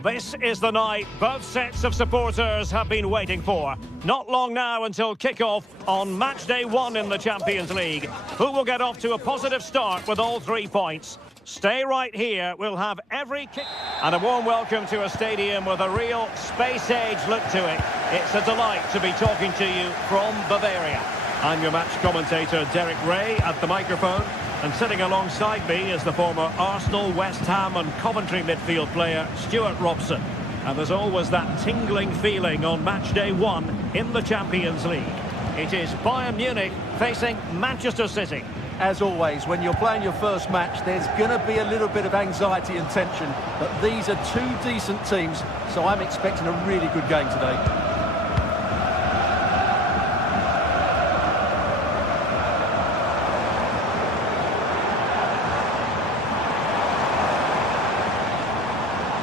This is the night both sets of supporters have been waiting for. Not long now until kick-off on match day 1 in the Champions League. Who will get off to a positive start with all 3 points? Stay right here, we'll have every kick... And a warm welcome to a stadium with a real space-age look to it. It's a delight to be talking to you from Bavaria. I'm your match commentator, Derek Ray, at the microphone. And sitting alongside me is the former Arsenal, West Ham and Coventry midfield player, Stuart Robson. And there's always that tingling feeling on match day 1 in the Champions League. It is Bayern Munich facing Manchester City. As always, when you're playing your first match, there's going to be a little bit of anxiety and tension. But these are 2 decent teams, so I'm expecting a really good game today.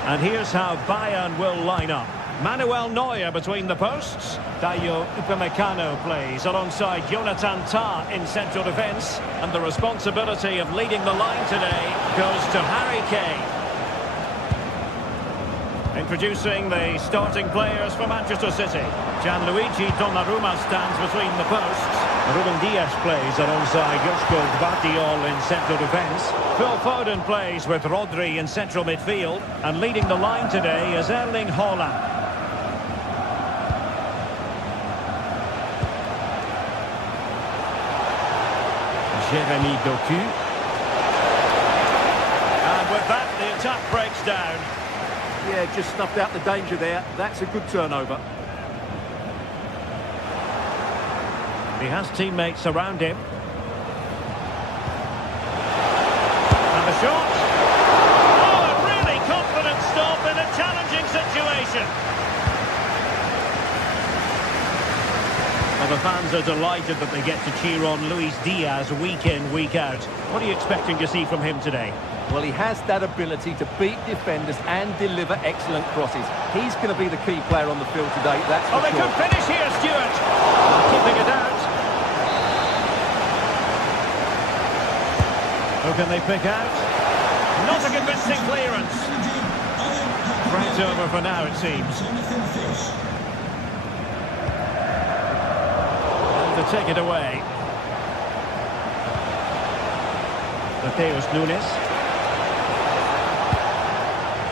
And here's how Bayern will line up. Manuel Neuer between the posts. Dayo Upamecano plays alongside Jonathan Tah in central defence. And the responsibility of leading the line today goes to Harry Kane. Introducing the starting players for Manchester City. Gianluigi Donnarumma stands between the posts. Ruben Dias plays alongside Joško Gvardiol in central defence. Phil Foden plays with Rodri in central midfield. And leading the line today is Erling Haaland. Jeremy Doku. And with that, the attack breaks down. Yeah, just snuffed out the danger there. That's a good turnover. He has teammates around him. And the shot. Oh, a really confident stop in a challenging situation. Well, the fans are delighted that they get to cheer on Luis Diaz week in, week out. What are you expecting to see from him today? Well, he has that ability to beat defenders and deliver excellent crosses. He's going to be the key player on the field today, that's for sure. Oh, they could finish here, Stuart. Keeping it out. Who can they pick out? Not a convincing clearance. Right over for now, it seems. And to take it away. Mateus Nunes.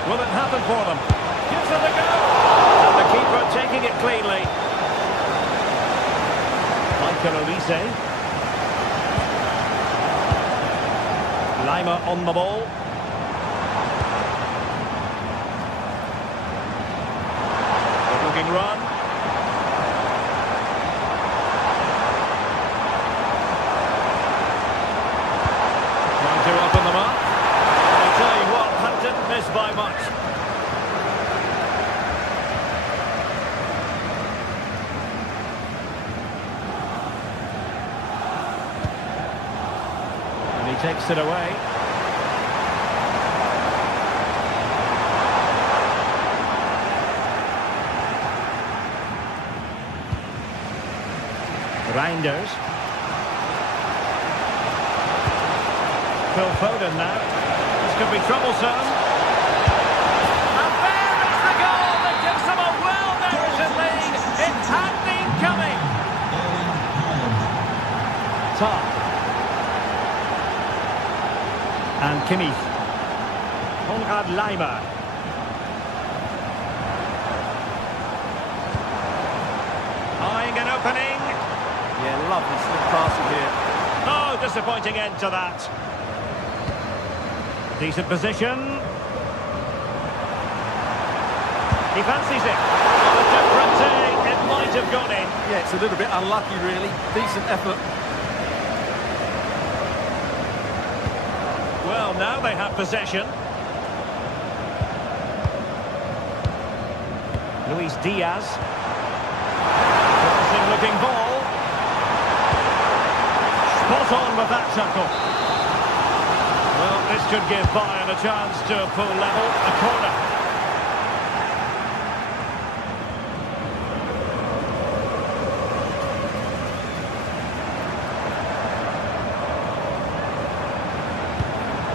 Will it happen for them? Gives it a go. And the keeper taking it cleanly. Michael Olise. Lima on the ball. Good looking run. Trying to open them up. I tell you what, didn't miss by much. And he takes it away. Reinders. Phil Foden now. This could be troublesome. And there is the goal that gives them a well-merited lead. It had been coming. Tah. And Kimmich. Konrad Laimer. Eyeing an opening. Yeah, lovely slip passing here. Oh, disappointing end to that. Decent position. He fancies it. On a different day, it might have gone in. Yeah, it's a little bit unlucky, really. Decent effort. Well, now they have possession. Luis Diaz. Promising looking ball. Spot on with that tackle. Well, this could give Bayern a chance to pull level. A corner.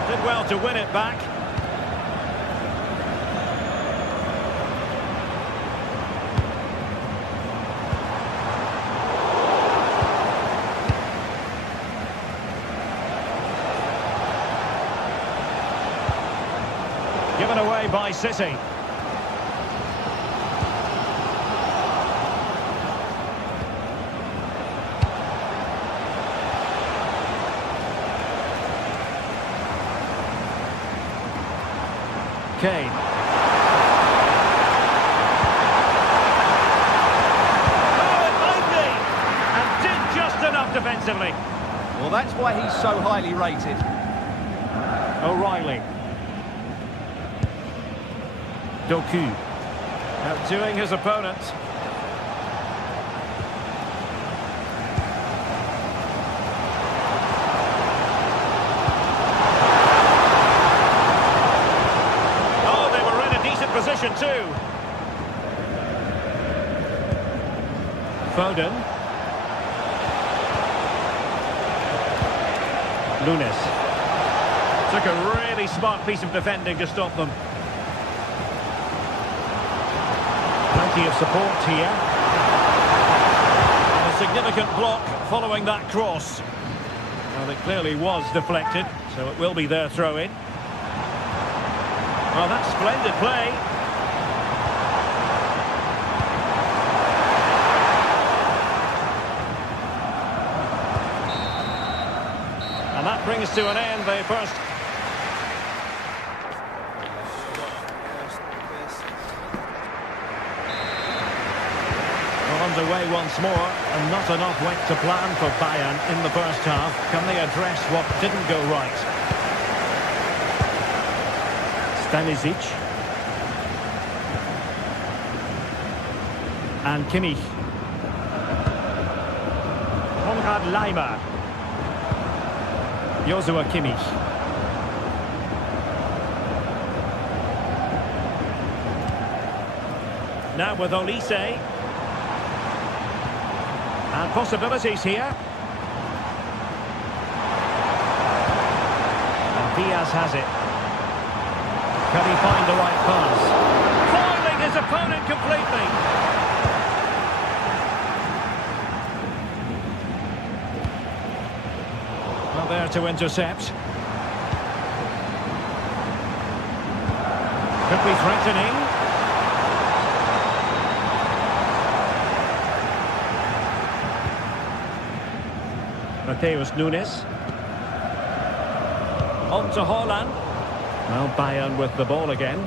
Did well to win it back. Given away by City. Kane. Oh, it might be! And did just enough defensively. Well, that's why he's so highly rated. O'Reilly. Doku. Outdoing his opponent. Position too. Foden. Nunes. Took a really smart piece of defending to stop them. Plenty of support here. And a significant block following that cross. Well, it clearly was deflected, so it will be their throw-in. Well, that's splendid play. And that brings to an end the first. Well, underway once more, and not enough went to plan for Bayern in the first half. Can they address what didn't go right? Stanisic and Kimmich. Konrad Laimer. Joshua Kimmich. Now with Olise. And possibilities here. And Diaz has it. Can he find the right pass? Foiling his opponent completely. Well, there to intercept. Could be threatening. Matheus Nunes. On to Haaland. Well, Bayern with the ball again.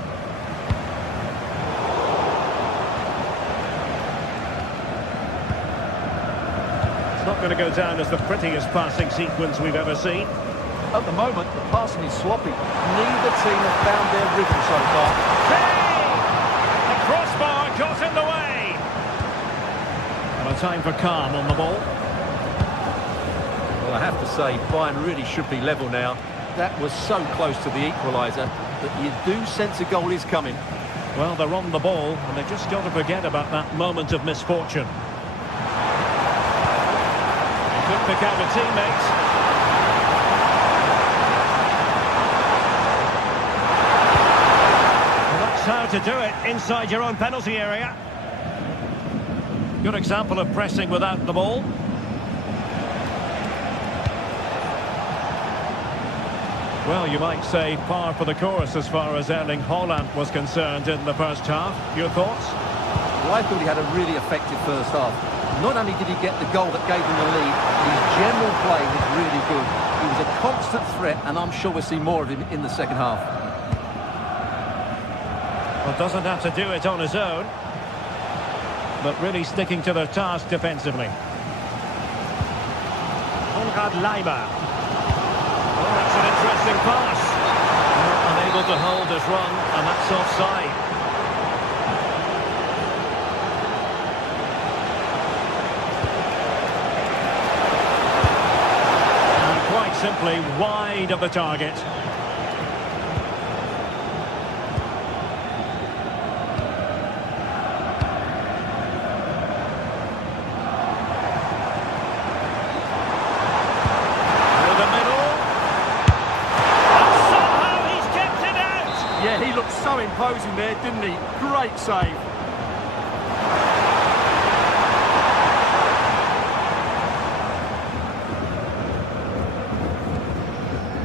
It's not going to go down as the prettiest passing sequence we've ever seen. At the moment, the passing is sloppy. Neither team have found their rhythm so far. Hey! The crossbar got in the way. And a time for calm on the ball. Well, I have to say, Bayern really should be level now. That was so close to the equaliser, but you do sense a goal is coming. Well, they're on the ball, and they've just got to forget about that moment of misfortune. They could pick out a teammate. Well, that's how to do it, inside your own penalty area. Good example of pressing without the ball. Well, you might say par for the course as far as Erling Haaland was concerned in the first half. Your thoughts? Well, I thought he had a really effective first half. Not only did he get the goal that gave him the lead, his general play was really good. He was a constant threat, and I'm sure we'll see more of him in the second half. Well, doesn't have to do it on his own, but really sticking to their task defensively. Konrad Laimer. Oh, that's an interesting pass. Unable to hold his run, and that's offside. And quite simply wide of the target. Yeah, he looked so imposing there, didn't he? Great save.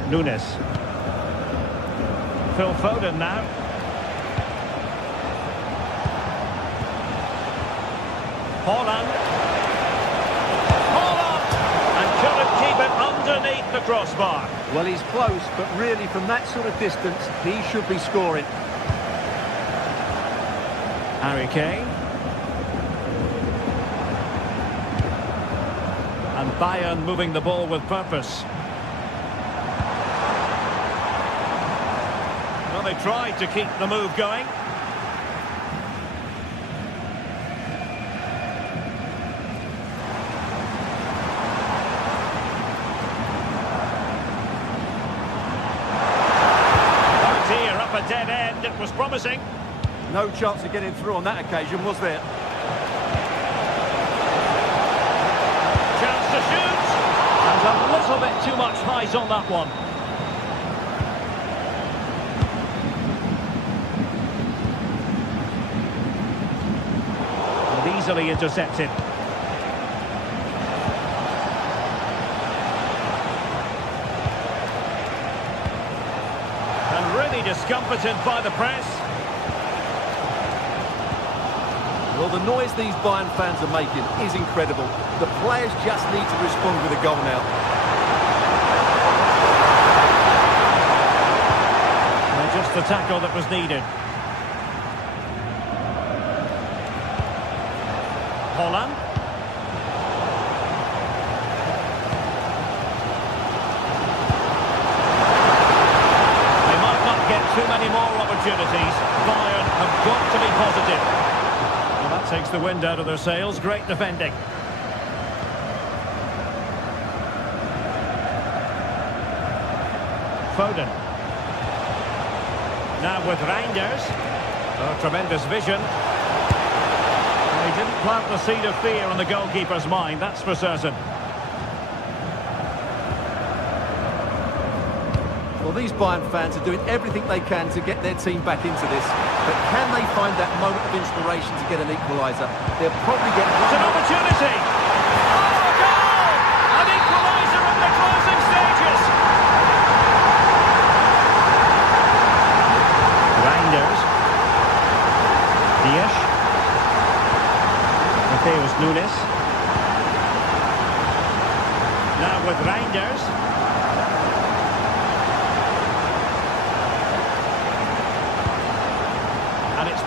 Nunes. Phil Foden now. Holland. And couldn't keep it underneath the crossbar. Well, he's close, but really from that sort of distance, he should be scoring. Harry Kane. And Bayern moving the ball with purpose. Well, they tried to keep the move going. Oh dear, up a dead end. It was promising. No chance of getting through on that occasion, was there? Chance to shoot. And a little bit too much height on that one. And easily intercepted. And really discomfited by the press. Well, the noise these Bayern fans are making is incredible. The players just need to respond with a goal now. And just the tackle that was needed. Holland. They might not get too many more opportunities. Bayern have got to be positive. That takes the wind out of their sails. Great defending. Foden. Now with Reinders. Oh, tremendous vision. He didn't plant the seed of fear on the goalkeeper's mind, that's for certain. Well, these Bayern fans are doing everything they can to get their team back into this. But can they find that moment of inspiration to get an equaliser? They'll probably get one. It's an opportunity! Oh, a goal! An equaliser in the closing stages! Reinders. Dias. Mateus Nunes. Now with Reinders.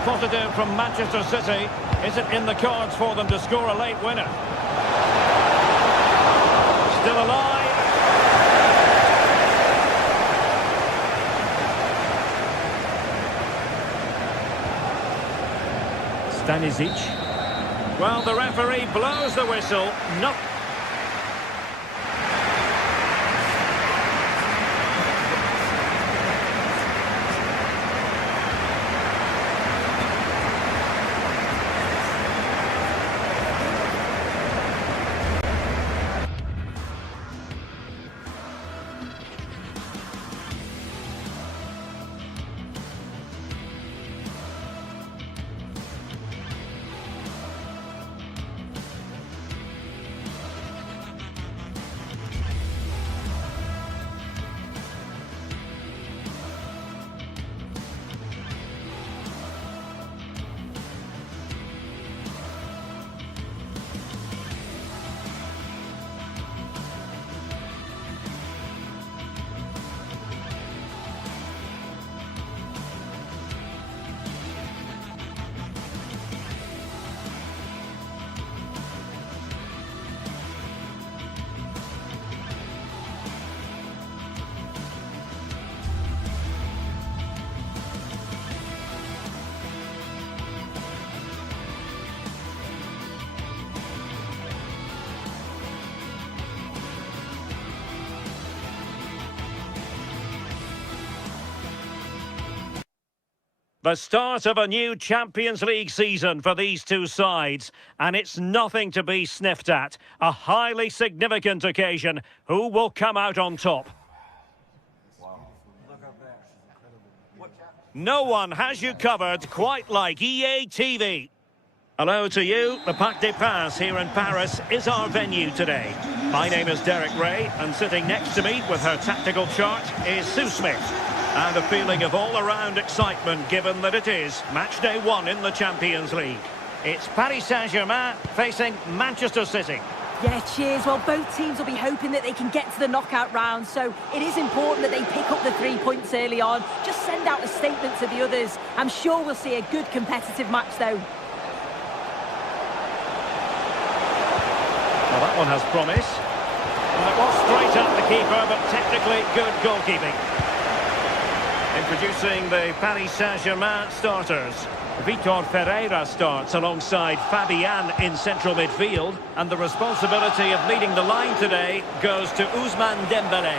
Positive from Manchester City. Is it in the cards for them to score a late winner? Still alive. Stanisic. Well, the referee blows the whistle. Not. The start of a new Champions League season for these two sides, and it's nothing to be sniffed at. A highly significant occasion. Who will come out on top? No one has you covered quite like EA TV. Hello to you. The Parc des Princes here in Paris is our venue today. My name is Derek Ray, and sitting next to me with her tactical chart is Sue Smith. And a feeling of all-around excitement given that it is match day 1 in the Champions League. It's Paris Saint-Germain facing Manchester City. Yeah, cheers. Well, both teams will be hoping that they can get to the knockout round, so it is important that they pick up the 3 points early on. Just send out a statement to the others. I'm sure we'll see a good competitive match, though. Well, that one has promise. Well, it was straight at the keeper, but technically good goalkeeping. Introducing the Paris Saint-Germain starters. Vitor Ferreira starts alongside Fabian in central midfield, and the responsibility of leading the line today goes to Ousmane Dembélé.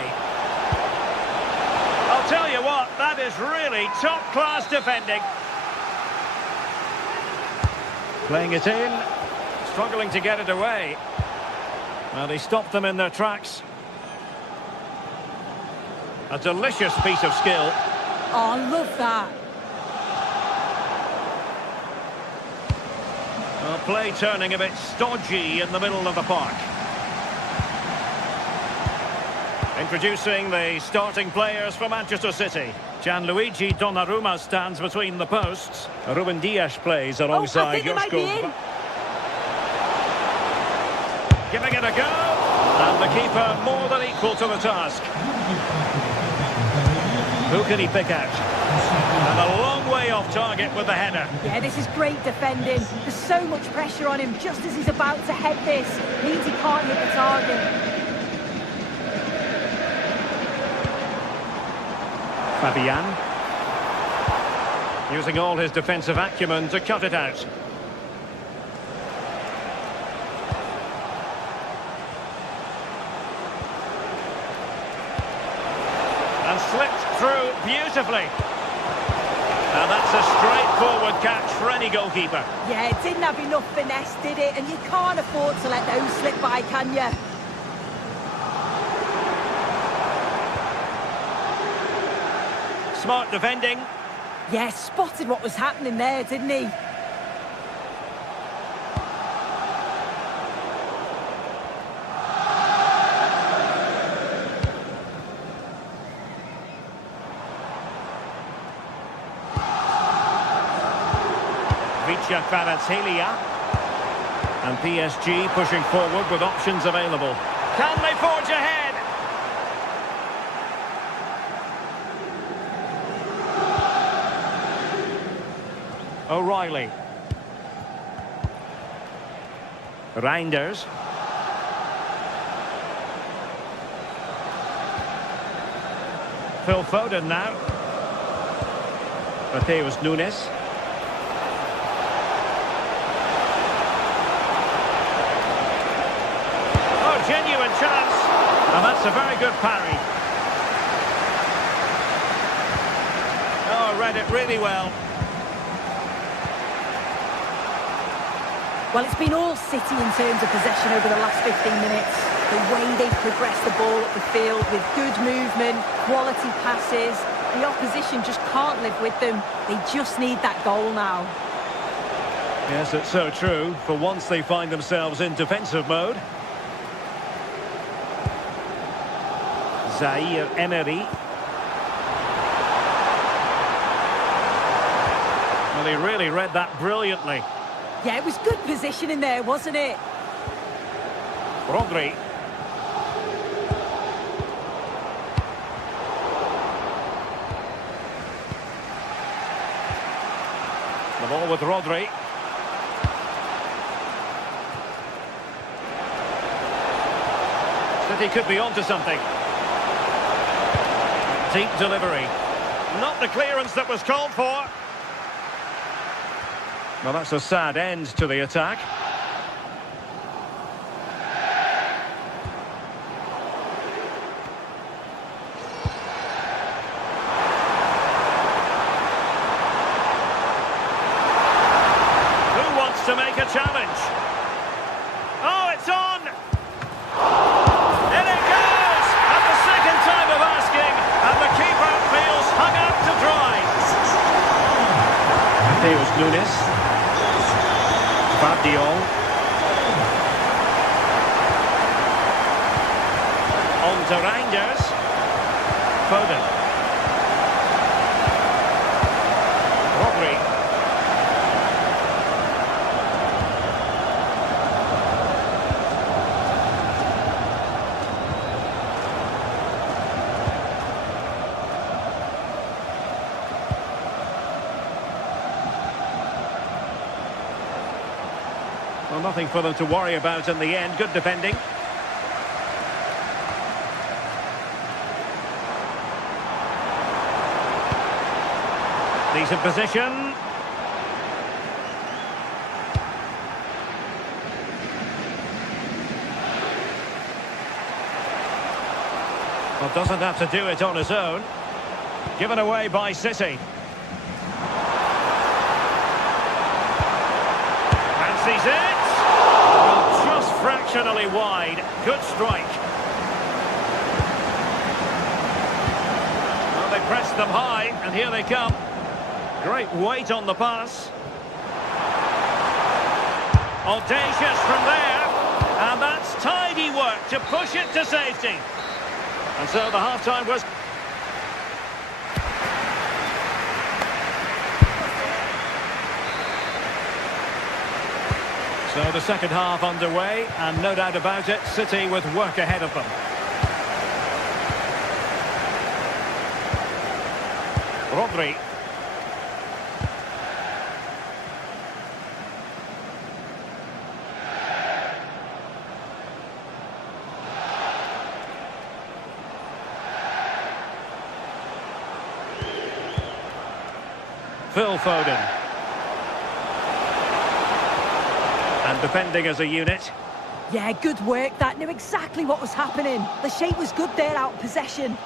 I'll tell you what, that is really top-class defending. Playing it in, struggling to get it away. Well, he stopped them in their tracks. A delicious piece of skill. Oh, I love that. Well, play turning a bit stodgy in the middle of the park. Introducing the starting players for Manchester City. Gianluigi Donnarumma stands between the posts. Ruben Dias plays alongside Joško. Giving it a go. And the keeper more than equal to the task. Who can he pick out? And a long way off target with the header. Yeah, this is great defending. There's so much pressure on him just as he's about to head this. Means he can't hit the target. Fabian. Using all his defensive acumen to cut it out. And slipped through beautifully. And that's a straightforward catch for any goalkeeper. Yeah, it didn't have enough finesse, did it? And you can't afford to let those slip by, can you? Smart defending. Yeah, spotted what was happening there, didn't he? Kvaratskhelia. And PSG pushing forward with options available. Can they forge ahead? O'Reilly. Reinders. Phil Foden now. Mateus Nunes. Genuine chance, and that's a very good parry. Oh, read it really well. Well, it's been all City in terms of possession over the last 15 minutes. The way they've progressed the ball up the field with good movement, quality passes. The opposition just can't live with them. They just need that goal now. Yes, it's so true. For once they find themselves in defensive mode. Zaire Emery. Well, he really read that brilliantly. Yeah, it was good positioning there, wasn't it? Rodri. The ball with Rodri. City could be onto something. Deep delivery. Not the clearance that was called for. Well, that's a sad end to the attack. Who wants to make a challenge? Oh, it's on! In it goes! At the second time of asking, and the keeper feels hung out to dry. Mateus Nunes. Vardiol. On to Reinders. Foden. Well, nothing for them to worry about in the end. Good defending. Decent position. Well, doesn't have to do it on his own. Given away by City. Fancies it. Well, just fractionally wide. Good strike. Well, they pressed them high, and here they come. Great weight on the pass. Audacious from there. And that's tidy work to push it to safety. And so the half-time was... So the second half underway, and no doubt about it, City with work ahead of them. Rodri. Phil Foden. And defending as a unit. Yeah, good work. That knew exactly what was happening. The shape was good there out of possession.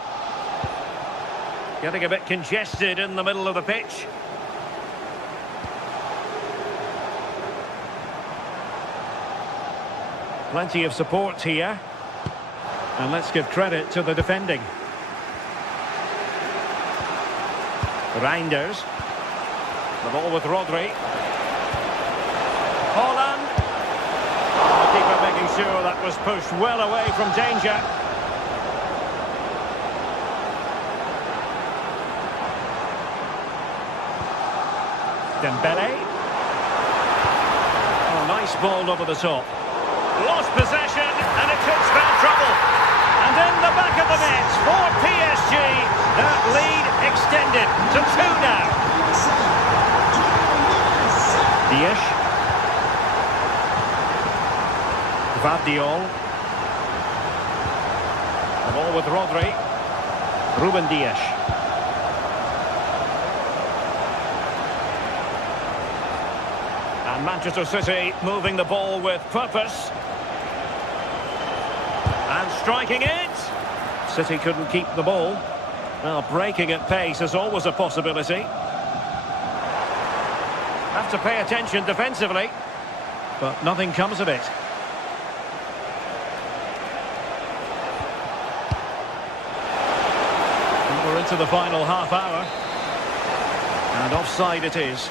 Getting a bit congested in the middle of the pitch. Plenty of support here. And let's give credit to the defending. Reinders. The ball with Rodri. Holland. The keeper making sure that was pushed well away from danger. Dembele. Oh, nice ball over the top. Lost possession, and it could spell trouble. And in the back of the net for PSG, that lead extended to 2 now. Dias. Vardiol. The ball with Rodri. Ruben Dias. And Manchester City moving the ball with purpose. And striking it. City couldn't keep the ball. Well, breaking at pace is always a possibility. Have to pay attention defensively, but nothing comes of it. And we're into the final half hour. And offside it is.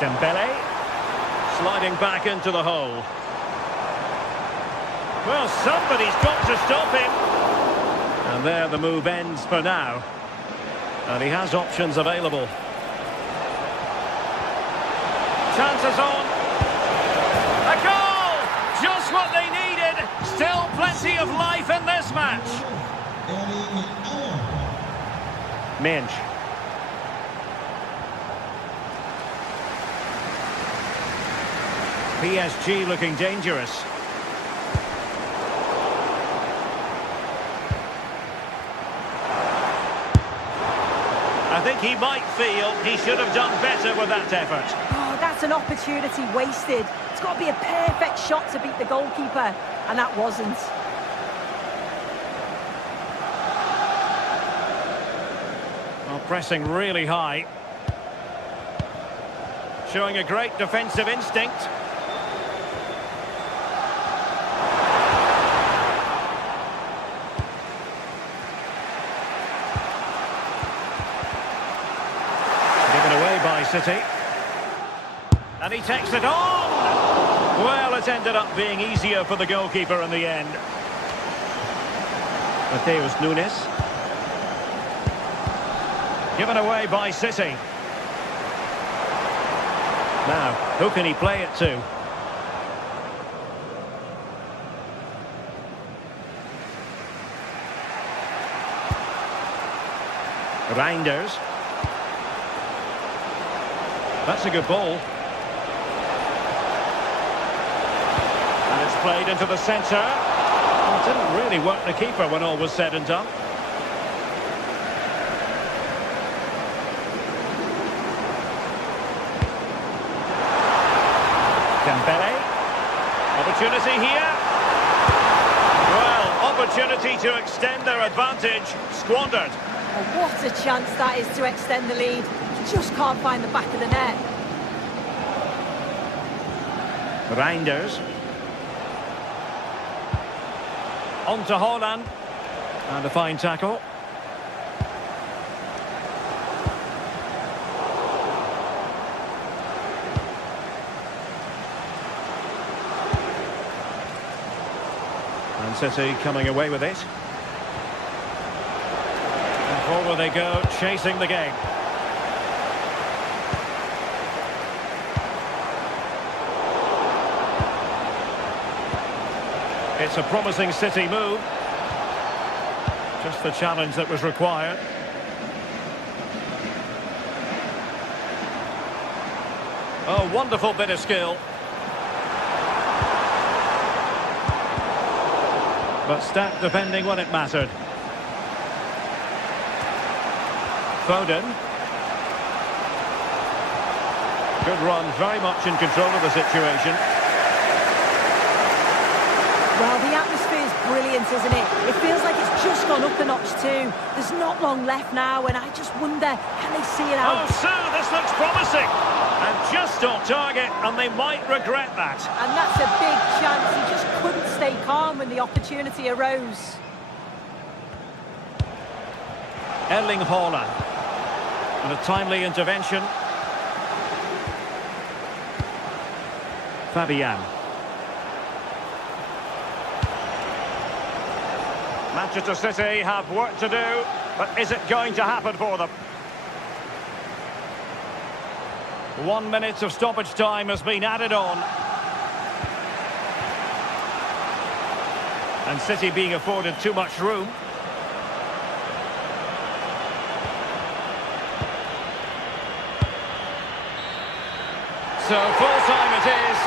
Dembele. Sliding back into the hole. Well, somebody's got to stop him. And there the move ends for now. And he has options available. Chances on. A goal! Just what they needed. Still plenty of life in this match. Minch. PSG looking dangerous. I think he might feel he should have done better with that effort. Oh, that's an opportunity wasted. It's got to be a perfect shot to beat the goalkeeper, and that wasn't. Well, pressing really high. Showing a great defensive instinct. By City. And he takes it on! Well, it ended up being easier for the goalkeeper in the end. Mateus Nunes. Given away by City. Now, who can he play it to? Reinders. That's a good ball. And it's played into the centre. Well, it didn't really work the keeper when all was said and done. Dembele. Opportunity here. Well, opportunity to extend their advantage. Squandered. Oh, what a chance that is to extend the lead. Just can't find the back of the net. Reinders. On to Haaland. And a fine tackle. And City coming away with it. And forward they go, chasing the game. It's a promising City move. Just the challenge that was required. Oh, wonderful bit of skill. But stat defending when it mattered. Foden. Good run, very much in control of the situation. Well, the atmosphere is brilliant, isn't it? It feels like it's just gone up a notch too. There's not long left now, and I just wonder, can they see it out? Oh, Sue, this looks promising. And just on target, and they might regret that. And that's a big chance. He just couldn't stay calm when the opportunity arose. Erling Haaland. And a timely intervention. Fabian. Manchester City have work to do, but is it going to happen for them? 1 minute of stoppage time has been added on. And City being afforded too much room. So full time it is.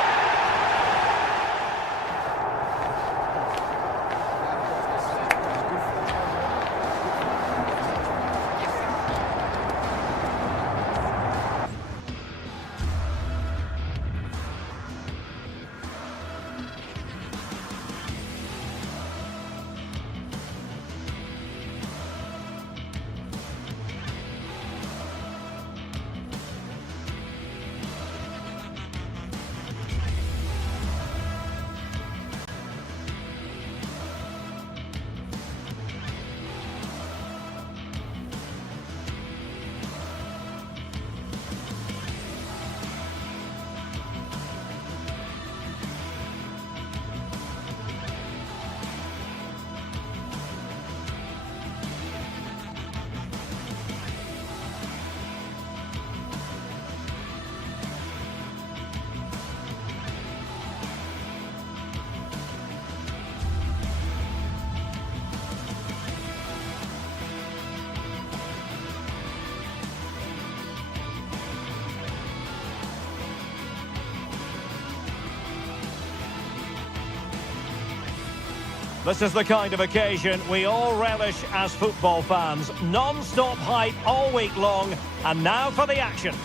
This is the kind of occasion we all relish as football fans. Non-stop hype all week long, and now for the action.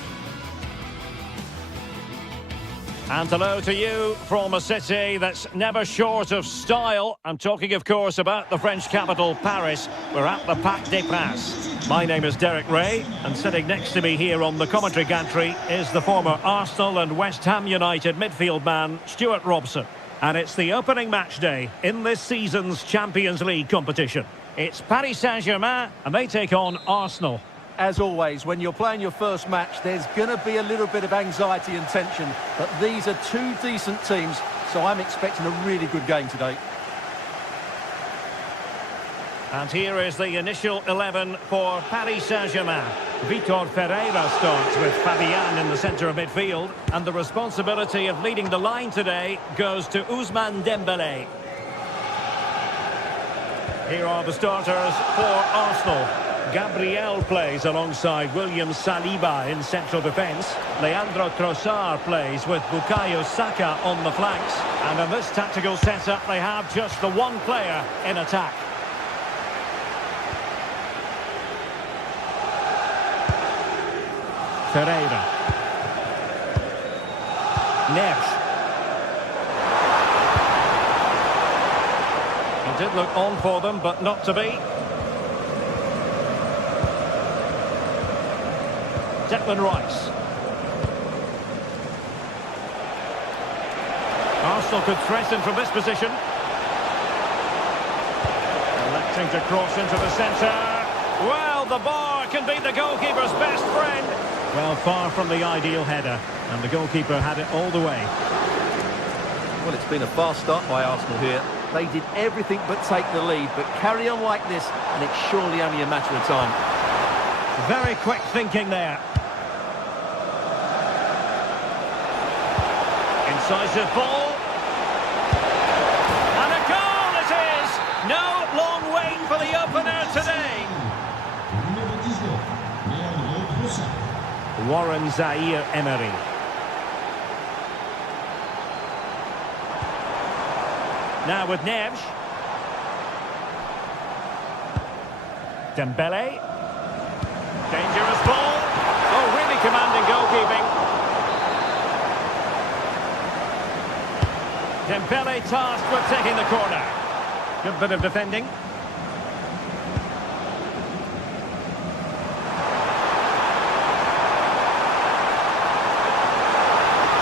And hello to you from a city that's never short of style. I'm talking, of course, about the French capital, Paris. We're at the Parc des Princes. My name is Derek Ray, and sitting next to me here on the commentary gantry is the former Arsenal and West Ham United midfield man, Stuart Robson. And it's the opening match day in this season's Champions League competition. It's Paris Saint-Germain, and they take on Arsenal. As always, when you're playing your first match, there's going to be a little bit of anxiety and tension. But these are two decent teams, so I'm expecting a really good game today. And here is the initial 11 for Paris Saint-Germain. Vitor Ferreira starts with Fabian in the centre of midfield. And the responsibility of leading the line today goes to Ousmane Dembele. Here are the starters for Arsenal. Gabriel plays alongside William Saliba in central defence. Leandro Trossard plays with Bukayo Saka on the flanks. And in this tactical setup, they have just the one player in attack. Ferreira. Neves. It did look on for them, but not to be. Declan Rice. Arsenal could threaten from this position. Electing to cross into the centre. Well, the bar can be the goalkeeper's best friend. Well, far from the ideal header, and the goalkeeper had it all the way. Well, it's been a fast start by Arsenal here. They did everything but take the lead, but carry on like this, and it's surely only a matter of time. Very quick thinking there. Incisive ball. And a goal it is! No long wait for the opener today. Warren Zaire-Emery. Now with Neves. Dembele. Dangerous ball. Oh, really commanding goalkeeping. Dembele tasked with taking the corner. Good bit of defending.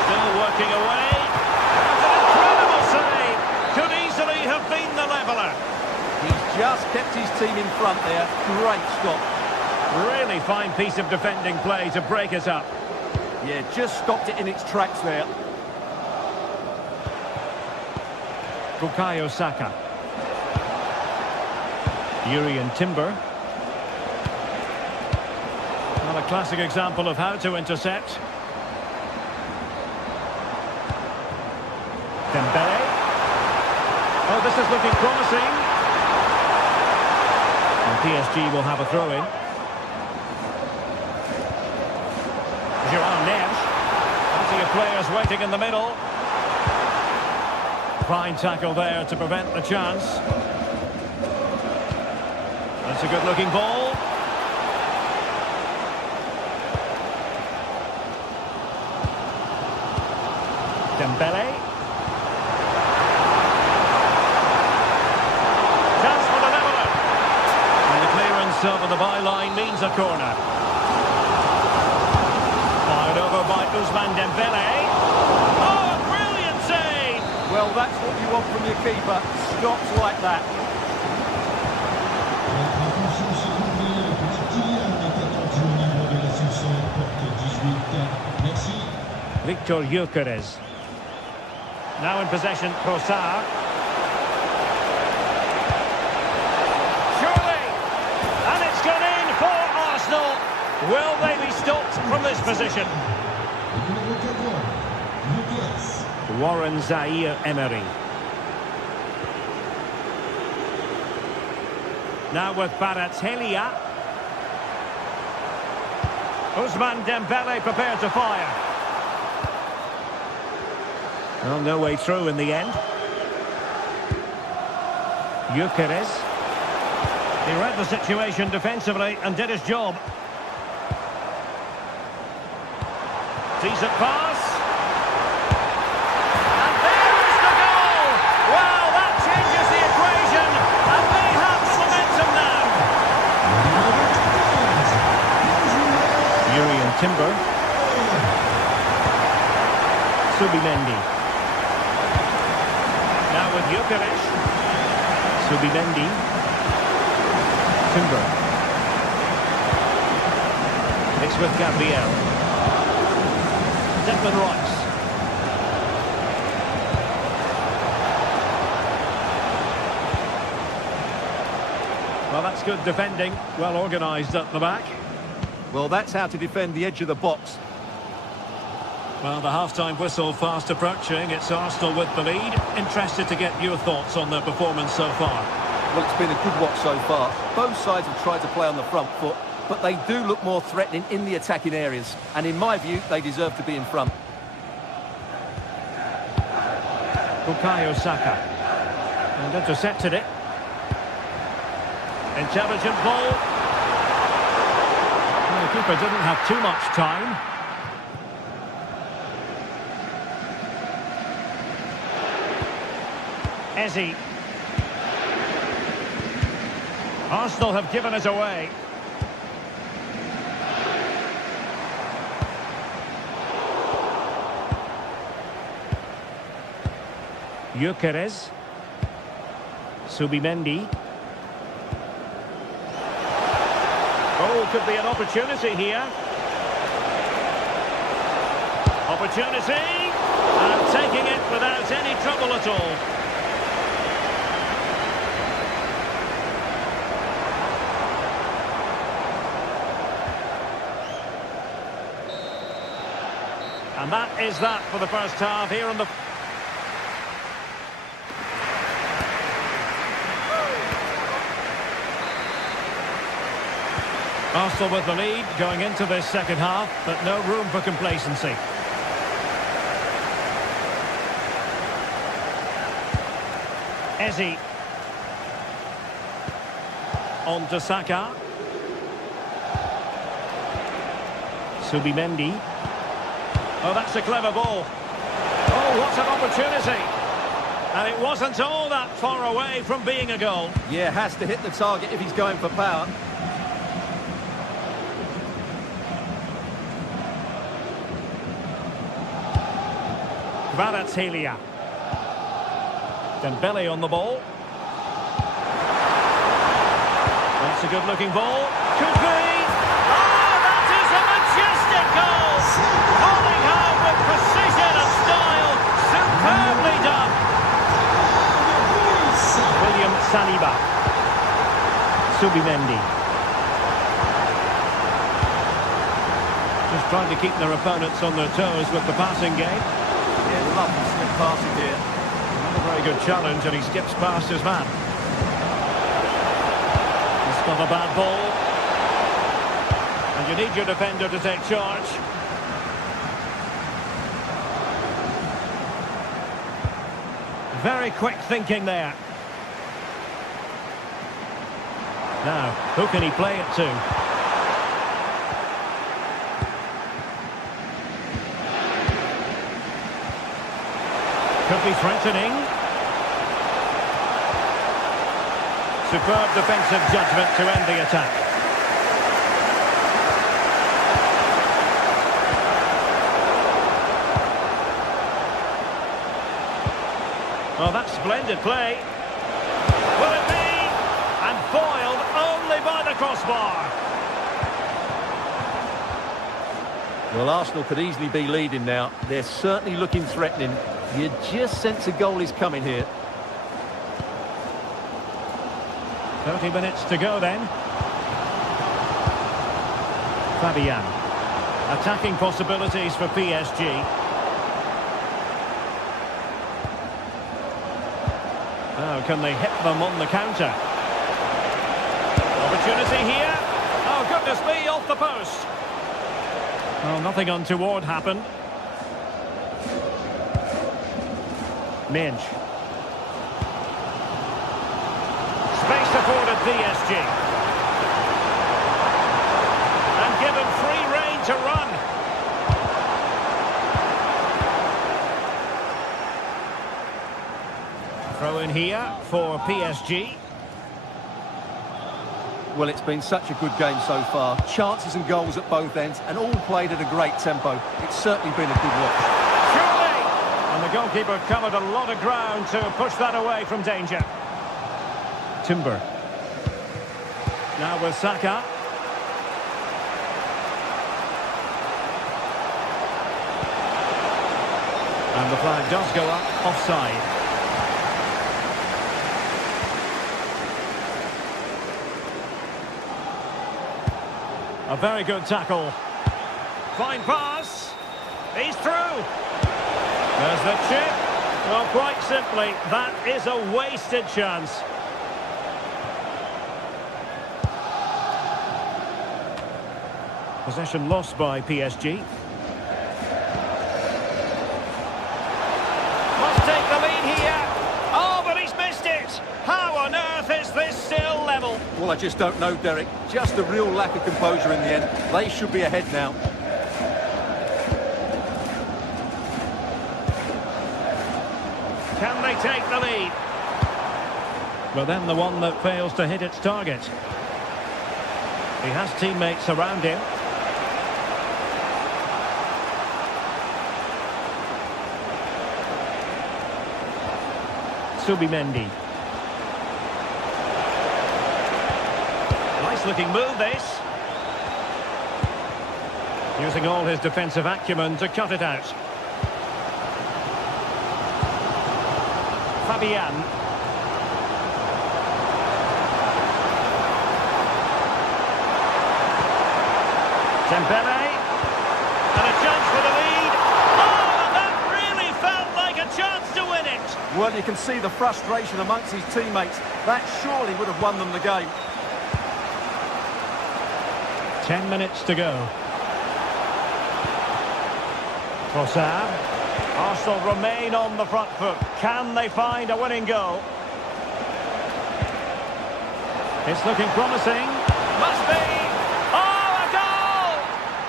Still working away. That's an incredible save. Could easily have been the leveller. He's just kept his team in front there. Great stop. Really fine piece of defending play to break us up. Yeah, just stopped it in its tracks there. Bukayo Saka. Jurrien Timber. Well, a classic example of how to intercept. Dembele. Oh, this is looking promising. And PSG will have a throw-in. Neves. Plenty of players waiting in the middle. Fine tackle there to prevent the chance. That's a good-looking ball. Dembele. Chance for the leveller. And the clearance over the byline means a corner. Fired over by Ousmane Dembele. Oh, a brilliant save! Well, that's what you want from your keeper. Stops like that. Victor Gyökeres. Now in possession, Trossard. Surely! And it's gone in for Arsenal. Will they be stopped from this position? Warren Zaire-Emery. Now with Kvaratskhelia. Ousmane Dembele prepared to fire. Well, no way through in the end. Gyökeres. He read the situation defensively and did his job. Decent pass. And there is the goal! Well, that changes the equation, and they have the momentum now. Jurrien Timber. Subimendi. Now with Gyökeres. Subimendi. Timber. It's with Gabriel. Declan Rice. Well, that's good defending. Well organised at the back. Well, that's how to defend the edge of the box. Well, the half-time whistle fast approaching. It's Arsenal with the lead. Interested to get your thoughts on their performance so far. Well, it's been a good watch so far. Both sides have tried to play on the front foot, but they do look more threatening in the attacking areas. And in my view, they deserve to be in front. Bukayo Saka. And intercepted it. Intelligent ball. Well, the keeper didn't have too much time. Eze. Arsenal have given it away. Gyökeres. Subimendi. Oh, could be an opportunity here. Opportunity. And taking it without any trouble at all. And that is that for the first half here on the... Arsenal with the lead going into this second half, but no room for complacency. Eze. On to Saka. Subimendi. Oh, that's a clever ball. Oh, what an opportunity. And it wasn't all that far away from being a goal. Yeah, has to hit the target if he's going for power. Kvaratskhelia. Dembele on the ball. That's a good-looking ball. Could be. Oh, that is a majestic goal! Falling home with precision and style. Superbly done. William Saliba. Subimendi. Just trying to keep their opponents on their toes with the passing game. Yeah, lovely slick passing here. Not a very good challenge, and he skips past his man. He's got a bad ball. And you need your defender to take charge. Very quick thinking there. Now, who can he play it to? Could be threatening. Superb defensive judgment to end the attack. Oh, that's splendid play. Will it be? And foiled only by the crossbar. Well, Arsenal could easily be leading now. They're certainly looking threatening. You just sense a goal is coming here. 30 minutes to go then. Fabian. Attacking possibilities for PSG. Now, can they hit them on the counter? Opportunity here. Oh, goodness me, off the post. Well, nothing untoward happened. Minge. Space afforded PSG. And given free rein to run. Throw in here for PSG. Well, it's been such a good game so far. Chances and goals at both ends, and all played at a great tempo. It's certainly been a good watch. And the goalkeeper covered a lot of ground to push that away from danger. Timber. Now with Saka. And the flag does go up, offside. A very good tackle. Fine pass. He's through. There's the chip. Well, quite simply, that is a wasted chance. Possession lost by PSG. Must take the lead here. Oh, but he's missed it. How on earth is this still level? Well, I just don't know, Derek. Just a real lack of composure in the end. They should be ahead now. Can they take the lead? Well, then the one that fails to hit its target. He has teammates around him. Subimendi. Nice looking move, this. Using all his defensive acumen to cut it out. Fabian. Dembele. And a chance for the lead. Oh, and that really felt like a chance to win it. Well, you can see the frustration amongst his teammates. That surely would have won them the game. 10 minutes to go. Trossard. Arsenal remain on the front foot. Can they find a winning goal? It's looking promising. Must be. Oh, a goal!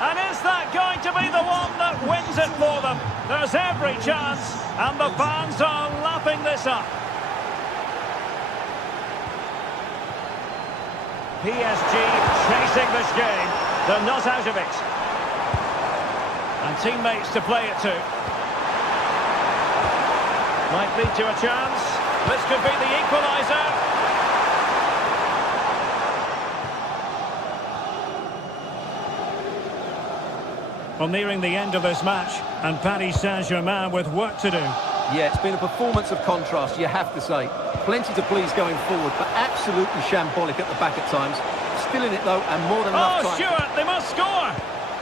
And is that going to be the one that wins it for them? There's every chance, and the fans are lapping this up. PSG chasing this game. They're not out of it. And teammates to play it to. Might lead to a chance. This could be the equaliser. Well, nearing the end of this match, and Paris Saint-Germain with work to do. Yeah, it's been a performance of contrast, you have to say. Plenty to please going forward, but absolutely shambolic at the back at times. Still in it, though, and more than enough time. Oh, Stuart, they must score!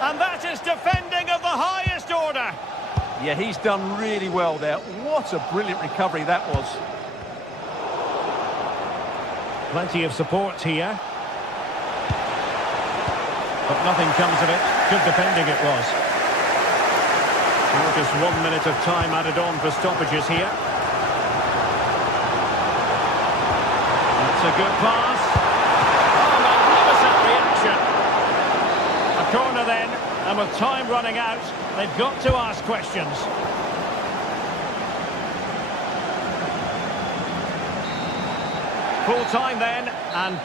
And that is defending of the highest order. Yeah, he's done really well there. What a brilliant recovery that was. Plenty of support here. But nothing comes of it. Good defending it was. Just 1 minute of time added on for stoppages here. That's a good pass. Oh, magnificent reaction. A corner then, and with time running out, they've got to ask questions. Full time then, and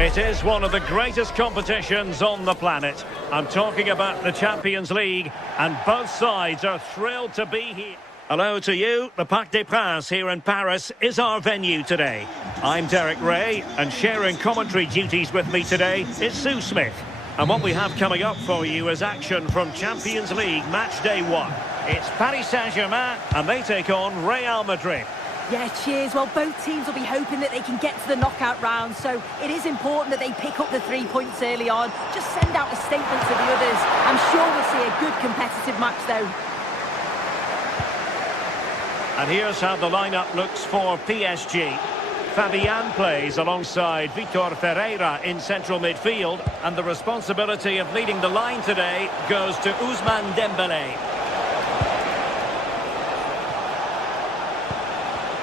it is one of the greatest competitions on the planet. I'm talking about the Champions League, and both sides are thrilled to be here. Hello to you. The Parc des Princes here in Paris is our venue today. I'm Derek Ray, and sharing commentary duties with me today is Sue Smith. And what we have coming up for you is action from Champions League Match Day 1. It's Paris Saint-Germain, and they take on Real Madrid. Yeah, cheers. Well, both teams will be hoping that they can get to the knockout round, so it is important that they pick up the 3 points early on. Just send out a statement to the others. I'm sure we'll see a good competitive match, though. And here's how the lineup looks for PSG. Fabian plays alongside Vitor Ferreira in central midfield, and the responsibility of leading the line today goes to Ousmane Dembélé.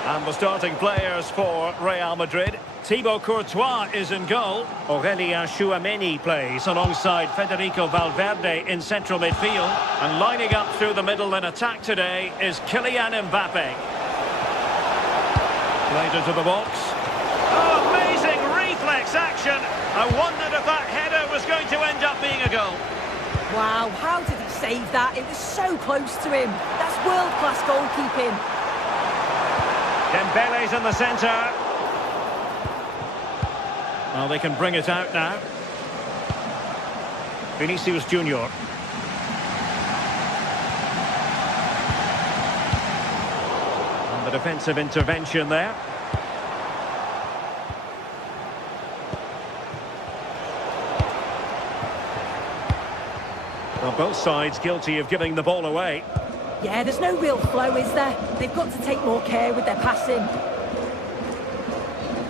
And the starting players for Real Madrid. Thibaut Courtois is in goal. Aurélien Tchouameni plays alongside Federico Valverde in central midfield. And lining up through the middle in attack today is Kylian Mbappe. Played into the box. Oh, amazing reflex action. I wondered if that header was going to end up being a goal. Wow, how did he save that? It was so close to him. That's world-class goalkeeping. Dembele's in the centre. Well, they can bring it out now. Vinicius Junior. And the defensive intervention there. Well, both sides guilty of giving the ball away. Yeah, there's no real flow, is there? They've got to take more care with their passing.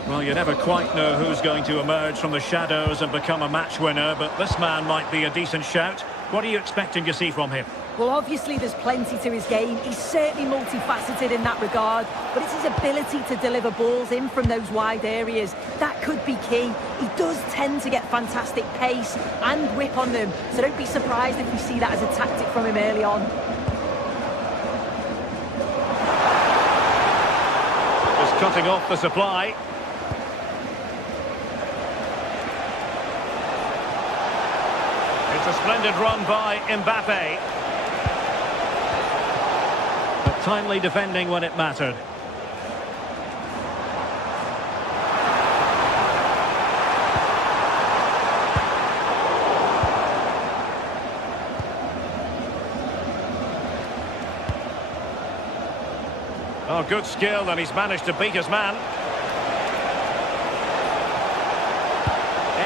Well, you never quite know who's going to emerge from the shadows and become a match winner, but this man might be a decent shout. What are you expecting to see from him? Well, obviously there's plenty to his game. He's certainly multifaceted in that regard, but it's his ability to deliver balls in from those wide areas. That could be key. He does tend to get fantastic pace and whip on them, so don't be surprised if we see that as a tactic from him early on. Just cutting off the supply. It's a splendid run by Mbappe. But timely defending when it mattered. Oh, good skill, and he's managed to beat his man.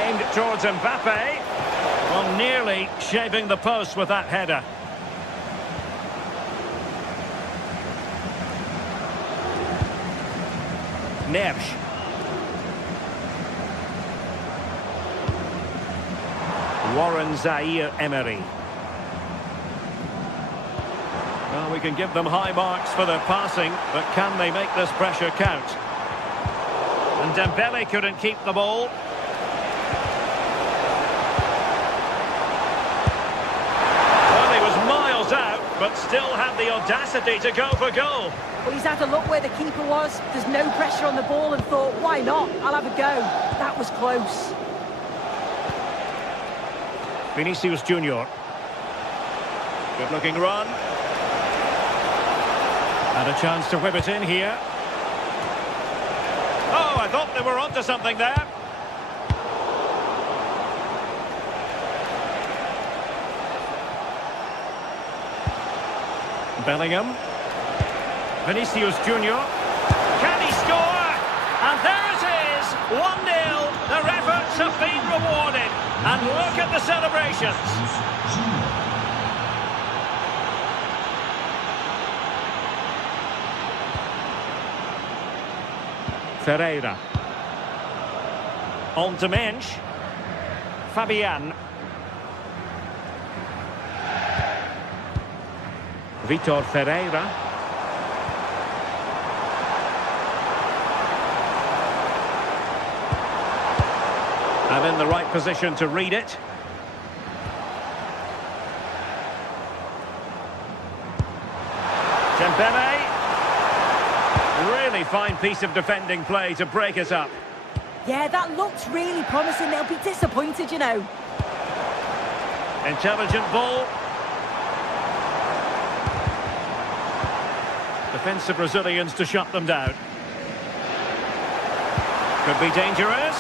Aimed towards Mbappe. Well, nearly shaving the post with that header. Neves. Warren Zaïre-Emery. Well, we can give them high marks for their passing, but can they make this pressure count? And Dembele couldn't keep the ball. Well, he was miles out, but still had the audacity to go for goal. Well, he's had a look where the keeper was. There's no pressure on the ball and thought, why not? I'll have a go. That was close. Vinicius Junior. Good looking run. And a chance to whip it in here. Oh, I thought they were onto something there. Bellingham. Vinicius Junior. Can he score? And there it is, 1-0. Their efforts have been rewarded. And look at the celebrations. Ferreira. On to Mensch. Fabian. Vitor Ferreira. And in the right position to read it. Dembele. Really fine piece of defending play to break us up. Yeah, that looks really promising. They'll be disappointed, you know. Intelligent ball. Defensive Brazilians to shut them down. Could be dangerous.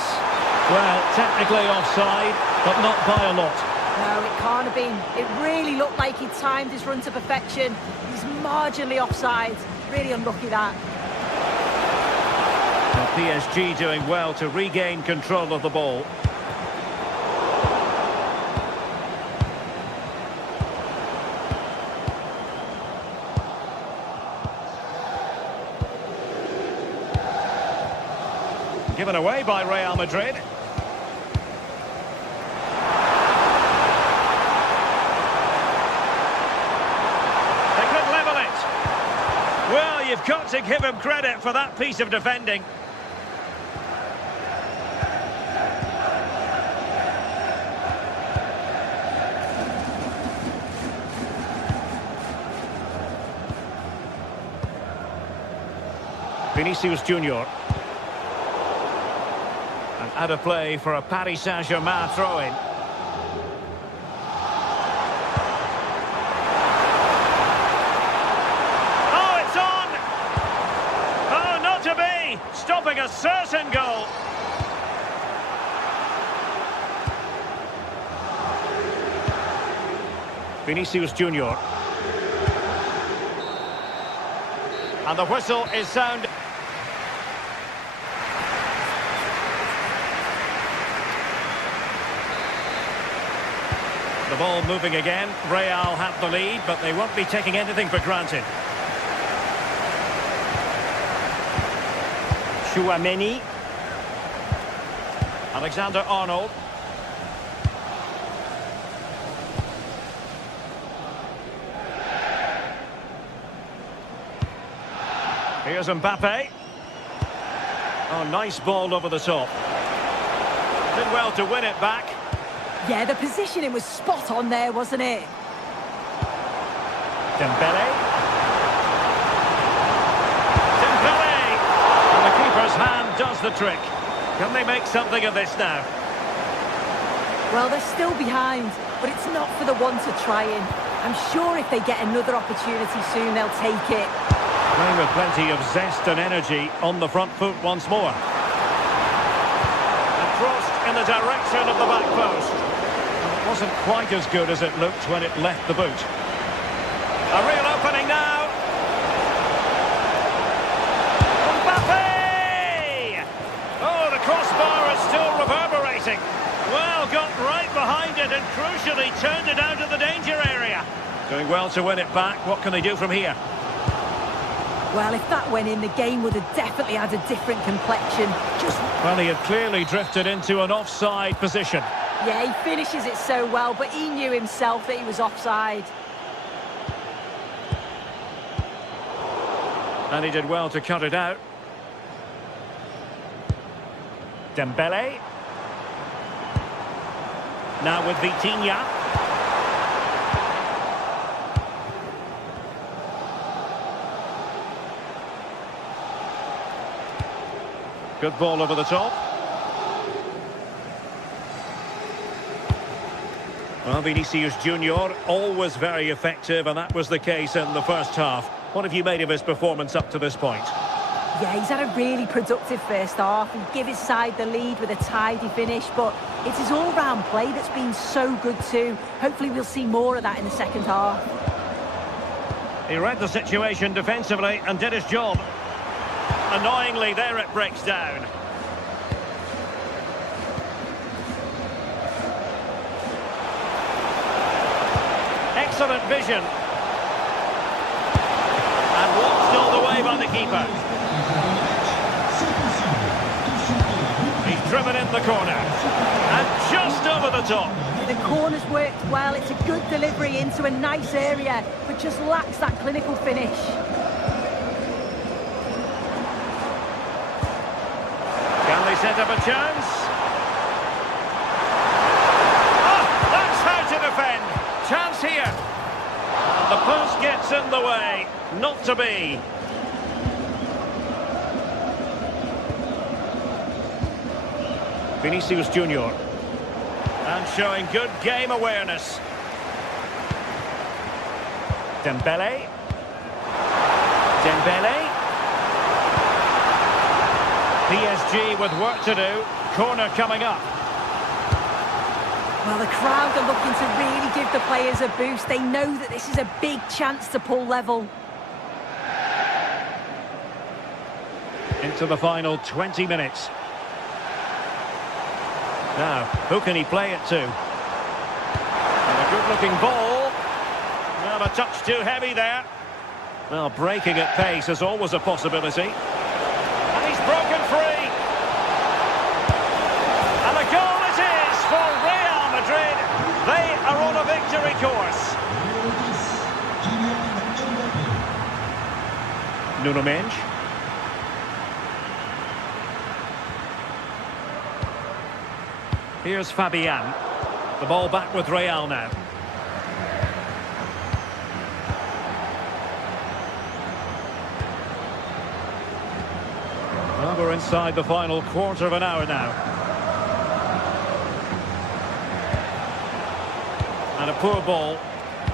Well, technically offside, but not by a lot. No, it can't have been. It really looked like he timed his run to perfection. He's marginally offside. Really unlucky that. Well, PSG doing well to regain control of the ball. Given away by Real Madrid. They could level it. Well, you've got to give him credit for that piece of defending. Vinicius Junior. And out of play for a Paris Saint-Germain throw-in. Oh, it's on! Oh, not to be! Stopping a certain goal. Vinicius Junior. And the whistle is sound. The ball moving again. Real have the lead, but they won't be taking anything for granted. Chouameni. Alexander-Arnold. Here's Mbappe. Oh, nice ball over the top. Did well to win it back. Yeah, the positioning was spot on there, wasn't it? Dembele. Dembele! And the keeper's hand does the trick. Can they make something of this now? Well, they're still behind, but it's not for the want of trying. I'm sure if they get another opportunity soon, they'll take it. Playing with plenty of zest and energy on the front foot once more. And crossed in the direction of the back post. It wasn't quite as good as it looked when it left the boot. A real opening now. Mbappe! Oh, the crossbar is still reverberating. Well, got right behind it and crucially turned it out of the danger area. Doing well to win it back. What can they do from here? Well, if that went in, the game would have definitely had a different complexion. Well, he had clearly drifted into an offside position. Yeah, he finishes it so well, but he knew himself that he was offside. And he did well to cut it out. Dembele. Now with Vitinha. Good ball over the top. Well, Vinicius Junior, always very effective, and that was the case in the first half. What have you made of his performance up to this point? Yeah, he's had a really productive first half. He gave his side the lead with a tidy finish, but it's his all-round play that's been so good too. Hopefully we'll see more of that in the second half. He read the situation defensively and did his job. Annoyingly, there it breaks down. Excellent vision. And watched all the way by the keeper. He's driven in the corner. And just over the top. The corner's worked well. It's a good delivery into a nice area, but just lacks that clinical finish. Can they set up a chance? Oh, that's how to defend. Chance here. The post gets in the way. Not to be. Vinicius Junior. And showing good game awareness. Dembele. Dembele. PSG with work to do. Corner coming up. Well, the crowd are looking to really give the players a boost. They know that this is a big chance to pull level. Into the final 20 minutes. Now, who can he play it to? And a good-looking ball. Well, a touch too heavy there. Well, breaking at pace is always a possibility. And he's broken free. Nuno Mendes. Here's Fabian. The ball back with Real now. Well, we're inside the final quarter of an hour now. And a poor ball.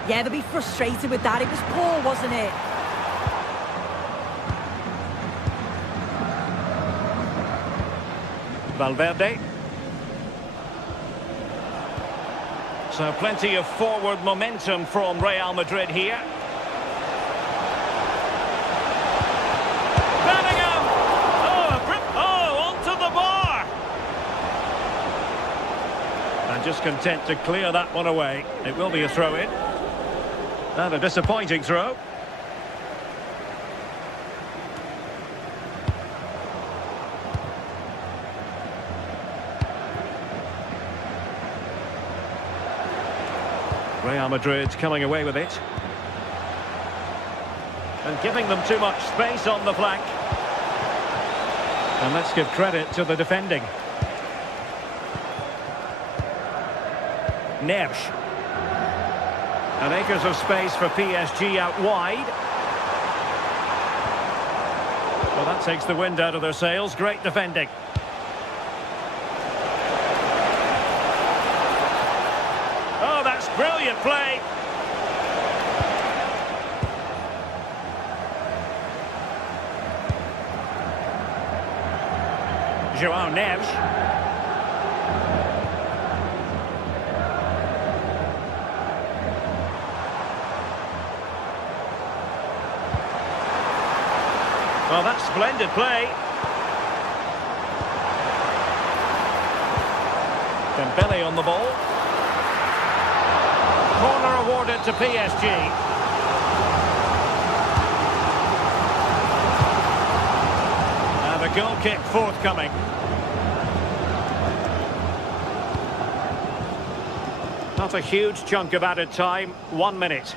Yeah, they'll be frustrated with that. It was poor, wasn't it? Valverde. So plenty of forward momentum from Real Madrid here. Bellingham! Oh, onto the bar! And just content to clear that one away. It will be a throw-in. And a disappointing throw. Real Madrid coming away with it. And giving them too much space on the flank. And let's give credit to the defending. Neves. And acres of space for PSG out wide. Well, that takes the wind out of their sails. Great defending. Oh, that's brilliant play. João Neves. Well, that's splendid play. Dembele on the ball. Corner awarded to PSG. And a goal kick forthcoming. Not a huge chunk of added time, 1 minute.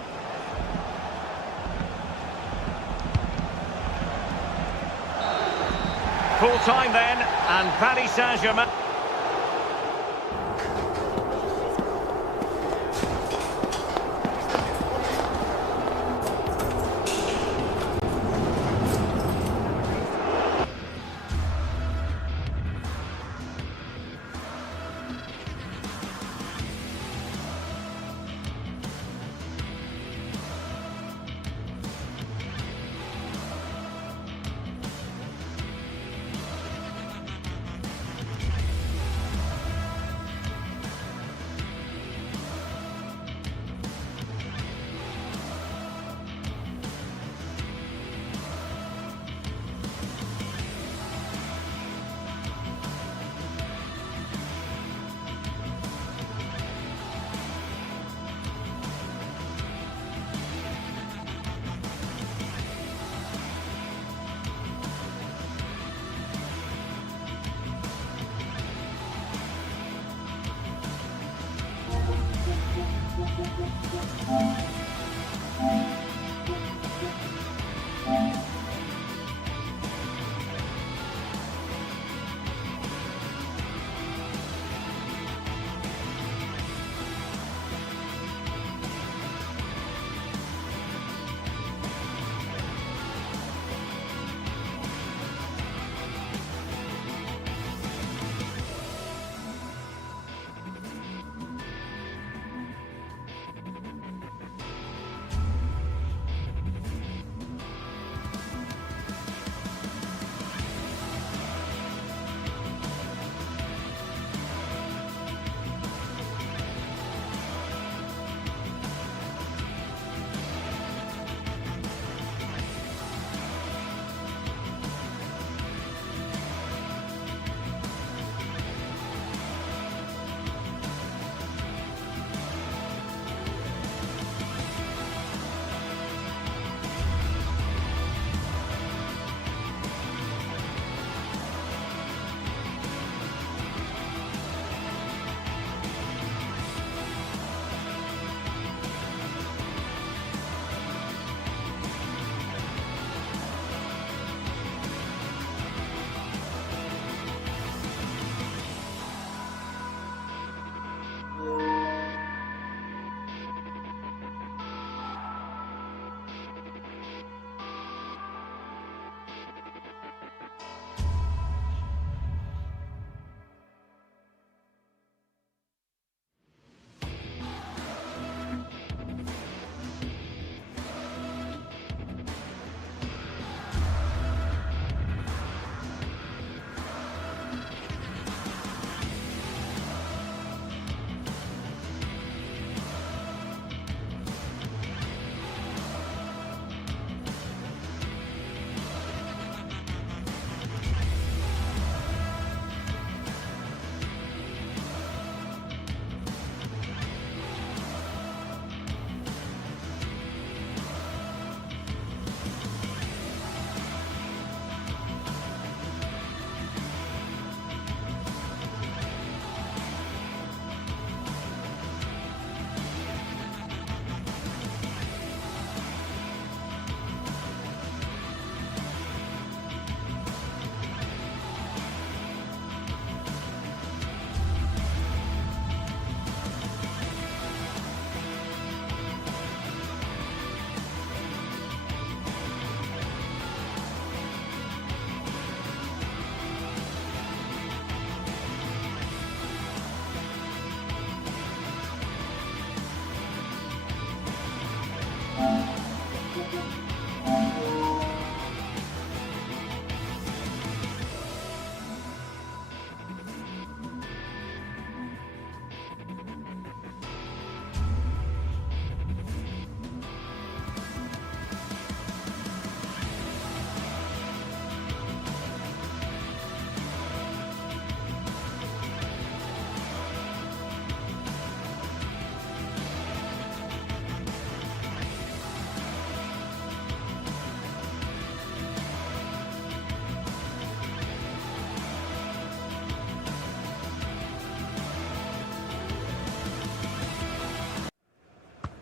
Full time then, and Paris Saint-Germain.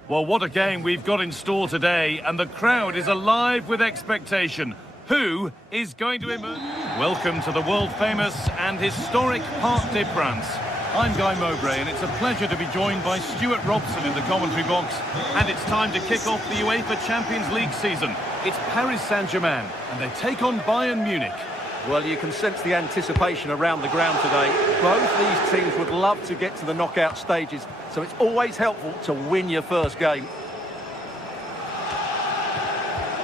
Well, what a game we've got in store today, and the crowd is alive with expectation. Who is going to emerge? Welcome to the world-famous and historic Parc des Princes. I'm Guy Mowbray, and it's a pleasure to be joined by Stuart Robson in the commentary box. And it's time to kick off the UEFA Champions League season. It's Paris Saint-Germain, and they take on Bayern Munich. Well, you can sense the anticipation around the ground today. Both these teams would love to get to the knockout stages, so it's always helpful to win your first game.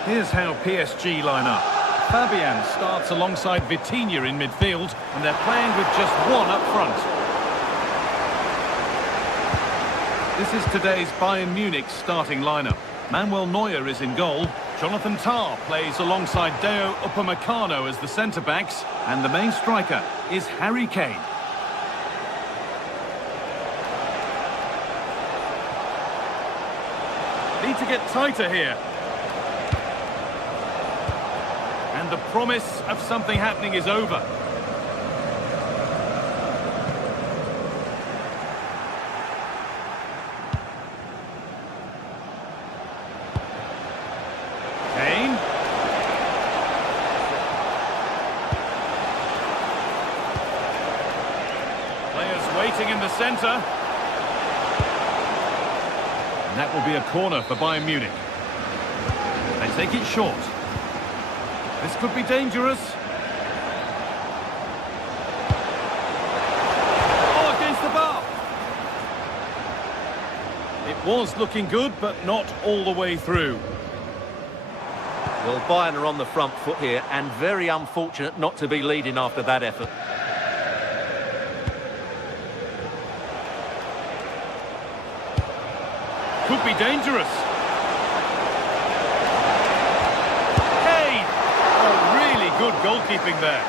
Here's how PSG line up. Fabian starts alongside Vitinha in midfield, and they're playing with just one up front. This is today's Bayern Munich starting lineup. Manuel Neuer is in goal. Jonathan Tah plays alongside Deo Upamecano as the centre-backs, and the main striker is Harry Kane. Need to get tighter here. And the promise of something happening is over. Kane. Players waiting in the centre. And that will be a corner for Bayern Munich. They take it short. This could be dangerous. Oh, against the bar. It was looking good, but not all the way through. Well, Bayern are on the front foot here, and very unfortunate not to be leading after that effort. Could be dangerous. Good goalkeeping there.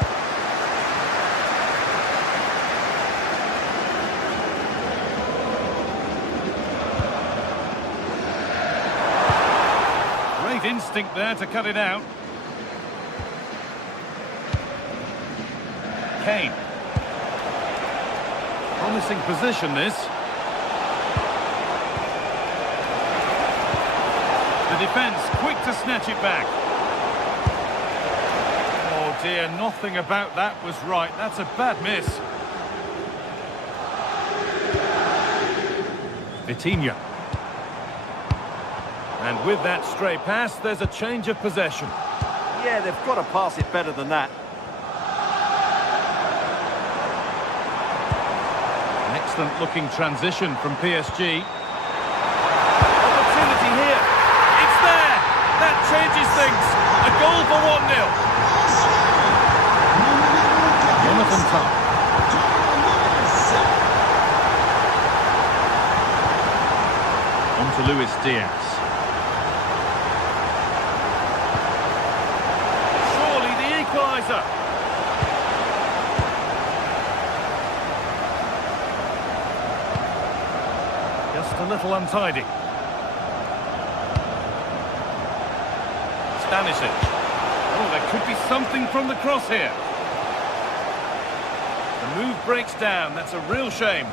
Great instinct there to cut it out. Kane. Promising position, this. The defence quick to snatch it back. Oh dear, nothing about that was right. That's a bad miss. Vitinha. And with that stray pass, there's a change of possession. Yeah, they've got to pass it better than that. An excellent looking transition from PSG. Opportunity here. It's there. That changes things. A goal for 1-0. Jonathan Tah. On to Luis Diaz. Surely the equaliser. Just a little untidy. Stanisic. Oh, there could be something from the cross here. The move breaks down. That's a real shame.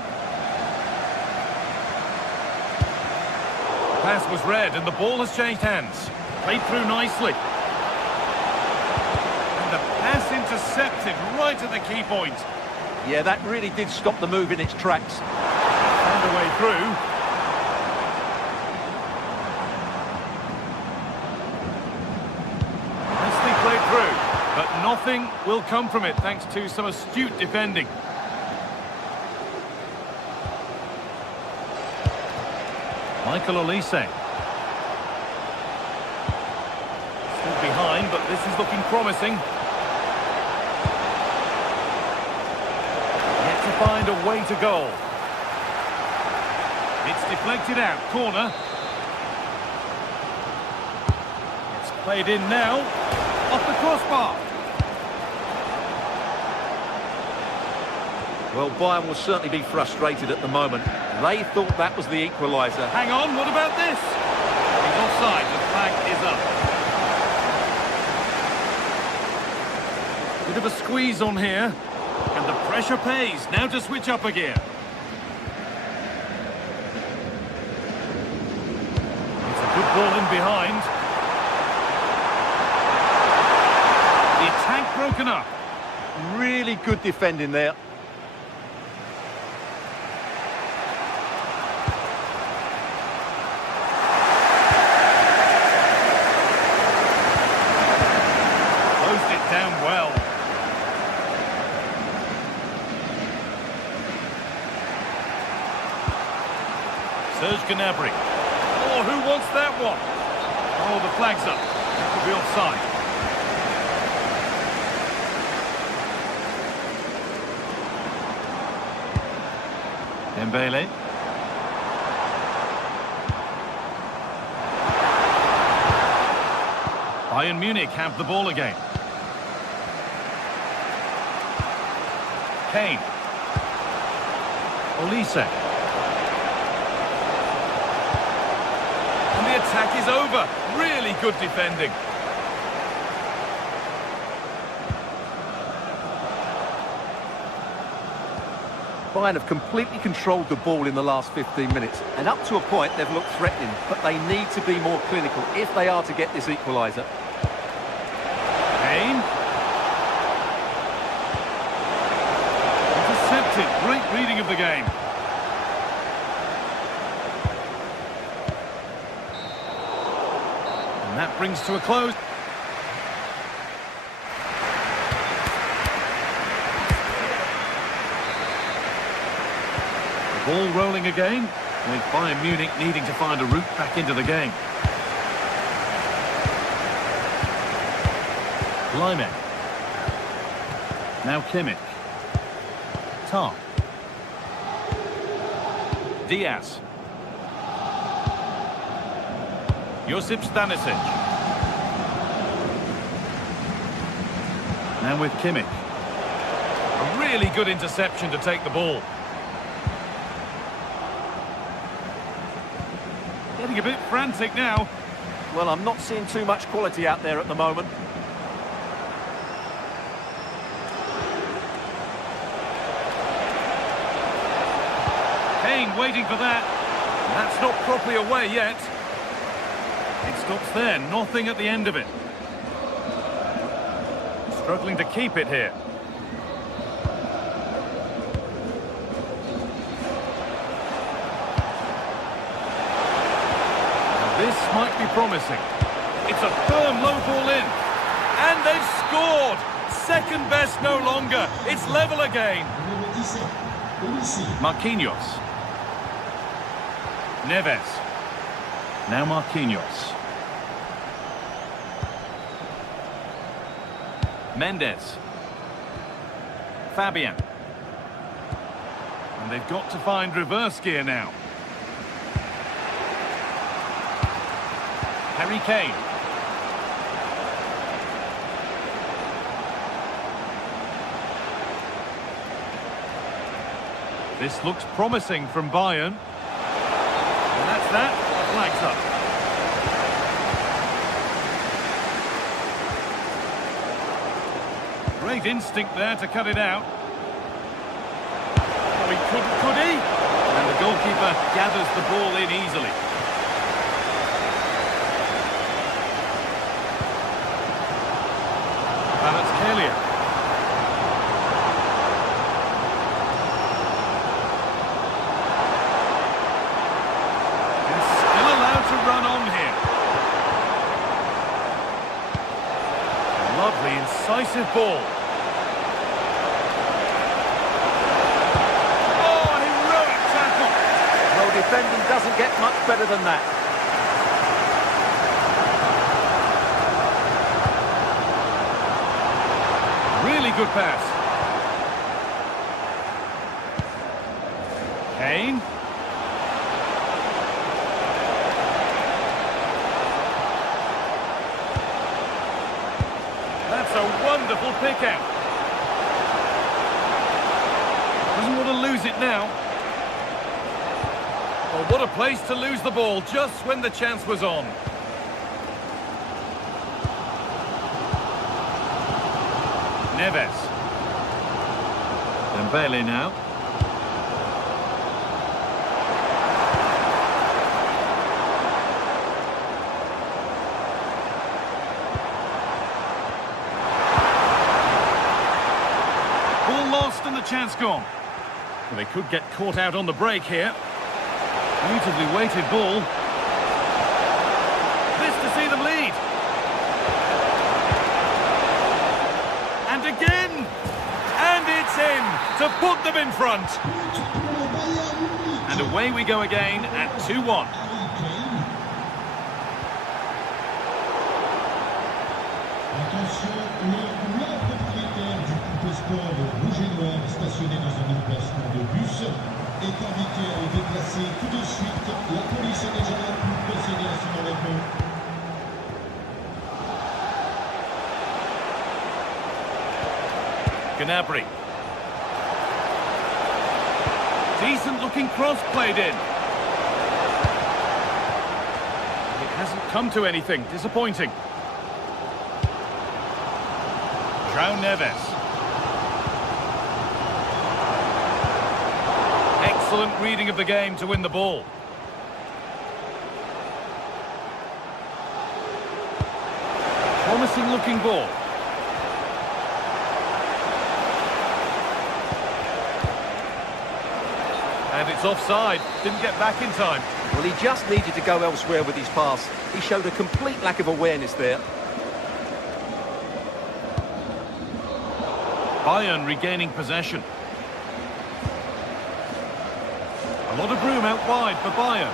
The pass was read and the ball has changed hands. Played through nicely. And the pass intercepted right at the key point. Yeah, that really did stop the move in its tracks. Found a way through. Nicely played through. But nothing will come from it thanks to some astute defending. Michael Olise. Still behind, but this is looking promising. Yet to find a way to goal. It's deflected out, corner. It's played in now. Off the crossbar. Well, Bayern will certainly be frustrated at the moment. They thought that was the equaliser. Hang on, what about this? He's offside, the flag is up. Bit of a squeeze on here. And the pressure pays. Now to switch up again. a good ball in behind. The attack broken up. Really good defending there. Closed it down well. Serge Gnabry. Oh, who wants that one? Oh, the flag's up. That could be offside. Dembele. Bayern Munich have the ball again. Kane. Olise. And the attack is over. Really good defending. Bayern have completely controlled the ball in the last 15 minutes, and up to a point they've looked threatening, but they need to be more clinical if they are to get this equaliser. Kane. Intercepted. Great reading of the game. And that brings to a close. Ball rolling again, with Bayern Munich needing to find a route back into the game. Lyman. Now Kimmich. Tar. Diaz. Josip Stanisic. Now with Kimmich. A really good interception to take the ball. Getting a bit frantic now. Well, I'm not seeing too much quality out there at the moment. Kane waiting for that. That's not properly away yet. It stops there, nothing at the end of it. Struggling to keep it here. This might be promising. It's a firm low ball in. And they've scored! Second best no longer. It's level again. Marquinhos. Neves. Now Marquinhos. Mendes. Fabian. And they've got to find reverse gear now. Harry Kane. This looks promising from Bayern. And that's that. The flag's up. Great instinct there to cut it out. Oh, he couldn't, could he? And the goalkeeper gathers the ball in easily. Kelia. And still allowed to run on here. Lovely, incisive ball. Oh, heroic tackle. Well, defending doesn't get much better than that. Good pass. Kane. That's a wonderful pick out. Doesn't want to lose it now. Well, what a place to lose the ball just when the chance was on. Neves. Dembele now. chance gone. Well, they could get caught out on the break here. Beautifully weighted ball. This to see them lead. And again! And it's in to put them in front. And away we go again at 2-1. Attention, le propriétaire du GTSports rouge et noir stationné dans un emplacement de bus est invité à le déplacer tout de suite. La police est déjà là pour procéder à son enlèvement. Gnabry. Decent looking cross played in. It hasn't come to anything. Disappointing. João Neves. Excellent reading of the game to win the ball. Promising looking ball. And it's offside. Didn't get back in time. Well, he just needed to go elsewhere with his pass. He showed a complete lack of awareness there. Bayern regaining possession. A lot of room out wide for Bayern.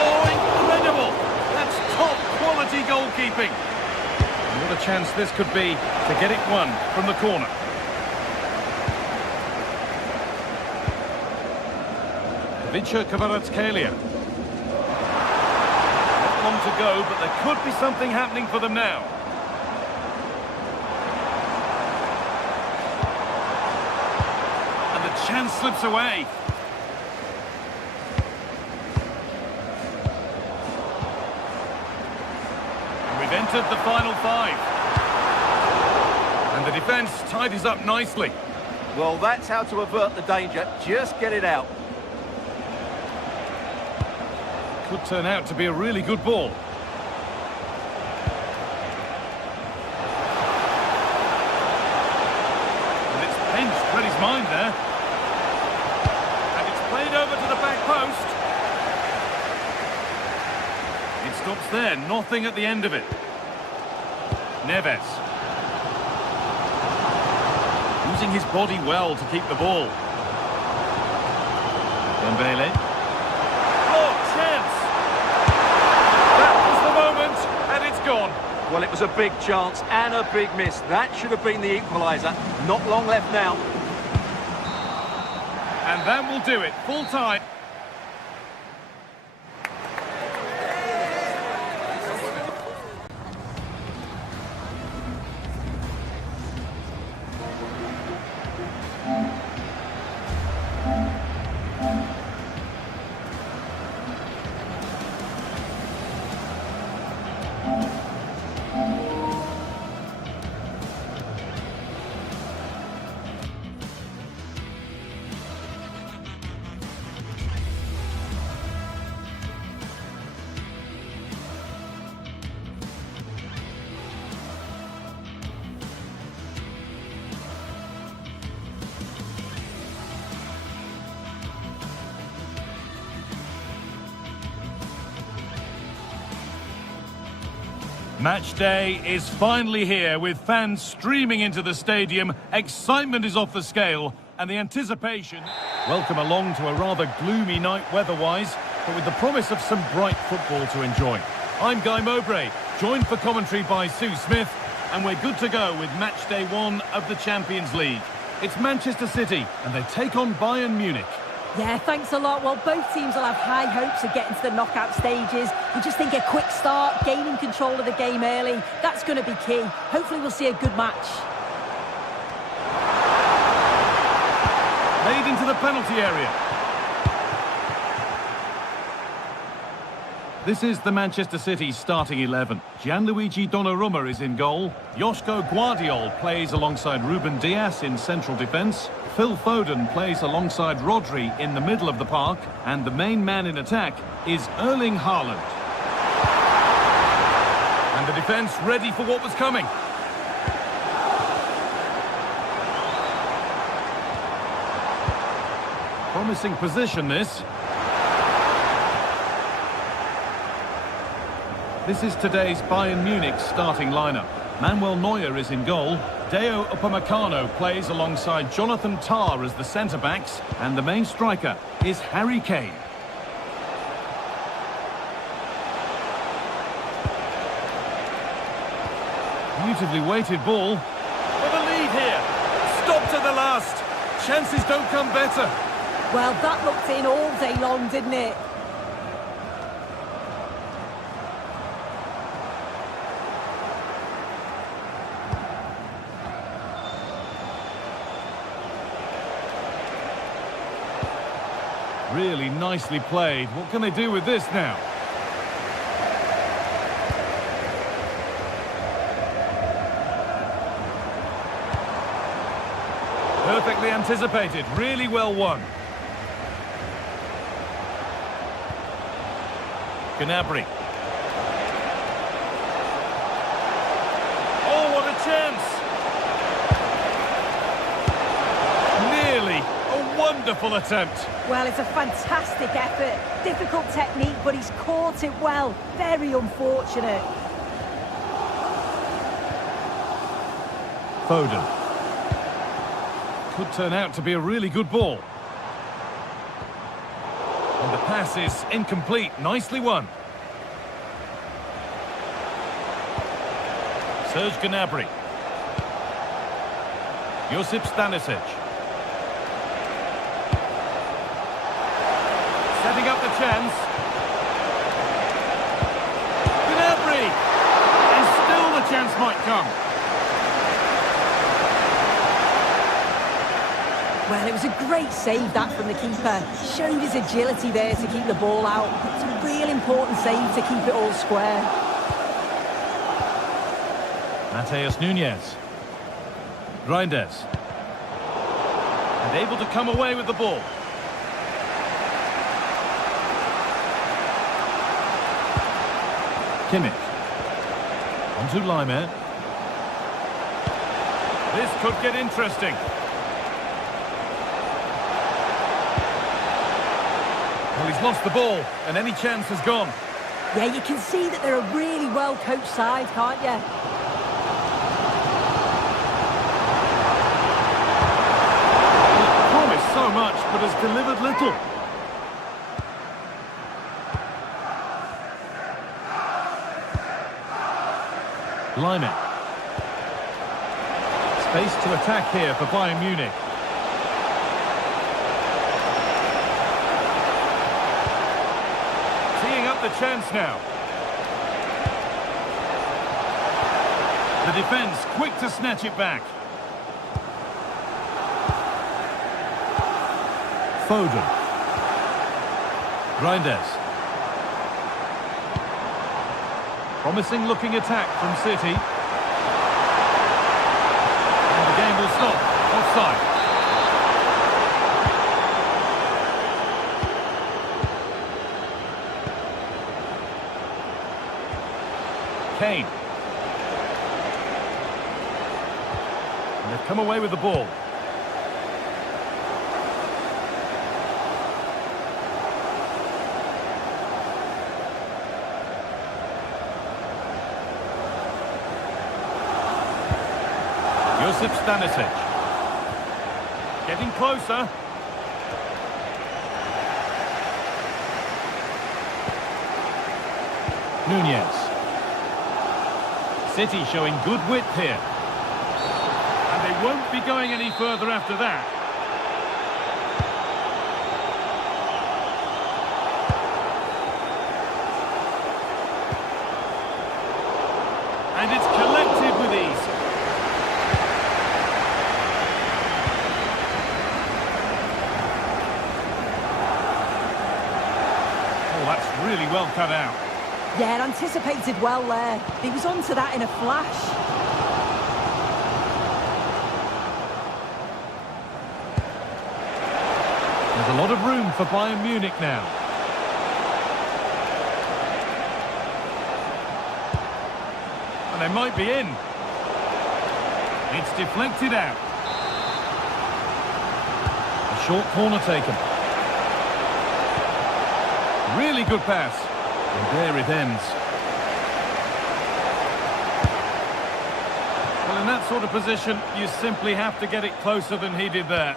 Oh, incredible! That's top quality goalkeeping. And what a chance this could be to get it won from the corner. Kvaratskhelia. Not long to go, but there could be something happening for them now. And the chance slips away. And we've entered the final 5. And the defence tidies up nicely. Well, that's how to avert the danger. Just get it out. Could turn out to be a really good ball. And it's pinched, read his mind there. And it's played over to the back post. It stops there, nothing at the end of it. Neves. Using his body well to keep the ball. Dembele. Gone. Well, it was a big chance and a big miss. That should have been the equaliser. Not long left now. And that will do it. Full time. Match day is finally here with fans streaming into the stadium. Excitement is off the scale and the anticipation. Welcome along to a rather gloomy night weather-wise, but with the promise of some bright football to enjoy. I'm Guy Mowbray, joined for commentary by Sue Smith, and we're good to go with match day 1 of the Champions League. It's Manchester City and they take on Bayern Munich. Yeah, thanks a lot. Well, both teams will have high hopes of getting to the knockout stages. We just think a quick start, gaining control of the game early, that's going to be key. Hopefully we'll see a good match. Made into the penalty area. This is the Manchester City starting 11. Gianluigi Donnarumma is in goal. Joško Guardiol plays alongside Ruben Dias in central defence. Phil Foden plays alongside Rodri in the middle of the park. And the main man in attack is Erling Haaland. And the defence ready for what was coming. Promising position, this. This is today's Bayern Munich starting lineup. Manuel Neuer is in goal. Deo Upamecano plays alongside Jonathan Tah as the centre-backs. And the main striker is Harry Kane. Beautifully weighted ball. For the lead here. Stopped at the last. Chances don't come better. Well, that looked in all day long, didn't it? Really nicely played. What can they do with this now? Perfectly anticipated. Really well won. Gnabry. Oh, what a chance! Nearly. A wonderful attempt. Well, it's a fantastic effort. Difficult technique, but he's caught it well. Very unfortunate. Foden. Could turn out to be a really good ball. And the pass is incomplete. Nicely won. Serge Gnabry. Josip Stanisic. Setting up the chance. Gnabry! And still the chance might come. Well, it was a great save, that, from the keeper. Showed his agility there to keep the ball out. It's a real important save to keep it all square. Mateus Nunes. Reinders. And able to come away with the ball. Kimmich. On to Laimer. This could get interesting. Well, he's lost the ball, and any chance has gone. Yeah, you can see that they're a really well-coached side, can't you? He's promised so much, but has delivered little. Laimer. Space to attack here for Bayern Munich. The chance now. The defence quick to snatch it back. Foden. Reinders. Promising looking attack from City. And the game will stop. Offside. Kane. And they've come away with the ball. Josip Stanisic. Getting closer. Nunes. City showing good width here. And they won't be going any further after that. And it's collected with ease. Oh, that's really well cut out. Yeah, anticipated well there. He was onto that in a flash. There's a lot of room for Bayern Munich now. And they might be in. It's deflected out. A short corner taken. Really good pass. And there it ends. Well, in that sort of position, you simply have to get it closer than he did there.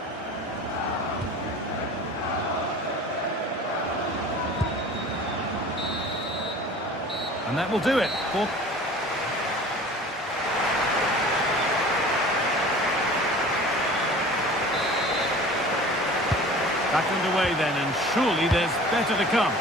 And that will do it. Back underway then, and surely there's better to come.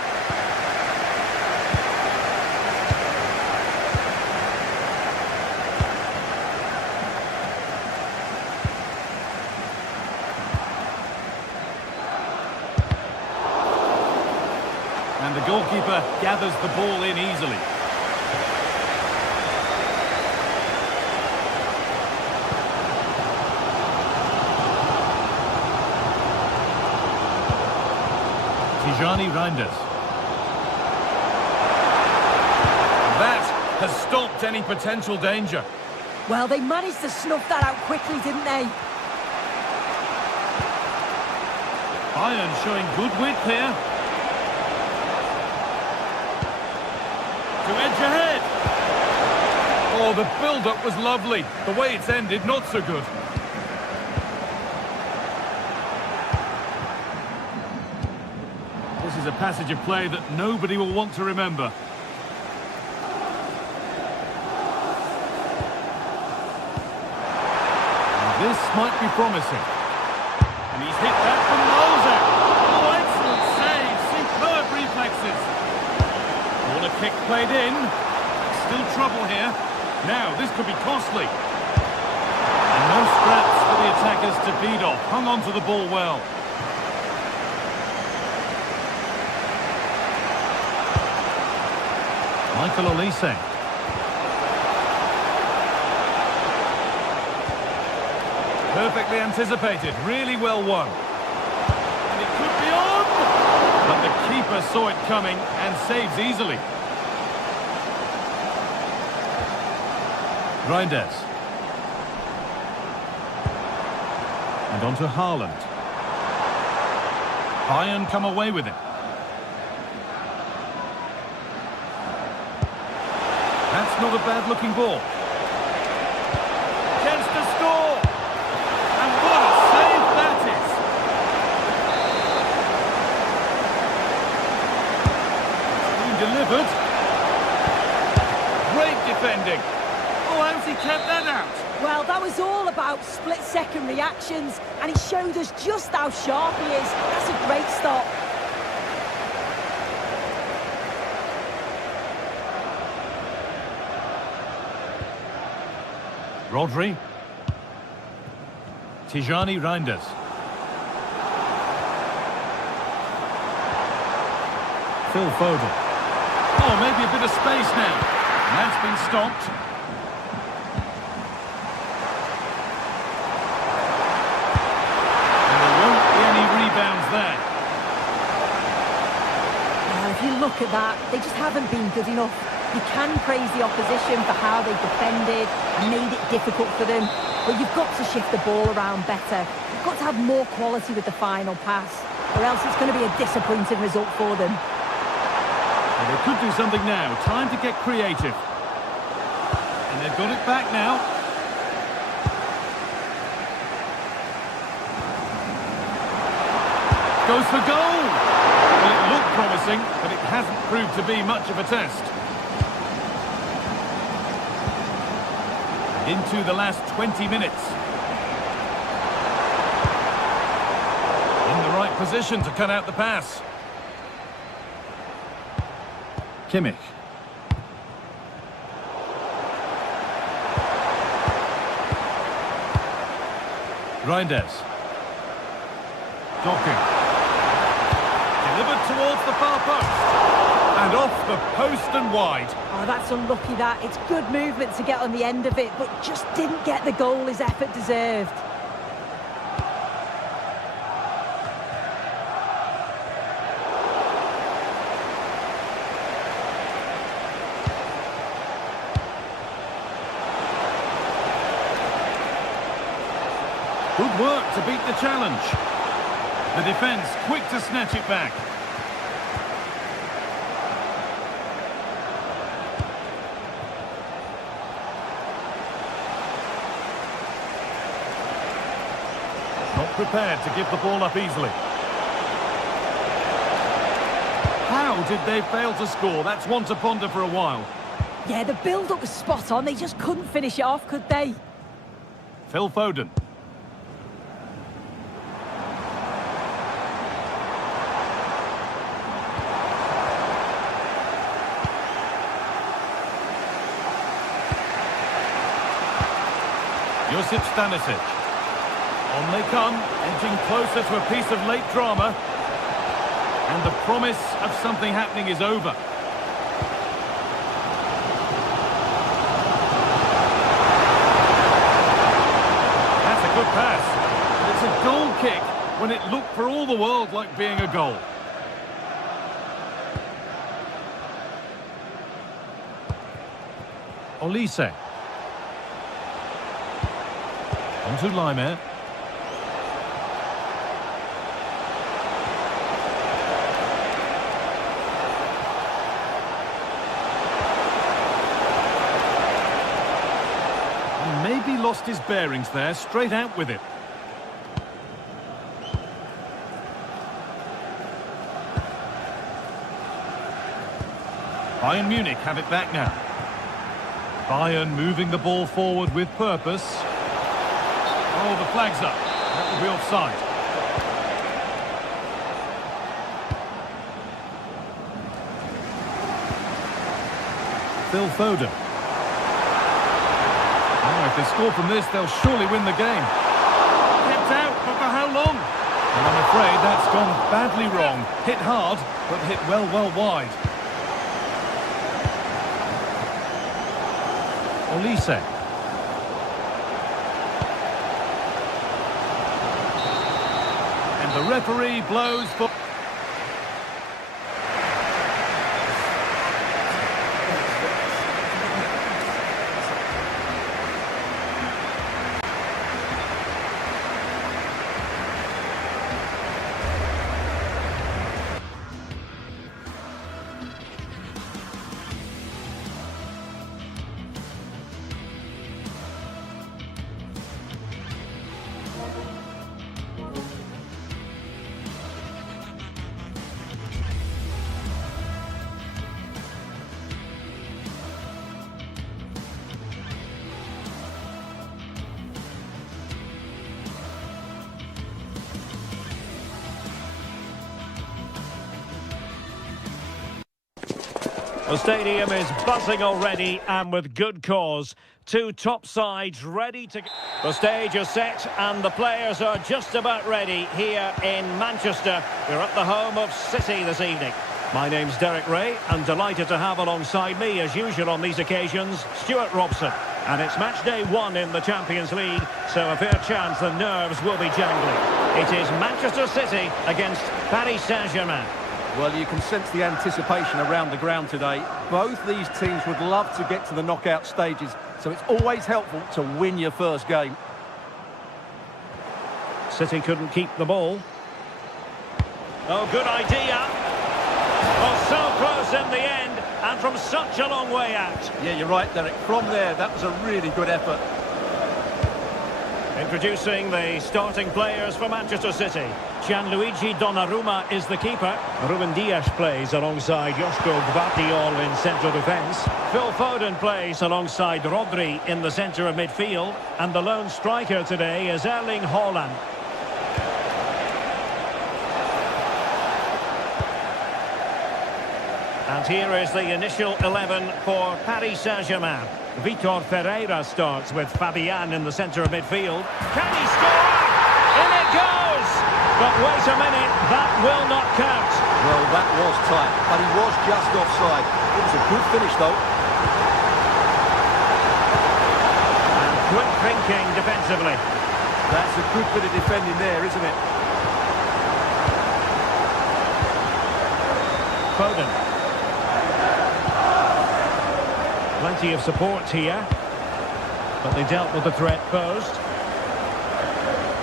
And the goalkeeper gathers the ball in easily. Reinders. That has stopped any potential danger. Well, they managed to snuff that out quickly, didn't they? Bayern showing good width here. To edge ahead. Oh, the build-up was lovely. The way it's ended, not so good. This is a passage of play that nobody will want to remember. And this might be promising. And he's hit that from miles out. Oh, excellent save. Superb reflexes. Corner kick played in. Still trouble here. Now, this could be costly. And no scraps for the attackers to beat off. Hung on to the ball well. Michael Olise. Perfectly anticipated, really well won. And it could be on! But the keeper saw it coming and saves easily. Reinders. And on to Haaland. Bayern come away with it. That's not a bad-looking ball. Chance to score! And what a save that is! It's been delivered. Great defending. Oh, how's he kept that out? Well, that was all about split-second reactions, and it showed us just how sharp he is. That's a great stop. Rodri. Reinders. Phil Foden. Oh, maybe a bit of space now. And that's been stopped. And there won't be any rebounds there. Well, if you look at that, they just haven't been good enough. You can praise the opposition for how they defended and made it difficult for them, but you've got to shift the ball around better. You've got to have more quality with the final pass, or else it's going to be a disappointing result for them. Well, they could do something now. Time to get creative. And they've got it back now. Goes for goal! Well, it looked promising, but it hasn't proved to be much of a test. Into the last 20 minutes. In the right position to cut out the pass. Kimmich. Reinders. Docking. Delivered towards the far post. And off the post and wide. Oh, that's unlucky that. It's good movement to get on the end of it, but just didn't get the goal his effort deserved. Good work to beat the challenge. The defence quick to snatch it back. prepared to give the ball up easily. How did they fail to score? That's one to ponder for a while. Yeah, the build-up was spot on. They just couldn't finish it off, could they? Phil Foden. Josip Stanisic. On they come, edging closer to a piece of late drama. And the promise of something happening is over. That's a good pass. But it's a goal kick when it looked for all the world like being a goal. Olise. On to Laimer. He maybe lost his bearings there, straight out with it. Bayern Munich have it back now. Bayern moving the ball forward with purpose. Oh, the flag's up. That will be offside. Phil Foden. Oh, if they score from this, they'll surely win the game. Kept out, but for how long? And I'm afraid that's gone badly wrong. Hit hard, but hit well wide. Olise. The referee blows for... The stadium is buzzing already, and with good cause. Two top sides ready to... The stage is set and the players are just about ready here in Manchester. We're at the home of City this evening. My name's Derek Ray, and delighted to have alongside me, as usual on these occasions, Stuart Robson. And it's match day 1 in the Champions League, so a fair chance the nerves will be jangling. It is Manchester City against Paris Saint-Germain. Well, you can sense the anticipation around the ground today. Both these teams would love to get to the knockout stages, so it's always helpful to win your first game. City couldn't keep the ball. Oh, good idea. Oh, so close in the end, and from such a long way out. Yeah, you're right, Derek. From there, that was a really good effort. Introducing the starting players for Manchester City. Gianluigi Donnarumma is the keeper. Ruben Dias plays alongside Josko Gvardiol in central defence. Phil Foden plays alongside Rodri in the centre of midfield. And the lone striker today is Erling Haaland. And here is the initial 11 for Paris Saint-Germain. Vitor Ferreira starts with Fabian in the centre of midfield. Can he score? In it goes! But wait a minute, that will not count. Well, that was tight, but he was just offside. It was a good finish, though. And quick thinking defensively. That's a good bit of defending there, isn't it? Foden. Plenty of support here, but they dealt with the threat posed.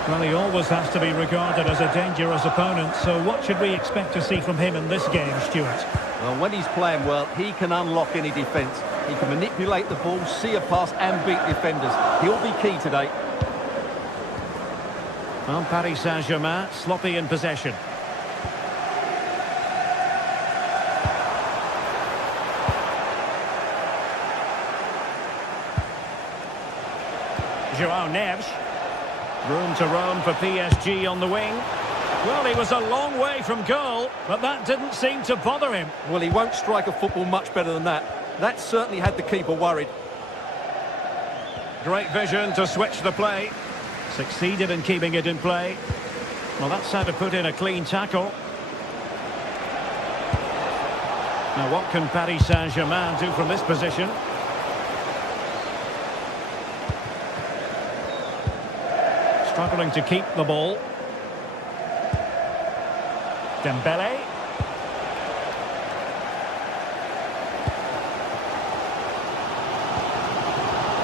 Well, he always has to be regarded as a dangerous opponent, so what should we expect to see from him in this game, Stuart? Well, when he's playing well, he can unlock any defence. He can manipulate the ball, see a pass and beat defenders. He'll be key today. Well, Paris Saint-Germain sloppy in possession. João Neves. Room to roam for PSG on the wing. Well, he was a long way from goal, but that didn't seem to bother him. Well, he won't strike a football much better than that. That certainly had the keeper worried. Great vision to switch the play. Succeeded in keeping it in play. Well, that's how to put in a clean tackle. Now, what can Paris Saint-Germain do from this position? Struggling to keep the ball. Dembele.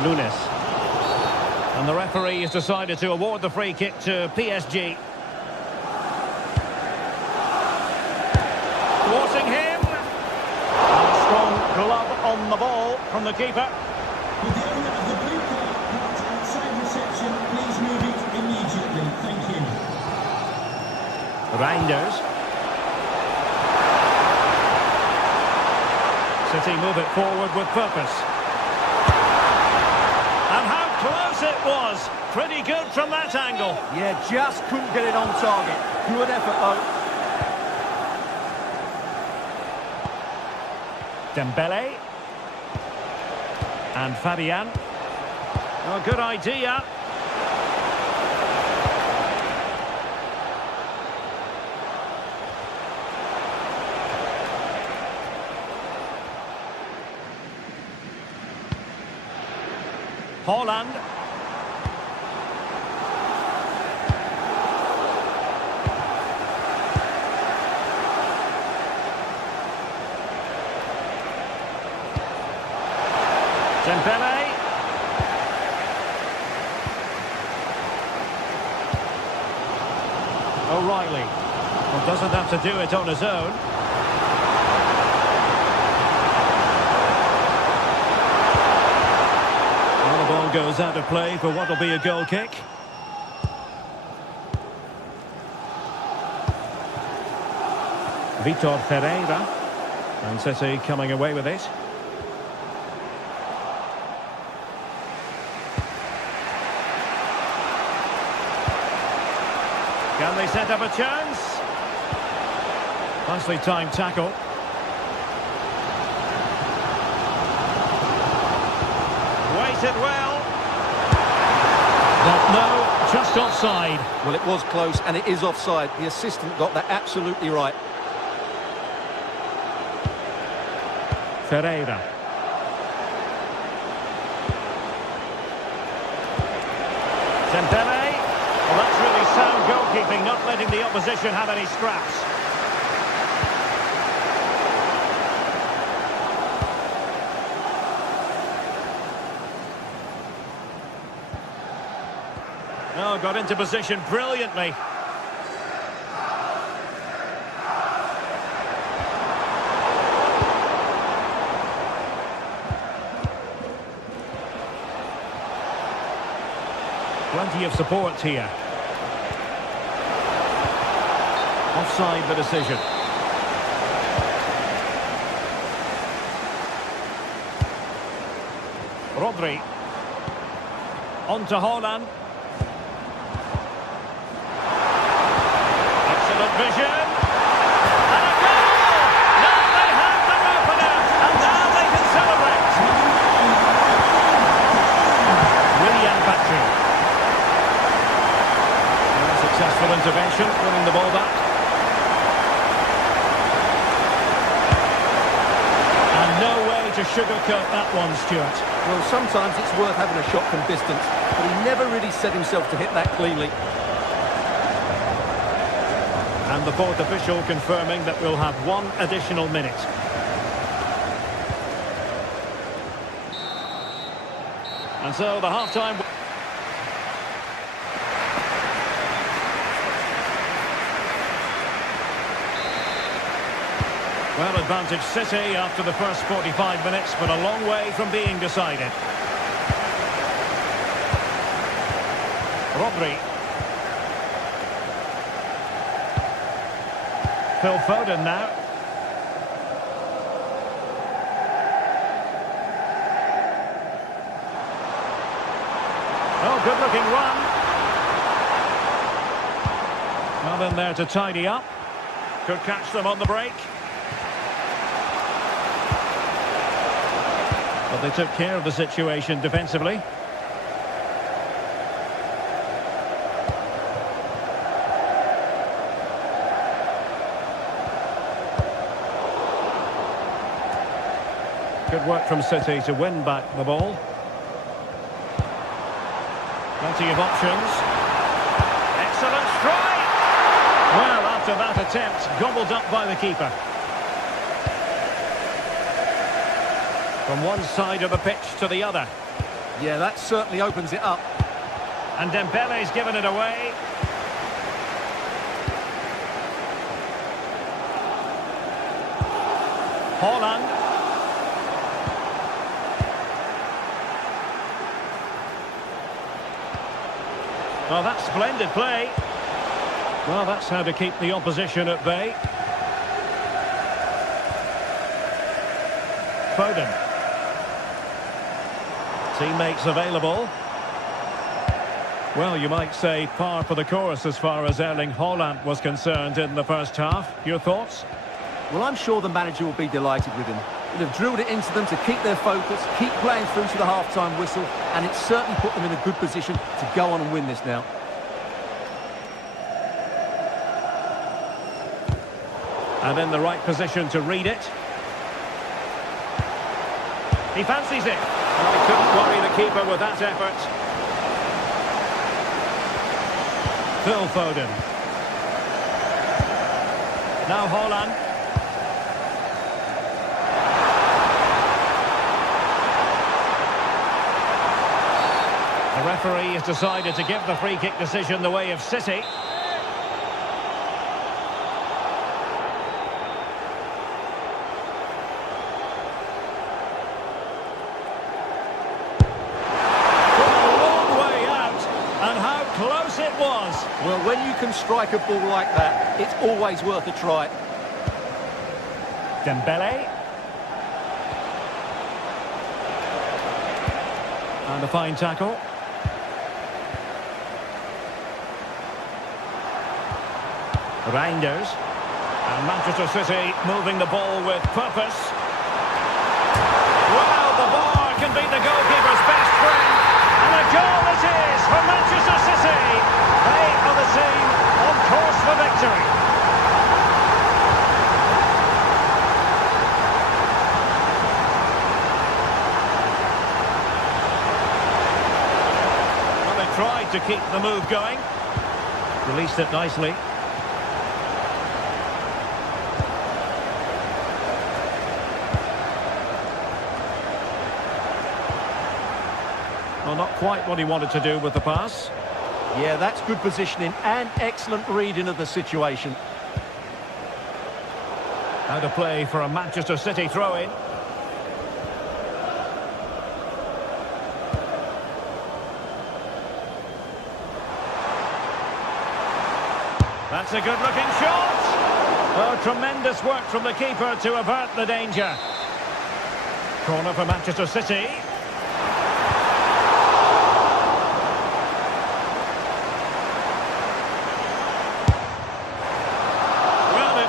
Nunes. And the referee has decided to award the free kick to PSG. Thwarting him. And a strong glove on the ball from the keeper. With the owner of the blue card marked outside reception, please move it immediately. Thank you. Reinders. City move it forward with purpose. And how close it was. Pretty good from that angle. Yeah, just couldn't get it on target. Good effort, though. Dembele. And Fabian. Oh, good idea. Haaland. Dembele. O'Reilly. Well, doesn't have to do it on his own. Well, the ball goes out of play for what will be a goal kick. Vitor Ferreira. And City coming away with it. Can they set up a chance? Nicely timed tackle. Waited well. But no, just offside. Well, it was close, and it is offside. The assistant got that absolutely right. Ferreira. Dembele. Well, that's really sound goalkeeping, not letting the opposition have any scraps. Oh, got into position brilliantly. Plenty of support here. Offside the decision. Rodri. On to Haaland. Excellent vision. And a goal! Now they have the opener. And now they can celebrate. William Battery. Successful intervention, winning the ball back. And no way to sugarcoat that one, Stuart. Well, sometimes it's worth having a shot from distance, but he never really set himself to hit that cleanly. And the fourth official confirming that we'll have one additional minute. And so the half-time... Well, advantage City after the first 45 minutes, but a long way from being decided. Rodri. Phil Foden now. Oh, good-looking run. Well in there to tidy up. Could catch them on the break. But they took care of the situation defensively. Good work from City to win back the ball. Plenty of options. Excellent strike! Well, after that attempt, gobbled up by the keeper. From one side of the pitch to the other. Yeah, that certainly opens it up. And Dembele's given it away. Haaland. Oh, that's splendid play. Well, that's how to keep the opposition at bay. Foden. Teammates available. Well, you might say par for the course as far as Erling Haaland was concerned in the first half. Your thoughts? Well, I'm sure the manager will be delighted with him. They've drilled it into them to keep their focus, keep playing through to the half-time whistle, and it's certainly put them in a good position to go on and win this now. And in the right position to read it. He fancies it. And he couldn't worry the keeper with that effort. Phil Foden. Now Haaland. The referee has decided to give the free kick decision the way of City. Well, when you can strike a ball like that, it's always worth a try. Dembele. And a fine tackle. Reinders. And Manchester City moving the ball with purpose. Well, the bar can be the goalkeeper's best friend. And a goal it is for Manchester City. They are the team on course for victory. Well, they tried to keep the move going. Released it nicely. Well, not quite what he wanted to do with the pass. Yeah, that's good positioning and excellent reading of the situation. How to play for a Manchester City throw-in. That's a good-looking shot. Oh, tremendous work from the keeper to avert the danger. Corner for Manchester City.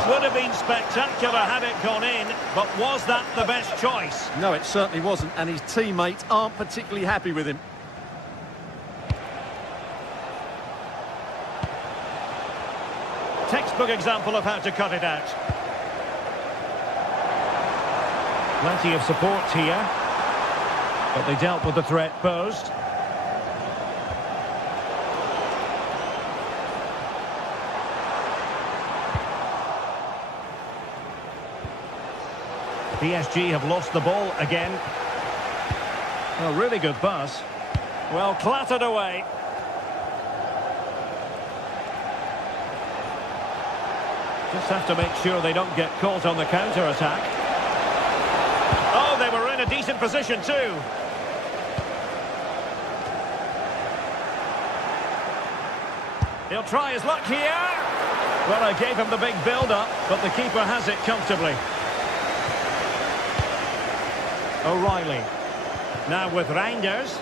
Would have been spectacular had it gone in, but was that the best choice? No, it certainly wasn't, and his teammates aren't particularly happy with him. Textbook example of how to cut it out. Plenty of support here, but they dealt with the threat posed. PSG have lost the ball again. Well, really good pass. Well, clattered away. Just have to make sure they don't get caught on the counter-attack. Oh, they were in a decent position too. He'll try his luck here. Well, I gave him the big build-up, but the keeper has it comfortably. O'Reilly. Now with Reinders.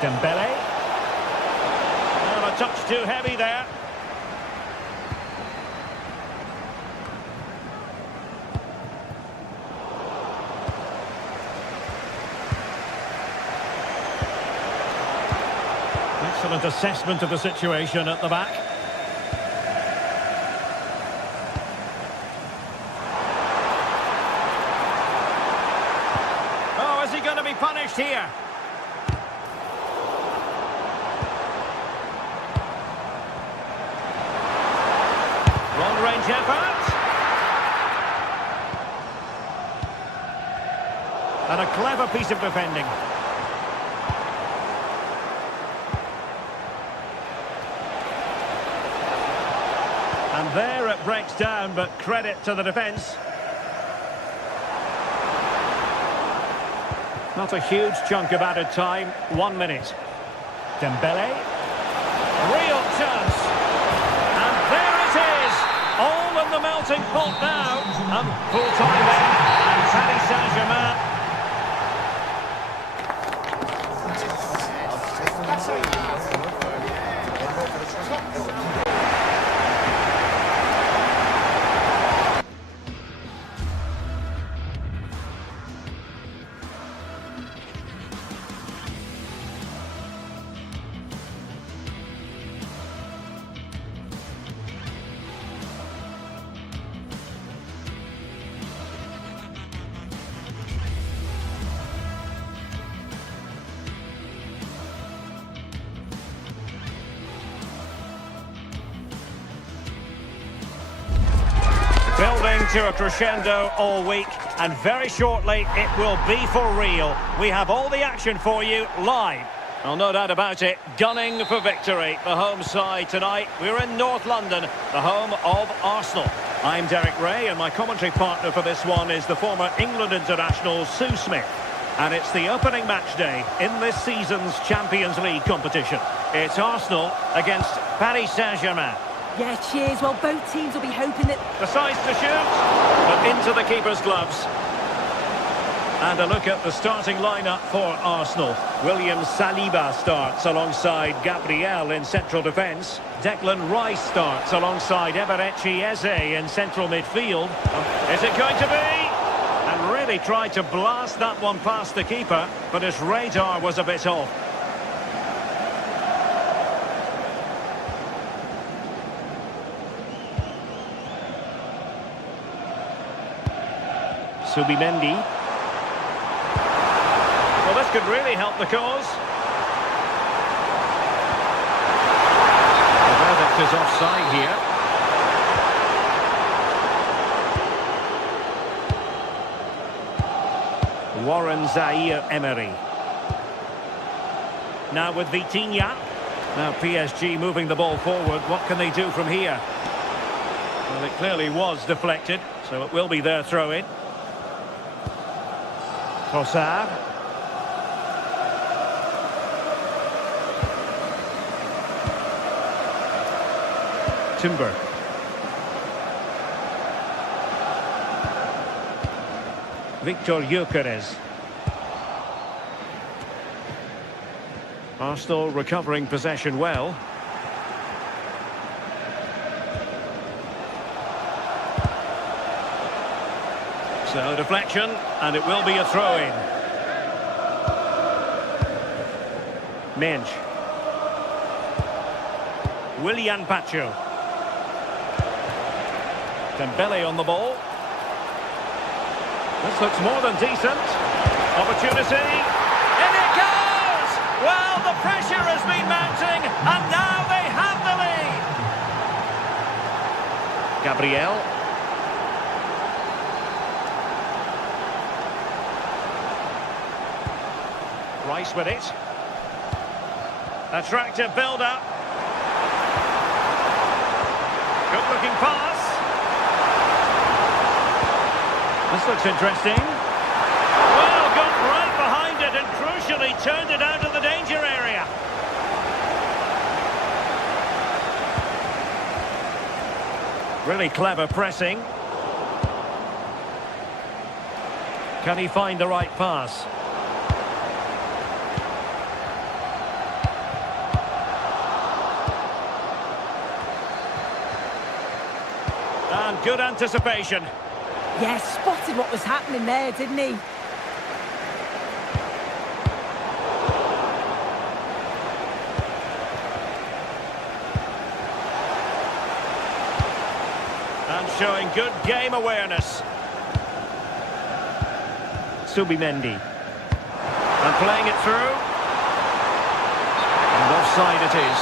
Dembele. Well, a touch too heavy there. Excellent assessment of the situation at the back. Oh, is he going to be punished here? Long-range effort. And a clever piece of defending. And there it breaks down, but credit to the defence. Not a huge chunk of added time. 1 minute. Dembele. Real chance. And there it is. All in the melting pot now. And full time then. And Paris Saint-Germain. Building to a crescendo all week, and very shortly it will be for real. We have all the action for you live. Well, no doubt about it, gunning for victory. The home side tonight, we're in North London, the home of Arsenal. I'm Derek Ray, and my commentary partner for this one is the former England international Sue Smith. And it's the opening match day in this season's Champions League competition. It's Arsenal against Paris Saint-Germain. Yeah, cheers. Well, both teams will be hoping that... Decides to shoot, but into the keeper's gloves. And a look at the starting lineup for Arsenal. William Saliba starts alongside Gabriel in central defence. Declan Rice starts alongside Eberechi Eze in central midfield. Is it going to be? And really tried to blast that one past the keeper, but his radar was a bit off. Subimendi. Well, this could really help the cause. The verdict is offside here. Warren Zaire-Emery. Now with Vitinha. Now PSG moving the ball forward. What can they do from here? Well, it clearly was deflected, so it will be their throw-in. Trossard. Timber. Victor Gyökeres. Arsenal recovering possession well. So deflection, and it will be a throw-in. Mensch. Willian Pacho. Dembele on the ball. This looks more than decent. Opportunity. In it goes! Well, the pressure has been mounting, and now they have the lead. Gabriel. Rice with it. Attractive build-up. Good-looking pass. This looks interesting. Well, got right behind it and actually turned it out of the danger area. Really clever pressing. Can he find the right pass? And good anticipation. Yes, spotted what was happening there, didn't he? And showing good game awareness. Subimendi. And playing it through. And offside it is.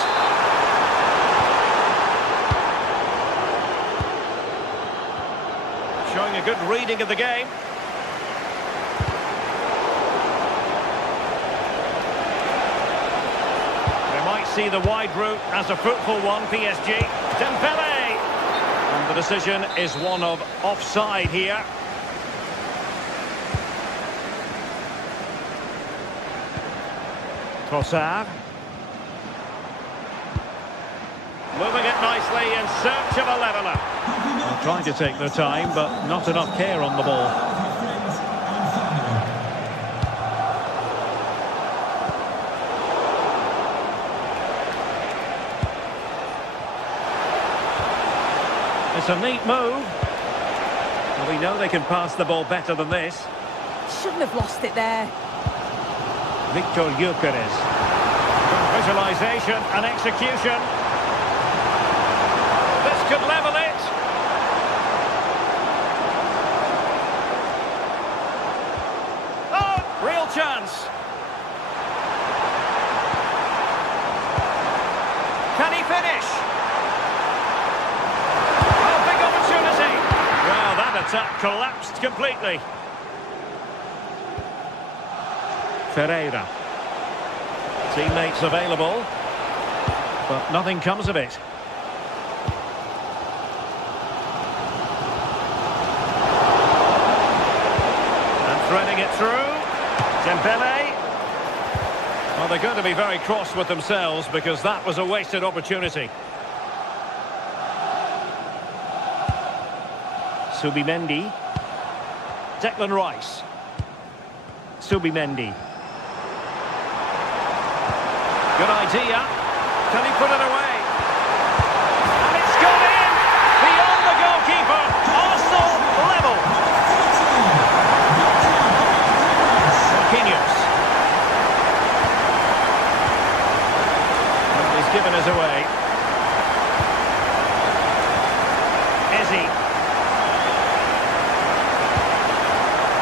Showing a good reading of the game. We might see the wide route as a fruitful one, PSG. Dembele! And the decision is one of offside here. Trossard. Moving it nicely in search of a leveller. They're trying to take their time, but not enough care on the ball. It's a neat move. Well, we know they can pass the ball better than this. Shouldn't have lost it there. Victor Gyökeres. Good visualisation and execution. This could level it. Oh, real chance. Can he finish? Oh, big opportunity. Well, that attack collapsed completely. Ferreira. Teammates available, but nothing comes of it. And threading it through. Dembele. Well, they're going to be very cross with themselves because that was a wasted opportunity. Subimendi. Declan Rice. Subimendi. Good idea. Can he put it away? And it's gone in! Beyond the goalkeeper. Arsenal level. Marquinhos. And he's given us away. Izzy.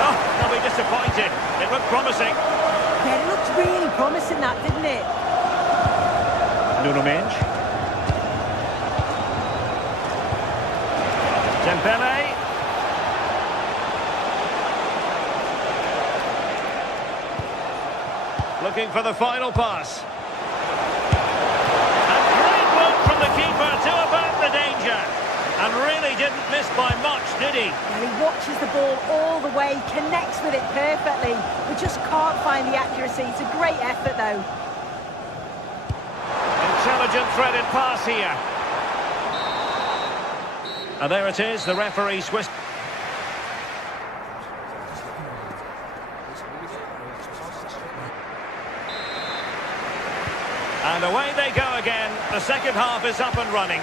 Oh, they'll be disappointed. It looked promising. Yeah, it looked really promising, that, didn't it? Nuno Mendes. Dembele. Looking for the final pass. And great work from the keeper to avert the danger. And really didn't miss by much, did he? Yeah, he watches the ball all the way, connects with it perfectly. We just can't find the accuracy. It's a great effort, though. Intelligent threaded pass here. And there it is, the referee Swiss. And away they go again. The second half is up and running.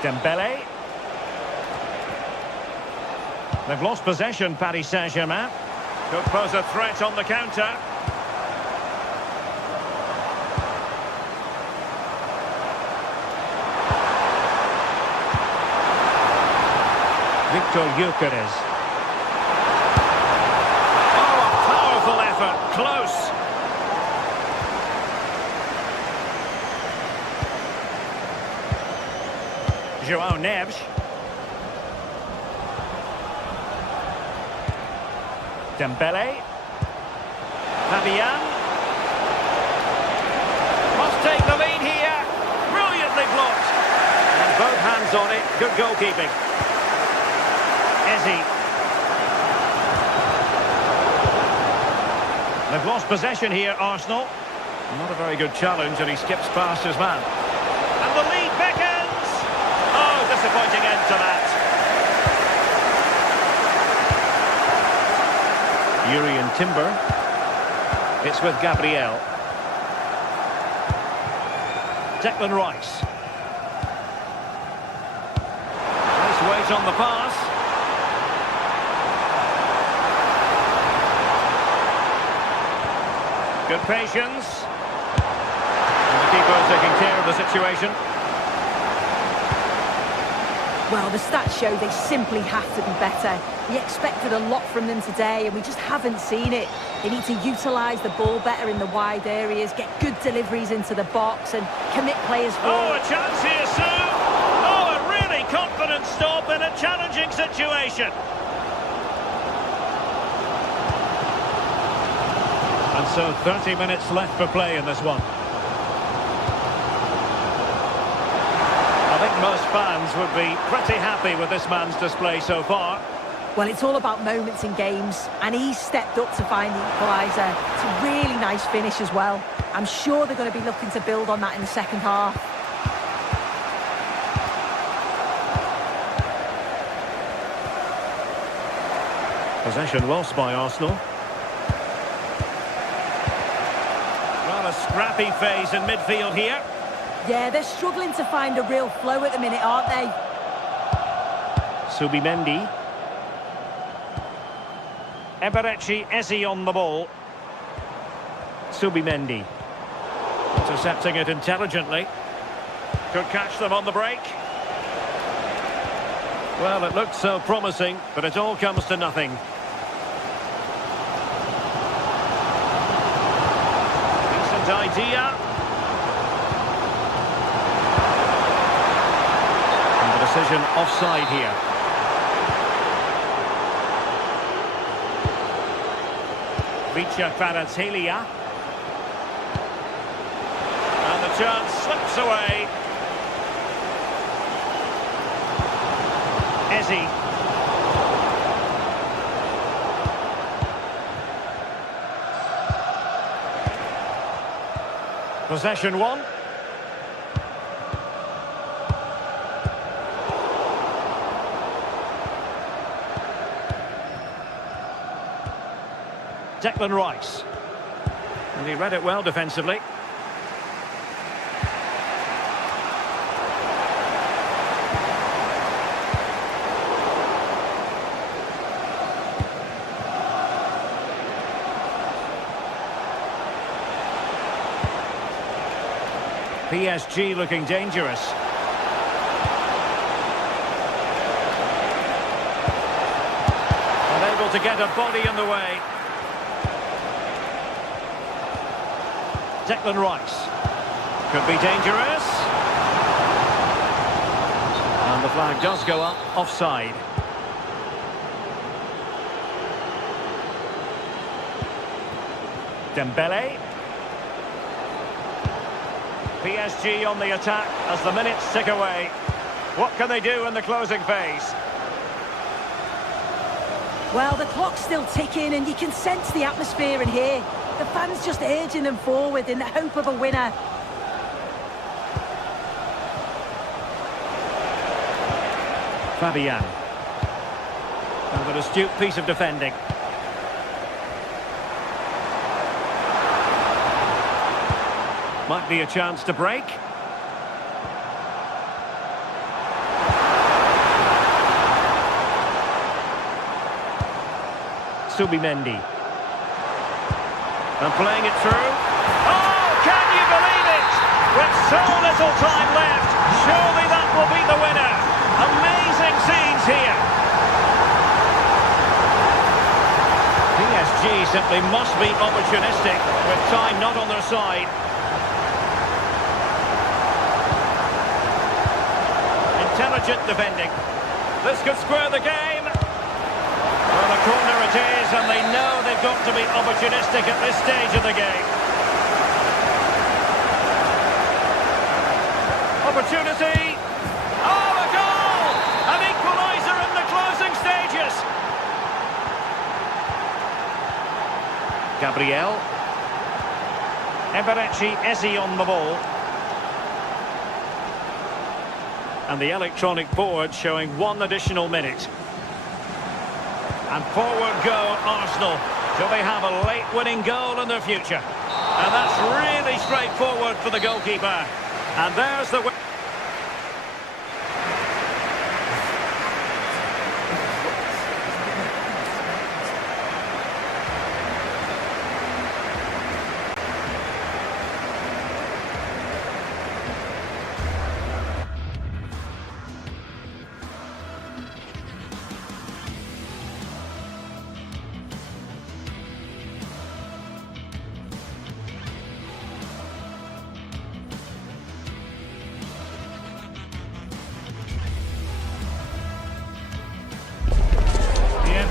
Dembele. They've lost possession, Paris Saint-Germain. Could pose a threat on the counter. Victor Gyökeres. Oh, a powerful effort. Close. João Neves. Dembele. Fabian. on it. Good goalkeeping. Ezzy. They've lost possession here, Arsenal. Not a very good challenge, and he skips past his man. And the lead beckons! Oh, disappointing end to that. Urian Timber. It's with Gabriel. Declan Rice. Nice weight on the pass. Good patience. And the keeper is taking care of the situation. Well, the stats show they simply have to be better. We expected a lot from them today, and we just haven't seen it. They need to utilise the ball better in the wide areas, get good deliveries into the box, and commit players forward. Oh, a chance here, Sue! Oh, a really confident stop in a challenging situation. And so 30 minutes left for play in this one. I think most fans would be pretty happy with this man's display so far. Well, it's all about moments in games, and he's stepped up to find the equaliser. It's a really nice finish as well. I'm sure they're going to be looking to build on that in the second half. Possession lost by Arsenal. Well, a scrappy phase in midfield here. Yeah, they're struggling to find a real flow at the minute, aren't they? Subimendi. Eberechi Eze on the ball. Subimendi. Intercepting it intelligently. Could catch them on the break. Well, it looked so promising, but it all comes to nothing. Decent idea. And the decision offside here. Vicha Kvaratskhelia. And the chance slips away. Eze. Possession one. Declan Rice. And he read it well defensively. PSG looking dangerous. Unable to get a body in the way. Declan Rice. Could be dangerous. And the flag does go up, offside. Dembele. PSG on the attack as the minutes tick away. What can they do in the closing phase? Well, the clock's still ticking, and you can sense the atmosphere in here. The fans just urging them forward in the hope of a winner. Fabian. And an astute piece of defending. Might be a chance to break. Subimendi. And playing it through. Oh, can you believe it? With so little time left, surely that will be the winner. Amazing scenes here. PSG simply must be opportunistic with time not on their side. Intelligent defending. This could square the game. Well, a corner it is, and they know they've got to be opportunistic at this stage of the game. Opportunity. Oh, a goal! Gabriel. Eberechi Eze on the ball. And the electronic board showing 1 additional minute. And forward go Arsenal. Do they have a late winning goal in their future? And that's really straightforward for the goalkeeper. And there's the...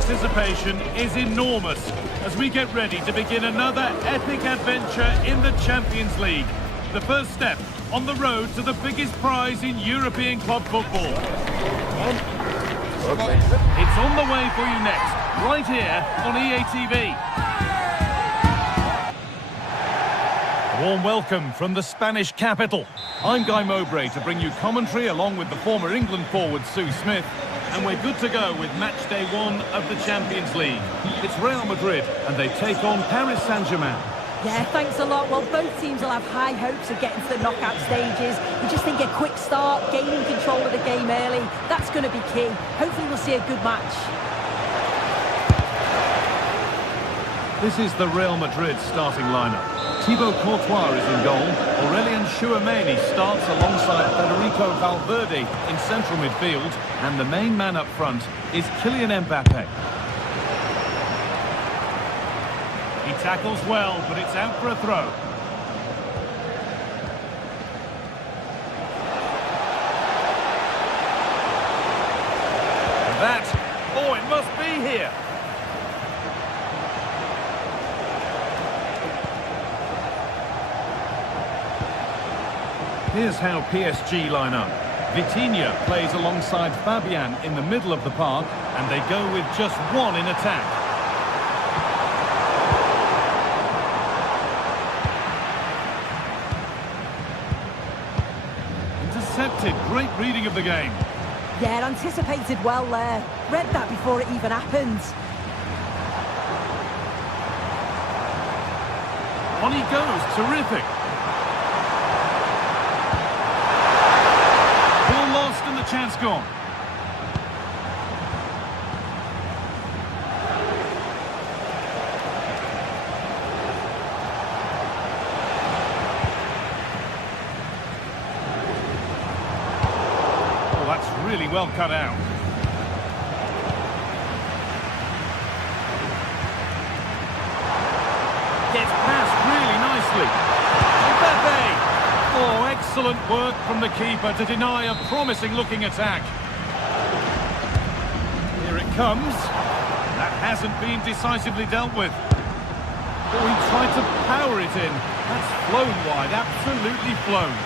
Anticipation is enormous as we get ready to begin another epic adventure in the Champions League. The first step on the road to the biggest prize in European club football. It's on the way for you next, right here on EA TV. A warm welcome from the Spanish capital. I'm Guy Mowbray to bring you commentary along with the former England forward Sue Smith. And we're good to go with match day 1 of the Champions League. It's Real Madrid and they take on Paris Saint-Germain. Yeah, thanks a lot. Well, both teams will have high hopes of getting to the knockout stages. We just think a quick start, gaining control of the game early, that's going to be key. Hopefully we'll see a good match. This is the Real Madrid starting lineup. Thibaut Courtois is in goal. Aurelien Tchouameni starts alongside Federico Valverde in central midfield. And the main man up front is Kylian Mbappe. He tackles well, but it's out for a throw. And that, oh, it must be here. Here's how PSG line up. Vitinha plays alongside Fabian in the middle of the park, and they go with just 1 in attack. Intercepted, great reading of the game. Yeah, anticipated well there. Read that before it even happened. On he goes, terrific. And the chance gone. Oh, that's really well cut out. Gets past really nicely. Mbappe! Oh, excellent work from the keeper to deny a promising-looking attack. Here it comes. That hasn't been decisively dealt with. Oh, he tried to power it in. That's flown wide, absolutely flown.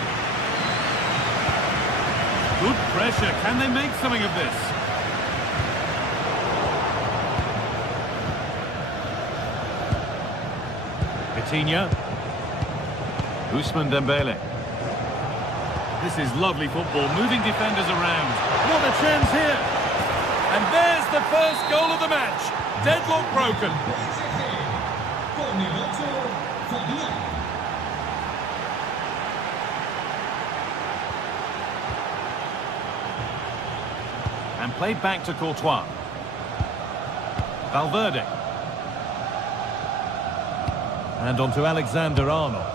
Good pressure. Can they make something of this? Vitinha. Ousmane Dembele. This is lovely football, moving defenders around. What a chance here! And there's the first goal of the match. Deadlock broken. And played back to Courtois. Valverde. And on to Alexander-Arnold.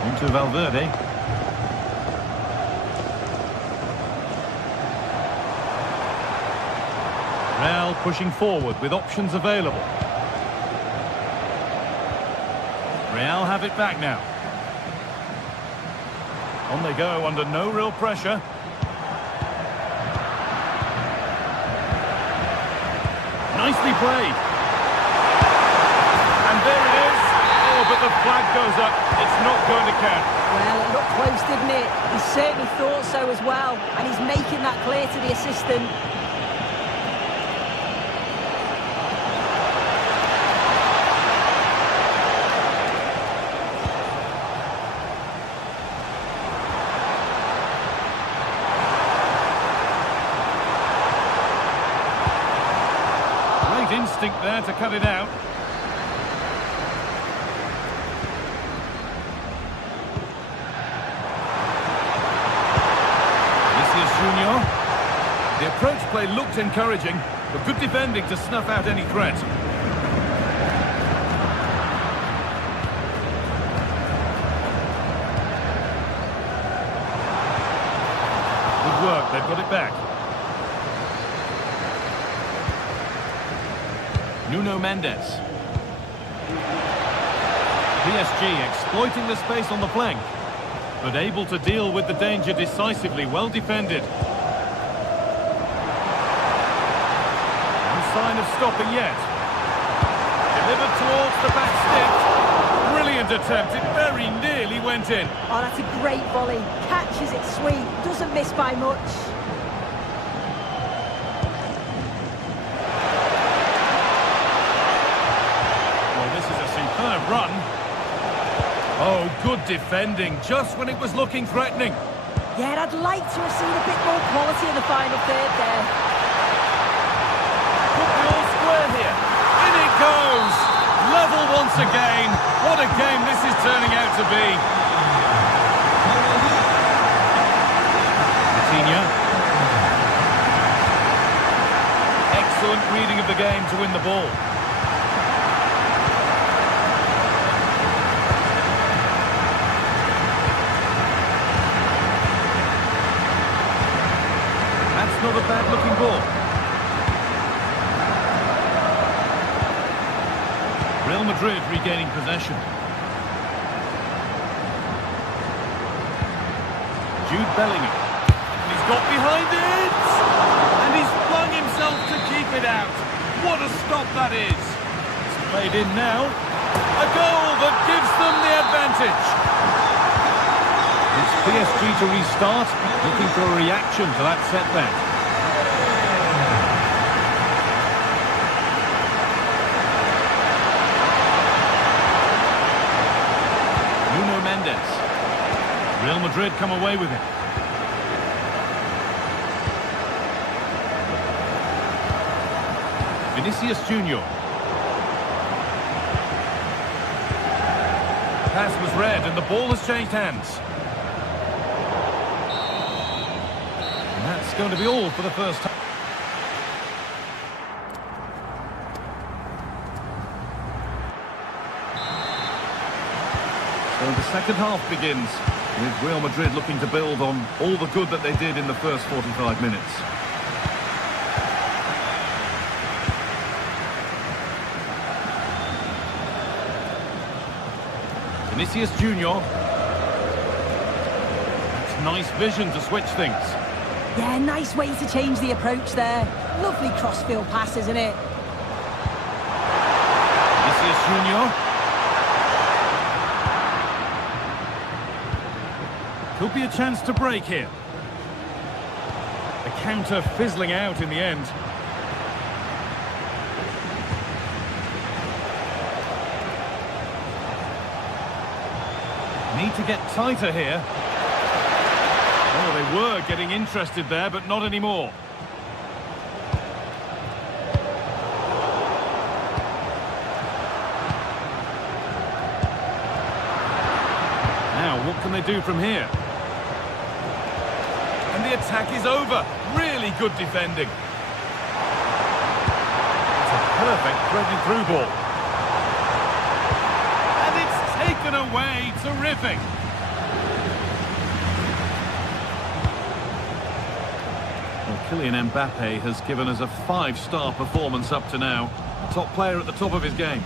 On to Valverde. Real pushing forward with options available. Real have it back now. On they go under no real pressure. Nicely played. And there it is. Oh, but the flag goes up. It's not going to count. Well, it looked close, didn't it? He certainly thought so as well. And he's making that clear to the assistant. instinct there to cut it out. Junior. The approach play looked encouraging, but good defending to snuff out any threat. Good work, they've got it back. Nuno Mendes. PSG exploiting the space on the flank, but able to deal with the danger decisively, well defended. No sign of stopping yet. Delivered towards the back stick. Brilliant attempt, it very nearly went in. Oh, that's a great volley. Catches it sweet, doesn't miss by much. Well, this is a superb run. Oh, good defending, just when it was looking threatening. Yeah, I'd like to have seen a bit more quality in the final third there. Put the all square here. In it goes! Level once again. What a game this is turning out to be. Coutinho. Excellent reading of the game to win the ball. Not a bad looking ball. Real Madrid regaining possession. Jude Bellingham. He's got behind it! And he's flung himself to keep it out. What a stop that is. It's played in now. A goal that gives them the advantage. It's PSG to restart, looking for a reaction to that setback. Nuno Mendes. Real Madrid come away with it. Vinicius Junior. Pass was read and the ball has changed hands. And that's going to be all for the first time. So the second half begins with Real Madrid looking to build on all the good that they did in the first 45 minutes. Vinicius Junior. That's nice vision to switch things. Yeah, nice way to change the approach there. Lovely crossfield pass, isn't it? Vinicius Junior. Could be a chance to break here. The counter fizzling out in the end. Need to get tighter here. Oh, they were getting interested there, but not anymore. Now, what can they do from here? And the attack is over. Really good defending. It's a perfect threaded through ball. And it's taken away. Terrific. Well, Kylian Mbappe has given us a 5-star performance up to now. Top player at the top of his game.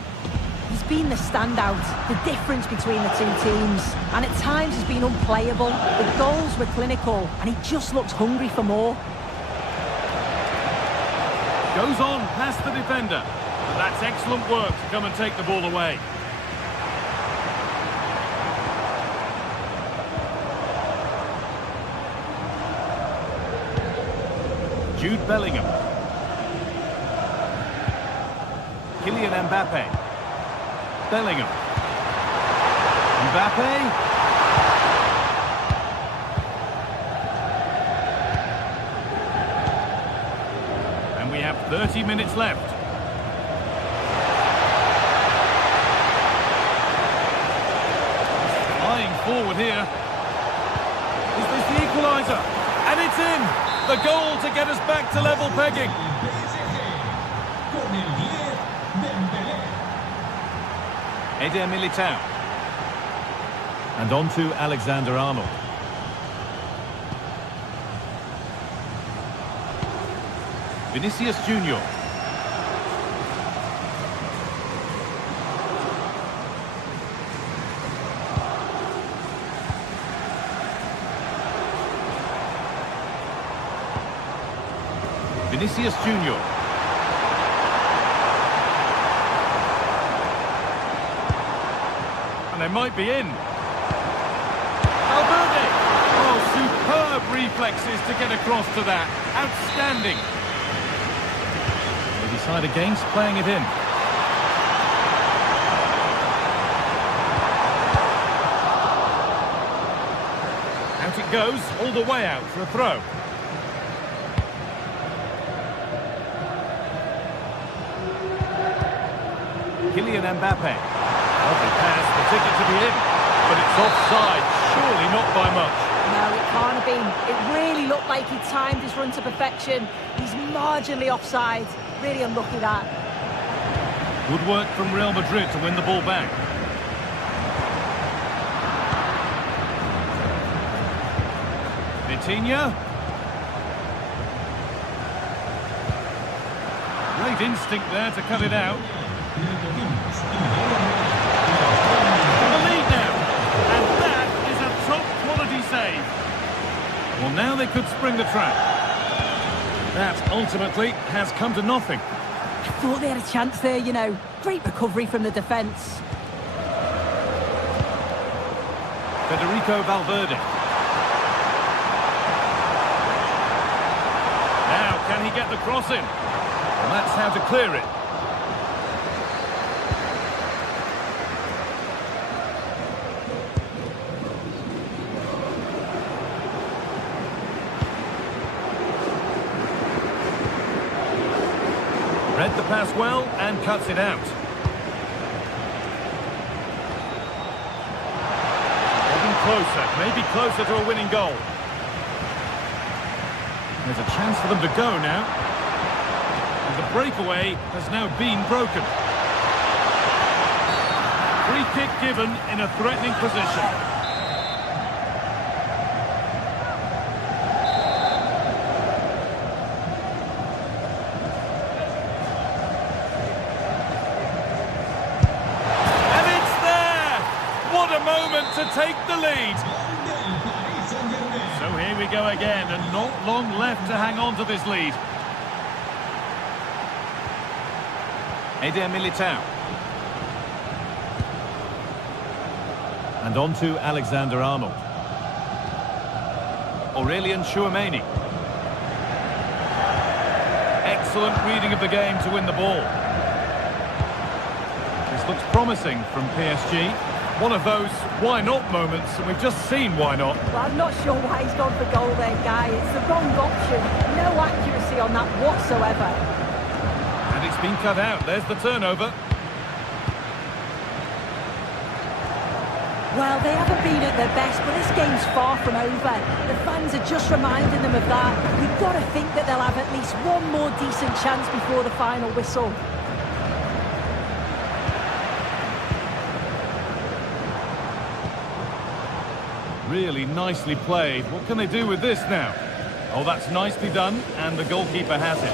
He's been the standout, the difference between the two teams. And at times he's been unplayable. The goals were clinical and he just looks hungry for more. Goes on past the defender. But that's excellent work to come and take the ball away. Jude Bellingham. Kylian Mbappe. Bellingham. Mbappe. And we have 30 minutes left. forward here. Is this the equaliser? And it's in! The goal to get us back to level pegging. Eder Militao. And on to Alexander-Arnold. Vinicius Junior. Vinicius Junior. And they might be in. Valverde! Oh, superb reflexes to get across to that. Outstanding. They decide against playing it in. Out it goes, all the way out for a throw. Kylian Mbappe. Lovely pass, the ticket to be in. But it's offside, surely not by much. No, it can't have been. It really looked like he timed his run to perfection. He's marginally offside. Really unlucky that. Good work from Real Madrid to win the ball back. Vitinha. Great instinct there to cut it out. The lead now, and that is a top quality save. Well, now they could spring the trap. That ultimately has come to nothing. I thought they had a chance there, you know. Great recovery from the defence. Federico Valverde. Now, can he get the cross in? Well, that's how to clear it. Read the pass well and cuts it out. Getting closer, maybe closer to a winning goal. There's a chance for them to go now. And the breakaway has now been broken. Free kick given in a threatening position. To take the lead. So here we go again, and not long left to hang on to this lead. Eder Militao. And on to Alexander-Arnold. Aurelien Tchouameni. Excellent reading of the game to win the ball. This looks promising from PSG. One of those why not moments, and we've just seen why not. Well, I'm not sure why he's gone for goal there, Guy. It's the wrong option. No accuracy on that whatsoever. And it's been cut out. There's the turnover. Well, they haven't been at their best, but this game's far from over. The fans are just reminding them of that. You've got to think that they'll have at least one more decent chance before the final whistle. Really nicely played. What can they do with this now? Oh, that's nicely done, and the goalkeeper has it.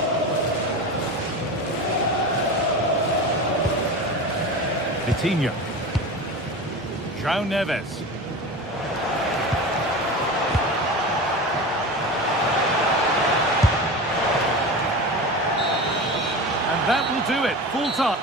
Vitinha. João Neves. And that will do it. Full time.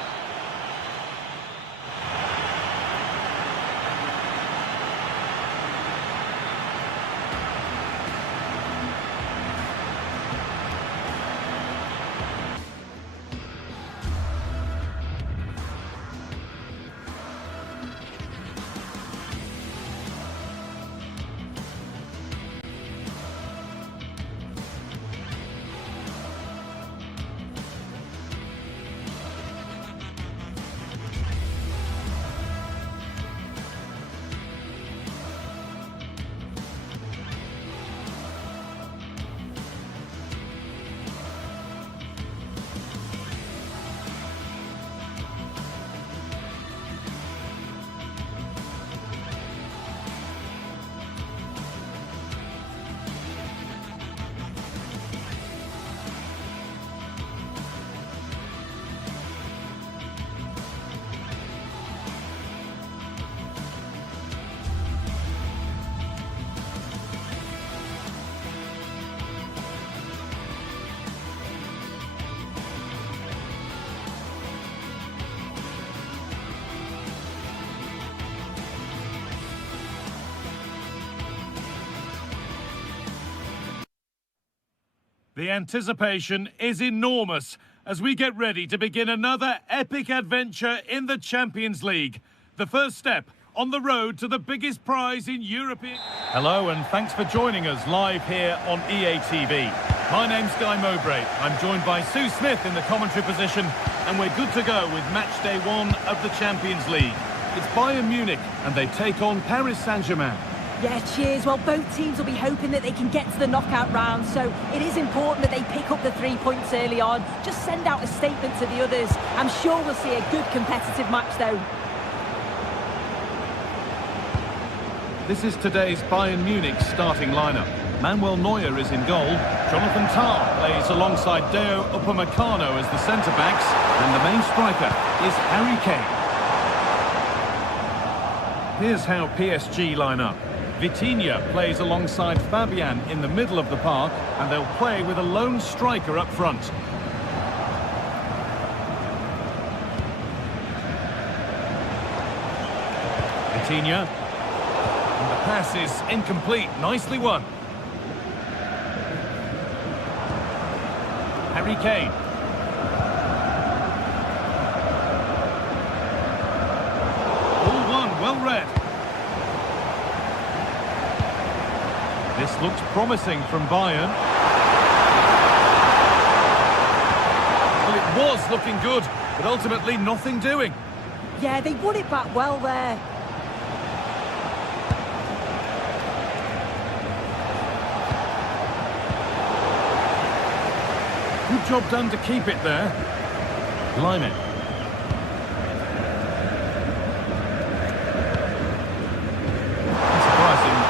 The anticipation is enormous as we get ready to begin another epic adventure in the Champions League. The first step on the road to the biggest prize in European... Hello and thanks for joining us live here on EA TV. My name's Guy Mowbray. I'm joined by Sue Smith in the commentary position and we're good to go with match day 1 of the Champions League. It's Bayern Munich and they take on Paris Saint-Germain. Yeah, cheers. Well, both teams will be hoping that they can get to the knockout round, so it is important that they pick up the 3 points early on. Just send out a statement to the others. I'm sure we'll see a good competitive match, though. This is today's Bayern Munich starting lineup. Manuel Neuer is in goal. Jonathan Tah plays alongside Deo Upamecano as the centre-backs, and the main striker is Harry Kane. Here's how PSG line up. Vitinha plays alongside Fabian in the middle of the park, and they'll play with a lone striker up front. Vitinha. And the pass is incomplete. Nicely won. Harry Kane. All one, well read. This looks promising from Bayern. Well, it was looking good, but ultimately nothing doing. Yeah, they won it back well there. Good job done to keep it there. Lyman.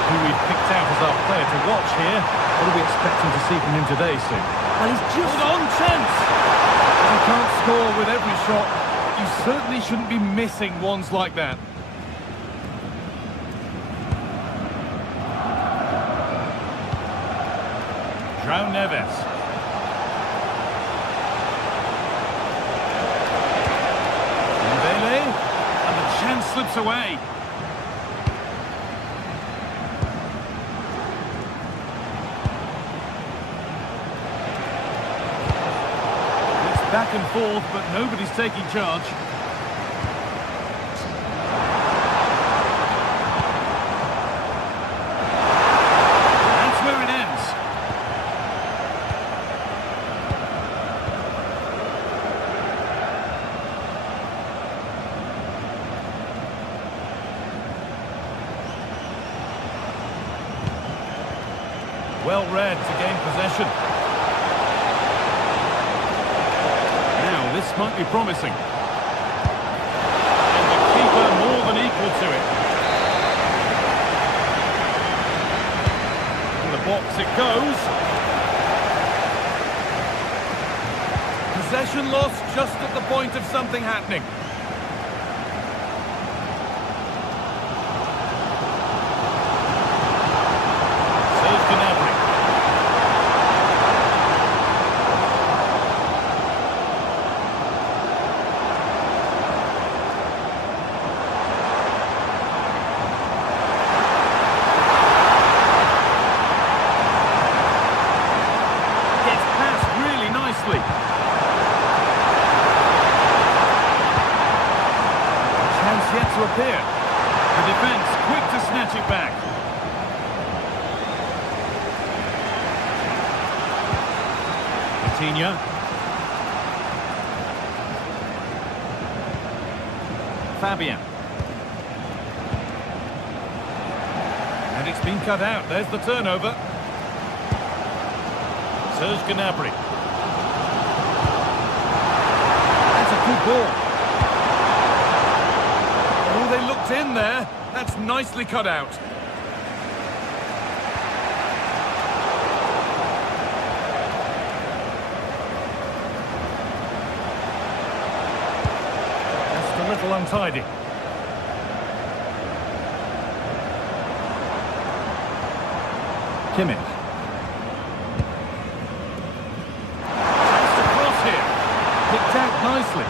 Who we've picked out as our player to watch here. What are we expecting to see from him today, Sue? Well, he's just... Hold on, chance! You can't score with every shot, but you certainly shouldn't be missing ones like that. João Neves. Dembele. And the chance slips away. Back and forth, but nobody's taking charge. That's where it ends. Well read to gain possession. This might be promising. And the keeper more than equal to it. In the box it goes. Possession lost just at the point of something happening. Yet to appear. The defence quick to snatch it back. Vitinha. Fabian. And it's been cut out. There's the turnover. Serge Gnabry. That's a good ball. Oh, they looked in there. That's nicely cut out. Just a little untidy. Kimmich. Just across here. Picked out nicely.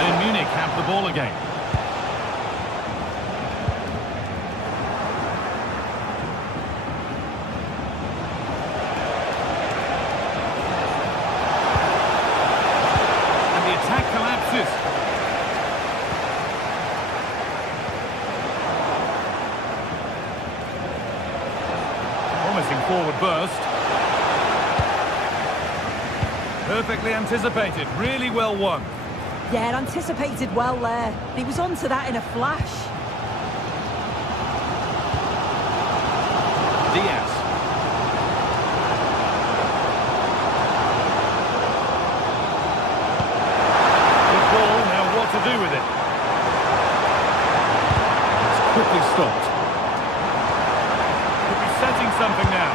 Bayern Munich have the ball again. forward burst. Perfectly anticipated, really well won. Yeah, anticipated well there. He was onto that in a flash. Diaz. Good ball, now what to do with it? It's quickly stopped. Could be setting something now.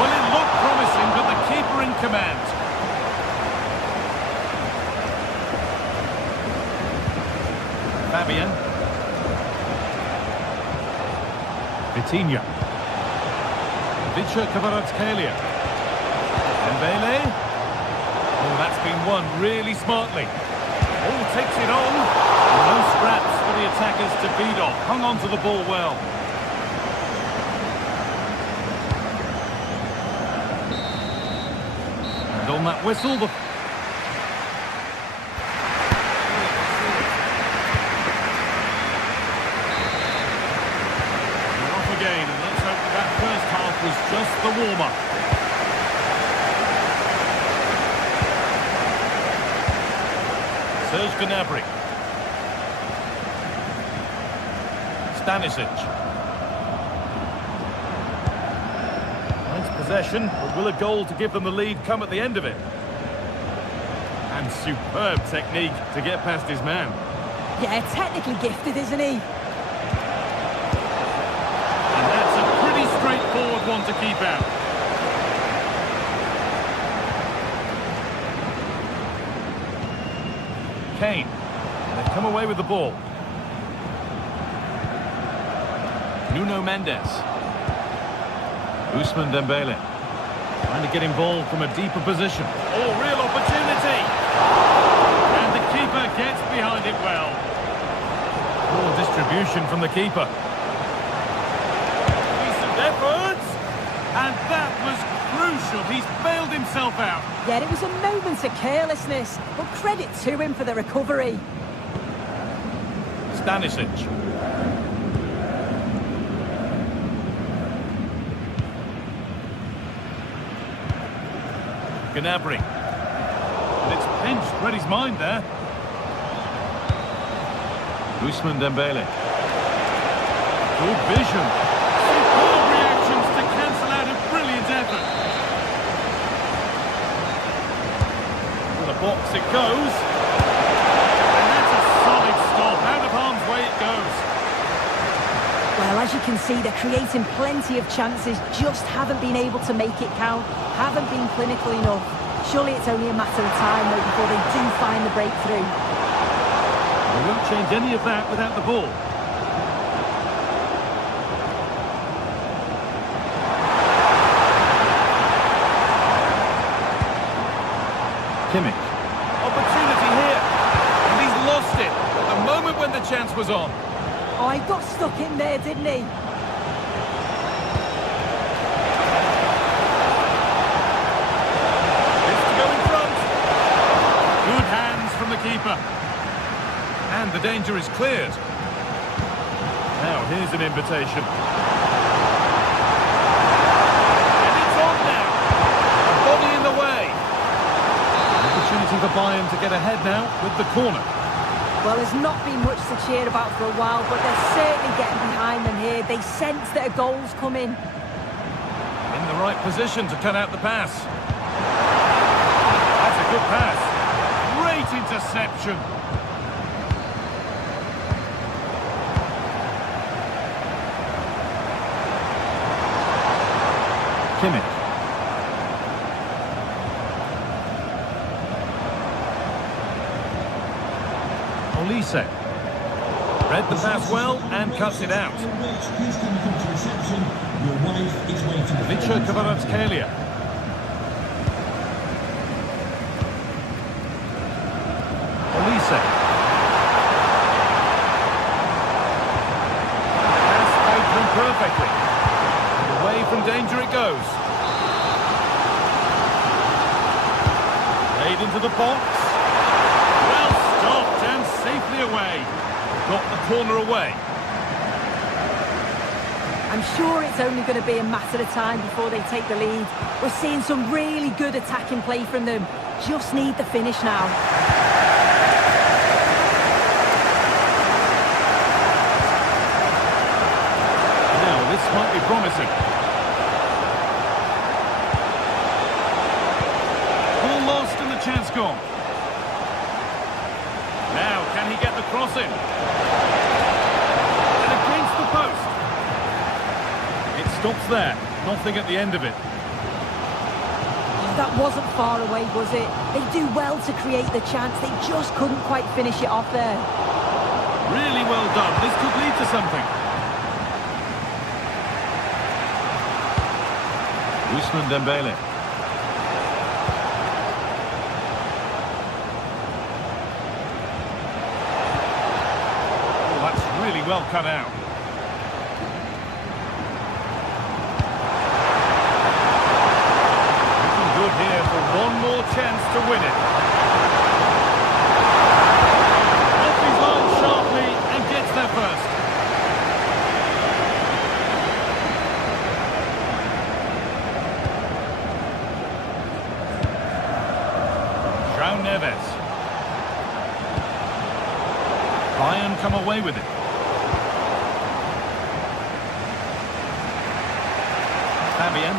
Well, it looked promising, but the keeper in command. Fabian. Vitinha. Kvaratskhelia. Dembele. Oh, that's been won really smartly. Oh, takes it on. No scraps for the attackers to beat off. Hung on to the ball well. And on that whistle, the... Again, and let's hope that first half was just the warm-up. Serge Gnabry. Stanisic. Nice possession, but will a goal to give them the lead come at the end of it? And superb technique to get past his man. Yeah, technically gifted, isn't he? Straightforward one to keep out. Kane. They've come away with the ball. Nuno Mendes. Ousmane Dembele. Trying to get involved from a deeper position. Oh, real opportunity! And the keeper gets behind it well. Poor distribution from the keeper. Efforts, and that was crucial. He's bailed himself out. Yeah, it was a moment of carelessness, but credit to him for the recovery. Stanisic. Gnabry. And it's pinched. Read his mind there. Ousmane Dembele. Good vision. Superb reactions to cancel out a brilliant effort. To the box it goes. And that's a solid stop. Out of harm's way it goes. Well, as you can see, they're creating plenty of chances, just haven't been able to make it count, haven't been clinical enough. Surely it's only a matter of time, though, before they do find the breakthrough. They won't change any of that without the ball. Kimmich. Opportunity here. And he's lost it at the moment when the chance was on. Oh, he got stuck in there, didn't he? It's to go in front. Good hands from the keeper. And the danger is cleared. Now, here's an invitation. And it's on now. A body in the way. Opportunity for Bayern to get ahead now with the corner. Well, there's not been much to cheer about for a while, but they're certainly getting behind them here. They sense that a goal's coming. In the right position to cut out the pass. That's a good pass. Great interception. Kimmich. Olise. Read the pass well and cuts it out. Kvaratskhelia. Olise. Pass played through perfectly. And away from danger it goes. Played into the box. Well stopped and safely away. Got the corner away. I'm sure it's only going to be a matter of time before they take the lead. We're seeing some really good attacking play from them. Just need the finish now. Now, this might be promising. Ball lost and the chance gone. Now, can he get the cross in? And against the post. It stops there. Nothing at the end of it. That wasn't far away, was it? They do well to create the chance. They just couldn't quite finish it off there. Really well done. This could lead to something. Ousmane Dembele. Oh, that's really well cut out. Good here for one more chance to win it. Off his line sharply and gets there first. João Neves. Bayern come away with it. Fabian.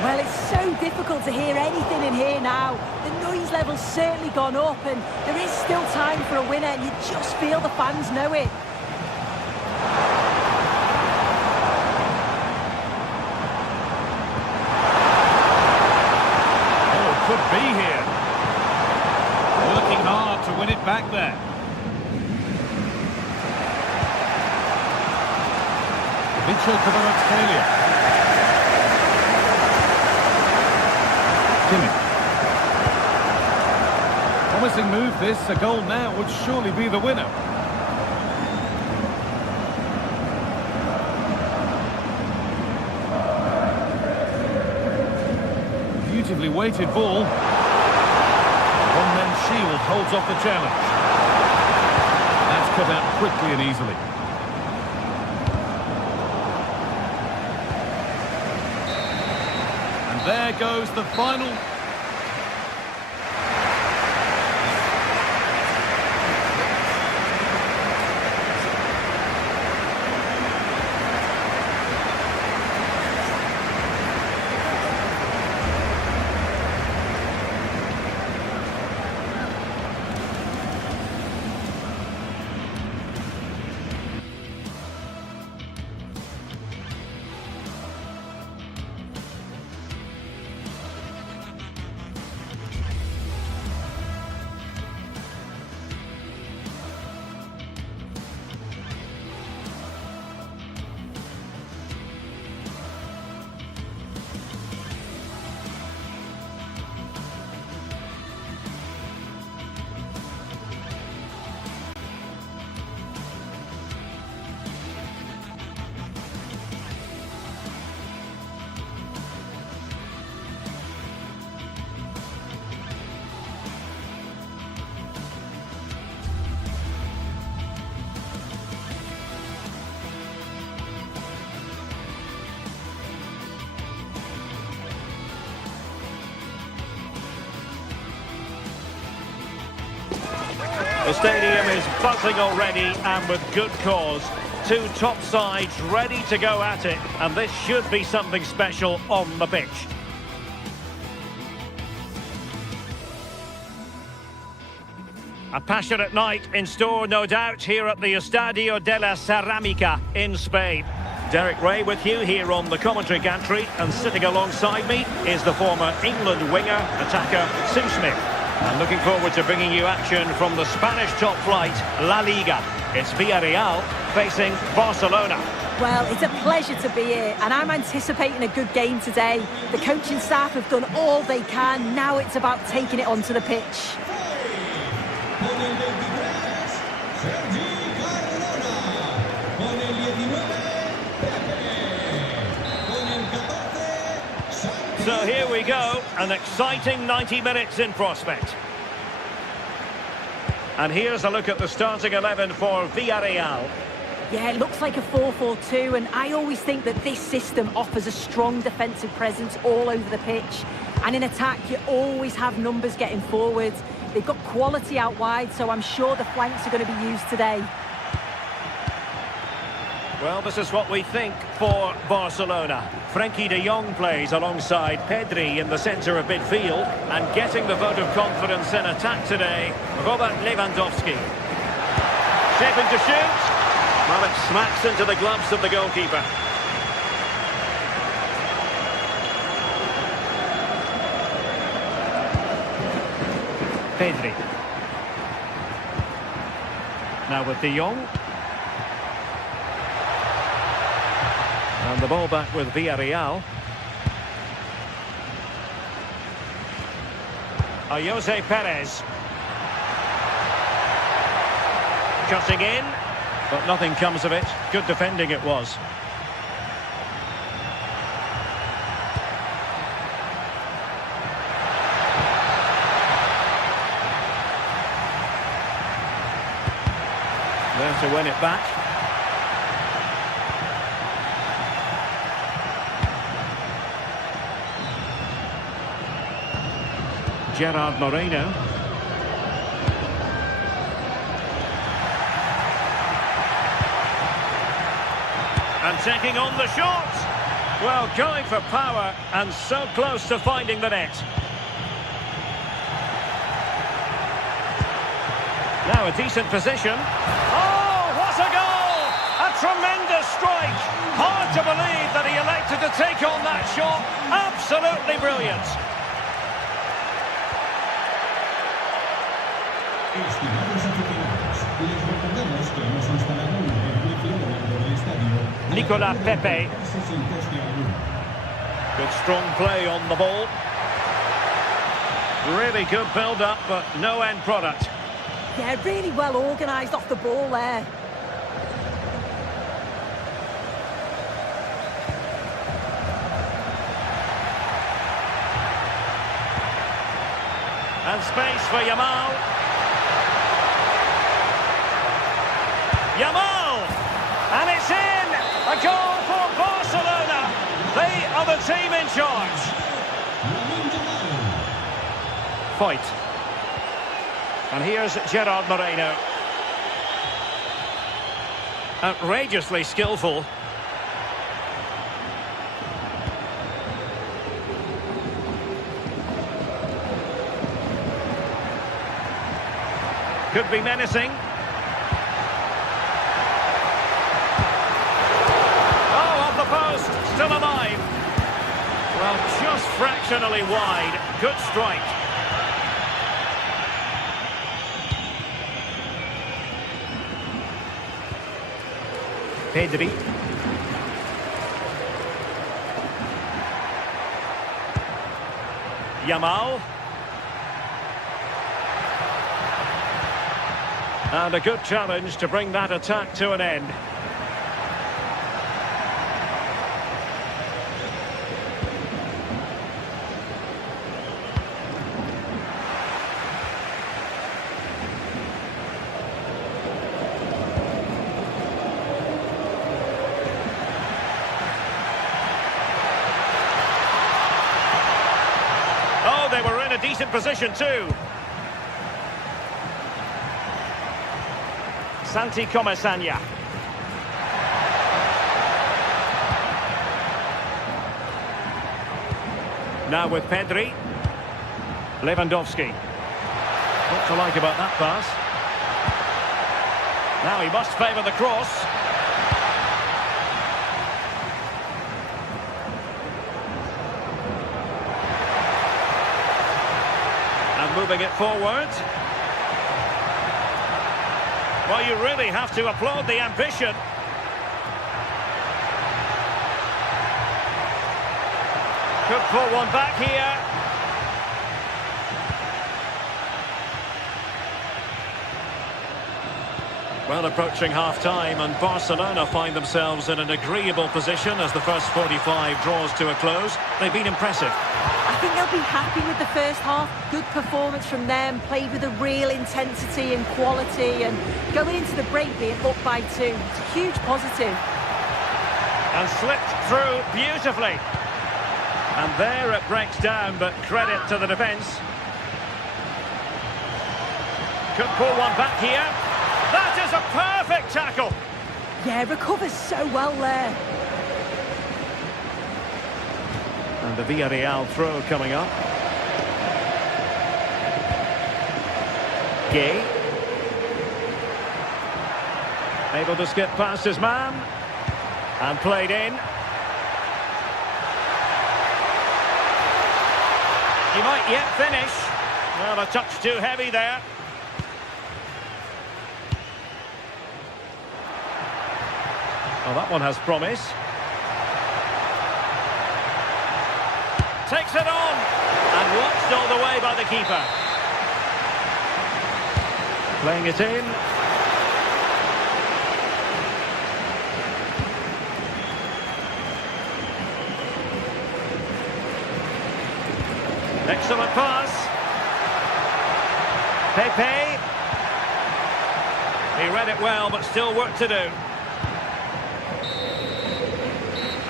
Well, it's so difficult to hear anything in here now. The noise level's certainly gone up and there is still time for a winner and you just feel the fans know it. Oh, it could be here. Working hard to win it back there. Mitchell Kvaratskhelia. Promising move this, a goal now would surely be the winner. Beautifully weighted ball. One-man shield holds off the challenge. That's cut out quickly and easily. And there goes the final. The stadium is buzzing already, and with good cause. Two top sides ready to go at it, and this should be something special on the pitch. A passionate night in store, no doubt, here at the Estadio de la Ceramica in Spain. Derek Ray with you here on the commentary gantry, and sitting alongside me is the former England winger, attacker Sue Smith. And looking forward to bringing you action from the Spanish top flight, La Liga. It's Villarreal facing Barcelona. Well, it's a pleasure to be here, and I'm anticipating a good game today. The coaching staff have done all they can. Now it's about taking it onto the pitch. So here we go, an exciting 90 minutes in prospect. And here's a look at the starting 11 for Villarreal. Yeah, it looks like a 4-4-2, and I always think that this system offers a strong defensive presence all over the pitch. And in attack, you always have numbers getting forward. They've got quality out wide, so I'm sure the flanks are going to be used today. Well, this is what we think for Barcelona. Frenkie de Jong plays alongside Pedri in the centre of midfield, and getting the vote of confidence in attack today, Robert Lewandowski. Shaping to shoot. Well, it smacks into the gloves of the goalkeeper. Pedri. Now with de Jong. And the ball back with Villarreal. Jose Perez. Cutting in, but nothing comes of it. Good defending it was. There to win it back. Gerard Moreno. And taking on the shot. Well, going for power and so close to finding the net. Now a decent position. Oh, what a goal! A tremendous strike. Hard to believe that he elected to take on that shot. Absolutely brilliant. Estimados aficionados, les recordamos que hemos instalado un servicio dentro del estadio. Nicolas Pepe. Sin coste alguno. Good strong play on the ball. Really good build-up, but no end product. Yeah, really well organised off the ball there. And space for Yamal. Yamal! And it's in! A goal for Barcelona! They are the team in charge. Fight. And here's Gerard Moreno. Outrageously skillful. Could be menacing. Oh, off the post, still alive. Well, just fractionally wide. Good strike. Pedri. Yamal. And a good challenge to bring that attack to an end. Oh, they were in a decent position too. Santi Comesaña. Now with Pedri. Lewandowski. What to like about that pass? Now he must favour the cross. And moving it forward. Well, you really have to applaud the ambition. Could pull one back here. Well, approaching half-time, and Barcelona find themselves in an agreeable position as the first 45 draws to a close. They've been impressive. I think they'll be happy with the first half. Good performance from them, played with a real intensity and quality, and going into the break being up by 2. It's a huge positive. And slipped through beautifully. And there it breaks down, but credit to the defence. Could pull one back here. That is a perfect tackle. Yeah, recovers so well there. And the Villarreal throw coming up. Gay. Able to skip past his man. And played in. He might yet finish. Well, a touch too heavy there. Well, that one has promise. Takes it on. And watched all the way by the keeper. Playing it in. Excellent pass. Pepe. He read it well, but still work to do.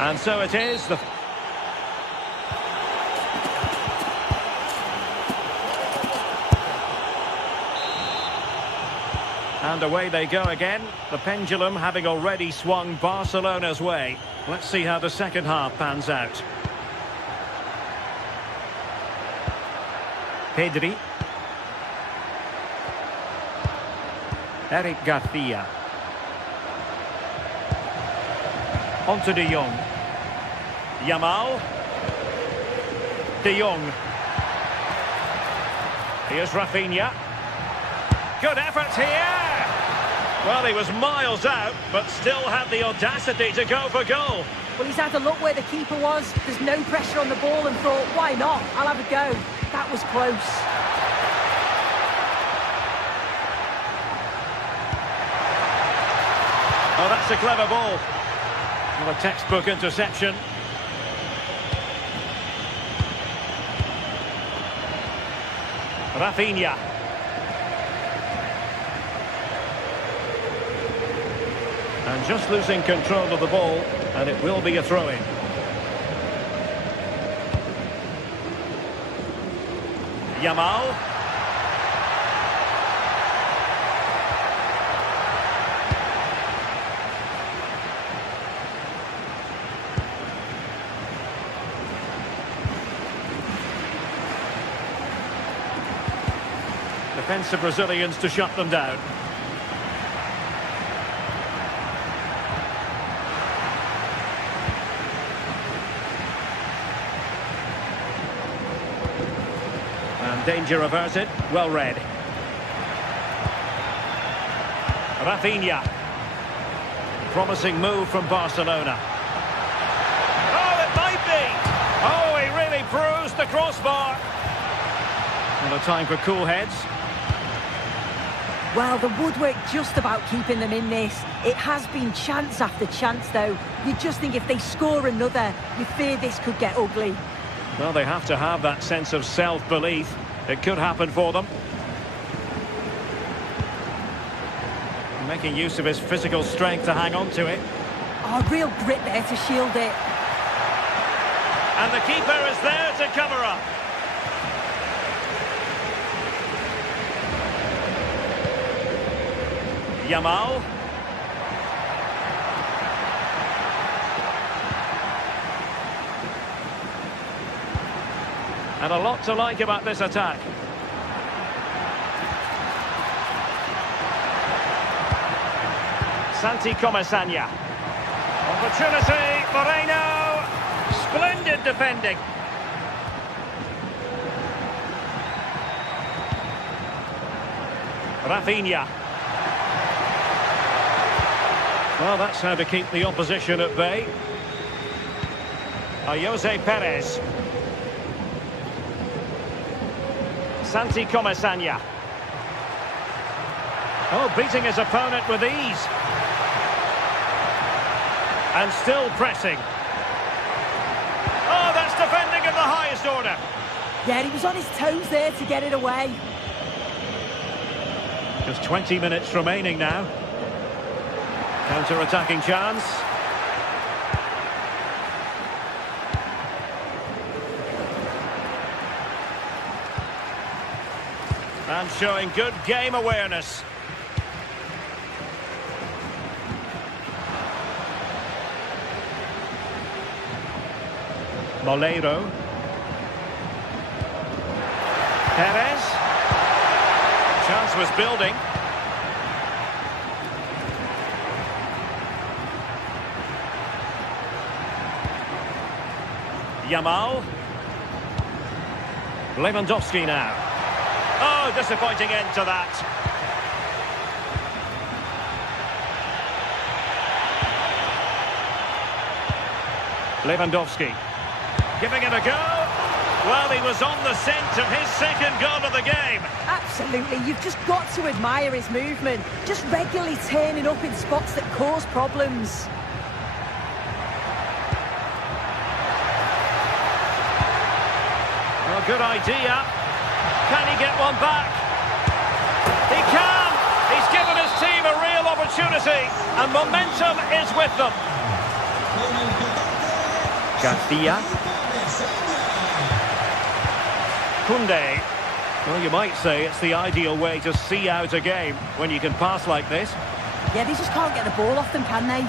And so it is. And away they go again. The pendulum having already swung Barcelona's way. Let's see how the second half pans out. Pedri. Eric Garcia. On to De Jong. Yamal. De Jong. Here's Rafinha. Good effort here. Well, he was miles out, but still had the audacity to go for goal. Well, he's had a look where the keeper was. There's no pressure on the ball and thought, why not? I'll have a go. That was close. Oh, that's a clever ball. Well, a textbook interception. Rafinha. And just losing control of the ball, and it will be a throw-in. Yamal. Defensive Brazilians to shut them down. And danger averted. Well read. Rafinha. Promising move from Barcelona. Oh, it might be. Oh, he really bruised the crossbar. And a time for cool heads. Well, the woodwork just about keeping them in this. It has been chance after chance, though. You just think if they score another, you fear this could get ugly. Well, they have to have that sense of self-belief. It could happen for them. Making use of his physical strength to hang on to it. Oh, real grit there to shield it. And the keeper is there to cover up. Yamal. And a lot to like about this attack. Santi Comesaña. Opportunity, Moreno. Splendid defending. Rafinha. Well, that's how to keep the opposition at bay. Jose Perez. Santi Comesaña. Oh, beating his opponent with ease. And still pressing. Oh, that's defending of the highest order. Yeah, he was on his toes there to get it away. Just 20 minutes remaining now. Counter-attacking chance. And showing good game awareness. Moleiro. Perez. Chance was building. Yamal. Lewandowski now. Oh, disappointing end to that. Lewandowski. Giving it a go. Well, he was on the scent of his second goal of the game. Absolutely, you've just got to admire his movement. Just regularly turning up in spots that cause problems. Well, good idea. Can he get one back? He can! He's given his team a real opportunity, and momentum is with them. Garcia. Koundé. Well, you might say it's the ideal way to see out a game when you can pass like this. Yeah, they just can't get the ball off them, can they?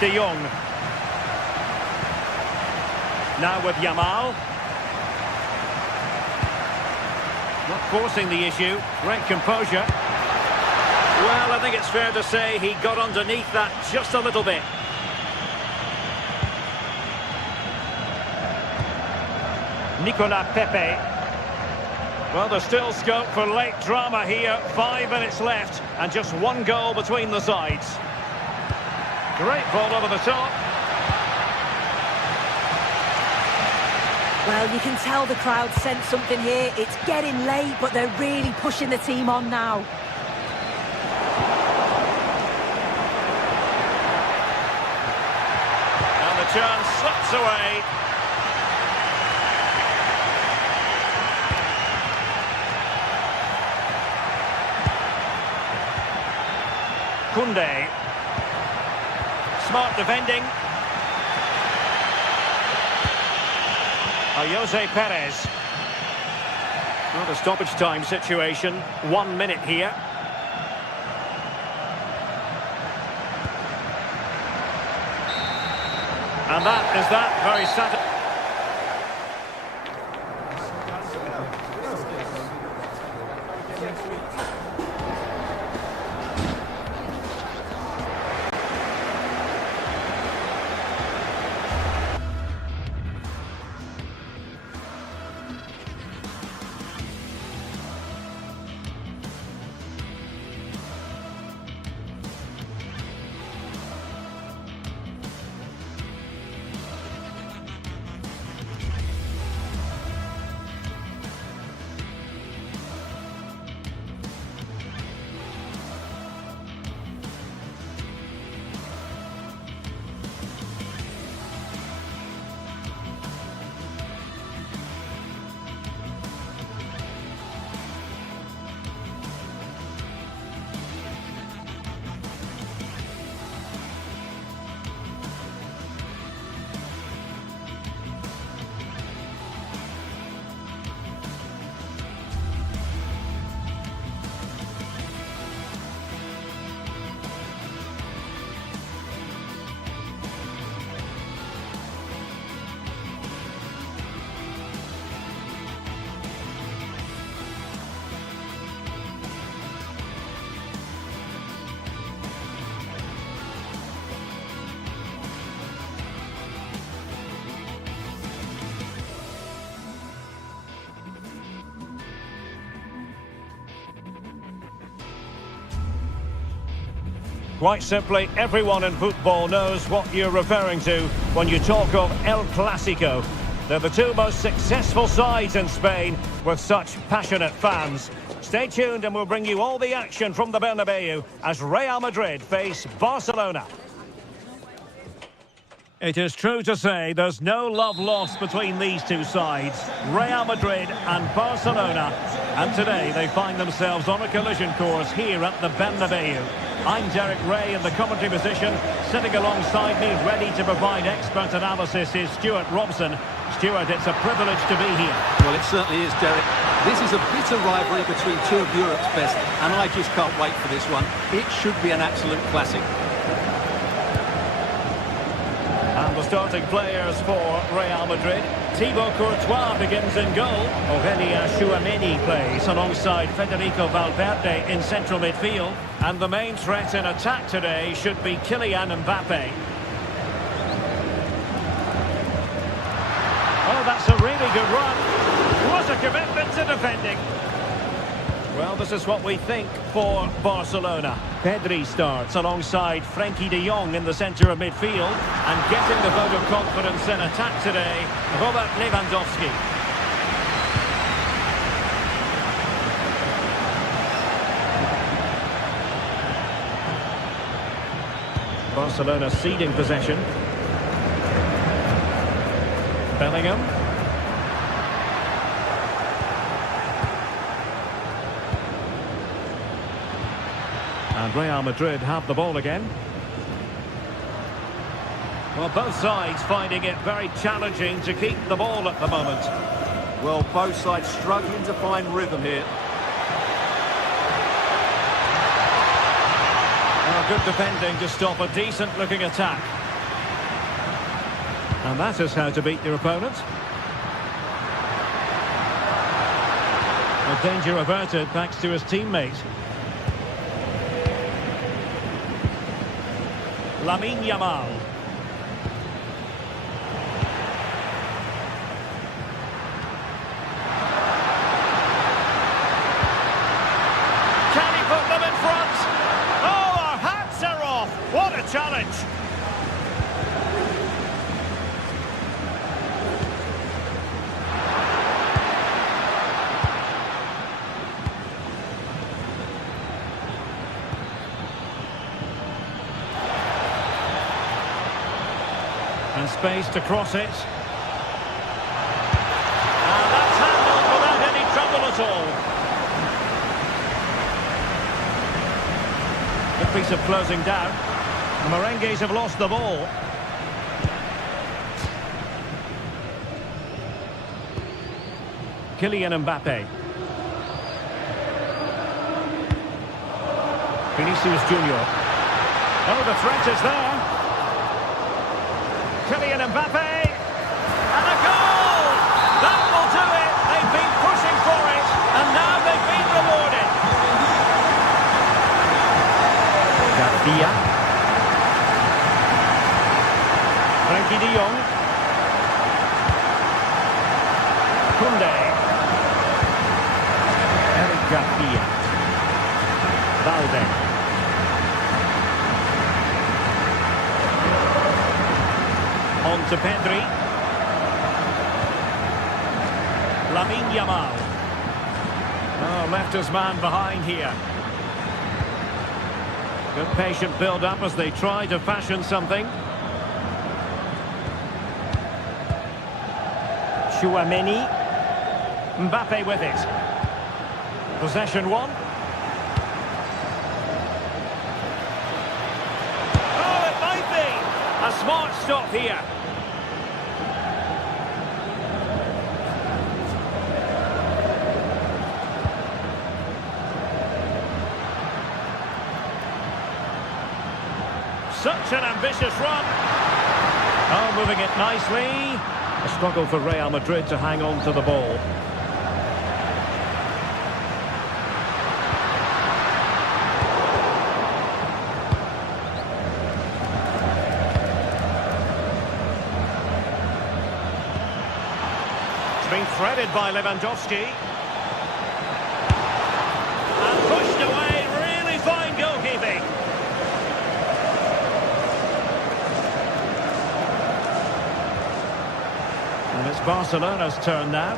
De Jong. Now with Yamal. Not forcing the issue. Great composure. Well, I think it's fair to say he got underneath that just a little bit. Nicolas Pepe. Well, there's still scope for late drama here. 5 minutes left and just one goal between the sides. Great ball over the top. Well, you can tell the crowd sense something here. It's getting late, but they're really pushing the team on now. And the chance slips away. Koundé. Smart defending. Jose Perez. Not a stoppage time situation. 1 minute here. And that is that. Very satisfying. Quite simply, everyone in football knows what you're referring to when you talk of El Clasico. They're the two most successful sides in Spain with such passionate fans. Stay tuned and we'll bring you all the action from the Bernabeu as Real Madrid face Barcelona. It is true to say there's no love lost between these two sides, Real Madrid and Barcelona. And today they find themselves on a collision course here at the Bernabeu. I'm Derek Ray in the commentary position. Sitting alongside me, ready to provide expert analysis, is Stuart Robson. Stuart, it's a privilege to be here. Well, it certainly is, Derek. This is a bitter rivalry between two of Europe's best, and I just can't wait for this one. It should be an absolute classic. And the starting players for Real Madrid. Thibaut Courtois begins in goal. Aurelien Tchouameni plays alongside Federico Valverde in central midfield. And the main threat in attack today should be Kylian Mbappe. Oh, that's a really good run. What a commitment to defending. Well, this is what we think for Barcelona. Pedri starts alongside Frenkie de Jong in the centre of midfield. And getting the vote of confidence in attack today, Robert Lewandowski. Barcelona ceding possession. Bellingham. And Real Madrid have the ball again. Well, both sides finding it very challenging to keep the ball at the moment. Well, both sides struggling to find rhythm here. Well, good defending to stop a decent-looking attack. And that is how to beat your opponent. A danger averted thanks to his teammate. Lamine Yamal. Can he put them in front? Oh, our hats are off. What a challenge. And space to cross it. And that's handled without any trouble at all. Good piece of closing down. The Merengues have lost the ball. Kylian Mbappe. Vinicius Junior. Oh, the threat is there. Kylian Mbappe, and a goal! That will do it. They've been pushing for it, and now they've been rewarded. Garcia. Frenkie de Jong. Koundé. Eric Garcia. Valde. On to Pedri. Lamine Yamal. Oh, left his man behind here. Good patient build-up as they try to fashion something. Tchouameni. Mbappe with it. Possession one. Oh, it might be! A smart stop here. Such an ambitious run. Oh, moving it nicely. A struggle for Real Madrid to hang on to the ball. It's been threaded by Lewandowski. And pushed away. Really fine goalkeeping. It's Barcelona's turn now.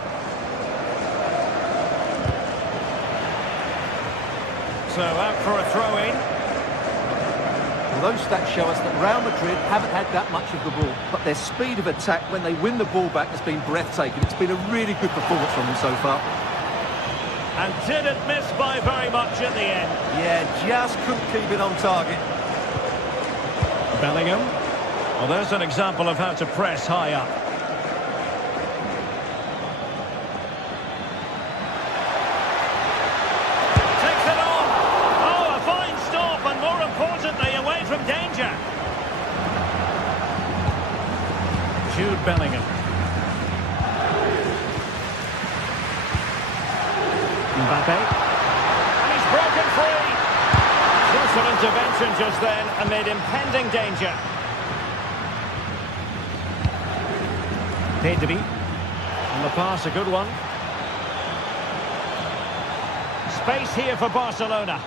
So out for a throw-in. Well, those stats show us that Real Madrid haven't had that much of the ball, but their speed of attack when they win the ball back has been breathtaking. It's been a really good performance from them so far. And didn't miss by very much in the end. Yeah, just couldn't keep it on target. Bellingham. Well, there's an example of how to press high up. Takes it on. Oh, a fine stop, and more importantly, away from danger. Jude Bellingham. Mbappe. And he's broken free. Just an intervention just then amid impending danger. Pedri. And the pass, a good one. Space here for Barcelona.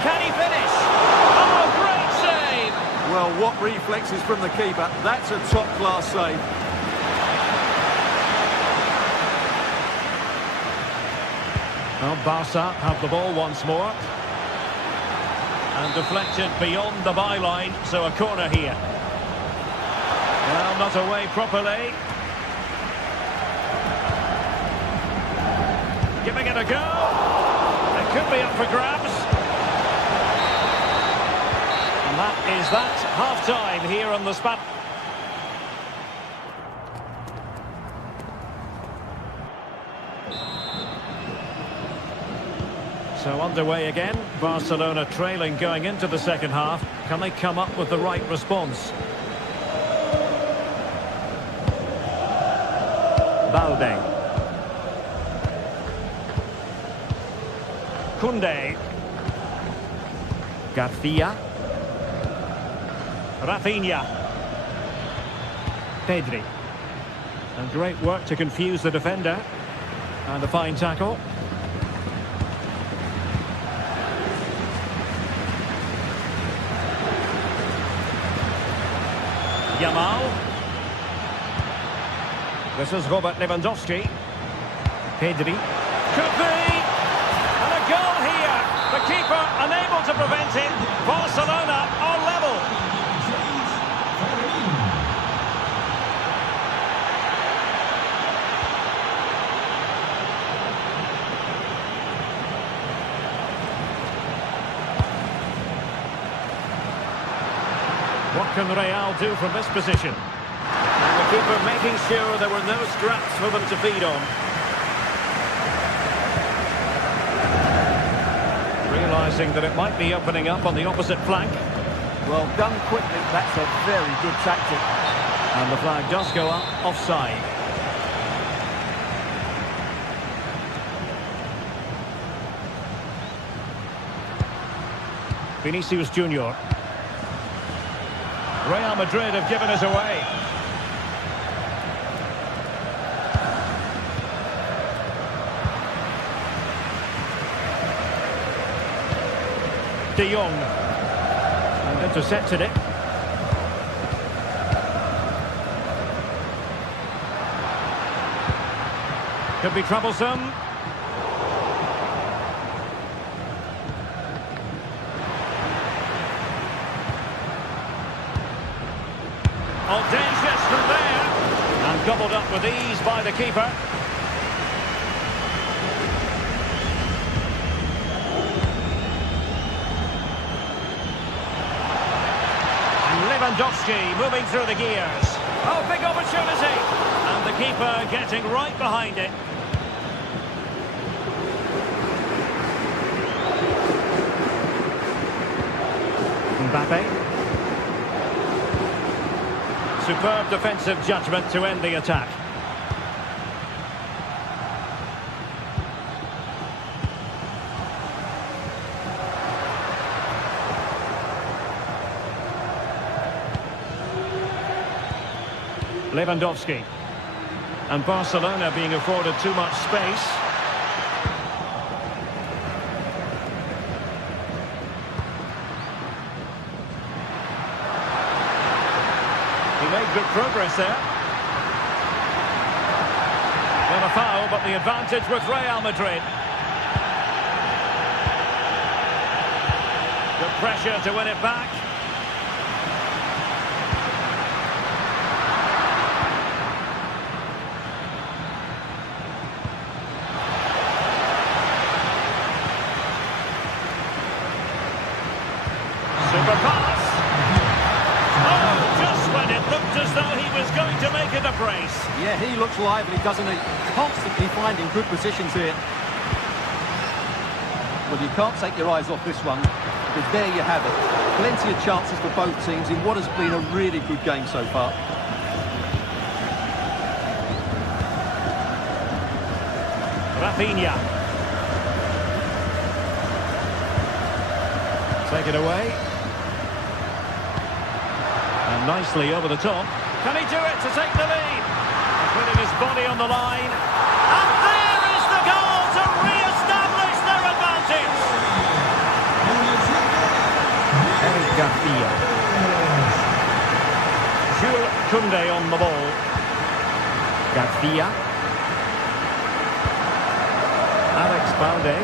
Can he finish? Oh, great save! Well, what reflexes from the keeper. That's a top-class save. Well, Barca have the ball once more. And deflected beyond the byline, so a corner here. Well, not away properly. Giving it a go. It could be up for grabs. And that is that. Half-time here on the spot. So underway again. Barcelona trailing going into the second half. Can they come up with the right response? Balde. Koundé. Garcia. Rafinha. Pedri. And great work to confuse the defender. And a fine tackle. Yamal. This is Robert Lewandowski. Pedri. Could be! And a goal here. The keeper unable to prevent it. Barcelona are level. What can Real do from this position? And the keeper making sure there were no scraps for them to feed on. Realising that it might be opening up on the opposite flank. Well, done quickly. That's a very good tactic. And the flag does go up, offside. Vinicius Junior. Real Madrid have given us away. De Jong. And intercepted it. Could be troublesome. Audacious from there. And gobbled up with ease by the keeper. And Lewandowski moving through the gears. Oh, big opportunity. And the keeper getting right behind it. Mbappe. Superb defensive judgment to end the attack. Lewandowski. And Barcelona being afforded too much space. He made good progress there. a foul, but the advantage with Real Madrid. Good pressure to win it back. Super pass. Oh, just when it looked as though he was going to make it a brace. Yeah, he looks lively, doesn't he? Constantly finding good positions here. Well, you can't take your eyes off this one. But there you have it. Plenty of chances for both teams in what has been a really good game so far. Rafinha. Take it away. And nicely over the top. Can he do it to take the lead? Putting his body on the line. And there is the goal to re-establish their advantage. Eric Garcia. Jules Koundé on the ball. Garcia. Alex Balde.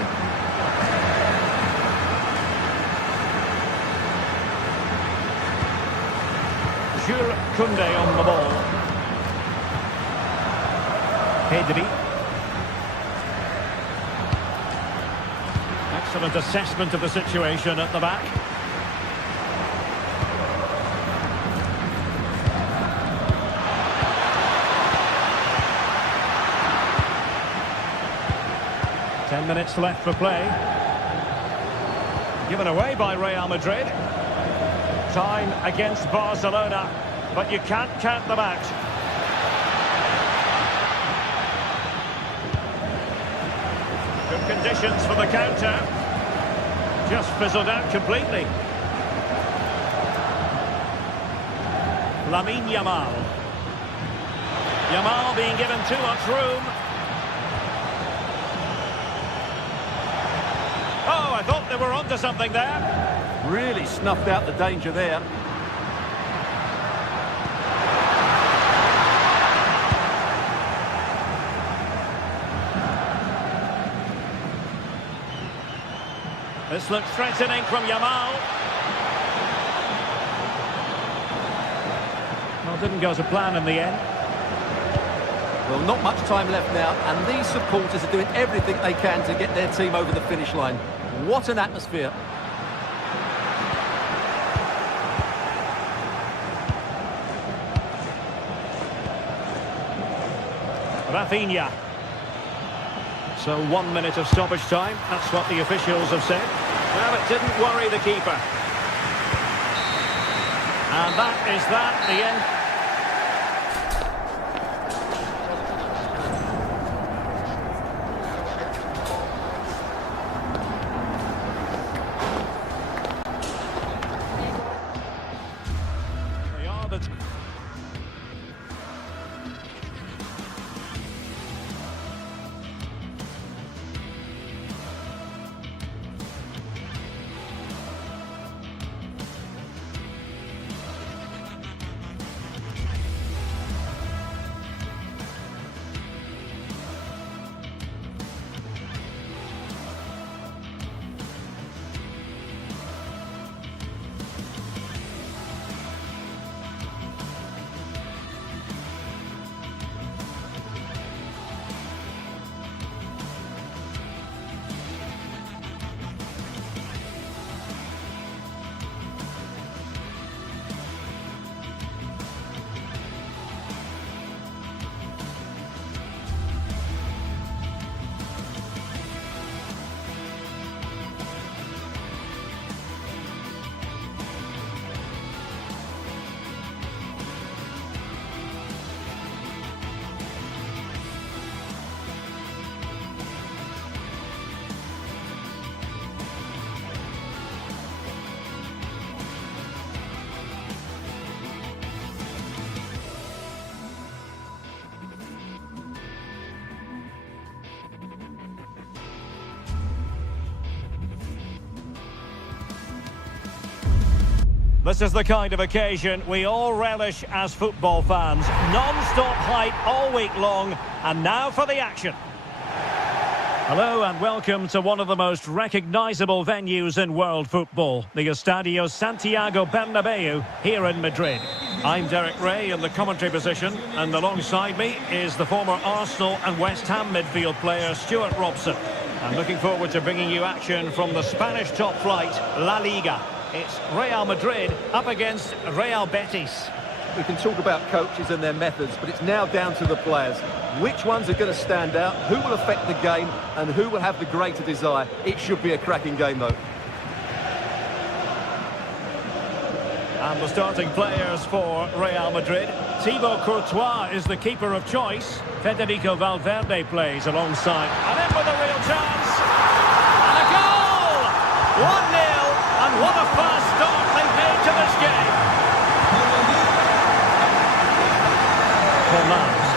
Jules Koundé on the ball. Pedri. Excellent assessment of the situation at the back. Ten minutes left for play. Given away by Real Madrid. Time against Barcelona, but you can't count them out. Good conditions for the counter. Just fizzled out completely. Lamine Yamal. Yamal being given too much room. Oh, I thought they were onto something there. Really snuffed out the danger there. This looks threatening from Yamal. Well, didn't go to plan in the end. Well, not much time left now, and these supporters are doing everything they can to get their team over the finish line. What an atmosphere. Rafinha. So 1 minute of stoppage time. That's what the officials have said. Well, it didn't worry the keeper. And that is that, the end. This is the kind of occasion we all relish as football fans. Non-stop hype all week long, and now for the action. Hello and welcome to one of the most recognisable venues in world football, the Estadio Santiago Bernabeu here in Madrid. I'm Derek Ray in the commentary position, and alongside me is the former Arsenal and West Ham midfield player Stuart Robson. I'm looking forward to bringing you action from the Spanish top flight, La Liga. It's Real Madrid up against Real Betis. We can talk about coaches and their methods, but it's now down to the players. Which ones are going to stand out, who will affect the game, and who will have the greater desire? It should be a cracking game, though. And the starting players for Real Madrid. Thibaut Courtois is the keeper of choice. Federico Valverde plays alongside. And in with a real chance. And a goal! 1-0. And what a fast start they've made to this game. Fornals.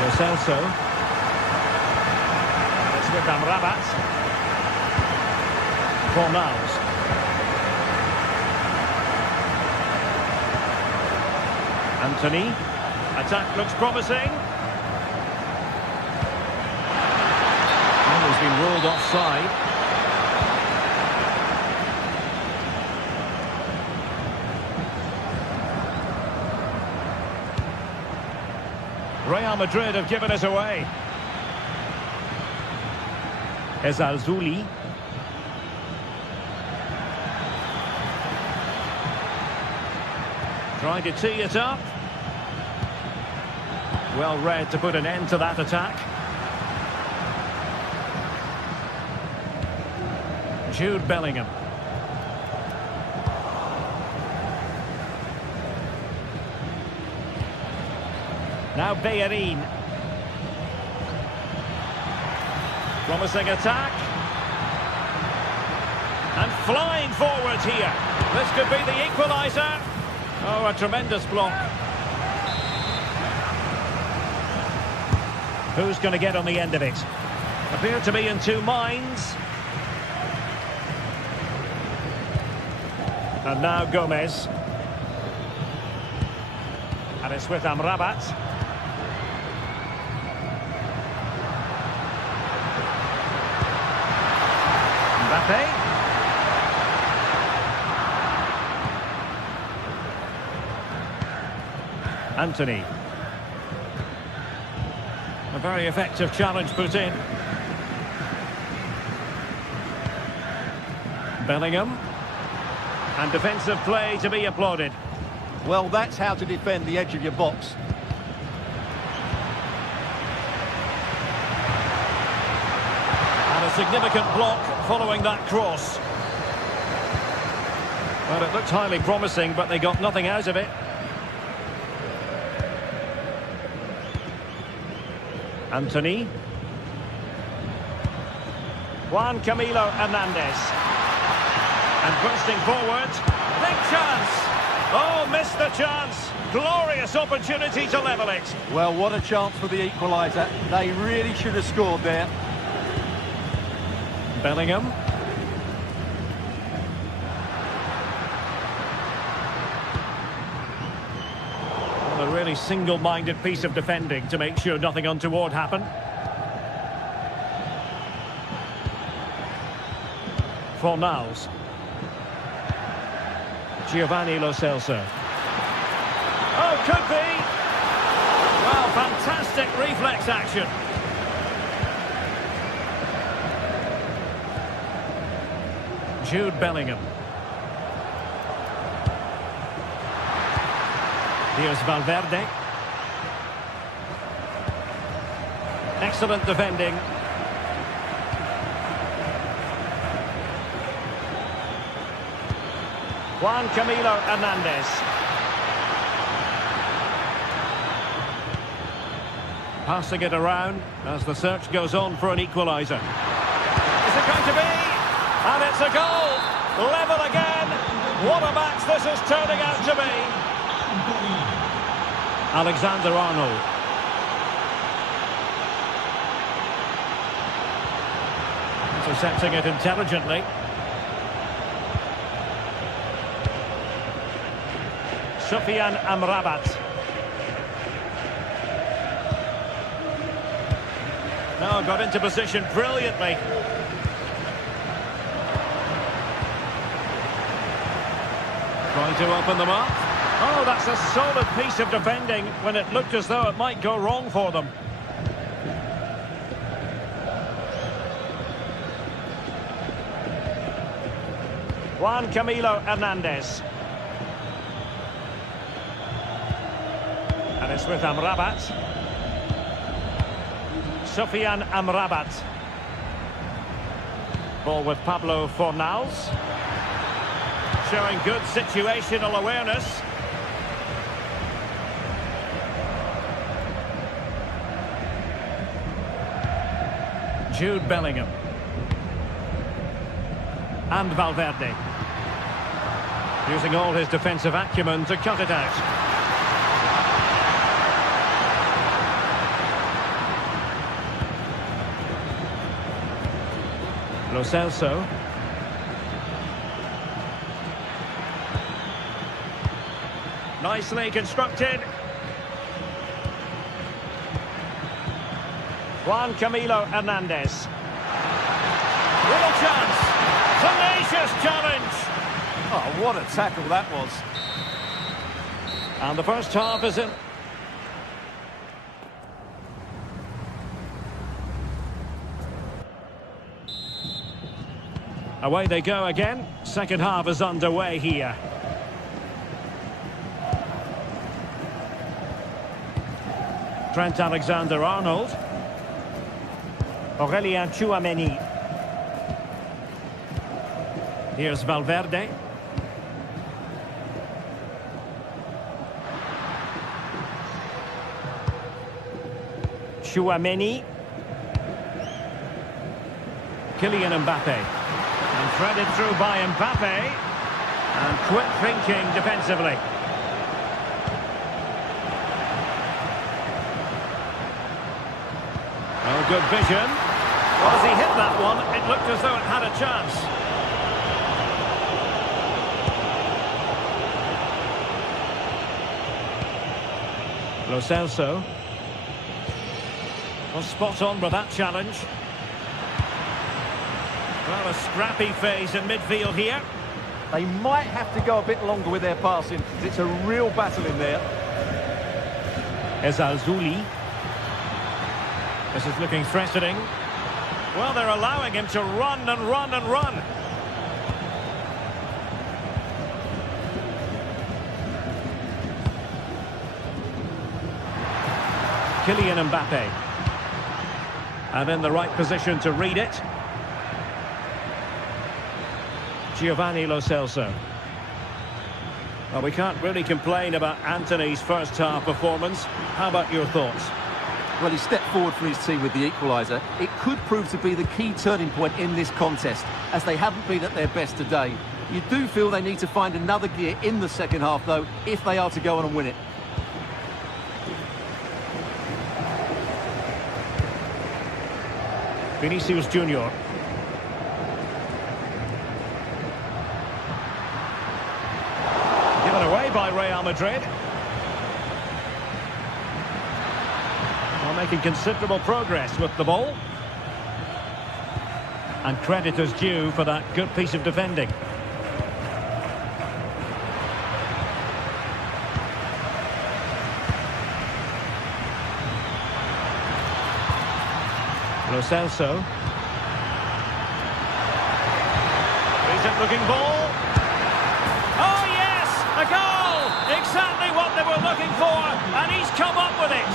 Lo Celso. It's with Amrabat. Fornals. Anthony. Attack looks promising. He's been ruled offside. Real Madrid have given us away. Ezalzouli. Trying to tee it up. Well read to put an end to that attack. Jude Bellingham. Now Bayern. Promising attack. And flying forward here. This could be the equaliser. Oh, a tremendous block. Who's going to get on the end of it? Appear to be in two minds. And now Gomez. And it's with Amrabat. Mbappe. Anthony. A very effective challenge put in. Bellingham. And defensive play to be applauded. Well, that's how to defend the edge of your box. And a significant block following that cross. Well, it looked highly promising, but they got nothing out of it. Anthony. Juan Camilo Hernandez. And bursting forward, big chance! Oh, missed the chance! Glorious opportunity to level it. Well, what a chance for the equaliser. They really should have scored there. Bellingham. Well, a really single-minded piece of defending to make sure nothing untoward happened. Fornals. Giovanni Lo Celso. Oh, could be! Well, fantastic reflex action. Jude Bellingham. Here's Valverde. Excellent defending. Juan Camilo Hernandez. Passing it around as the search goes on for an equaliser. Is it going to be? And it's a goal! Level again! What a match this is turning out to be! Alexander-Arnold. Intercepting it intelligently. Sufyan Amrabat. Now got into position brilliantly. Trying to open them up. Oh, that's a solid piece of defending when it looked as though it might go wrong for them. Juan Camilo Hernandez. And it's with Amrabat. Sufyan Amrabat. Ball with Pablo Fornals. Showing good situational awareness. Jude Bellingham. And Valverde. Using all his defensive acumen to cut it out. Lo Celso. Nicely constructed. Juan Camilo Hernandez. Real chance. Tenacious challenge. Oh, what a tackle that was. And the first half is in. Away they go again. Second half is underway here. Trent Alexander-Arnold. Aurélien Tchouaméni. Here's Valverde. Tchouaméni. Kylian Mbappe. And threaded through by Mbappe. And quick thinking defensively. Oh, good vision. Well, as he hit that one, it looked as though it had a chance. Lo Celso. Was spot on with that challenge. Well, a scrappy phase in midfield here. They might have to go a bit longer with their passing, because it's a real battle in there. Ezalzouli. This is looking threatening. Well, they're allowing him to run and run and run. Kylian Mbappe. And in the right position to read it. Giovanni Lo Celso. Well, we can't really complain about Anthony's first half performance. How about your thoughts? Well, he stepped forward for his team with the equaliser. It could prove to be the key turning point in this contest, as they haven't been at their best today. You do feel they need to find another gear in the second half, though, if they are to go on and win it. Vinicius Junior. Given away by Real Madrid. Well, making considerable progress with the ball. And credit is due for that good piece of defending. Lo Celso. Decent looking ball. Oh yes, a goal! Exactly what they were looking for, and he's come up with it.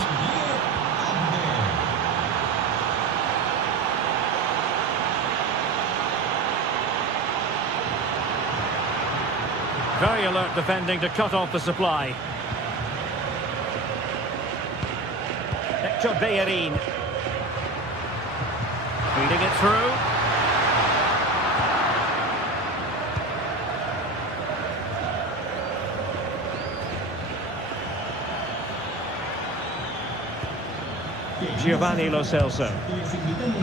Very alert defending to cut off the supply. Hector Bellerin. Feeding it through. Giovanni Lo Celso.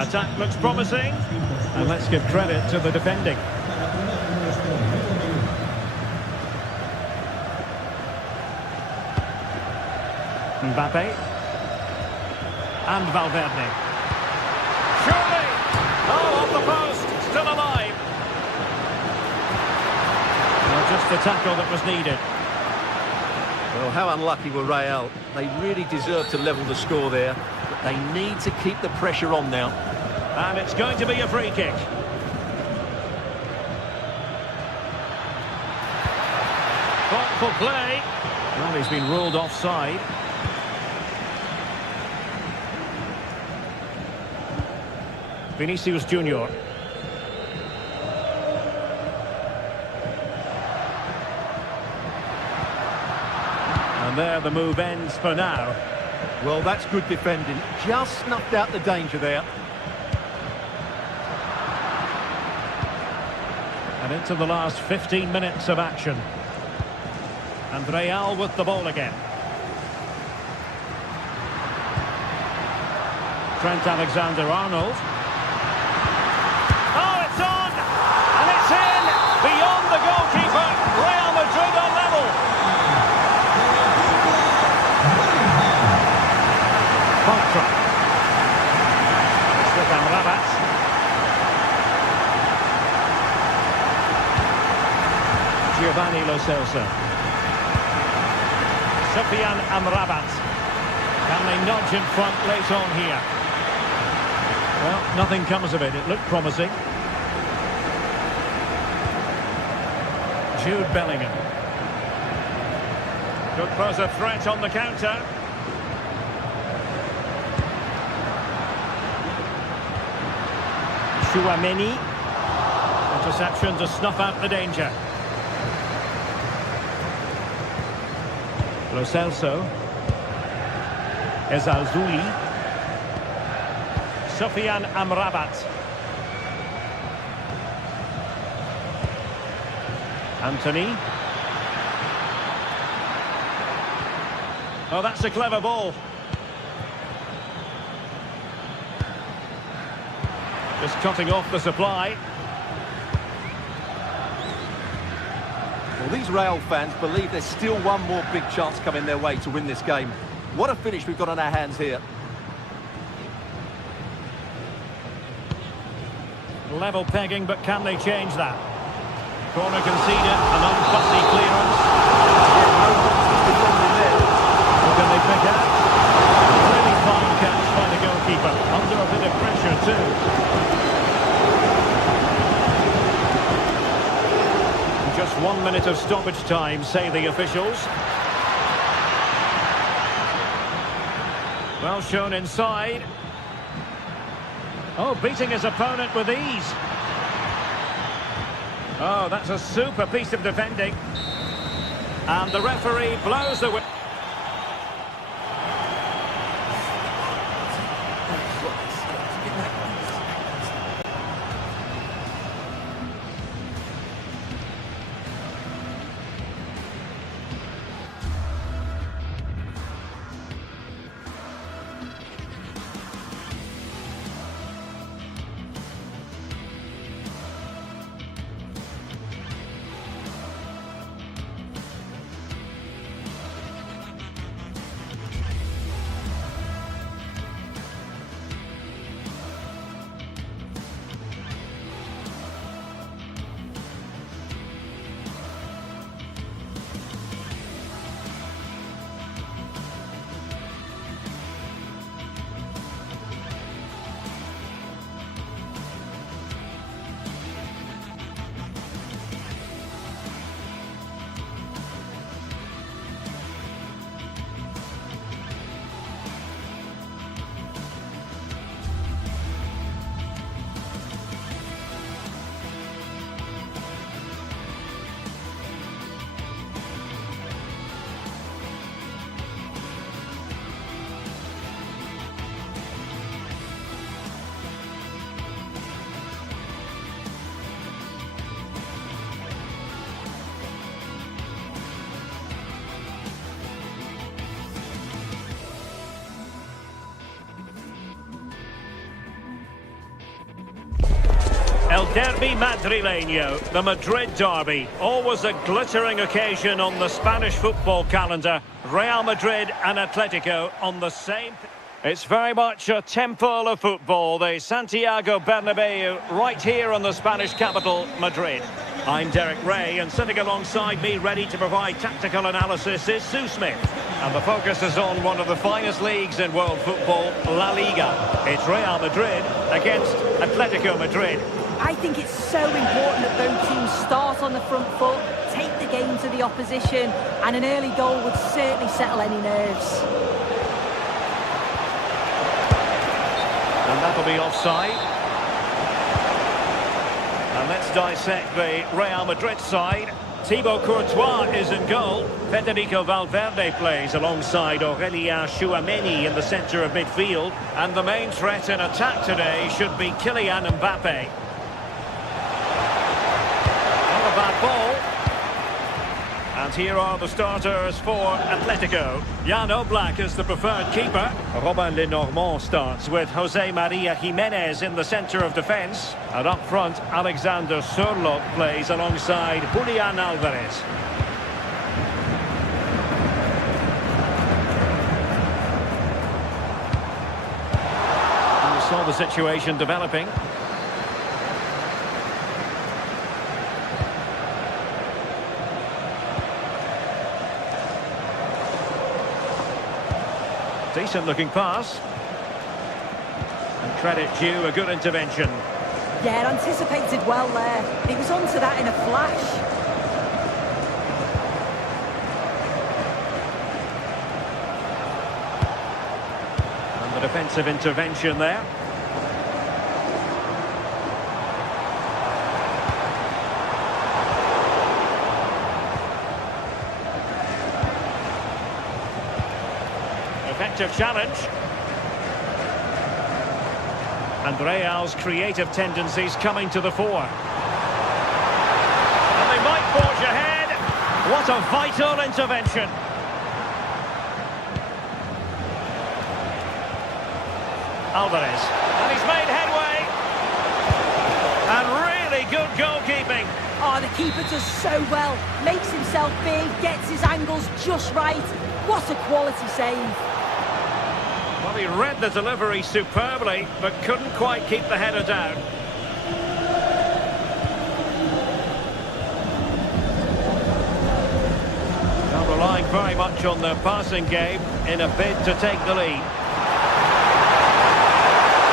Attack looks promising, and let's give credit to the defending. Mbappe. And Valverde. Surely! Oh, off the post, still alive. Well, just the tackle that was needed. Well, how unlucky were Real? They really deserve to level the score there, but they need to keep the pressure on now. And it's going to be a free kick. Thoughtful play. Well, he's been ruled offside. Vinicius Junior. And there the move ends for now. Well, that's good defending. Just snuffed out the danger there. And into the last 15 minutes of action. And Real with the ball again. Trent Alexander-Arnold. Oh, it's on! And it's in! Beyond the goalkeeper. Real Madrid on level. Contra. Stefan Rabat. Giovanni Lo Celso. Sufyan Amrabat. Can they nudge in front late on here? Well, nothing comes of it. It looked promising. Jude Bellingham. Could pose a threat on the counter. Chouameni. Interception to snuff out the danger. Lo Celso. Ezalzouli. Sufyan Amrabat. Anthony. Oh, that's a clever ball. Just cutting off the supply. Well, these Real fans believe there's still one more big chance coming their way to win this game. What a finish we've got on our hands here. Level pegging, but can they change that? Corner conceded, an unfussy clearance. What can they pick out? Really fine catch by the goalkeeper, under a bit of pressure too. Just 1 minute of stoppage time, say the officials. Well shown inside. Oh, beating his opponent with ease. Oh, that's a super piece of defending. And the referee blows the whistle. El Derby Madrileño, the Madrid Derby. Always a glittering occasion on the Spanish football calendar. Real Madrid and Atletico on the same... It's very much a temple of football, the Santiago Bernabeu, right here in the Spanish capital, Madrid. I'm Derek Ray, and sitting alongside me, ready to provide tactical analysis, is Sue Smith. And the focus is on one of the finest leagues in world football, La Liga. It's Real Madrid against Atletico Madrid. I think it's so important that both teams start on the front foot, take the game to the opposition, and an early goal would certainly settle any nerves. And that'll be offside. And let's dissect the Real Madrid side. Thibaut Courtois is in goal. Federico Valverde plays alongside Aurélien Tchouaméni in the centre of midfield. And the main threat in attack today should be Kylian Mbappe. Not a bad ball. And here are the starters for Atletico. Jan Oblak is the preferred keeper. Robin Lenormand starts with Jose Maria Jimenez in the centre of defence. And up front, Alexander Sørloth plays alongside Julian Alvarez. And we saw the situation developing. Decent looking pass. And credit due, a good intervention. Yeah, anticipated well there. He was onto that in a flash. And the defensive intervention there. Effective challenge. And Real's creative tendencies coming to the fore. And they might forge ahead. What a vital intervention. Alvarez. And he's made headway. And really good goalkeeping. Oh, the keeper does so well. Makes himself big, gets his angles just right. What a quality save. Well, he read the delivery superbly, but couldn't quite keep the header down. Now relying very much on their passing game in a bid to take the lead.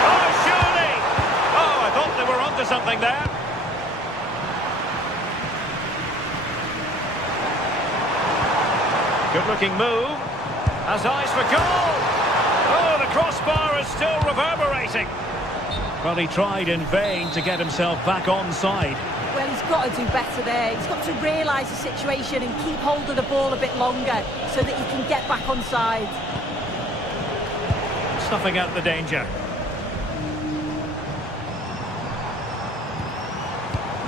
Oh, surely! Oh, I thought they were onto something there. Good-looking move. Has eyes for goal! Oh, the crossbar is still reverberating. Well, he tried in vain to get himself back onside. Well, he's got to do better there. He's got to realise the situation and keep hold of the ball a bit longer so that he can get back onside. Snuffing out the danger.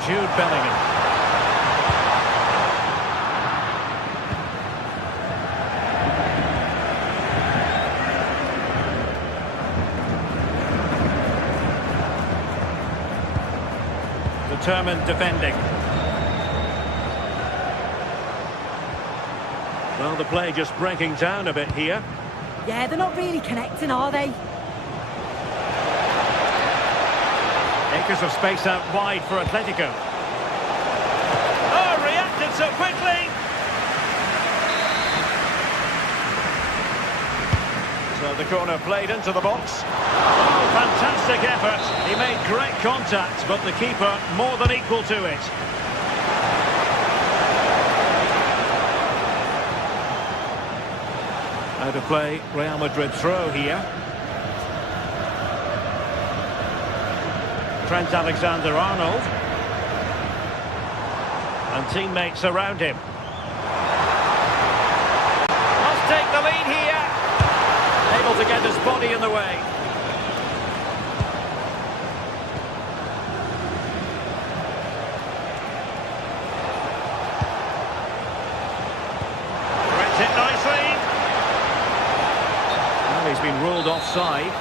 Jude Bellingham. Determined defending. Well, the play just breaking down a bit here. Yeah, they're not really connecting, are they? Acres of space out wide for Atletico. Oh, reacted so quickly! So the corner played into the box. Oh, fantastic effort. He made great contact, but the keeper more than equal to it. Out of play, Real Madrid throw here. Trent Alexander-Arnold. And teammates around him. Must take the lead here. Able to get his body in the way. Threads it nicely. Well, he's been ruled offside.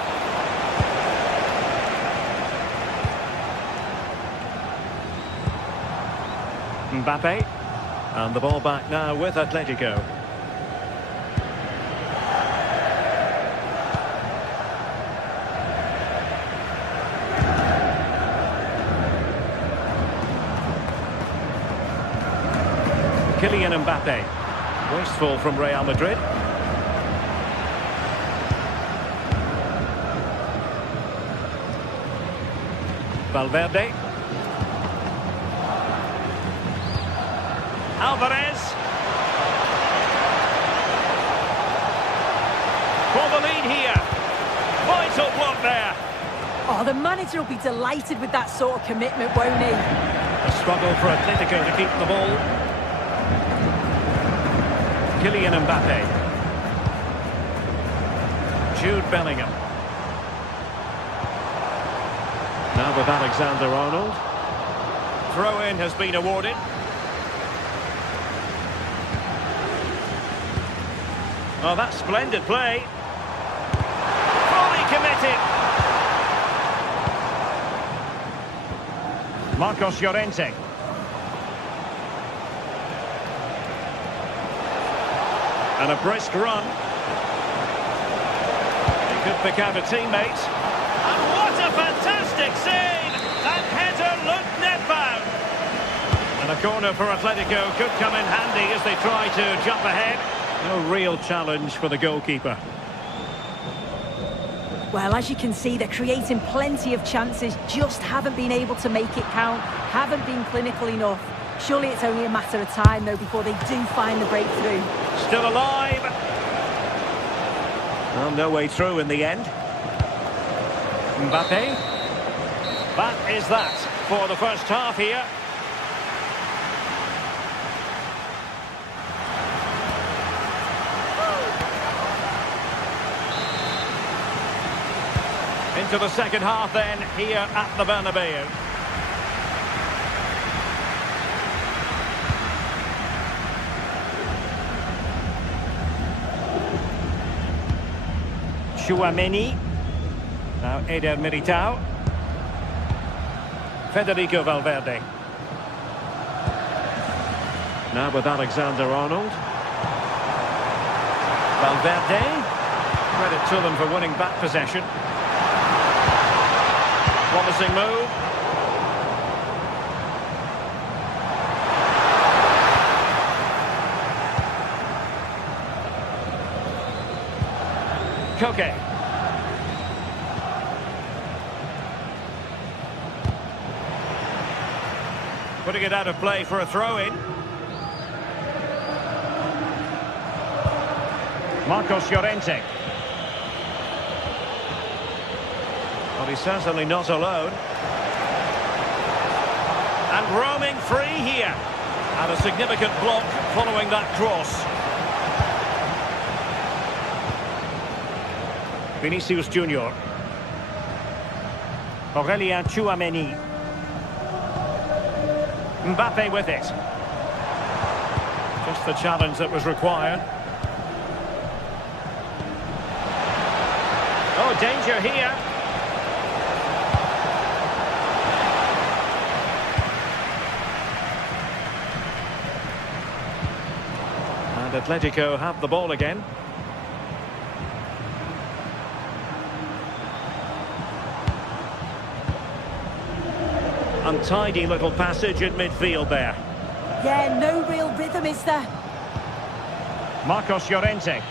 Mbappe. And the ball back now with Atletico. Kylian Mbappe. Wasteful from Real Madrid. Valverde. Alvarez. For the lead here. Vital block there. Oh, the manager will be delighted with that sort of commitment, won't he? A struggle for Atletico to keep the ball. Kylian Mbappe. Jude Bellingham. Now with Alexander-Arnold. Throw-in has been awarded. Oh, that's splendid play. Fully committed. Marcos Llorente. And a brisk run. He could pick out a teammate. And what a fantastic save! That header looked net-bound. And a corner for Atletico could come in handy as they try to jump ahead. No real challenge for the goalkeeper. Well, as you can see, they're creating plenty of chances, just haven't been able to make it count, haven't been clinical enough. Surely it's only a matter of time, though, before they do find the breakthrough. Still alive. Well, no way through in the end. Mbappe. That is that for the first half here. Into the second half then, here at the Bernabeu. Tchouaméni. Now Eder Militao. Federico Valverde. Now with Alexander-Arnold. Valverde. Credit to them for winning back possession. Promising move. Koke. Putting it out of play for a throw-in. Marcos Llorente. Well, he's certainly not alone. And roaming free here. And a significant block following that cross. Vinicius Junior. Aurélien Tchouaméni. Mbappe with it. Just the challenge that was required. Oh, danger here. And Atletico have the ball again. Untidy little passage in midfield there. Yeah, no real rhythm, is there? Marcos Llorente.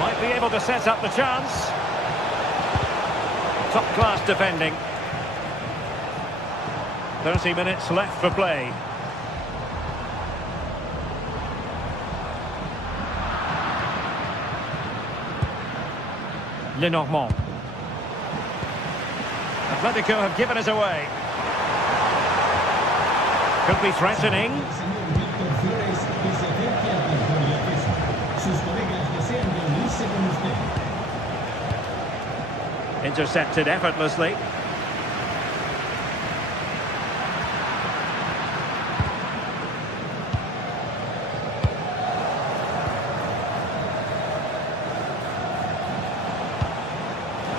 Might be able to set up the chance. Top-class defending. 30 minutes left for play. Lenormand. Atletico have given us away. Could be threatening. Intercepted effortlessly.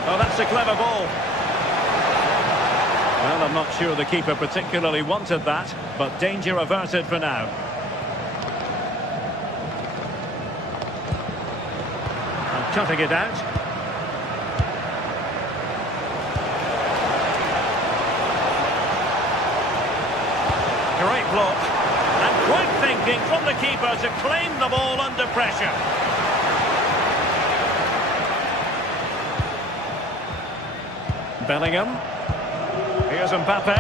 Oh, that's That's a clever ball. Well, I'm not sure the keeper particularly wanted that, but danger averted for now. And cutting it out. Great block. And quick thinking from the keeper to claim the ball under pressure. Bellingham. Here's Mbappe.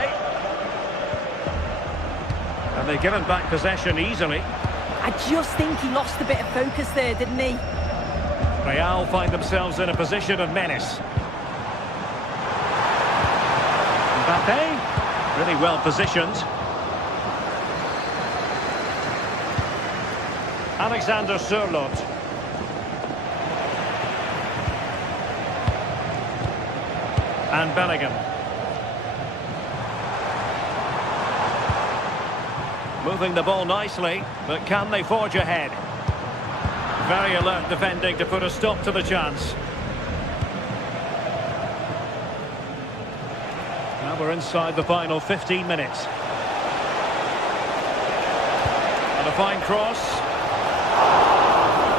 And they've given back possession easily. I just think he lost a bit of focus there, didn't he? Real find themselves in a position of menace. Mbappe, really well positioned. Alexander Sørloth. And Bellingham. Moving the ball nicely, but can they forge ahead? Very alert defending to put a stop to the chance. Now we're inside the final 15 minutes. And a fine cross.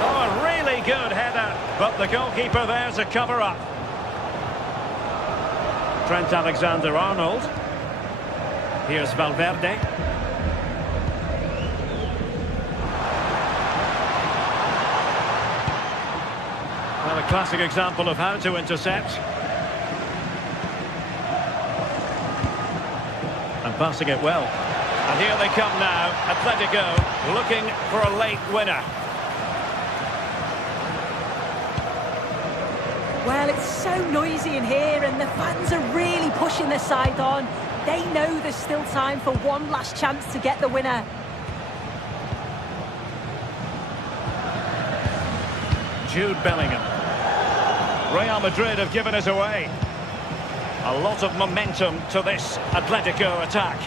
Oh, a really good header, but the goalkeeper there to cover up. Trent Alexander-Arnold. Here's Valverde. Well, a classic example of how to intercept. And passing it well. And here they come now. Atletico looking for a late winner. Well, it's so noisy in here and the fans are really pushing their side on. They know there's still time for one last chance to get the winner. Jude Bellingham. Real Madrid have given it away. A lot of momentum to this Atletico attack.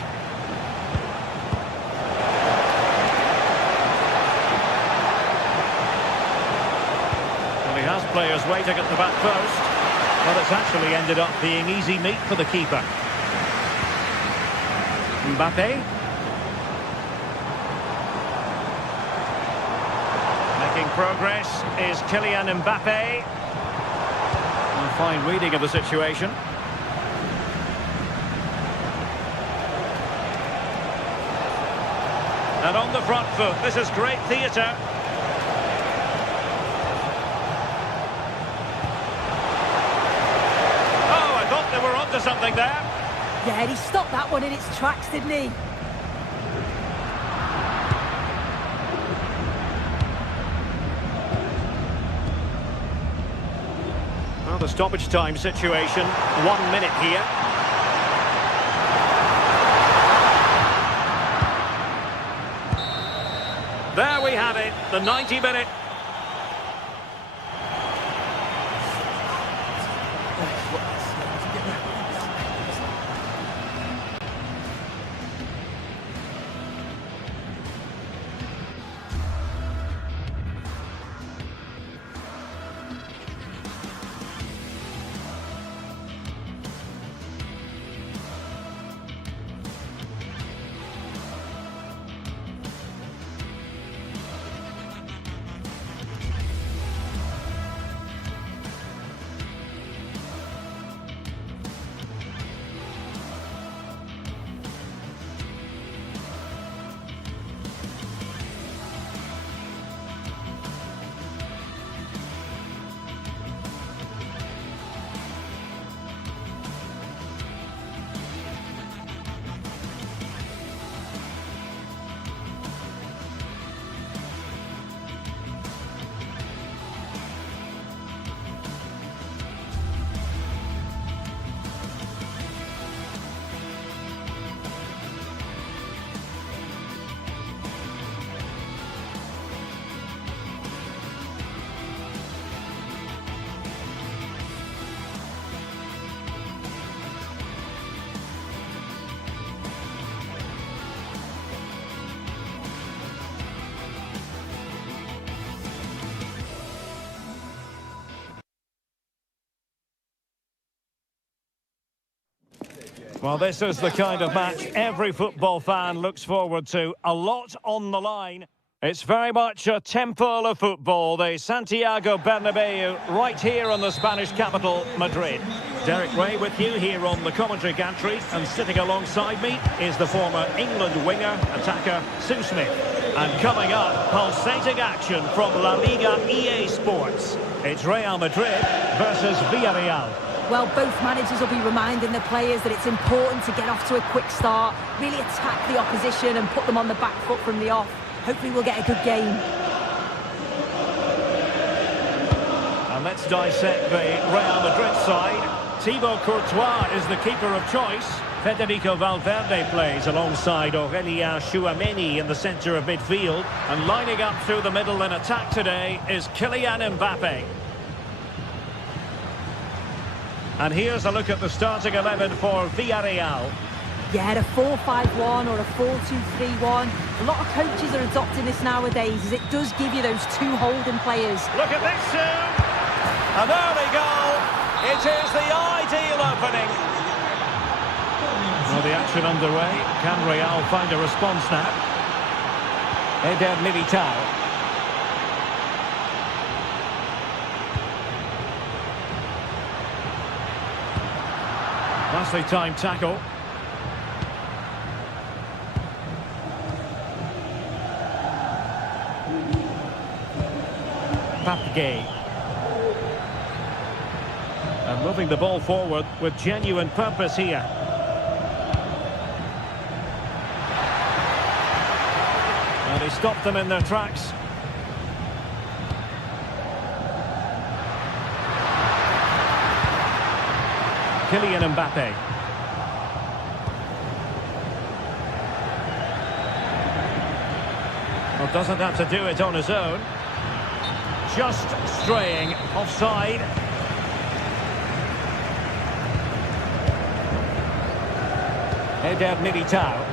Well, he has players waiting at the back post, but it's actually ended up being easy meat for the keeper. Mbappe. Making progress is Kylian Mbappe. A fine reading of the situation. And on the front foot, this is great theatre. Oh, I thought they were onto something there. Yeah, he stopped that one in its tracks, didn't he? Well, the stoppage time situation, 1 minute here. There we have it, the 90-minute. Well, this is the kind of match every football fan looks forward to. A lot on the line. It's very much a temple of football, the Santiago Bernabeu, right here in the Spanish capital, Madrid. Derek Ray with you here on the commentary gantry, and sitting alongside me is the former England winger, attacker, Sue Smith. And coming up, pulsating action from La Liga EA Sports. It's Real Madrid versus Villarreal. Well, both managers will be reminding the players that it's important to get off to a quick start, really attack the opposition and put them on the back foot from the off. Hopefully we'll get a good game. And let's dissect the Real Madrid side. Thibaut Courtois is the keeper of choice. Federico Valverde plays alongside Aurélien Tchouaméni in the centre of midfield. And lining up through the middle in attack today is Kylian Mbappe. And here's a look at the starting 11 for Villarreal. Yeah, a 4-5-1 or a 4-2-3-1. A lot of coaches are adopting this nowadays, as it does give you those two holding players. Look at this, Sue! An early goal. It is the ideal opening. Well, the action underway. Can Real find a response now? Eder Militao. Nicely timed tackle. Papgay. And moving the ball forward with genuine purpose here. And he stopped them in their tracks. Kylian Mbappe. Well, doesn't have to do it on his own. Just straying offside. Eder Militao.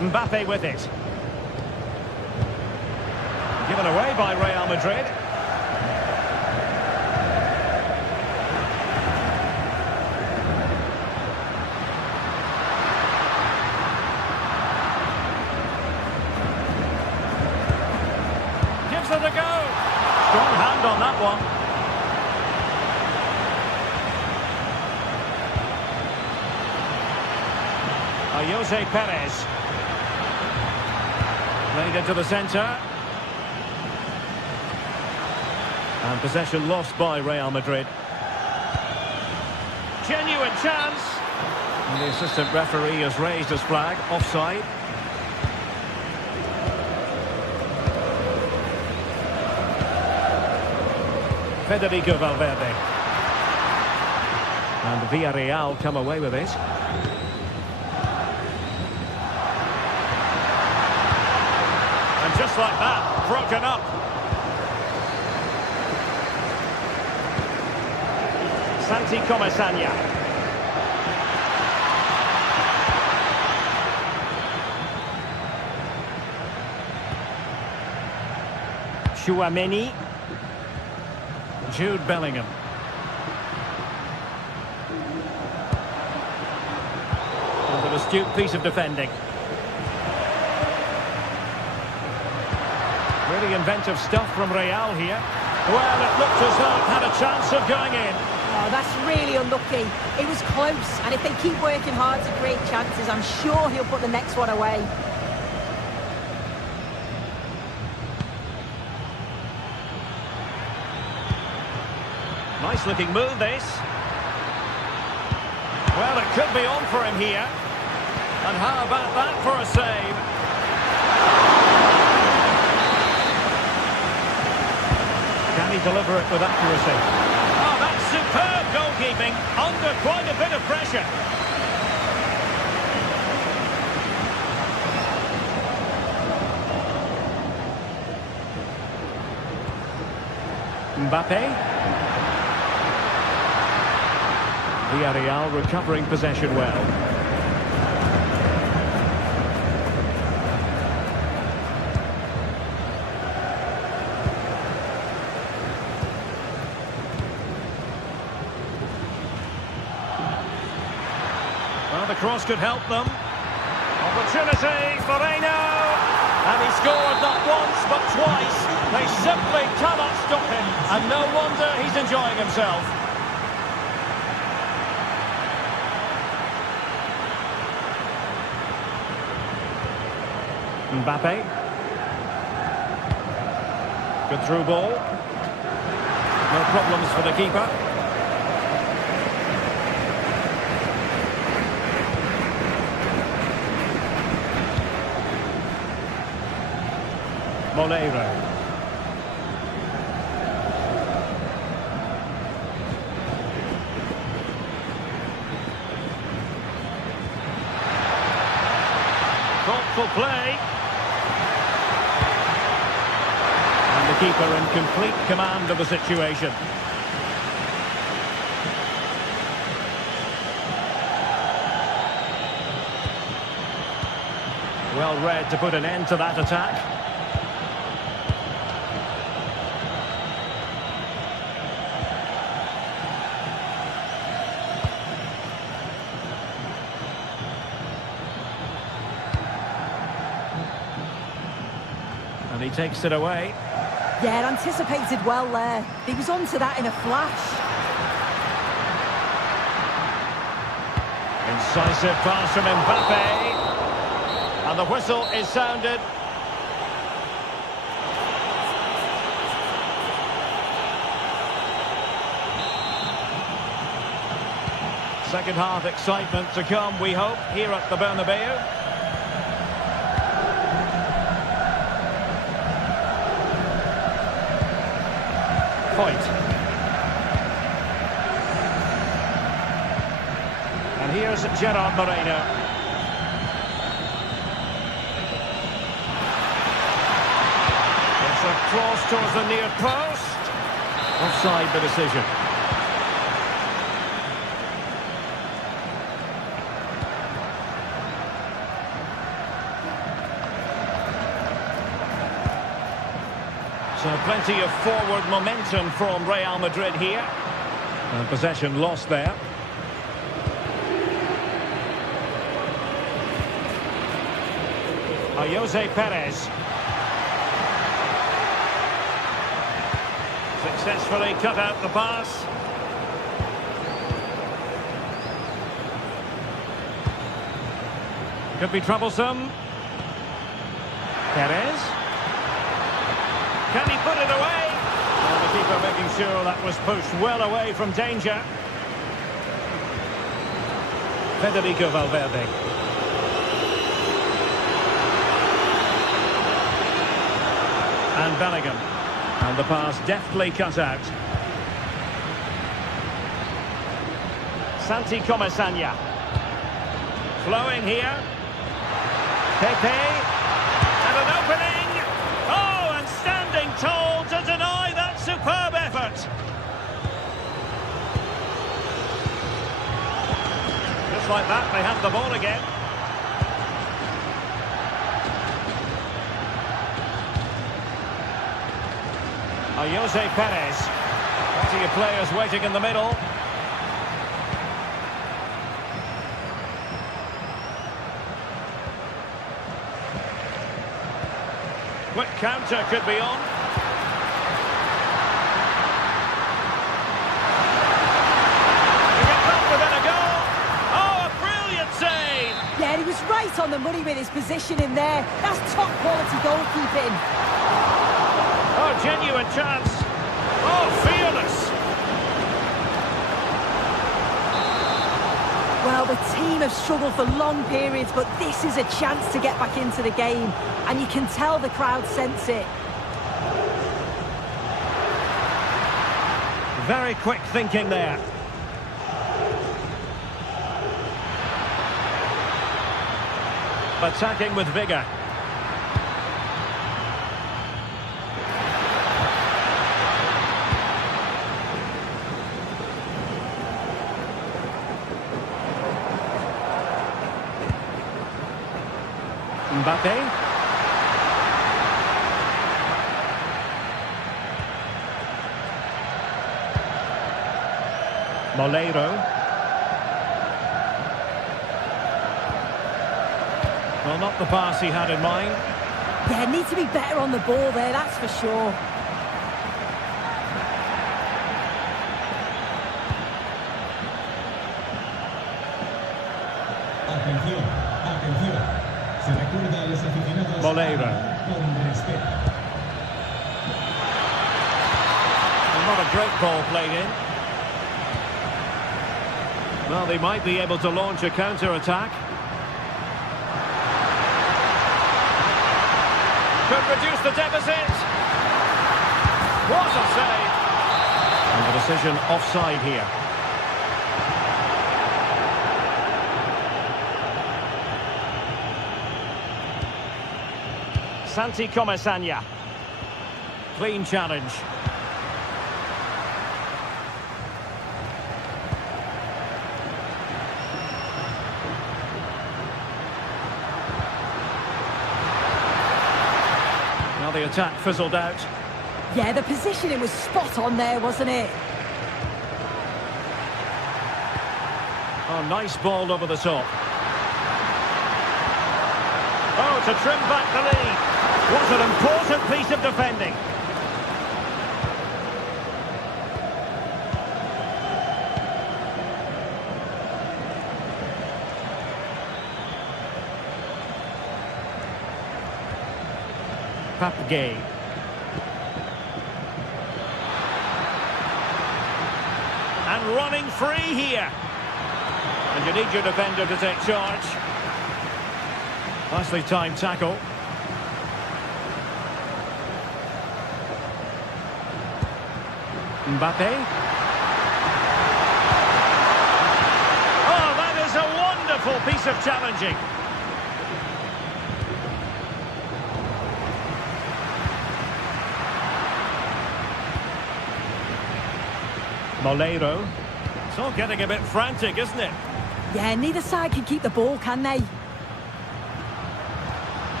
Mbappe with it. Given away by Real Madrid. Gives it a go. Strong hand on that one. Jose Perez. Played into the centre. And possession lost by Real Madrid. Genuine chance. And the assistant referee has raised his flag. Offside. Federico Valverde. And Villarreal come away with it. And just like that, broken up. Santi Comesaña. Tchouaméni. Jude Bellingham. And an astute piece of defending. Really inventive stuff from Real here. Well, it looked as though it had a chance of going in. Oh, that's really unlucky. It was close, and if they keep working hard to create chances, I'm sure he'll put the next one away. Nice looking move, this. Well, it could be on for him here. And how about that for a save? Can he deliver it with accuracy? Oh, that's superb goalkeeping, under quite a bit of pressure. Mbappe. Villarreal recovering possession well. the cross could help them. Opportunity, Moreno! And he scored not once but twice. They simply cannot stop him. And no wonder he's enjoying himself. Mbappe. Good through ball. No problems for the keeper. Molero. Thoughtful play. And the keeper in complete command of the situation. Well read to put an end to that attack. And he takes it away. Yeah, anticipated well there. He was onto that in a flash. Incisive pass from Mbappe. And the whistle is sounded. Second half excitement to come, we hope, here at the Bernabeu. Point. And here's Gerard Moreno. It's a cross towards the near post. Offside the decision. So plenty of forward momentum from Real Madrid here. And possession lost there. Jose Perez. Successfully cut out the pass. Could be troublesome. Perez. Can he put it away? Well, the keeper making sure that was pushed well away from danger. Federico Valverde. And Bellingham. And the pass deftly cut out. Santi Comesaña. Flowing here. Pepe. And an opening. Oh, and standing tall to deny that superb effort. Just like that, they have the ball again. Jose Perez. Plenty of players waiting in the middle. Quick counter could be on. He gets up within a goal. Oh, a brilliant save! Yeah, he was right on the money with his position in there. That's top quality goalkeeping. Oh, genuine chance. Oh, fearless. Well, the team have struggled for long periods, but this is a chance to get back into the game. And you can tell the crowd sense it. Very quick thinking there. Attacking with vigour. Mbappe. Molero. Well, not the pass he had in mind. Yeah, need to be better on the ball there, that's for sure. Atención, atención. Se recuerda a los aficionados Moleiro. con respeto. Not a great ball played in. Well, they might be able to launch a counter-attack. Could reduce the deficit. What a save! And the decision offside here. Santi Comesaña. Clean challenge. Now the attack fizzled out. Yeah, the positioning was spot on there, wasn't it? Oh, nice ball over the top. Oh, to trim back the lead. What an important piece of defending. Papgay. And running free here. And you need your defender to take charge. Nicely timed tackle. Mbappe. Oh, that is a wonderful piece of challenging. Moleiro. It's all getting a bit frantic, isn't it? Yeah, neither side can keep the ball, can they?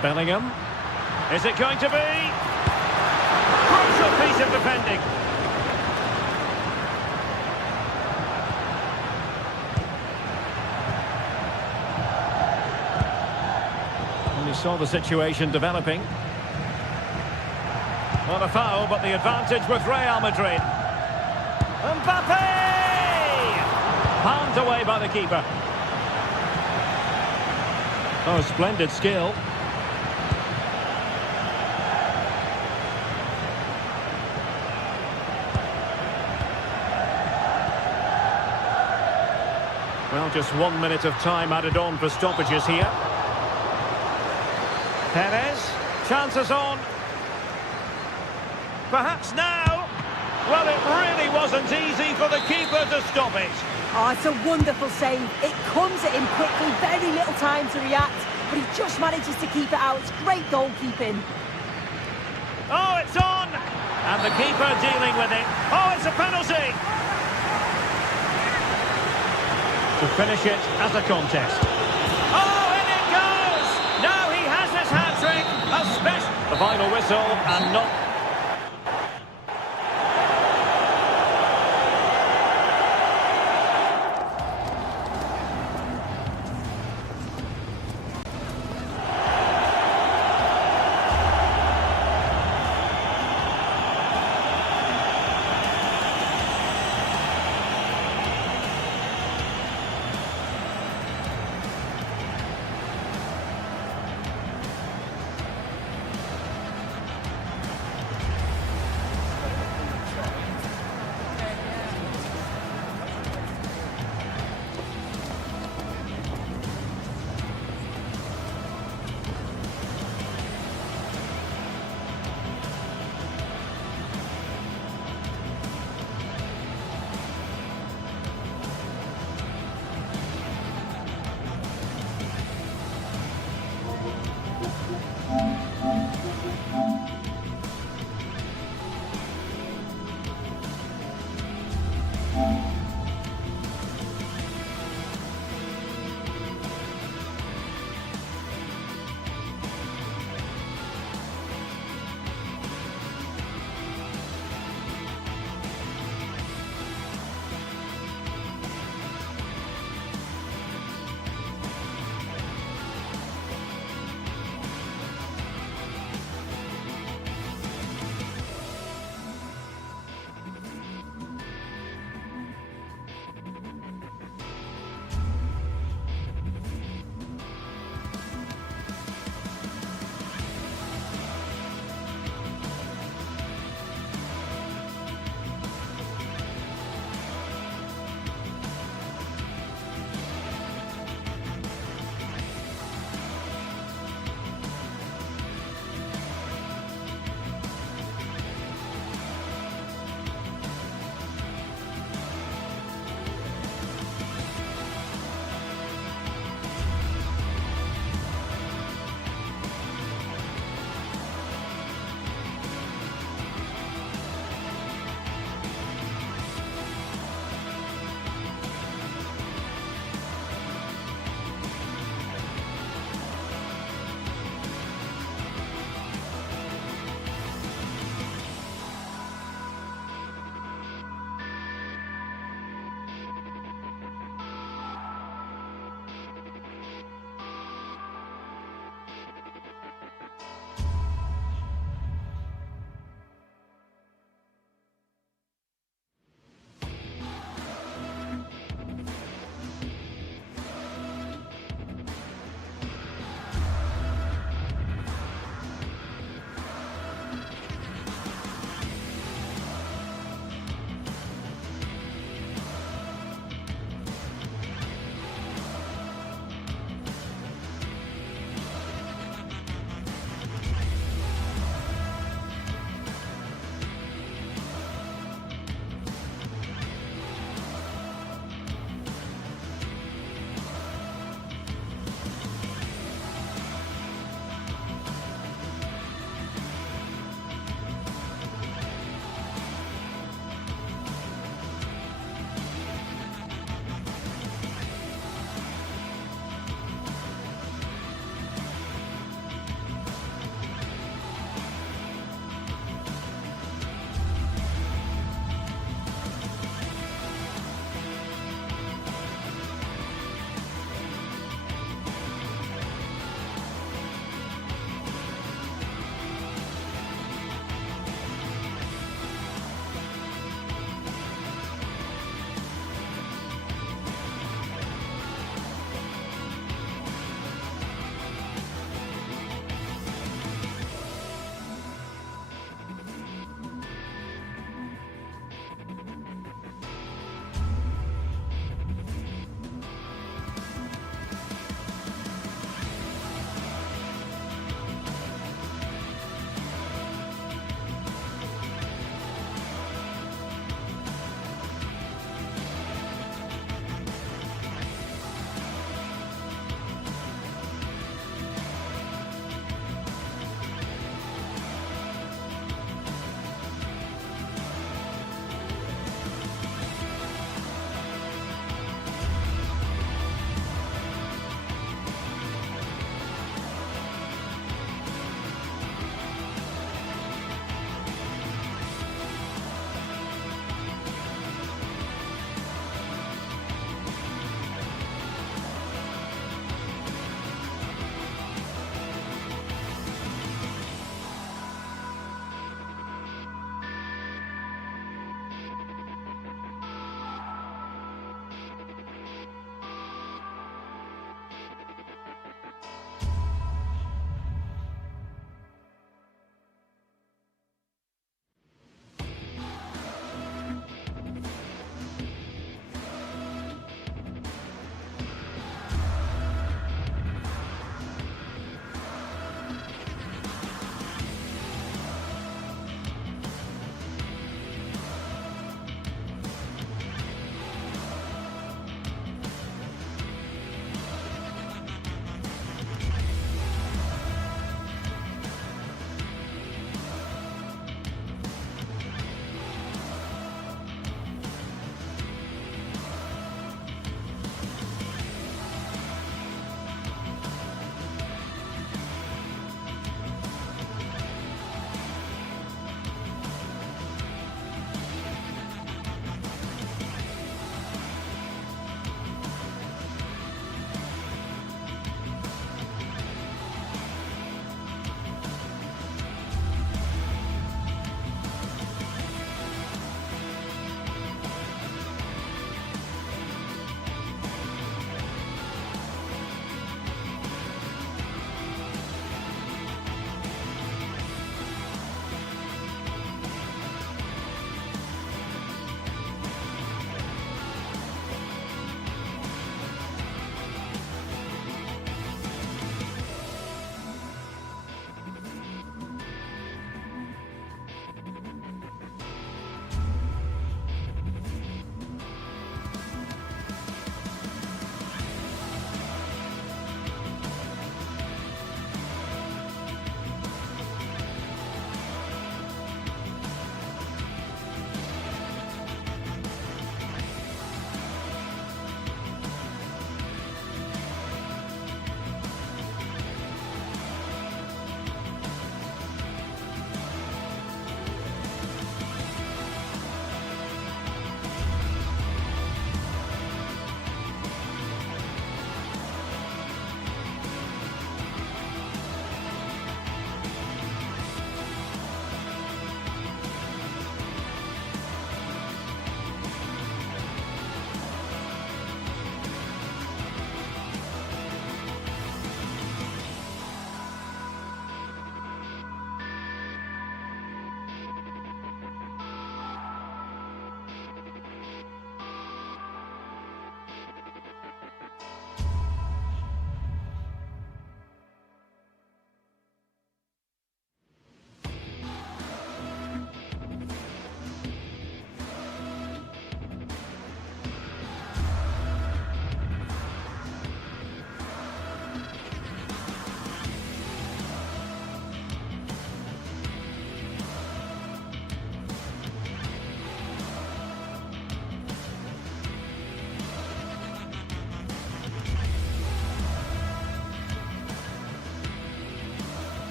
Bellingham. Is it going to be? Crucial piece of defending. And we saw the situation developing. Not a foul, but the advantage with Real Madrid. Mbappe! Palmed away by the keeper. Oh, splendid skill. Well, just 1 minute of time added on for stoppages here. Perez, chances on. Perhaps now. Well, it really wasn't easy for the keeper to stop it. Oh, it's a wonderful save. It comes at him quickly, very little time to react, but he just manages to keep it out. It's great goalkeeping. Oh, it's on! And the keeper dealing with it. Oh, it's a penalty! To finish it as a contest. Oh, in it goes! Now he has his hat-trick. A special... The final whistle and not...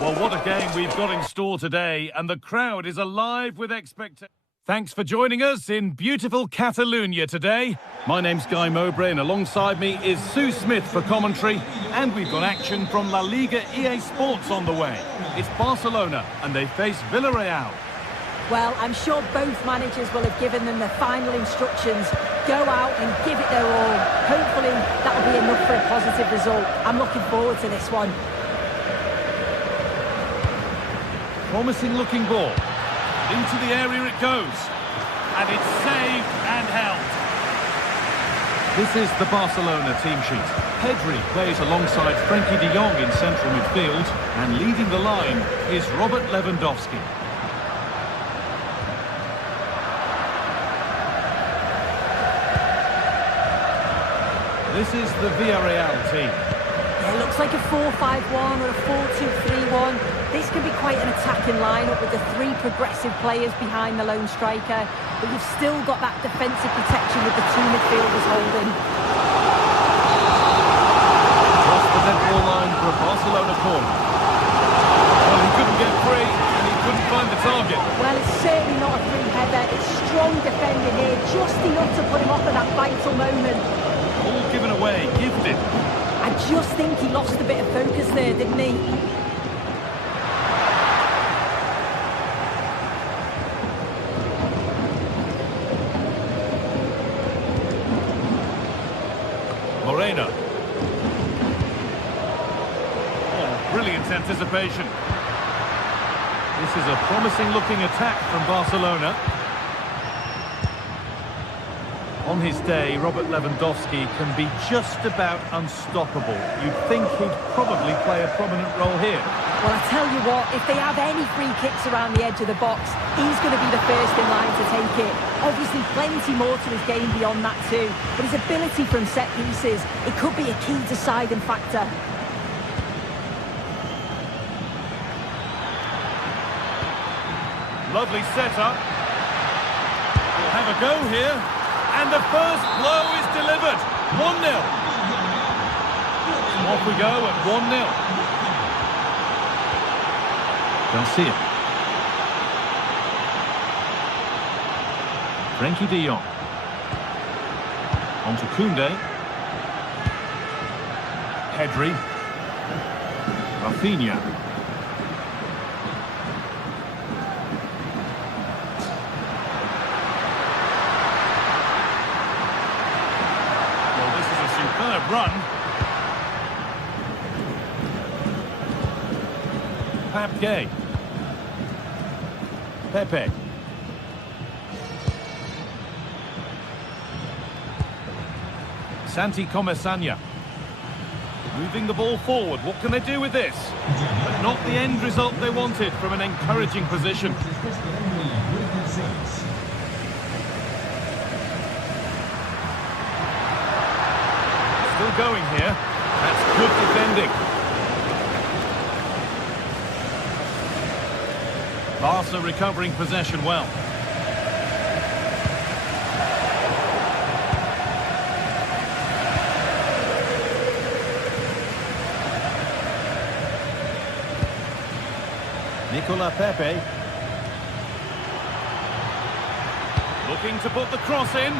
Well, what a game we've got in store today, and the crowd is alive with expectation. Thanks for joining us in beautiful Catalonia today. My name's Guy Mowbray, and alongside me is Sue Smith for commentary, and we've got action from La Liga EA Sports on the way. It's Barcelona, and they face Villarreal. Well, I'm sure both managers will have given them the final instructions. Go out and give it their all. Hopefully, that'll be enough for a positive result. I'm looking forward to this one. Promising looking ball. Into the area it goes. And it's saved and held. This is the Barcelona team sheet. Pedri plays alongside Frenkie de Jong in central midfield. And leading the line is Robert Lewandowski. This is the Villarreal team. It looks like a 4-5-1 or a 4-2-3-1. This can be quite an attacking lineup with the three progressive players behind the lone striker, but you've still got that defensive protection with the two midfielders holding. Across the dead ball line for a Barcelona corner. Well, he couldn't get free and he couldn't find the target. Well, it's certainly not a free header. It's strong defending here, just enough to put him off at that vital moment. All given away, gifted. I just think he lost a bit of focus there, didn't he? Moreno. Oh, brilliant anticipation. This is a promising looking attack from Barcelona. On his day, Robert Lewandowski can be just about unstoppable. You'd think he'd probably play a prominent role here. Well, I tell you what, if they have any free kicks around the edge of the box, he's going to be the first in line to take it. Obviously, plenty more to his game beyond that too. But his ability from set pieces, it could be a key deciding factor. Lovely setup. We'll have a go here. And the first blow is delivered. 1-0. Off we go at 1-0. Garcia. Frenkie de Jong. On to Koundé. Pedri. Rafinha. Superb run. Papgay. Pepe. Santi Comesaña. Moving the ball forward. What can they do with this? But not the end result they wanted from an encouraging position. Still going here. That's good defending. Barca recovering possession well. Nicolas Pepe. Looking to put the cross in.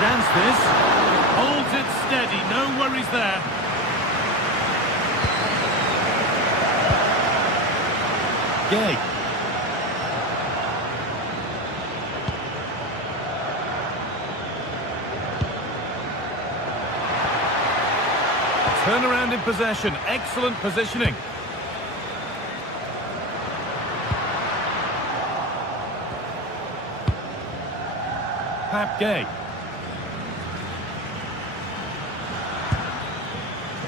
Chance this. Holds it steady, no worries there. Gay. Turnaround in possession, excellent positioning. Papgay.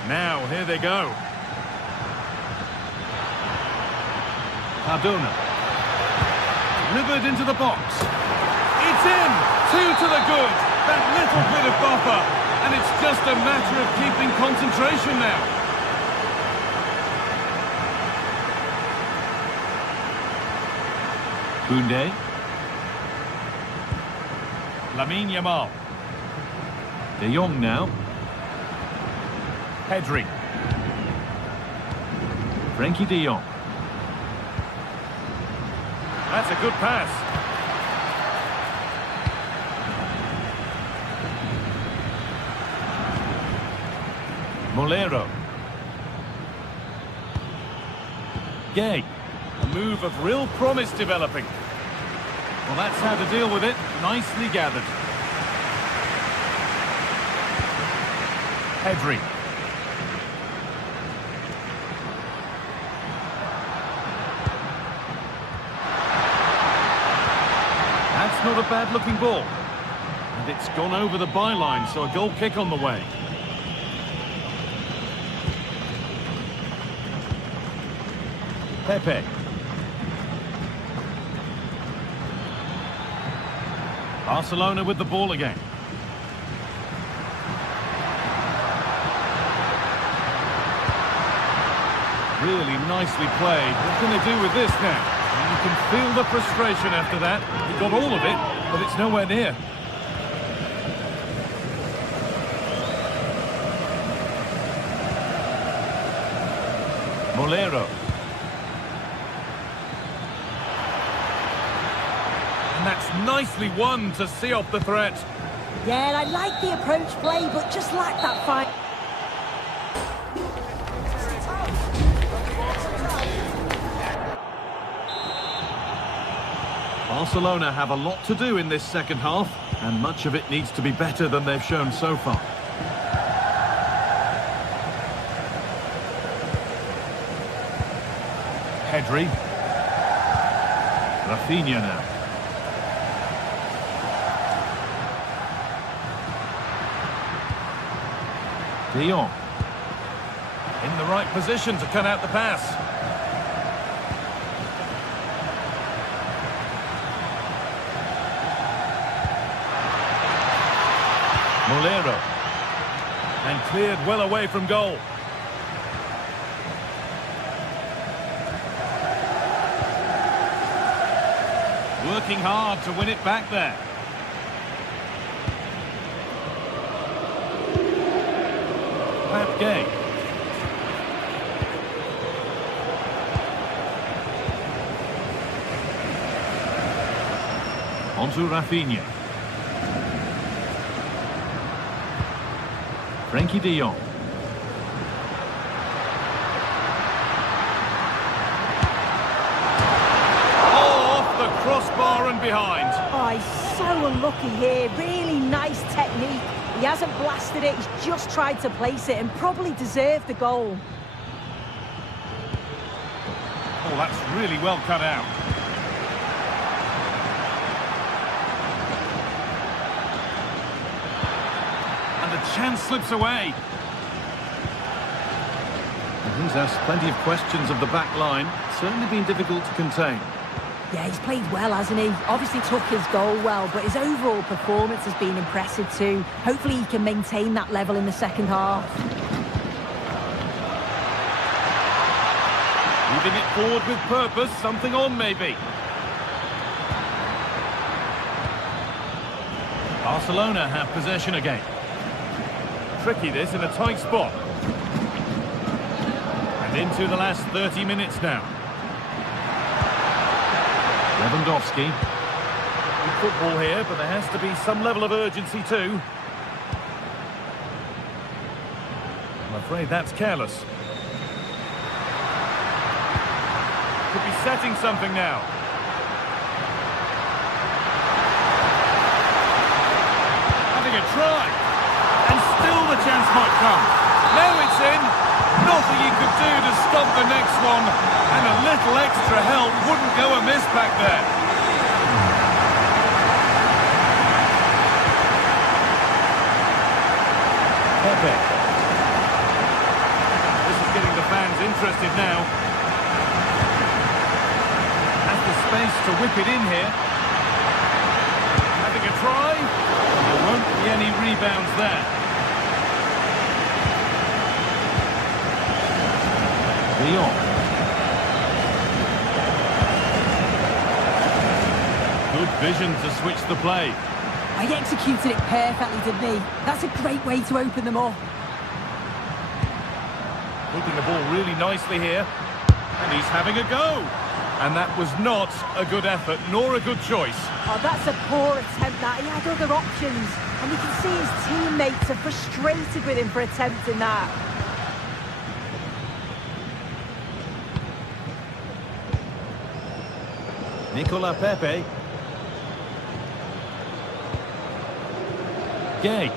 Now, here they go. Cardona. Delivered into the box. It's in! 2 to the good. That little bit of buffer. And it's just a matter of keeping concentration now. Koundé. Lamine Yamal. De Jong now. Pedri. Frenkie de Jong. That's a good pass. Molero. Gay. A move of real promise developing. Well, that's how to deal with it. Nicely gathered. Pedri. That's not a bad-looking ball. And it's gone over the byline, so a goal kick on the way. Pepe. Barcelona with the ball again. Really nicely played. What can they do with this now? You can feel the frustration after that. He got all of it, but it's nowhere near. Molero. And that's nicely won to see off the threat. Yeah, I like the approach play, but just lack that fight. Barcelona have a lot to do in this second half, and much of it needs to be better than they've shown so far. Pedri. Rafinha now. De Jong. In the right position to cut out the pass. Molero. And cleared well away from goal. Working hard to win it back there. Gay. On to Rafinha. Frenkie de Jong. Off the crossbar and behind. Oh, he's so unlucky here. Really nice technique. He hasn't blasted it, he's just tried to place it and probably deserved the goal. Oh, that's really well cut out. And the chance slips away. And he's asked plenty of questions of the back line. Certainly been difficult to contain. Yeah, he's played well, hasn't he? Obviously took his goal well, but his overall performance has been impressive too. Hopefully he can maintain that level in the second half. Moving it forward with purpose, something on maybe. Barcelona have possession again. Tricky this in a tight spot. And into the last 30 minutes now. Lewandowski. Good football here, but there has to be some level of urgency too. I'm afraid that's careless. Could be setting something now. Having a try. And still the chance might come. Now it's in. Nothing he could do to stop the next one. And a little extra help wouldn't go amiss back there. Pepe. This is getting the fans interested now. Has the space to whip it in here. Having a try. There won't be any rebounds there. De Jong. vision to switch the play. He executed it perfectly, didn't he? That's a great way to open them up. Keeping the ball really nicely here. And he's having a go. And that was not a good effort, nor a good choice. Oh, that's a poor attempt, that. He had other options. And you can see his teammates are frustrated with him for attempting that. Nicola Pepe. Gay. And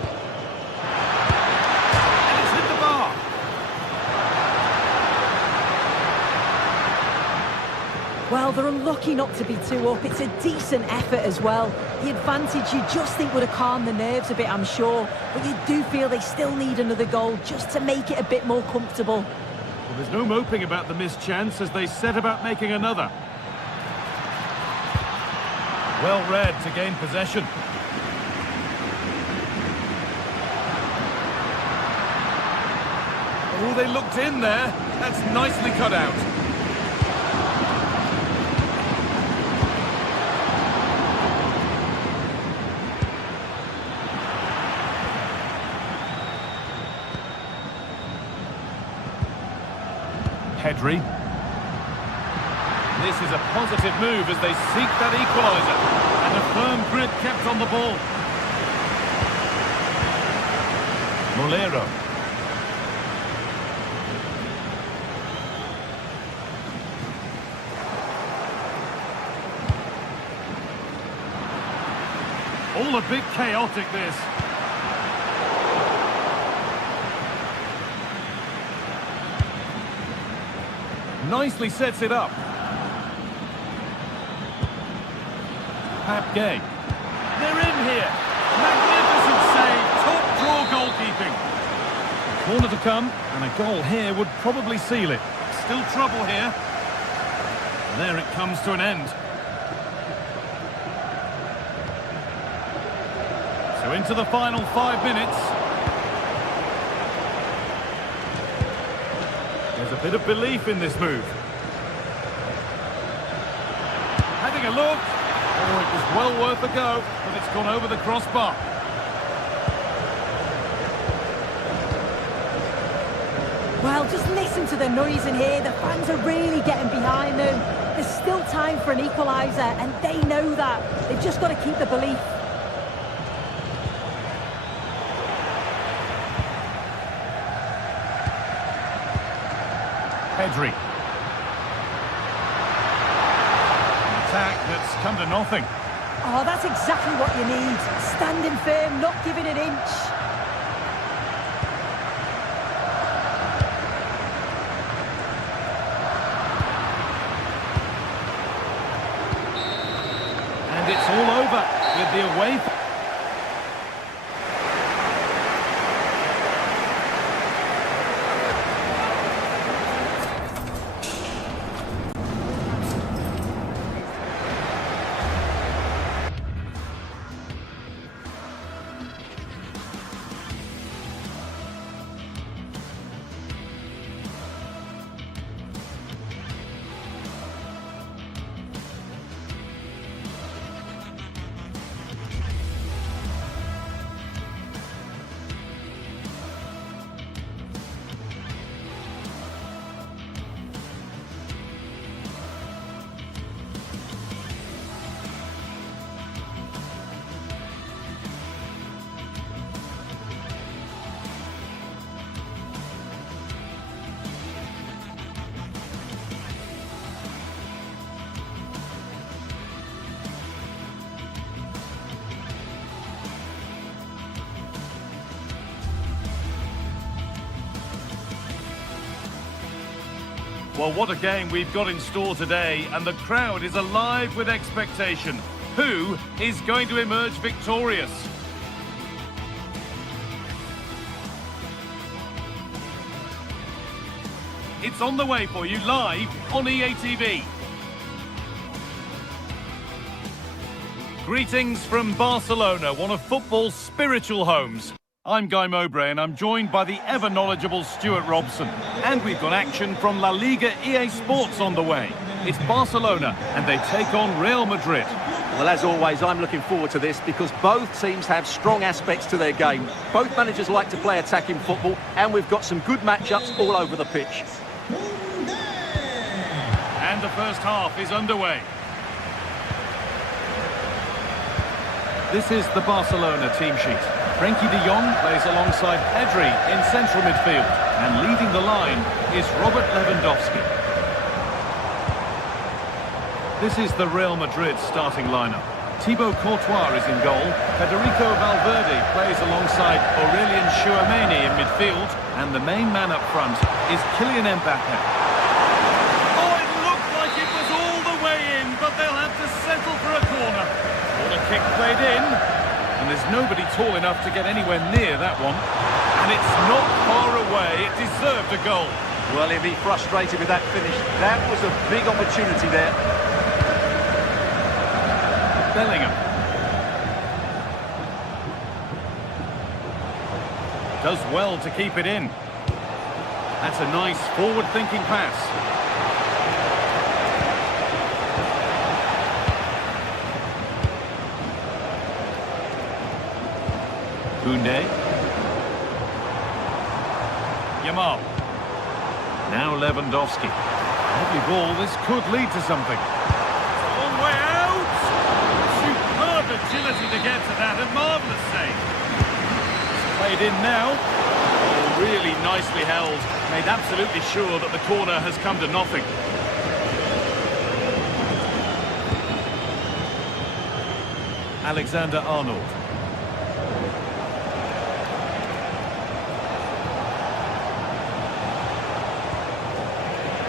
it's hit the bar. Well, they're unlucky not to be 2 up. It's a decent effort as well. The advantage you just think would have calmed the nerves a bit, I'm sure. But you do feel they still need another goal just to make it a bit more comfortable. Well, there's no moping about the missed chance as they set about making another. Well read to gain possession. Oh, they looked in there. That's nicely cut out. Pedri. This is a positive move as they seek that equaliser. And a firm grip kept on the ball. Molero. All a bit chaotic, this. Nicely sets it up. Gay. They're in here. Magnificent save. Top draw goalkeeping. Corner to come, and a goal here would probably seal it. Still trouble here. There it comes to an end. So into the final 5 minutes. There's a bit of belief in this move. Having a look. Oh, it was well worth a go, but it's gone over the crossbar. Well, just listen to the noise in here. The fans are really getting behind them. There's still time for an equaliser, and they know that. They've just got to keep the belief. Pedri. That's come to nothing. Oh, that's exactly what you need. Standing firm, not giving an inch. And it's all over with the away. Well, what a game we've got in store today, and the crowd is alive with expectation. Who is going to emerge victorious? It's on the way for you live on EA TV. Greetings from Barcelona, one of football's spiritual homes. I'm Guy Mowbray and I'm joined by the ever-knowledgeable Stuart Robson. And we've got action from La Liga EA Sports on the way. It's Barcelona and they take on Real Madrid. Well, as always, I'm looking forward to this because both teams have strong aspects to their game. Both managers like to play attacking football, and we've got some good matchups all over the pitch. And the first half is underway. This is the Barcelona team sheet. Frenkie de Jong plays alongside Pedri in central midfield. And leading the line is Robert Lewandowski. This is the Real Madrid starting lineup. Thibaut Courtois is in goal. Federico Valverde plays alongside Aurelien Tchouameni in midfield. And the main man up front is Kylian Mbappe. Oh, it looked like it was all the way in, but they'll have to settle for a corner. Corner kick played in, and there's nobody tall enough to get anywhere near that one. And it's not far away. It deserved a goal. Well, he'll be frustrated with that finish. That was a big opportunity there. Bellingham. Does well to keep it in. That's a nice forward-thinking pass. Koundé. Yamal. Now Lewandowski. Every ball, this could lead to something. It's a long way out. Superb agility to get to that. A marvellous save. It's played in now. Oh, really nicely held. Made absolutely sure that the corner has come to nothing. Alexander-Arnold.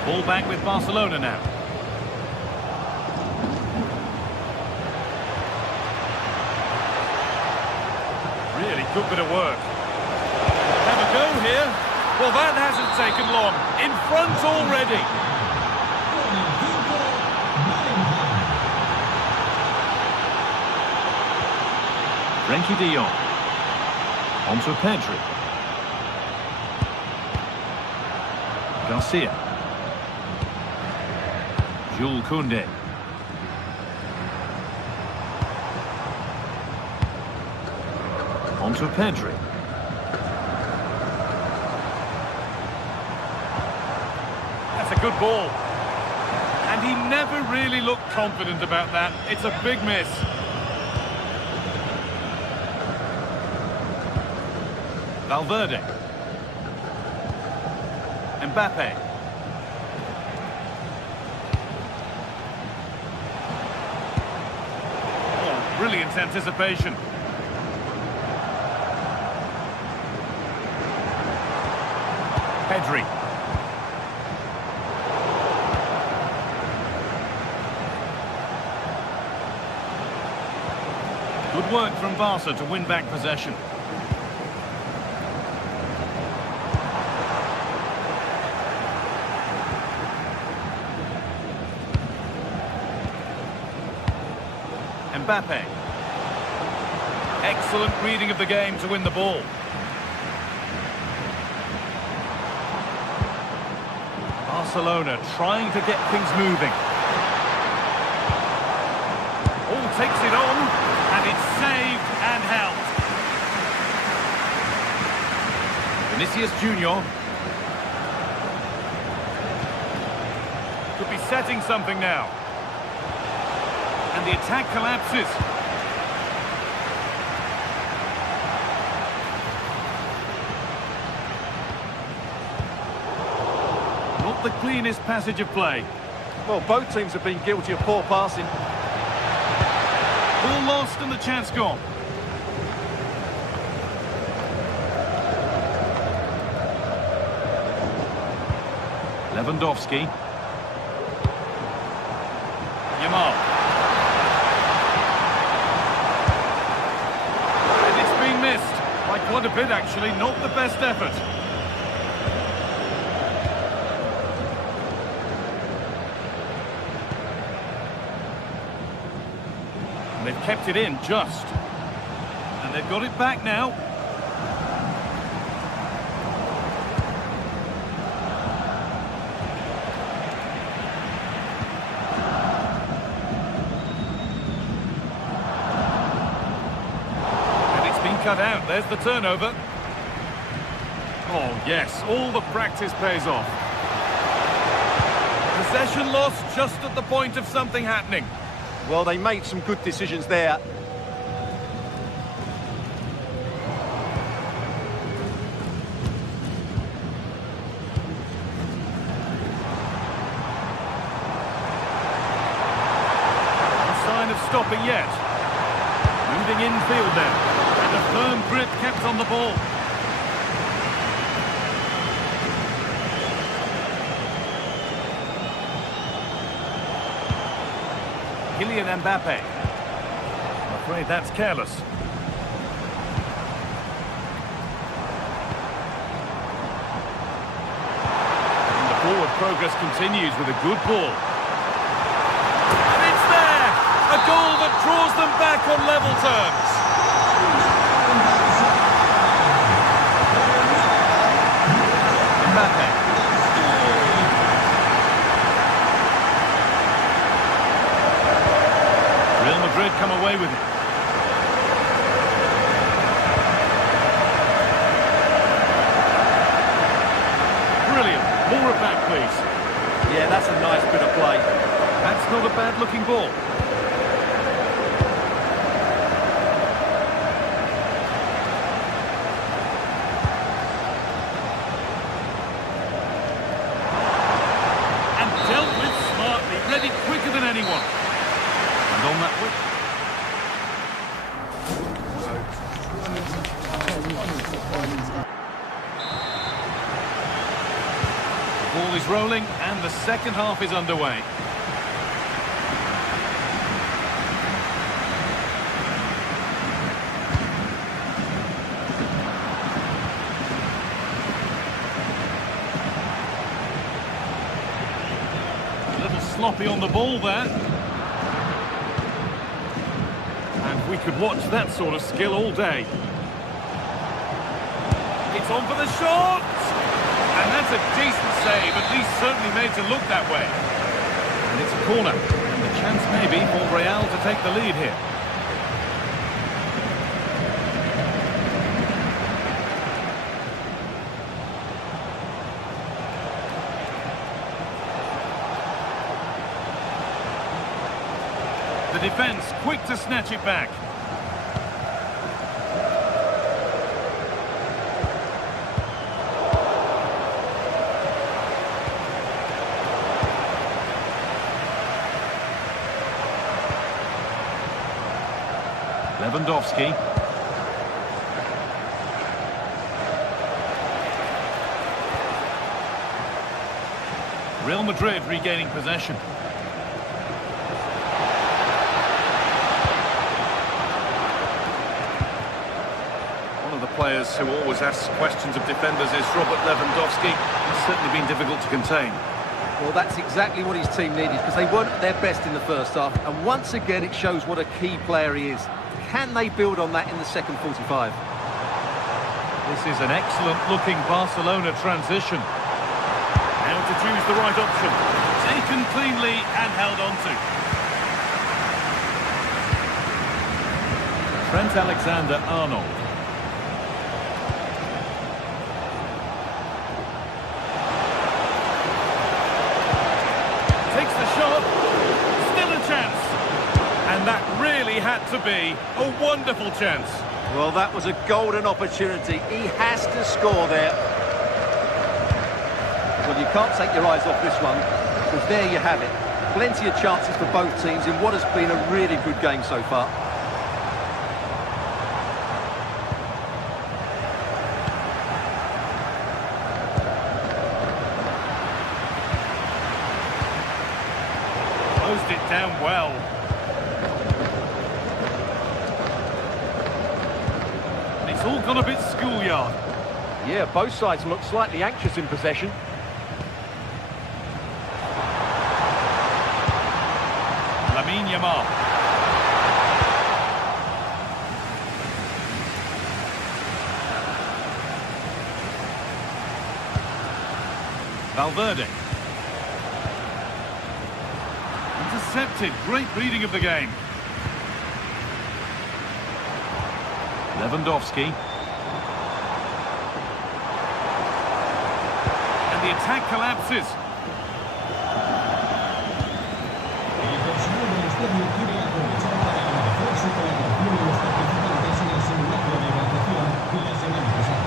Ball back with Barcelona now. Really good bit of work. Have a go here. Well, that hasn't taken long. In front already. Frenkie de Jong. On to Pedri. Garcia. Jules Koundé. On to Pedri. That's a good ball. And he never really looked confident about that. It's a big miss. Valverde. Mbappe. Brilliant anticipation. Pedri. Good work from Barca to win back possession. Mbappe. Excellent reading of the game to win the ball. Barcelona trying to get things moving. Oh, takes it on, and it's saved and held. Vinicius Junior. Could be setting something now. And the attack collapses. Not the cleanest passage of play. Well, both teams have been guilty of poor passing. Ball lost and the chance gone. Lewandowski. Yamal. And it's been missed. By quite a bit, actually. Not the best effort. And they've kept it in just. And they've got it back now. cut out. There's the turnover. Oh, yes, all the practice pays off. Possession lost just at the point of something happening. Well, they made some good decisions there. Stopping yet. Moving infield now. And a firm grip kept on the ball. Kylian Mbappe. I'm afraid that's careless. And the forward progress continues with a good ball. A goal that draws them back on level terms. Mbappe. Real Madrid come away with it. Brilliant. More of that, please. Yeah, that's a nice bit of play. That's not a bad-looking ball. Quicker than anyone. And on that quick. The ball is rolling and the second half is underway. Sloppy on the ball there. And we could watch that sort of skill all day. It's on for the shot! And that's a decent save, at least certainly made to look that way. And it's a corner. And the chance maybe for Real to take the lead here. The defence quick to snatch it back. Lewandowski. Real Madrid regaining possession. Players who always ask questions of defenders is Robert Lewandowski. He's certainly been difficult to contain. Well, that's exactly what his team needed, because they weren't at their best in the first half, and once again it shows what a key player he is. Can they build on that in the second 45? This is an excellent looking Barcelona transition. Now to choose the right option. Taken cleanly and held on to. Trent Alexander-Arnold. Takes the shot, still a chance, and that really had to be a wonderful chance. Well, that was a golden opportunity. He has to score there. Well, you can't take your eyes off this one, because there you have it. Plenty of chances for both teams in what has been a really good game so far. Closed it down well. And it's all gone a bit schoolyard. Yeah, both sides look slightly anxious in possession. Lamine Yamal. Valverde. Intercepted. Great reading of the game. Lewandowski. And the attack collapses.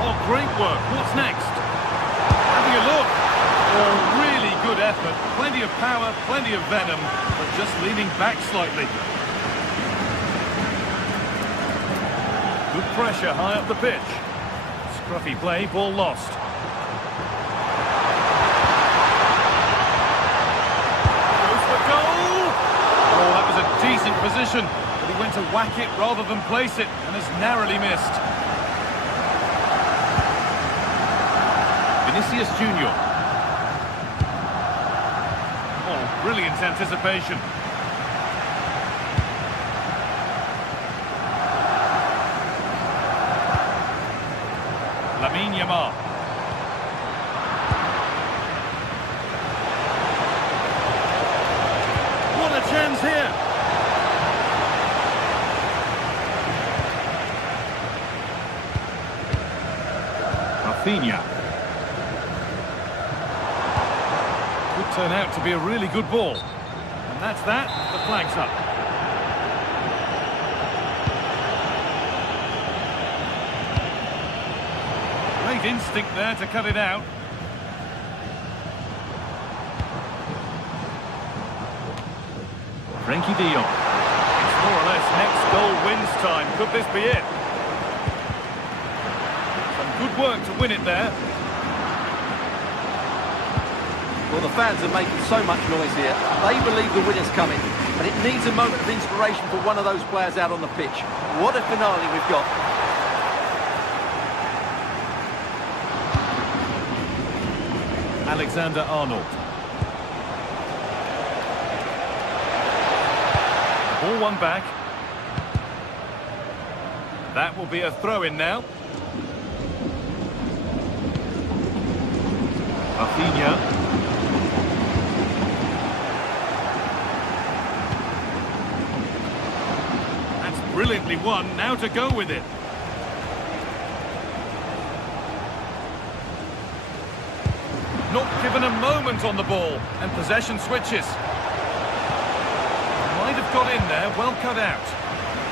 Oh, great work. What's next? Having a look. Oh, really good effort. Plenty of power, plenty of venom, but just leaning back slightly. Good pressure high up the pitch. Scruffy play, ball lost. Goes for goal! Oh, that was a decent position, but he went to whack it rather than place it, and has narrowly missed. Vinicius Junior. Oh, brilliant anticipation. Lamine Yamal. What a chance here! Rafinha. Could turn out to be a really good ball. And that's that, the flag's up. Great instinct there to cut it out. Frenkie de Jong. It's more or less next goal wins time. Could this be it? Some good work to win it there. Well, the fans are making so much noise here. They believe the winner's coming, but it needs a moment of inspiration for one of those players out on the pitch. What a finale we've got. Alexander-Arnold. Ball one back. That will be a throw-in now. Rafinha. That's brilliantly won. Now to go with it. Not given a moment on the ball, and possession switches. Might have got in there, well cut out.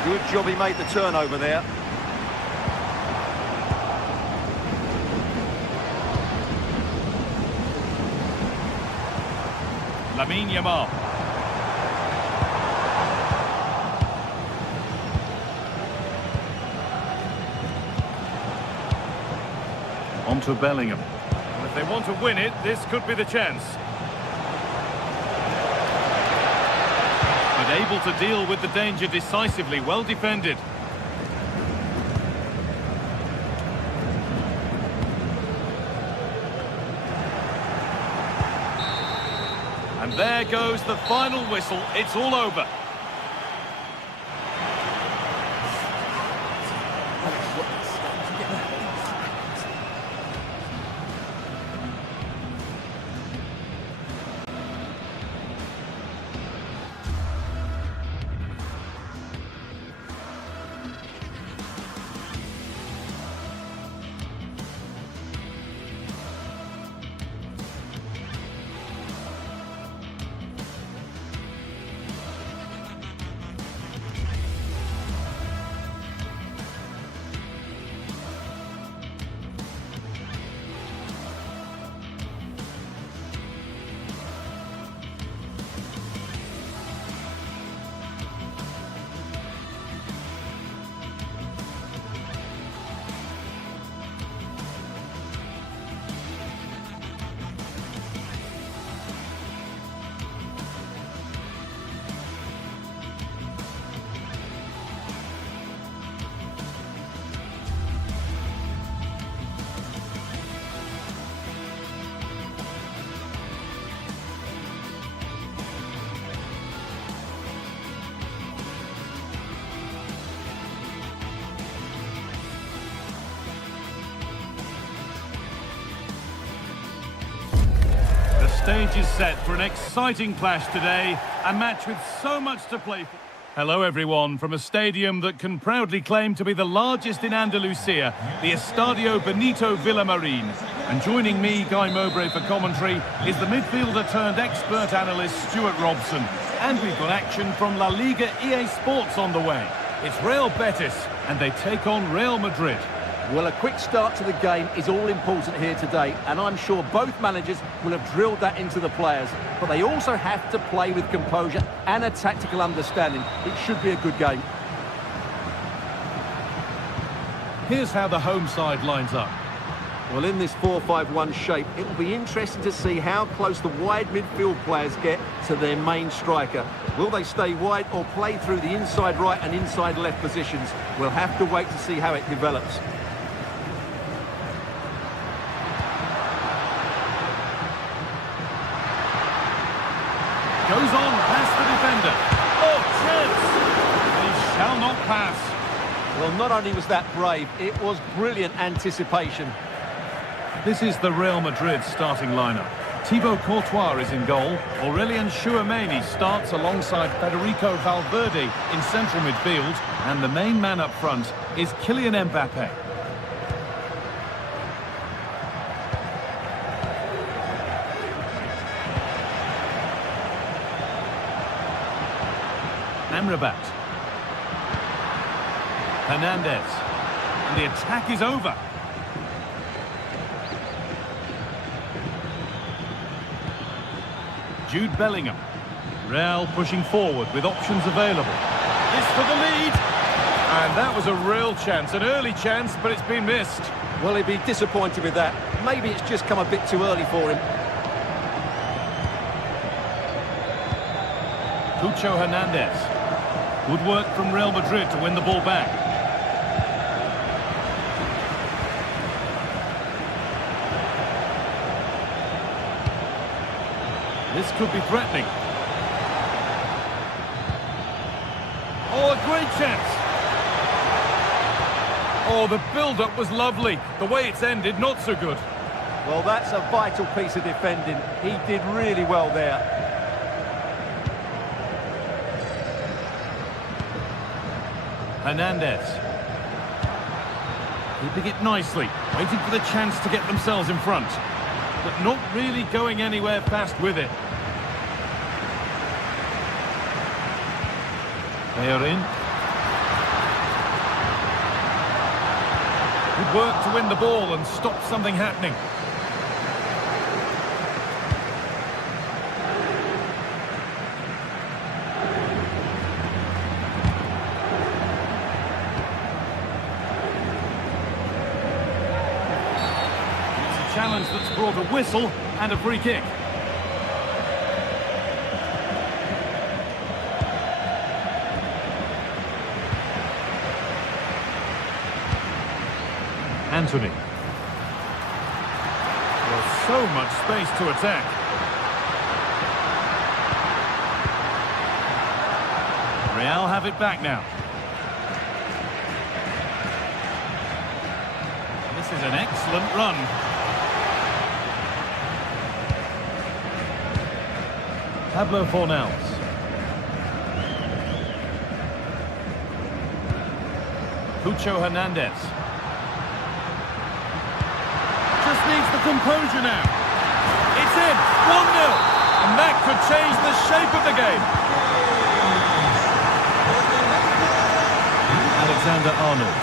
Good job he made the turnover there. Lamine Yamal. On to Bellingham. If they want to win it, this could be the chance. But able to deal with the danger decisively, well defended. And there goes the final whistle. It's all over. The stage is set for an exciting clash today, a match with so much to play for. Hello everyone, from a stadium that can proudly claim to be the largest in Andalusia, the Estadio Benito Villamarín. And joining me, Guy Mowbray, for commentary is the midfielder turned expert analyst Stuart Robson. And we've got action from La Liga GTSports on the way. It's Real Betis and they take on Real Madrid. Well, a quick start to the game is all important here today, and I'm sure both managers will have drilled that into the players. But they also have to play with composure and a tactical understanding. It should be a good game. Here's how the home side lines up. Well, in this 4-5-1 shape, it will be interesting to see how close the wide midfield players get to their main striker. Will they stay wide or play through the inside right and inside left positions? We'll have to wait to see how it develops. Goes on past the defender. Oh, chance! He shall not pass. Well, not only was that brave, it was brilliant anticipation. This is the Real Madrid starting lineup. Thibaut Courtois is in goal. Aurélien Tchouameni starts alongside Federico Valverde in central midfield. And the main man up front is Kylian Mbappé. Amrabat. Hernandez. And the attack is over. Jude Bellingham. Real pushing forward with options available. This for the lead. And that was a real chance, an early chance, but it's been missed. Well, he'd be disappointed with that. Maybe it's just come a bit too early for him. Cucho Hernandez. Good work from Real Madrid to win the ball back. This could be threatening. Oh, a great chance. Oh, the build-up was lovely. The way it's ended, not so good. Well, that's a vital piece of defending. He did really well there. Hernandez. Keeping it nicely, waiting for the chance to get themselves in front. But not really going anywhere fast with it. They are in. Good work to win the ball and stop something happening. Challenge that's brought a whistle and a free kick. Anthony. Well, so much space to attack. Real have it back now. This is an excellent run. Pablo Fornals. Cucho Hernandez. Just needs the composure now. It's in, 1-0. And that could change the shape of the game. Alexander-Arnold.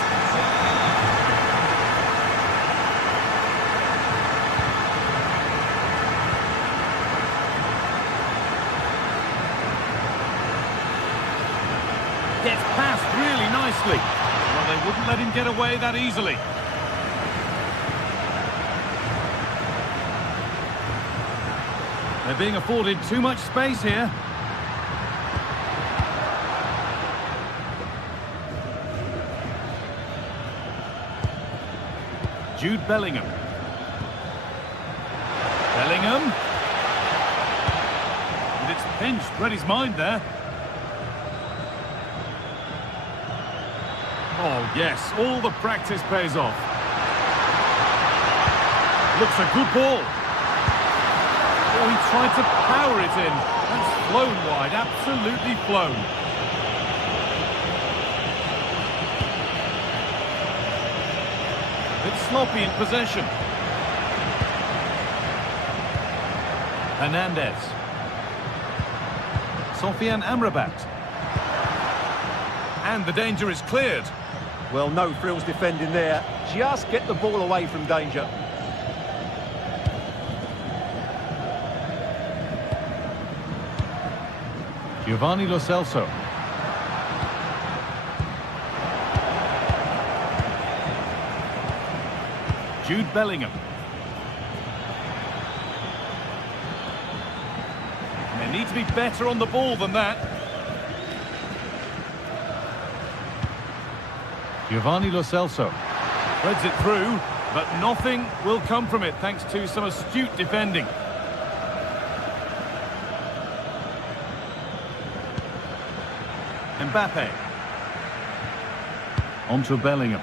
Gets past really nicely. Well, they wouldn't let him get away that easily. They're being afforded too much space here. Jude Bellingham. Bellingham. And it's pinched, read his mind there. Oh, yes, all the practice pays off. Looks a good ball. Oh, he tried to power it in. That's flown wide, absolutely flown. sloppy in possession. Hernandez. Sofian Amrabat. And the danger is cleared. Well, no frills defending there. Just get the ball away from danger. Giovanni Lo Celso. Jude Bellingham. And they need to be better on the ball than that. Giovanni Lo Celso. Threads it through, but nothing will come from it thanks to some astute defending. Mbappe. On to Bellingham.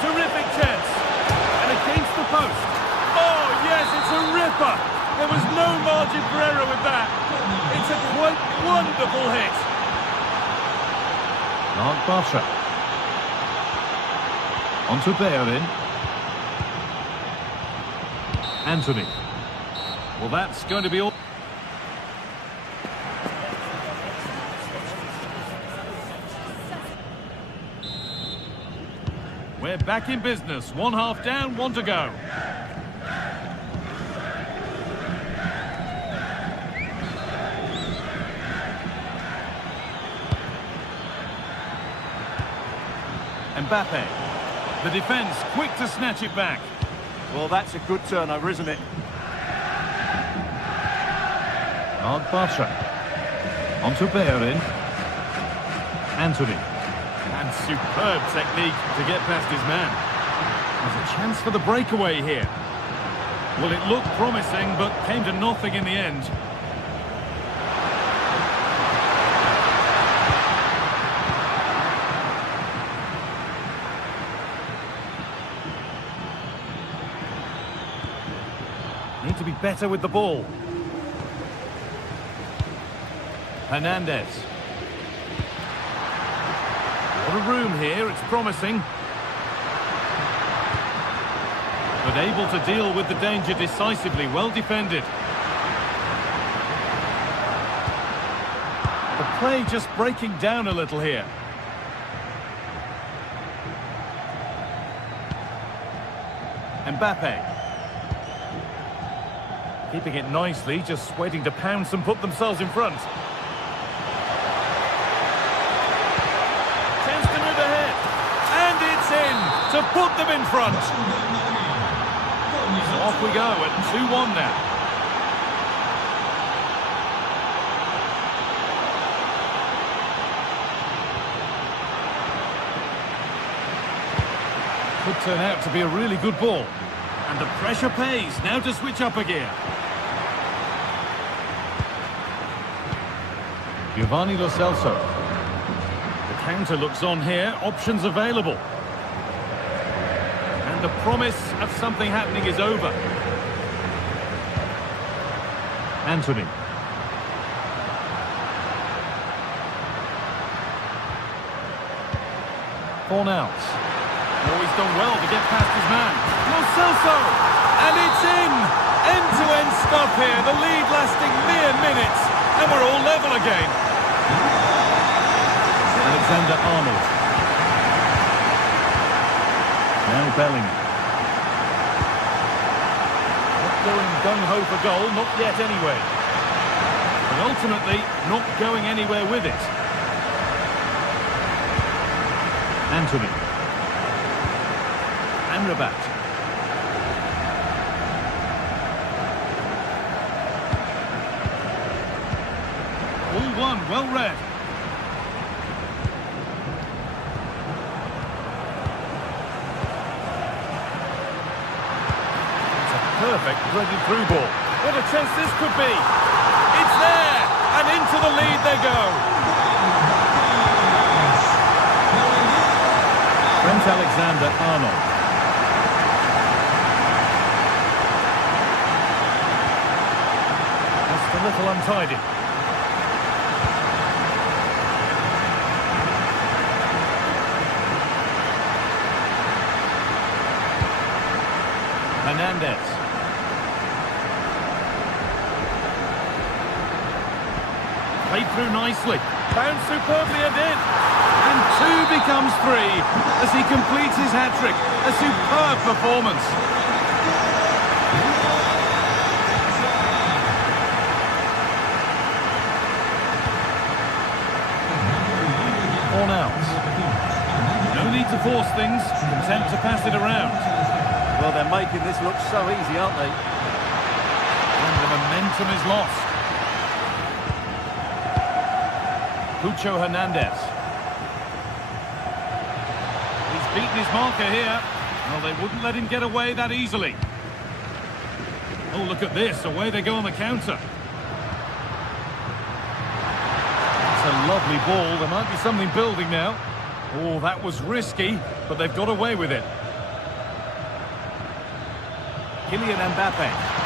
Terrific chance. And against the post. Oh, yes, it's a ripper. There was no margin for error with that. It's a quite wonderful hit. Mark Bartra. On to Bayern. Anthony. Well, that's going to be all. We're back in business. 1 half down, 1 to go. Mbappe. The defence quick to snatch it back. Well, that's a good turnover, isn't it? Mark Bartra. On to Bayern. Anthony. And superb technique to get past his man. There's a chance for the breakaway here. Well, it looked promising, but came to nothing in the end. Need to be better with the ball. Hernandez. What a room here, it's promising. But able to deal with the danger decisively, well defended. The play just breaking down a little here. Mbappe. Keeping it nicely, just waiting to pounce and put themselves in front. Chance to move ahead. And it's in to put them in front. So off we go at 2-1 now. Could turn out to be a really good ball. And the pressure pays. Now to switch up a gear. Giovanni Lo Celso. The counter looks on here. Options available. And the promise of something happening is over. Anthony. Fornals. Oh, he's done well to get past his man. Lo Celso! And it's in! End-to-end stuff here. The lead lasting mere minutes. And we're all level again. Alexander-Arnold. Now Bellingham. Not going gung-ho for goal, not yet anyway. But ultimately, not going anywhere with it. Anthony. Amrabat. All one, well read. It's a perfect threaded through ball. What a chance this could be. It's there, and into the lead they go. Trent Alexander-Arnold. Just a little untidy. Hernandez. Played through nicely. Bounced superbly and in. And 2 becomes 3 as he completes his hat-trick. A superb performance. On out. No need to force things. Content to pass it around. Well, they're making this look so easy, aren't they? And the momentum is lost. Pucho Hernandez. He's beaten his marker here. Well, they wouldn't let him get away that easily. Oh, look at this. Away they go on the counter. It's a lovely ball. There might be something building now. Oh, that was risky, but they've got away with it. Kylian Mbappe.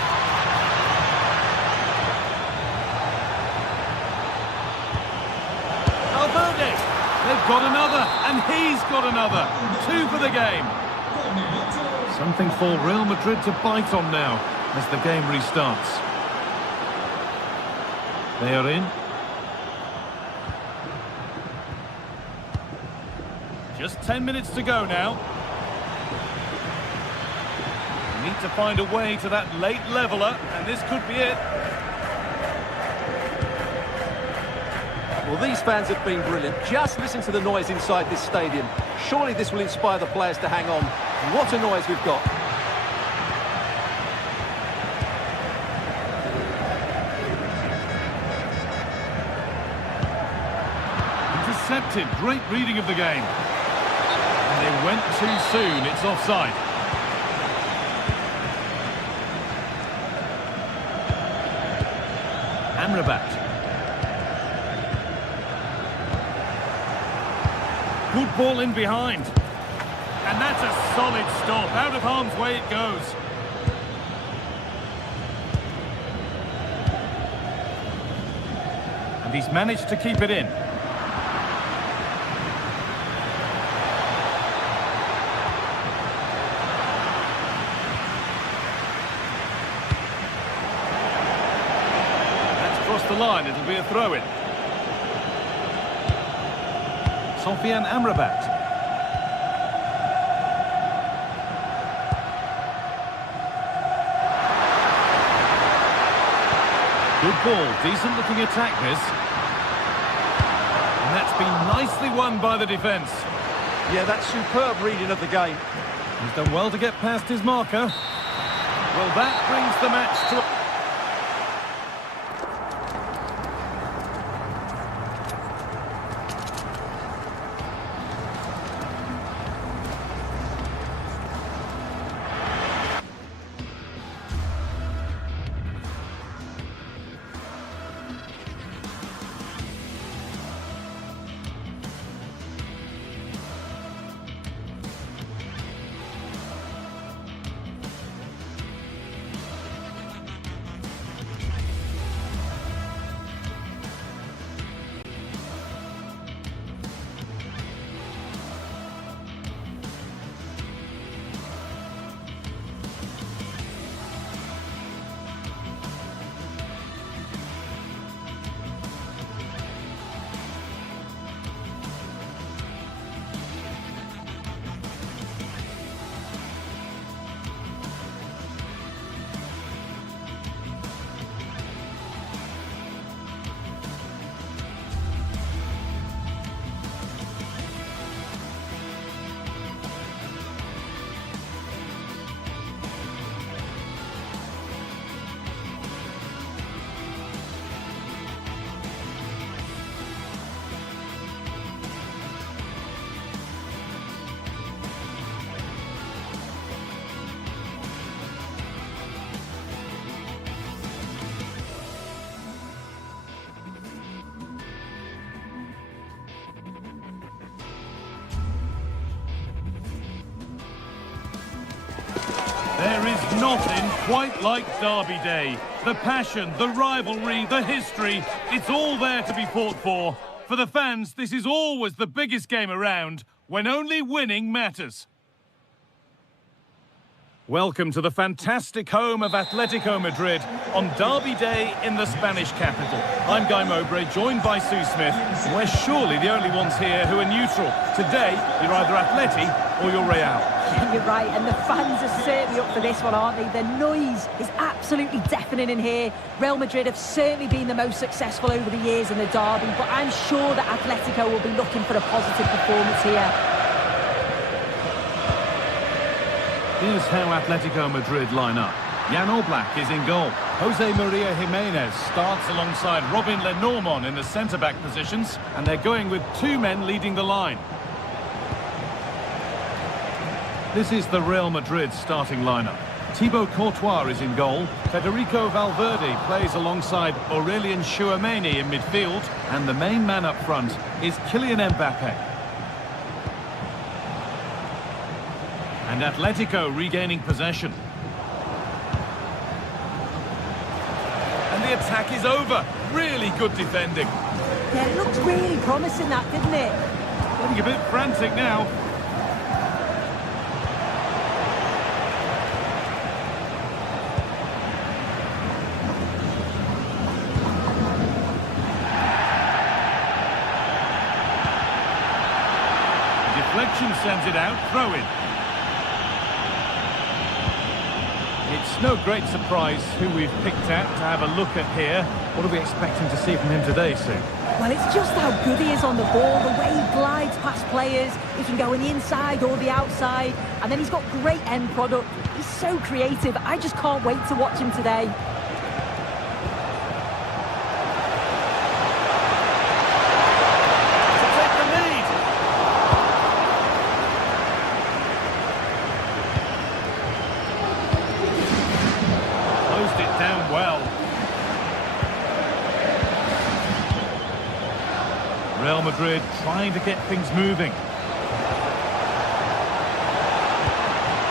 They've got another, and he's got another. 2 for the game. Something for Real Madrid to bite on now as the game restarts. They are in. Just 10 minutes to go now. They need to find a way to that late leveller, and this could be it. Well, these fans have been brilliant. Just listen to the noise inside this stadium. Surely this will inspire the players to hang on. What a noise we've got. Intercepted. Great reading of the game. And they went too soon. It's offside. Amrabat. Good ball in behind. And that's a solid stop. Out of harm's way it goes. And he's managed to keep it in. That's crossed the line. It'll be a throw-in. Sofian Amrabat. Good ball, decent looking attack this. And that's been nicely won by the defence. Yeah, that's superb reading of the game. He's done well to get past his marker. Well, that brings the match to... There is nothing quite like Derby Day. The passion, the rivalry, the history, it's all there to be fought for. For the fans, this is always the biggest game around, when only winning matters. Welcome to the fantastic home of Atletico Madrid on Derby Day in the Spanish capital. I'm Guy Mowbray, joined by Sue Smith. We're surely the only ones here who are neutral. Today, you're either Atleti or you're Real. You're right, and the fans are certainly up for this one, aren't they? The noise is absolutely deafening in here. Real Madrid have certainly been the most successful over the years in the derby, but I'm sure that Atletico will be looking for a positive performance here. Here's how Atletico Madrid line up. Jan Oblak is in goal. Jose Maria Jimenez starts alongside Robin Lenormand in the centre-back positions, and they're going with two men leading the line. This is the Real Madrid starting lineup. Thibaut Courtois is in goal. Federico Valverde plays alongside Aurelien Tchouameni in midfield, and the main man up front is Kylian Mbappe. And Atletico regaining possession. And the attack is over. Really good defending. Yeah, it looked really promising, that, didn't it? Getting a bit frantic now. Deflection sends it out. Throw in. It's no great surprise who we've picked out to have a look at here. What are we expecting to see from him today, Sue? Well, it's just how good he is on the ball, the way he glides past players. He can go on the inside or the outside, and then he's got great end product. He's so creative. I just can't wait to watch him today. Real Madrid trying to get things moving.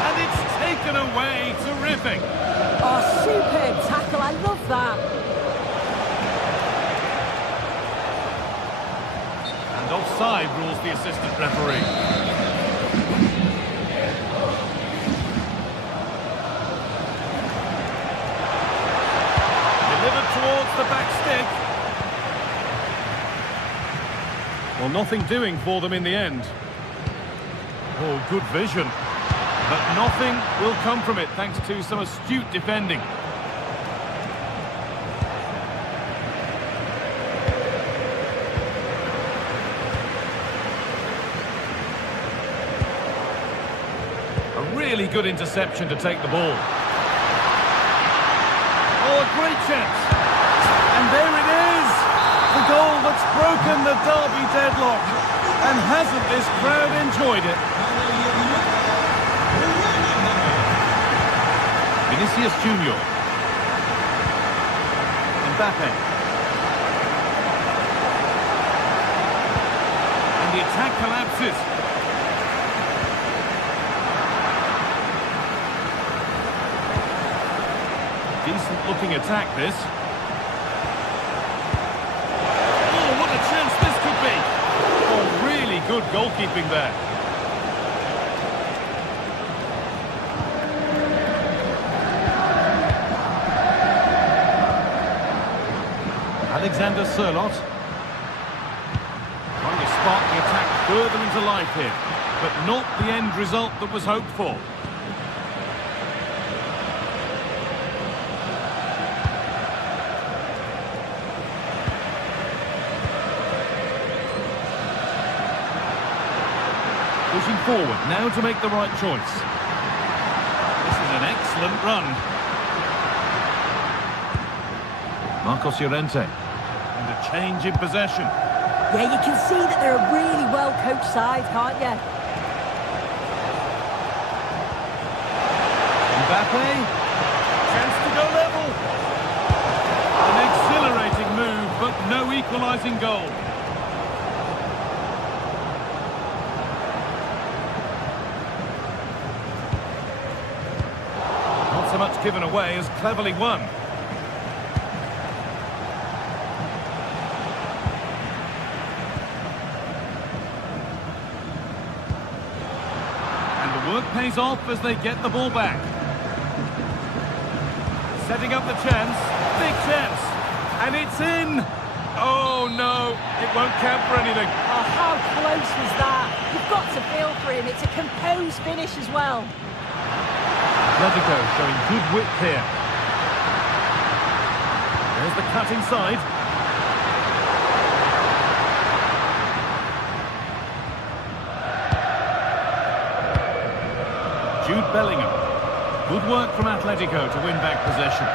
And it's taken away. Terrific. Oh, superb tackle. I love that. And offside rules the assistant referee. Delivered towards the back stick. Well, nothing doing for them in the end. Oh, good vision. But nothing will come from it thanks to some astute defending. A really good interception to take the ball. Oh, a great chance. And there it is. The goal that's broken the derby deadlock. And hasn't this crowd enjoyed it? Vinicius Junior. Mbappe. And the attack collapses. Decent looking attack, this. Good goalkeeping there. Alexander Sørloth trying to spark the attack further into life here, but not the end result that was hoped for. Pushing forward, now to make the right choice. This is an excellent run. Marcos Llorente. And a change in possession. Yeah, you can see that they're a really well-coached side, can't you? Mbappe. Chance to go level. An exhilarating move, but no equalising goal. So much given away as cleverly won. And the work pays off as they get the ball back. Setting up the chance. Big chance. And it's in. Oh, no. It won't count for anything. Oh, how close was that? You've got to feel for him. It's a composed finish as well. Atletico showing good width here. There's the cut inside. Jude Bellingham. Good work from Atletico to win back possession.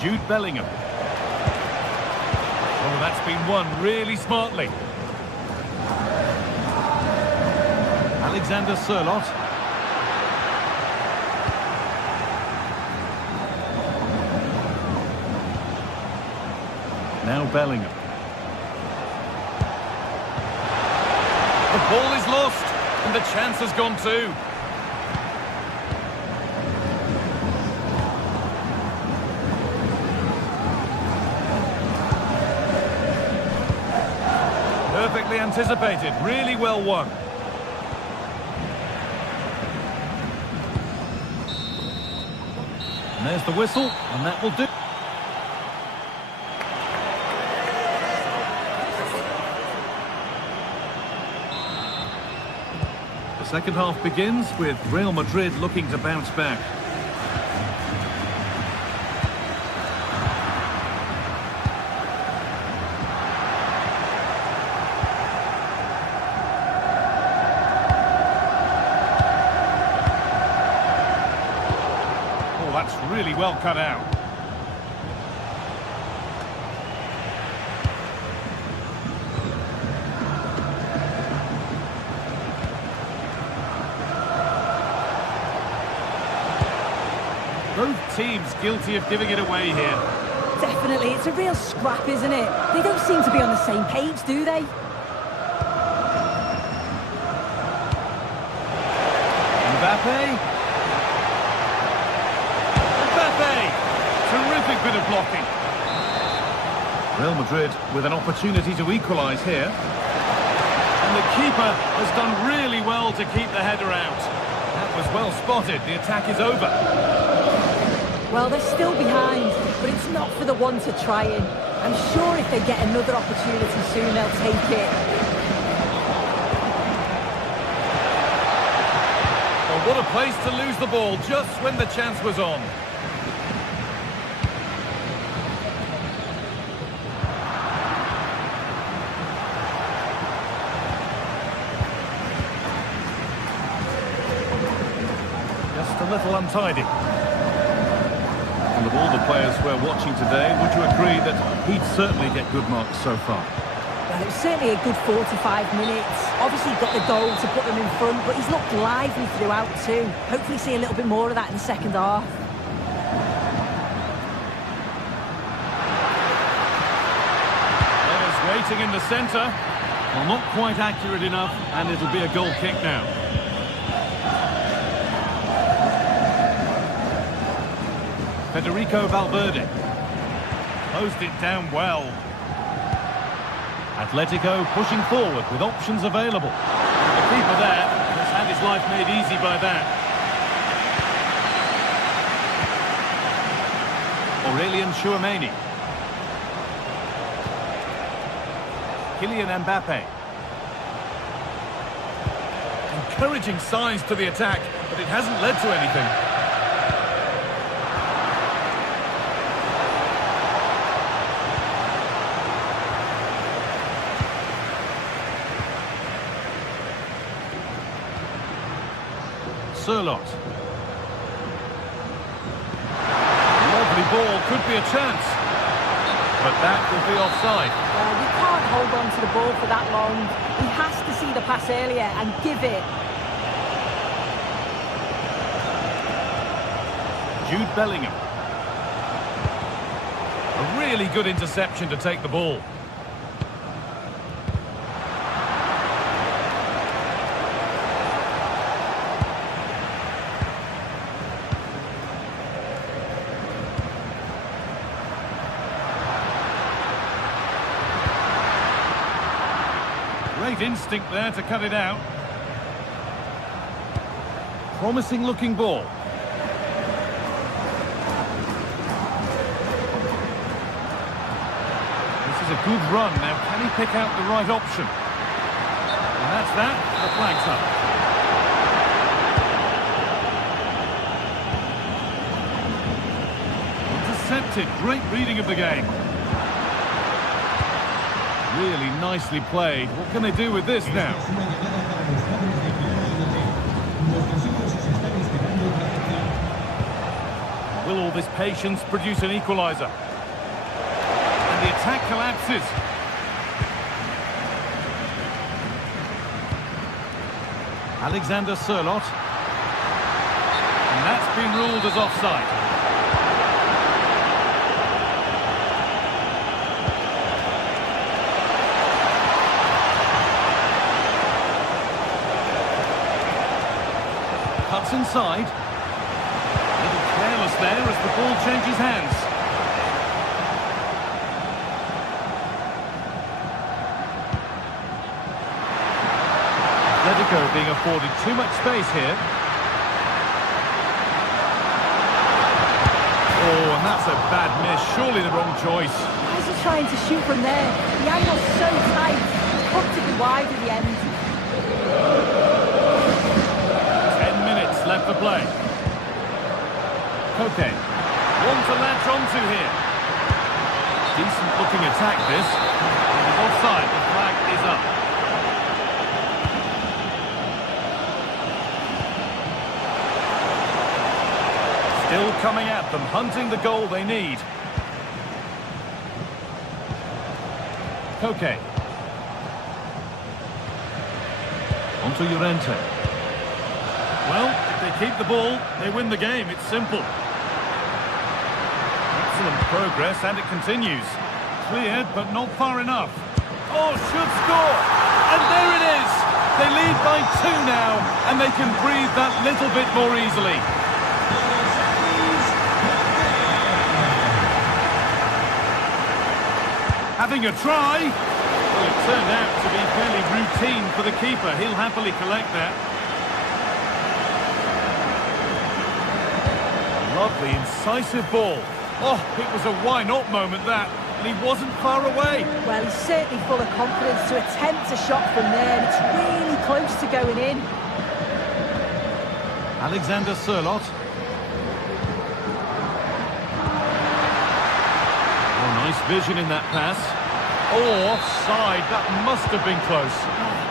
Jude Bellingham. Oh, that's been won really smartly. Alexander Sørloth. Now Bellingham. The ball is lost, and the chance has gone too. Perfectly anticipated, really well won. And there's the whistle, and that will do. The second half begins with Real Madrid looking to bounce back. Oh, that's really well cut out. Both teams guilty of giving it away here. Definitely, it's a real scrap, isn't it? They don't seem to be on the same page, do they? Mbappe. Terrific bit of blocking. Real Madrid with an opportunity to equalise here. And the keeper has done really well to keep the header out. That was well spotted. The attack is over. Well, they're still behind, but it's not for the one to try in. I'm sure if they get another opportunity soon, they'll take it. Well, what a place to lose the ball just when the chance was on. Just a little untidy. And of all the players we're watching today, would you agree that he'd certainly get good marks so far? Well, it was certainly a good 45 minutes. Obviously got the goal to put them in front, but he's looked lively throughout too. Hopefully see a little bit more of that in the second half. Players waiting in the centre. Well, not quite accurate enough, and it'll be a goal kick now. Federico Valverde closed it down well. Atletico pushing forward with options available. The keeper there has had his life made easy by that. Aurelien Tchouameni. Kylian Mbappe. Encouraging signs to the attack, but it hasn't led to anything. Sørloth. Lovely ball, could be a chance. But that will be offside. Well, we can't hold on to the ball for that long. He has to see the pass earlier and give it. Jude Bellingham. A really good interception to take the ball. Great instinct there to cut it out. Promising looking ball. This is a good run. Now, can he pick out the right option? And that's that. The flag's up. Intercepted. Great reading of the game. Really nicely played. What can they do with this now? Will all this patience produce an equaliser? And the attack collapses. Alexander Sørloth. And that's been ruled as offside. Cuts inside. A little careless there as the ball changes hands. Atletico being afforded too much space here. Oh, and that's a bad miss. Surely the wrong choice. Why is he trying to shoot from there? The angle's so tight. It's comfortably wide at the end. Left for play. Koke. One to latch onto here. Decent looking attack this. Offside, the flag is up. Still coming at them, hunting the goal they need. Koke. Onto Llorente. Well, if they keep the ball, they win the game. It's simple. Excellent progress, and it continues. Cleared, but not far enough. Oh, should score! And there it is! They lead by 2 now, and they can breathe that little bit more easily. Having a try. Well, it turned out to be fairly routine for the keeper. He'll happily collect that. Lovely, incisive ball. Oh, it was a why-not moment, that. And he wasn't far away. Well, he's certainly full of confidence to attempt a shot from there. And it's really close to going in. Alexander Sørloth. Oh, nice vision in that pass. Oh, offside. That must have been close.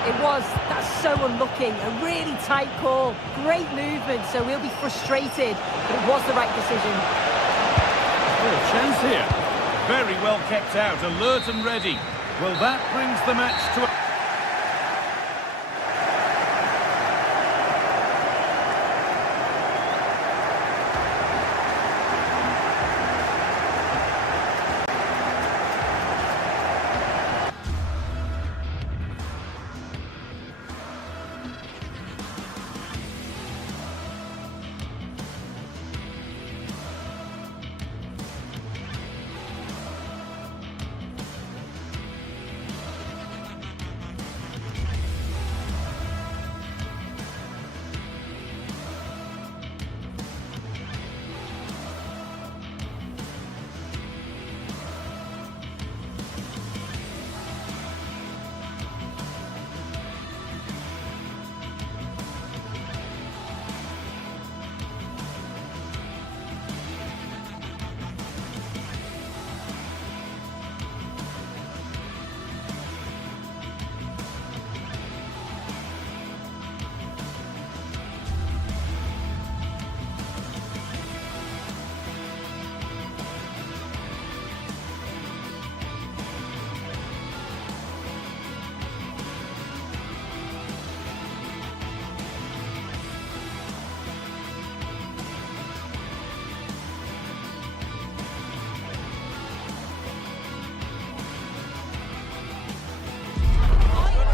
It was. That's so unlucky. A really tight call. Great movement, so we'll be frustrated. But it was the right decision. Oh, chance here. Very well kept out. Alert and ready. Well, that brings the match to a...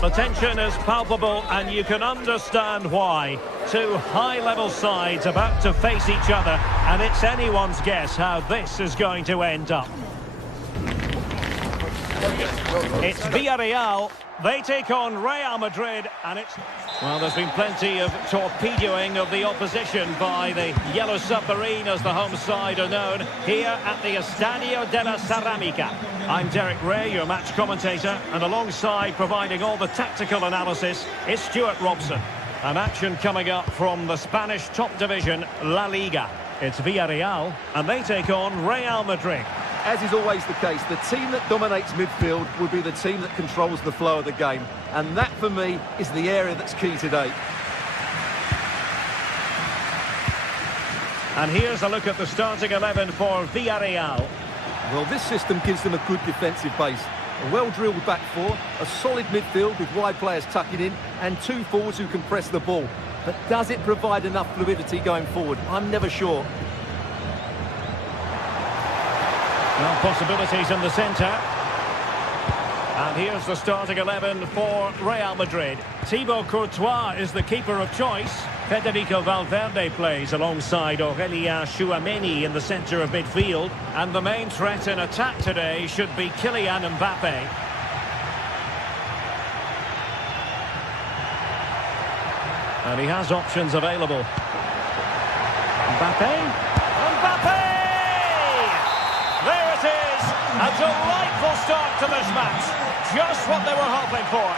The tension is palpable, and you can understand why. Two high-level sides about to face each other, and it's anyone's guess how this is going to end up. It's Villarreal. They take on Real Madrid, and it's... Well, there's been plenty of torpedoing of the opposition by the Yellow Submarine, as the home side are known, here at the Estadio de la Ceramica. I'm Derek Ray, your match commentator, and alongside providing all the tactical analysis is Stuart Robson. An action coming up from the Spanish top division, La Liga. It's Villarreal, and they take on Real Madrid. As is always the case, the team that dominates midfield will be the team that controls the flow of the game. And that, for me, is the area that's key today. And here's a look at the starting 11 for Villarreal. Well, this system gives them a good defensive base. A well-drilled back four, a solid midfield with wide players tucking in, and two forwards who can press the ball. But does it provide enough fluidity going forward? I'm never sure. Well, possibilities in the centre. And here's the starting 11 for Real Madrid. Thibaut Courtois is the keeper of choice. Federico Valverde plays alongside Aurélien Tchouaméni in the centre of midfield. And the main threat in attack today should be Kylian Mbappe. And he has options available. Mbappe. Mbappe! There it is! A delightful start to this match. Just what they were hoping for.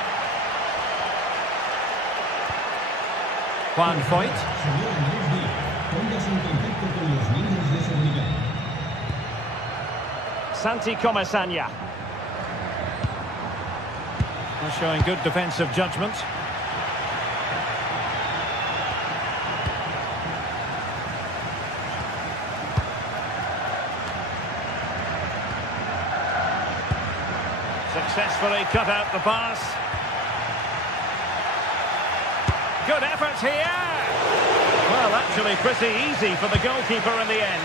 Juan Foyt. Santi Comesaña. Showing good defensive judgment. Successfully cut out the pass. Good effort here. Well, actually pretty easy for the goalkeeper in the end.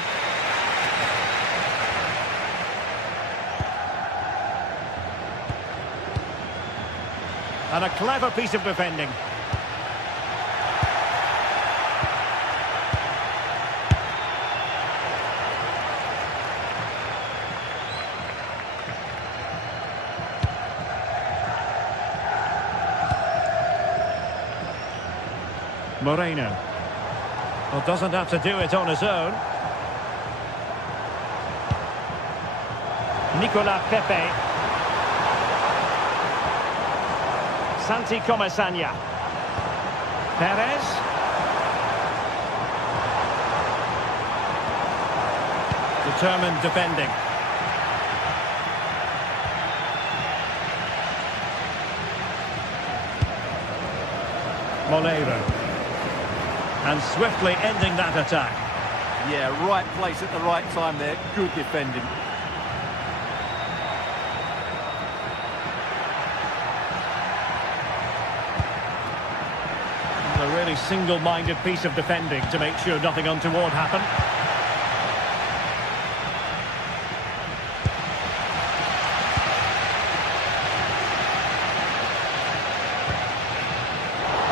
And a clever piece of defending. Moreno. Well, doesn't have to do it on his own. Nicolas Pepe. Santi Comesaña. Perez. Determined defending. Molero. And swiftly ending that attack. Yeah, right place at the right time there. Good defending. A really single-minded piece of defending to make sure nothing untoward happened.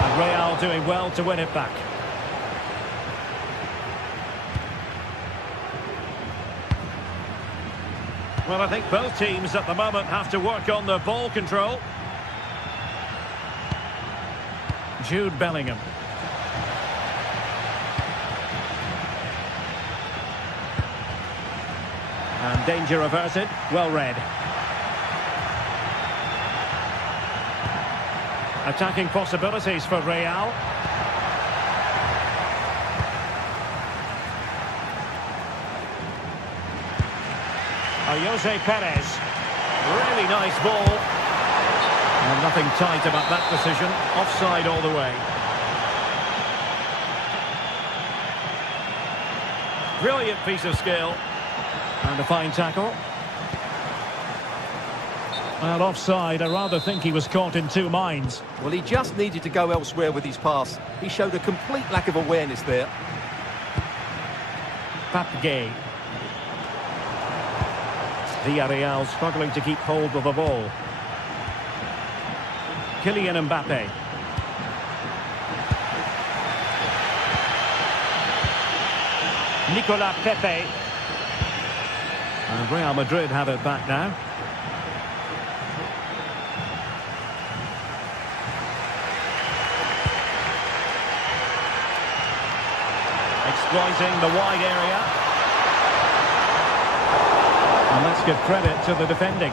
And Real doing well to win it back. Well, I think both teams at the moment have to work on their ball control. Jude Bellingham. And danger averted. Well read. Attacking possibilities for Real. Jose Perez. Really nice ball. And nothing tight about that decision. Offside all the way. Brilliant piece of skill. And a fine tackle. Well, offside. I rather think he was caught in two minds. Well, he just needed to go elsewhere with his pass. He showed a complete lack of awareness there. Pape. Villarreal struggling to keep hold of the ball. Kylian Mbappe. Nicolas Pepe. And Real Madrid have it back now. exploiting the wide area. And let's give credit to the defending.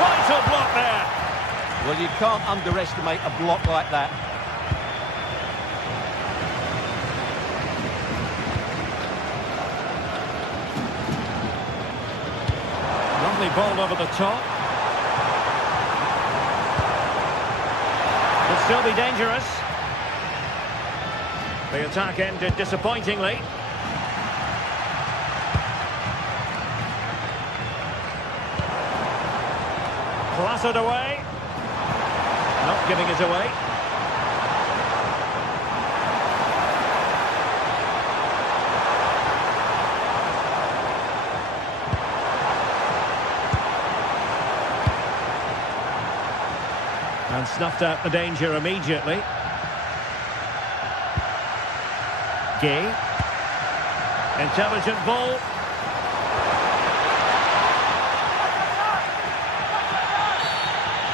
Vital block there. Well, you can't underestimate a block like that. Lovely ball over the top. Could still be dangerous. The attack ended disappointingly. Clattered away. Not giving it away. And snuffed out the danger immediately. Gay. Intelligent ball.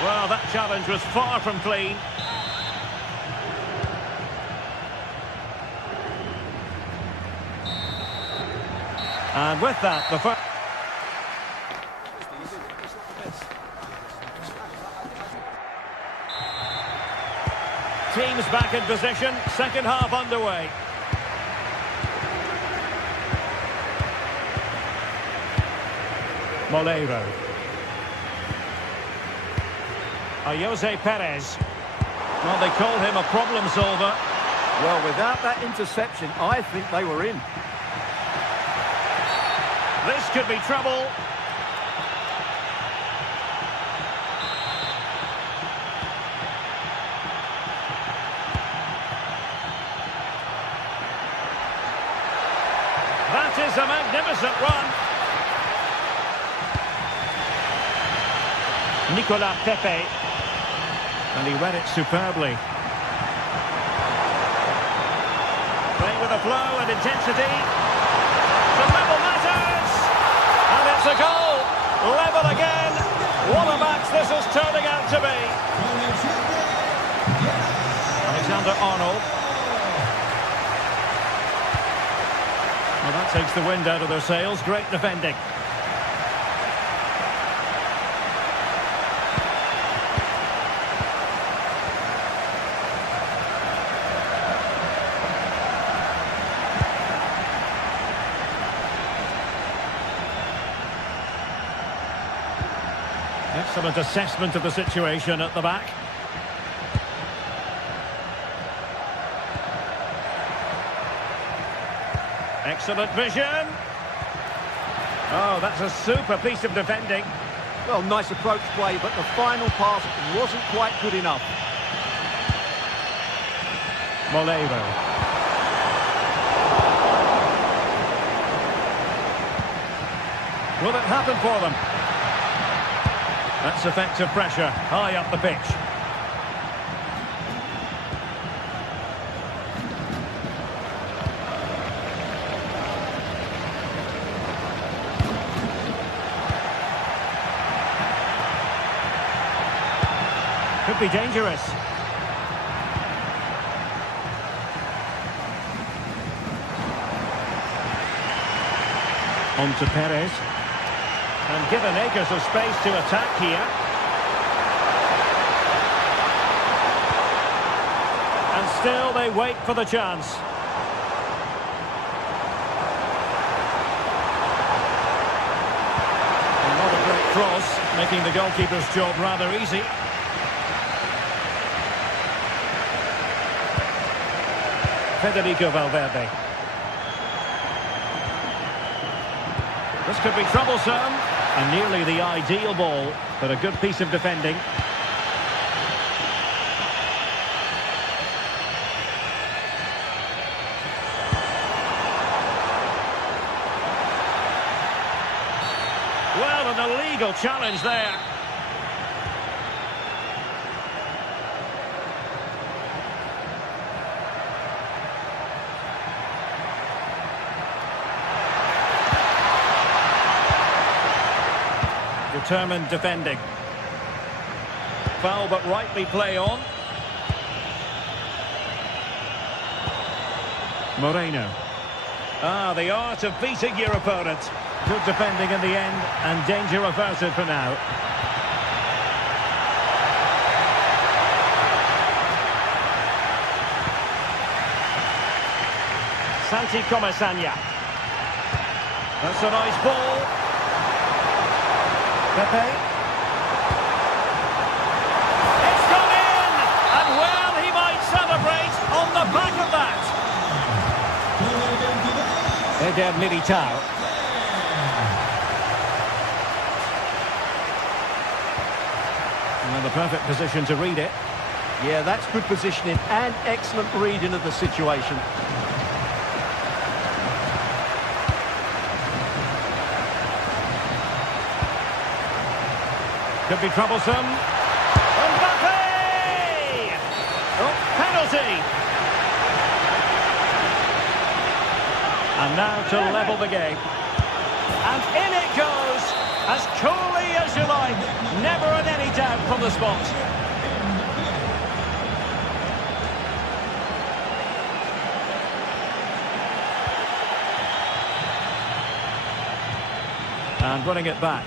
Well, that challenge was far from clean. And with that, the first... Teams back in position, second half underway. Molero. Jose Perez. Well, they call him a problem solver. Well, without that interception, I think they were in. This could be trouble. That is a magnificent run. Nicolas Pepe. And he read it superbly. Playing with a flow and intensity. The level matters! And it's a goal! Level again! What a match this is turning out to be! Alexander-Arnold. Well, that takes the wind out of their sails. Great defending. Excellent assessment of the situation at the back. Excellent vision. Oh, that's a super piece of defending. Well, nice approach play, but the final pass wasn't quite good enough. Molero. Will it happen for them? That's effective pressure, high up the pitch. Could be dangerous. On to Perez. And given acres of space to attack here. And still they wait for the chance. Not a great cross, making the goalkeeper's job rather easy. Federico Valverde. This could be troublesome. And nearly the ideal ball, but a good piece of defending. Well, an illegal challenge there. Determined defending. Foul, but rightly play on. Moreno. Ah, the art of beating your opponent. Good defending in the end, and danger averted for now. Santi Comesaña. That's a nice ball. Pepe. It's gone in! And well, he might celebrate on the back of that. Eder Militao. And the perfect position to read it. Yeah, that's good positioning and excellent reading of the situation. Could be troublesome. Mbappe! Oh, penalty! And now to level the game. And in it goes, as coolly as you like. Never in any doubt from the spot. And running it back.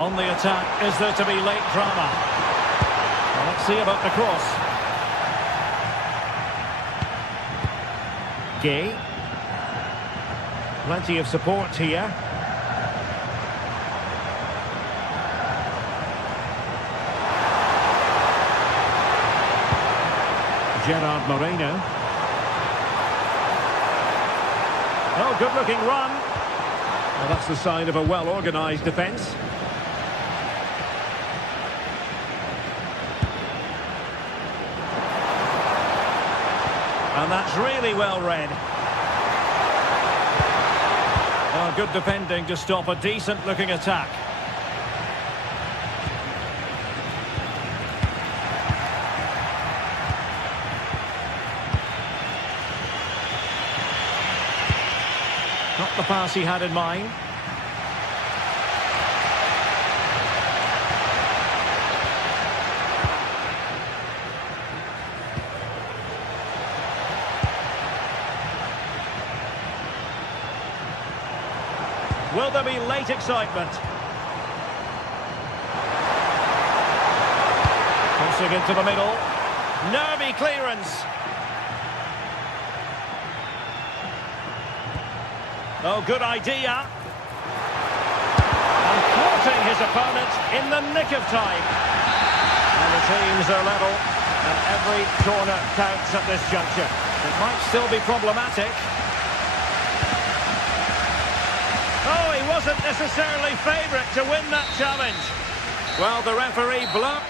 On the attack, is there to be late drama? Well, let's see about the cross. Gay. Plenty of support here. Gerard Moreno. Oh, good-looking run. Well, that's the sign of a well-organised defence. And that's really well read. Oh, good defending to stop a decent-looking attack. Not the pass he had in mind. Will there be late excitement? Crossing into the middle. Nervy clearance. Oh, good idea. And thwarting his opponent in the nick of time. And the teams are level. And every corner counts at this juncture. It might still be problematic. Oh, he wasn't necessarily favourite to win that challenge. Well, the referee blocked.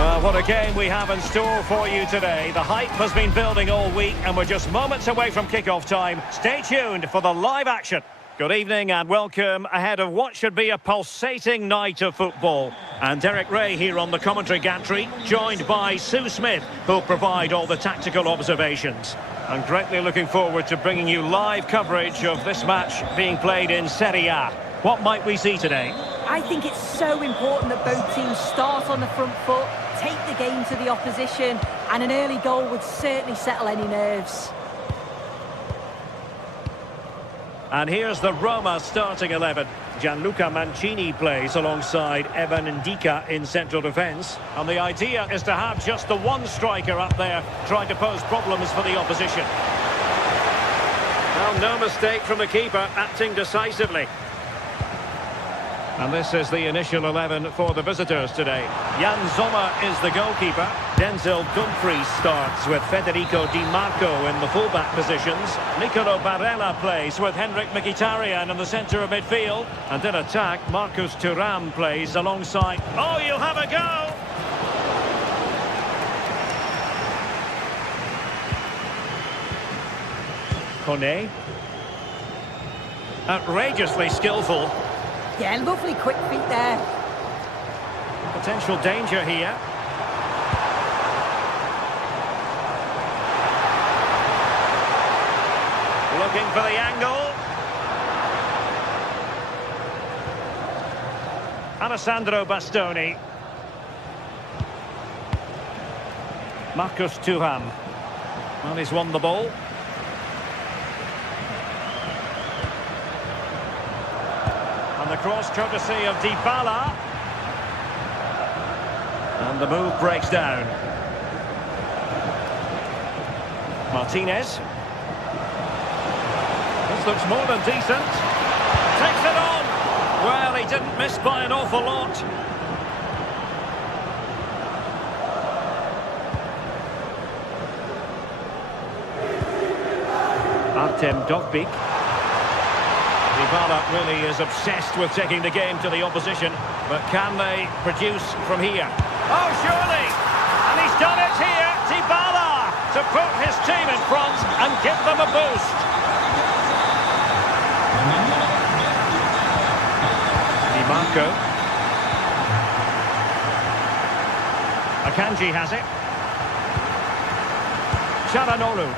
Well, what a game we have in store for you today. The hype has been building all week and we're just moments away from kick-off time. Stay tuned for the live action. Good evening and welcome ahead of what should be a pulsating night of football. And Derek Ray here on the commentary gantry, joined by Sue Smith, who'll provide all the tactical observations. I'm greatly looking forward to bringing you live coverage of this match being played in Serie A. What might we see today? I think it's so important that both teams start on the front foot, take the game to the opposition, and an early goal would certainly settle any nerves. And here's the Roma starting 11. Gianluca Mancini plays alongside Evan Ndika in central defence. And the idea is to have just the one striker up there trying to pose problems for the opposition. Well, no mistake from the keeper, acting decisively. And this is the initial 11 for the visitors today. Jan Sommer is the goalkeeper. Denzel Dumfries starts with Federico Di Marco in the fullback positions. Nicolo Barella plays with Henrik Mkhitaryan in the centre of midfield. And in attack, Marcus Thuram plays alongside... Oh, you'll have a go! Kone. Outrageously skillful. Yeah, lovely quick feet there. Potential danger here. Looking for the angle. Alessandro Bastoni. Marcus Thuram. Well, he's won the ball. And the cross courtesy of Dybala. And the move breaks down. Martinez. This looks more than decent. Takes it on. Well, he didn't miss by an awful lot. Artem Dovbyk. Dybala really is obsessed with taking the game to the opposition. But can they produce from here? Oh, surely! And he's done it here. Dybala to put his team in front and give them a boost. Di Marco. Akanji has it. Çalhanoğlu.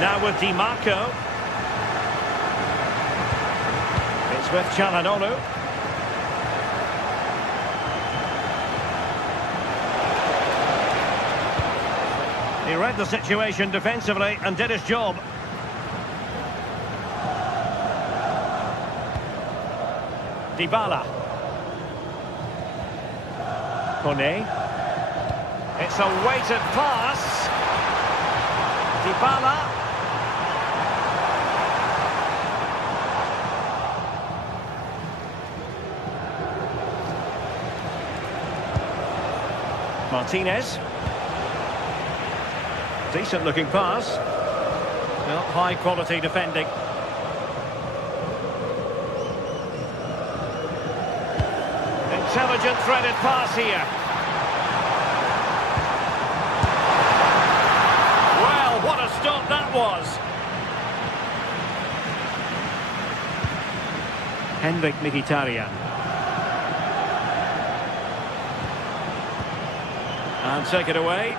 Now with Di Marco. It's with Çalhanoğlu. He read the situation defensively and did his job. Dybala. Kone. It's a weighted pass. Dybala. Martinez. Decent looking pass. Well, high quality defending. Intelligent threaded pass here. Well, what a stop that was. Henrik Mkhitaryan. And take it away.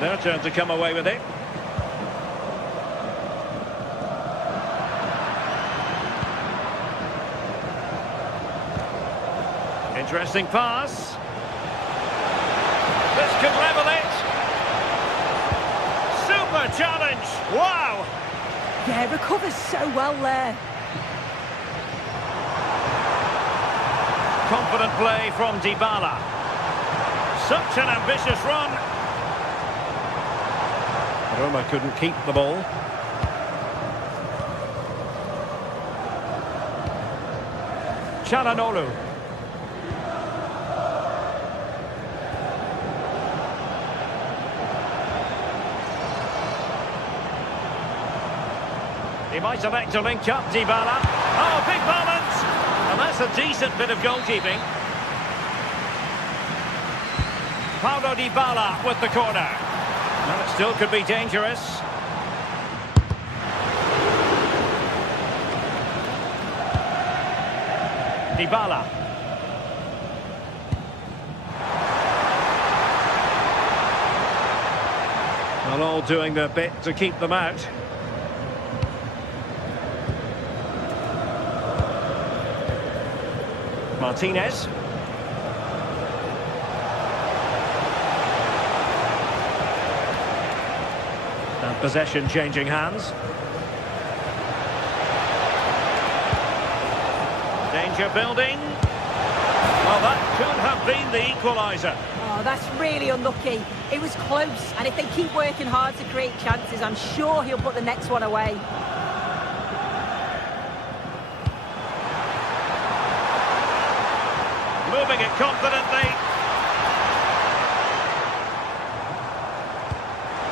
Their turn to come away with it. Interesting pass. This could level it. Super challenge. Wow. Yeah, recovers so well there. Confident play from Dybala. Such an ambitious run. Roma couldn't keep the ball. Çalhanoğlu. He might elect to link up Dybala. Oh, big moment! And that's a decent bit of goalkeeping. Paulo Dybala with the corner. Well, it still could be dangerous. Dybala. Well, all doing their bit to keep them out. Martinez. And possession changing hands. Danger building. Well, that could have been the equaliser. Oh, that's really unlucky. It was close, and if they keep working hard to create chances, I'm sure he'll put the next one away. Moving it confidently.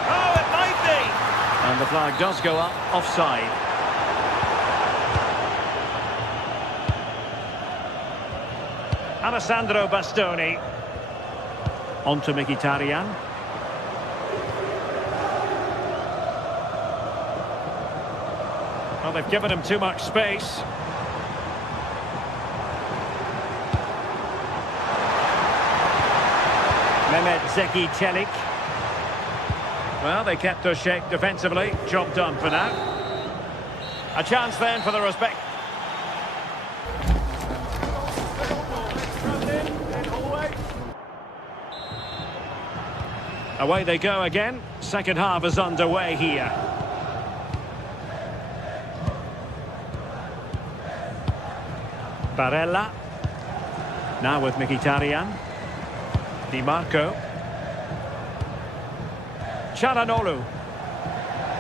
Oh, it might be! And the flag does go up, offside. Alessandro Bastoni. On to Mkhitaryan. Well, they've given him too much space. Mehmet Zeki Çelik. Well, they kept their shape defensively. Job done for now. A chance then for the respect. Away they go again. Second half is underway here. Barella. Now with Mkhitaryan. Di Marco. Çalhanoğlu.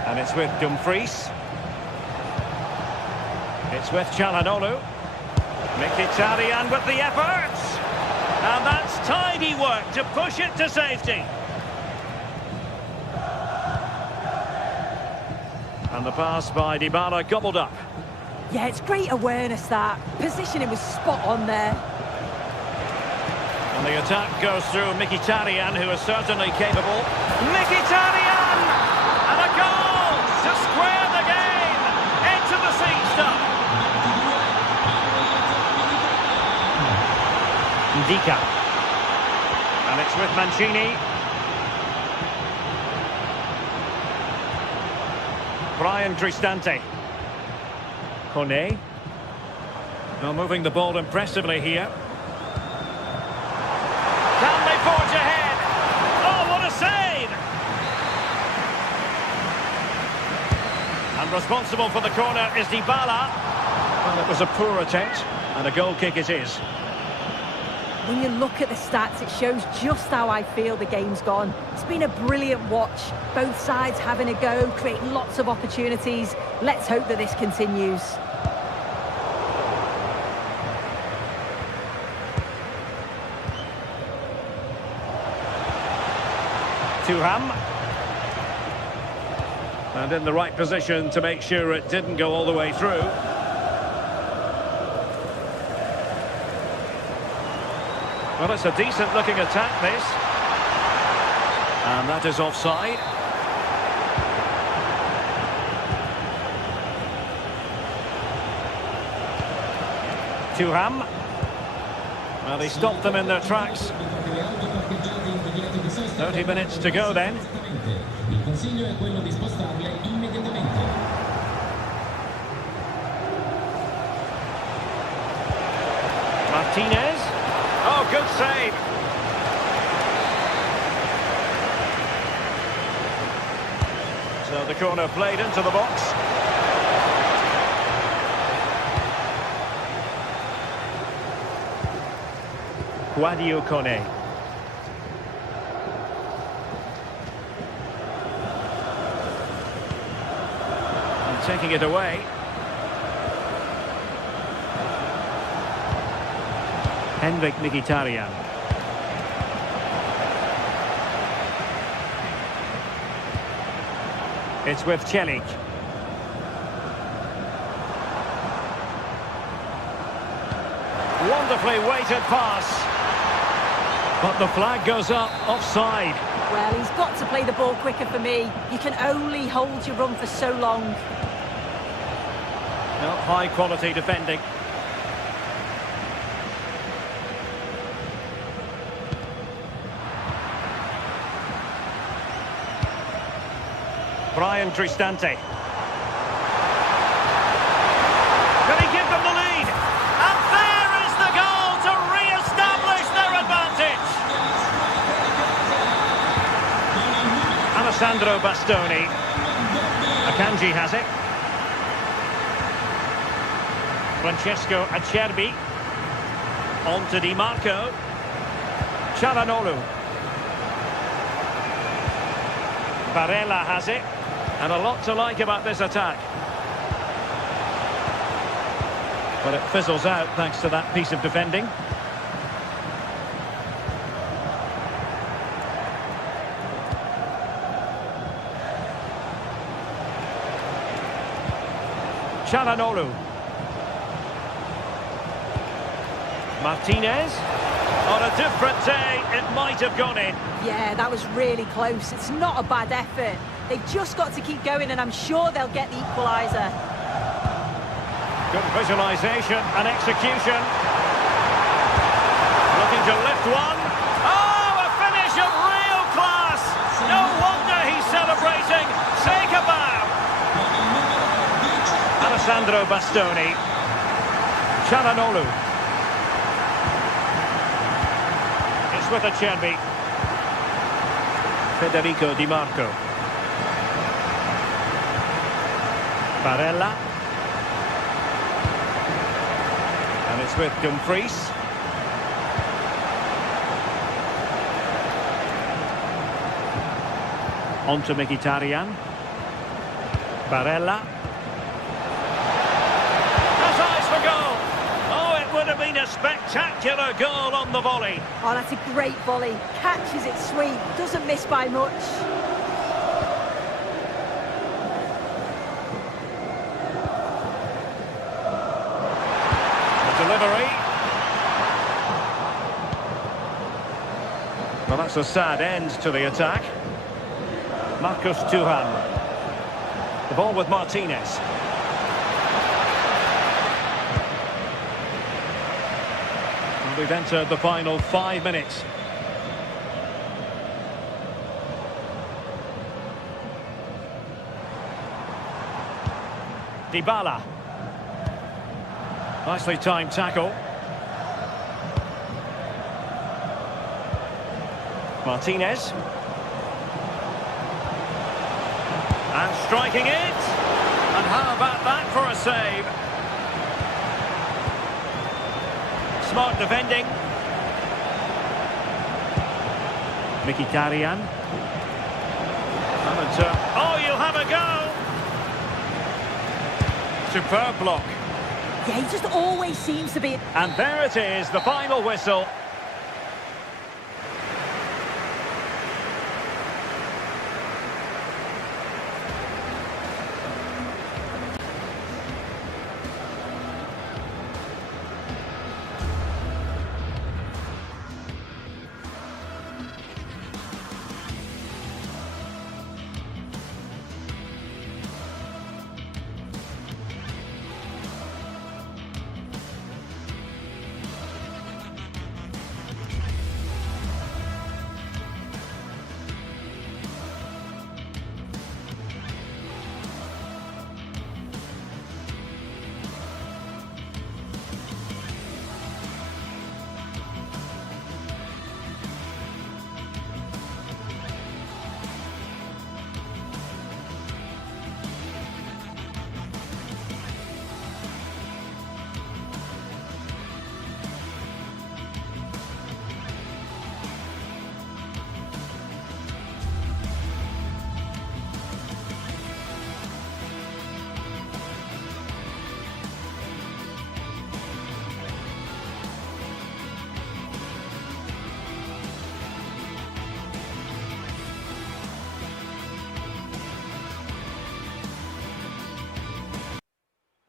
And it's with Dumfries. It's with Çalhanoğlu. Mkhitaryan with the effort. And that's tidy work to push it to safety. And the pass by Dybala gobbled up. Yeah, it's great awareness, that. Positioning was spot on there. And the attack goes through Mkhitaryan, who is certainly capable. Mkhitaryan! And a goal to square the game! Into the seat stuff. Ndika. And it's with Mancini. Brian Cristante. Kone. Well, moving the ball impressively here. Can they forge ahead? Oh, what a save! And responsible for the corner is Dybala. Well, it was a poor attempt, and a goal kick it is. When you look at the stats, it shows just how I feel the game's gone. It's been a brilliant watch. Both sides having a go, creating lots of opportunities. Let's hope that this continues. Thuram. And in the right position to make sure it didn't go all the way through. Well, it's a decent-looking attack, this. And that is offside. Thuram. Well, he stopped them in their tracks. 30 minutes to go then. Martinez. Oh, good save. So the corner played into the box. Sadio Kone. And taking it away. Henrik Mkhitaryan. It's with Çelik. Wonderfully weighted pass. But the flag goes up, offside. Well, he's got to play the ball quicker for me. You can only hold your run for so long. Well, high quality defending. Brian Cristante. Can he give them the lead? And there is the goal to re-establish their advantage. Alessandro Bastoni. Akanji has it. Francesco Acerbi. On to Di Marco. Çalhanoğlu. Varela has it. And a lot to like about this attack. But it fizzles out thanks to that piece of defending. Çalhanoğlu. Martinez. On a different day, it might have gone in. Yeah, that was really close. It's not a bad effort. They've just got to keep going, and I'm sure they'll get the equaliser. Good visualisation and execution. Looking to lift one. Oh, a finish of real class. No wonder he's celebrating. Take a bow. Alessandro Bastoni. Çalhanoğlu. It's with Acerbi. Federico Di Marco. Barella. And it's with Dumfries. On to Mkhitaryan. Barella. Has eyes for goal. Oh, it would have been a spectacular goal on the volley. Oh, that's a great volley. Catches it sweet. Doesn't miss by much. Delivery. Well, that's a sad end to the attack. Marcus Thuram. The ball with Martinez. And we've entered the final 5 minutes. Dybala. Nicely timed tackle. Martinez. And striking it. And how about that for a save? Smart defending. Mkhitaryan. Oh, you'll have a go. Superb block. Yeah, he just always seems to be... And there it is, the final whistle.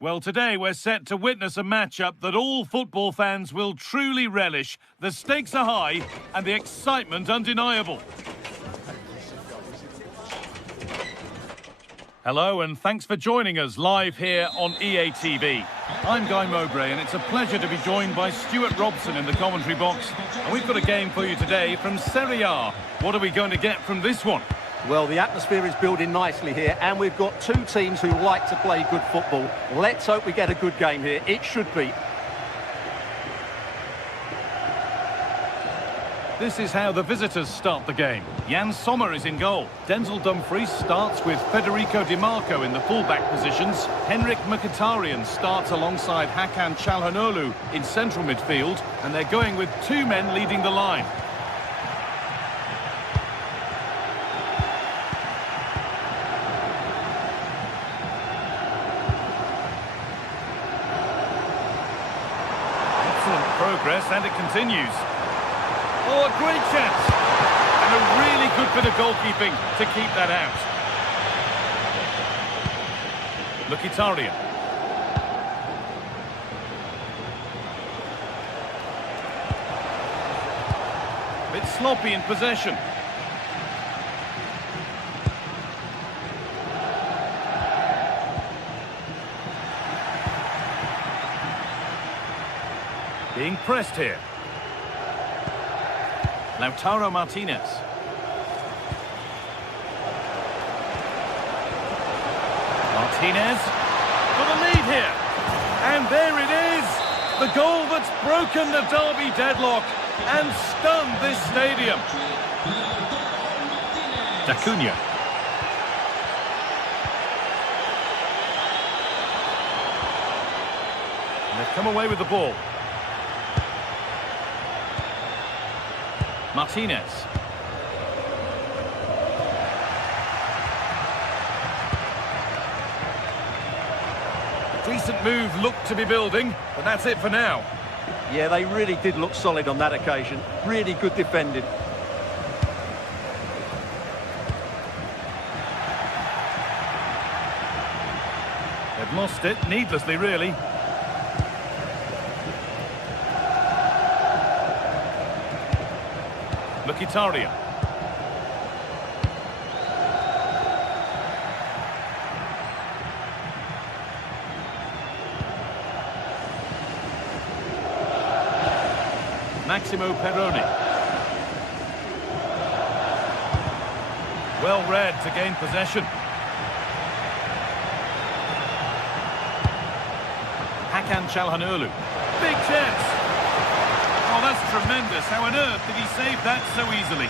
Well, today we're set to witness a matchup that all football fans will truly relish. The stakes are high and the excitement undeniable. Hello and thanks for joining us live here on EA TV. I'm Guy Mowbray and it's a pleasure to be joined by Stuart Robson in the commentary box. And we've got a game for you today from Serie A. What are we going to get from this one? Well, the atmosphere is building nicely here, and we've got two teams who like to play good football. Let's hope we get a good game here. It should be. This is how the visitors start the game. Jan Sommer is in goal. Denzel Dumfries starts with Federico Di Marco in the full-back positions. Henrik Mkhitaryan starts alongside Hakan Çalhanoğlu in central midfield, and they're going with two men leading the line. Excellent progress, and it continues. Oh, a great chance. And a really good bit of goalkeeping to keep that out. Mkhitaryan. Bit sloppy in possession. Being pressed here. Lautaro Martinez. Martinez for the lead here. And there it is. The goal that's broken the Derby deadlock and stunned this stadium. D'Acunha. And they've come away with the ball. Martinez. A decent move looked to be building, but that's it for now. Yeah, they really did look solid on that occasion. Really good defending. They've lost it, needlessly really. Mkhitaryan. Maximo Perrone. Well read to gain possession. Hakan Çalhanoğlu. Big chance. Oh, that's tremendous. How on earth did he save that so easily?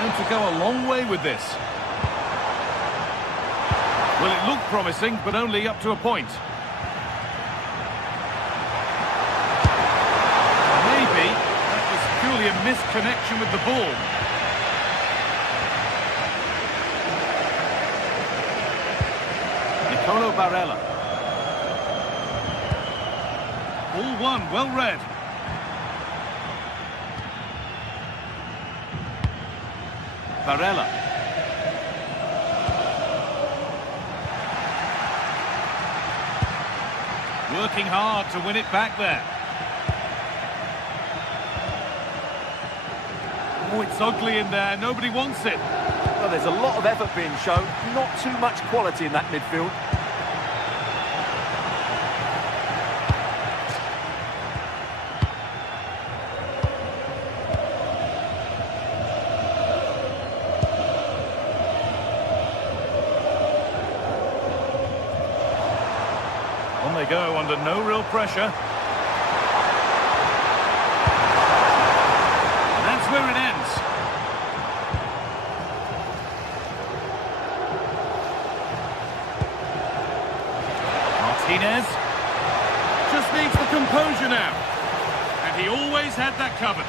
And to go a long way with this. Well, it looked promising, but only up to a point. Maybe that was purely a misconnection with the ball. Barella. All one, well read. Barella. Working hard to win it back there. Oh, it's ugly in there. Nobody wants it. Well, there's a lot of effort being shown. Not too much quality in that midfield. On they go under no real pressure. And that's where it ends. Martinez just needs the composure now. And he always had that covered.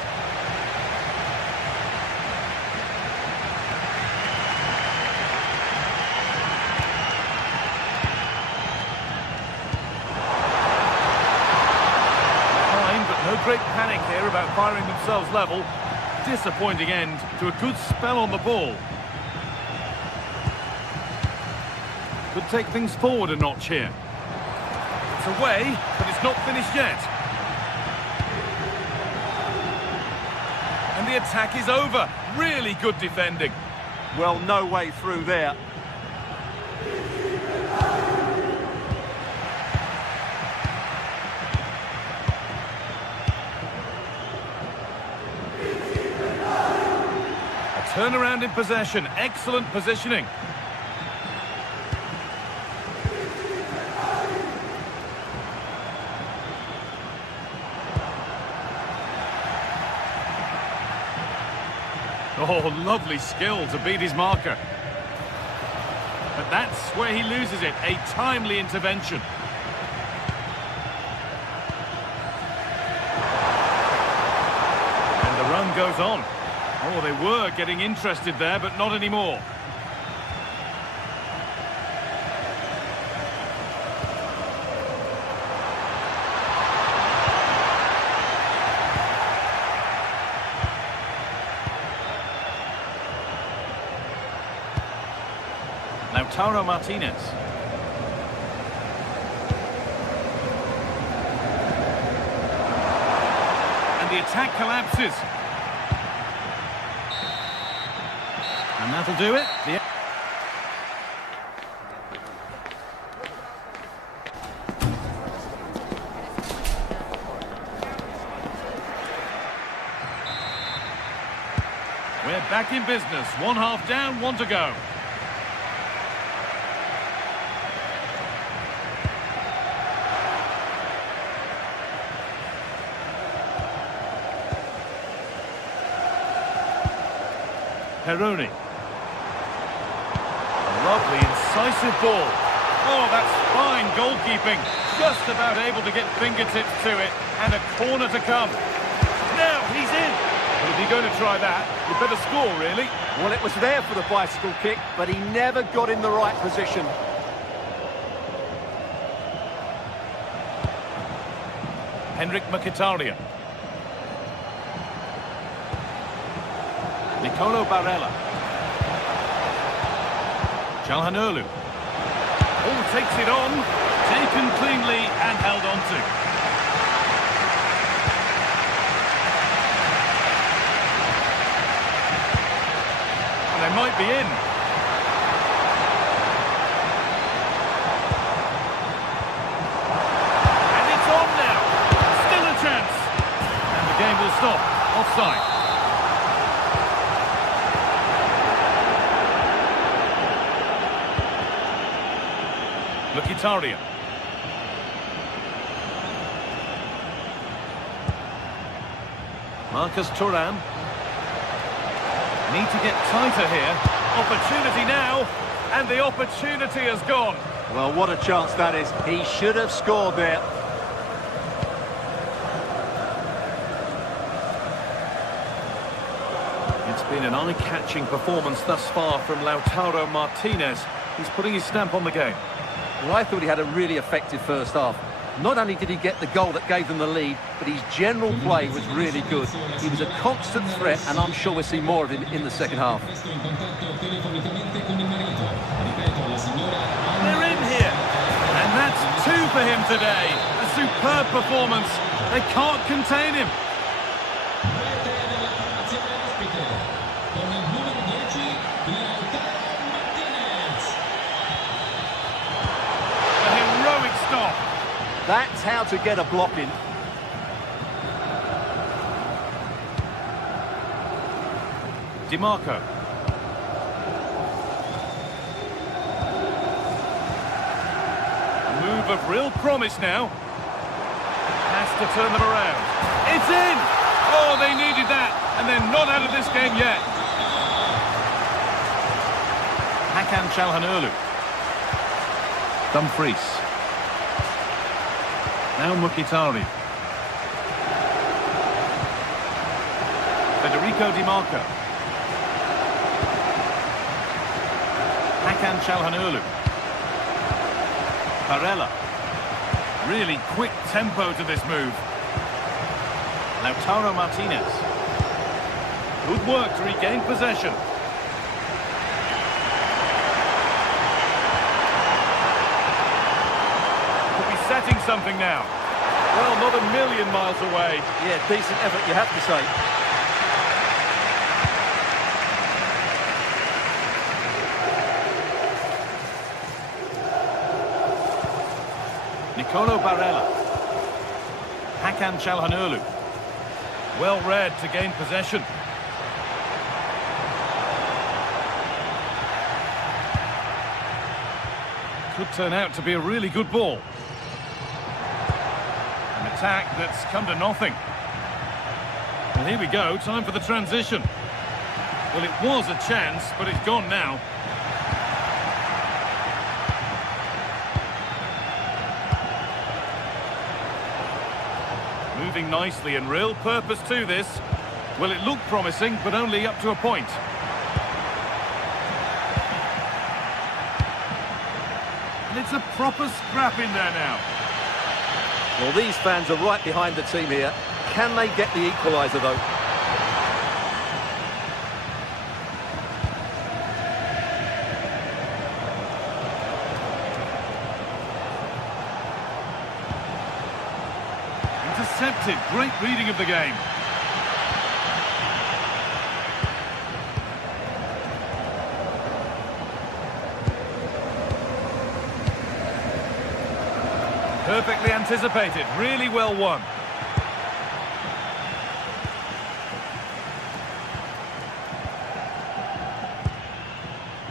Great panic here about firing themselves level. Disappointing end to a good spell on the ball. Could take things forward a notch here. It's away, but it's not finished yet. And the attack is over. Really good defending. Well, no way through there. Turnaround in possession. Excellent positioning. Oh, lovely skill to beat his marker. But that's where he loses it. A timely intervention. And the run goes on. Oh, they were getting interested there, but not anymore. Lautaro Martinez. And the attack collapses. And that'll do it. We're back in business. One half down, one to go. Peroni. Lovely, incisive ball. Oh, that's fine goalkeeping. Just about able to get fingertips to it. And a corner to come. Now he's in. Well, if you're going to try that, you better score, really. Well, it was there for the bicycle kick, but he never got in the right position. Henrik Mkhitaryan. Nicolo Barella. Calhanoglu. Oh, takes it on. Taken cleanly and held on to. And they might be in. And it's on now. Still a chance. And the game will stop. Offside. Mkhitaryan. Marcus Thuram. Need to get tighter here. Opportunity now. And the opportunity has gone. Well, what a chance that is. He should have scored there. It's been an eye-catching performance thus far from Lautaro Martinez. He's putting his stamp on the game. Well, I thought he had a really effective first half. Not only did he get the goal that gave them the lead, but his general play was really good. He was a constant threat, and I'm sure we'll see more of him in the second half. They're in here. And that's 2 for him today. A superb performance. They can't contain him. That's how to get a block in. DiMarco. A move of real promise now. Has to turn them around. It's in! Oh, they needed that. And they're not out of this game yet. Hakan Calhanoglu. Dumfries. Now Mkhitaryan. Federico DiMarco. Hakan Calhanoglu. Barella. Really quick tempo to this move. Lautaro Martinez. Good work to regain possession. Setting something now. Well, not a million miles away. Yeah, decent effort, you have to say. Nicolo Barella. Hakan Calhanoglu. Well read to gain possession. Could turn out to be a really good ball. An attack that's come to nothing. And here we go, time for the transition. Well, it was a chance, but it's gone now. Moving nicely and real purpose to this. Well, it looked promising, but only up to a point. And it's a proper scrap in there now. Well, these fans are right behind the team here. Can they get the equaliser, though? Intercepted. Great reading of the game. Perfectly anticipated. Really well won.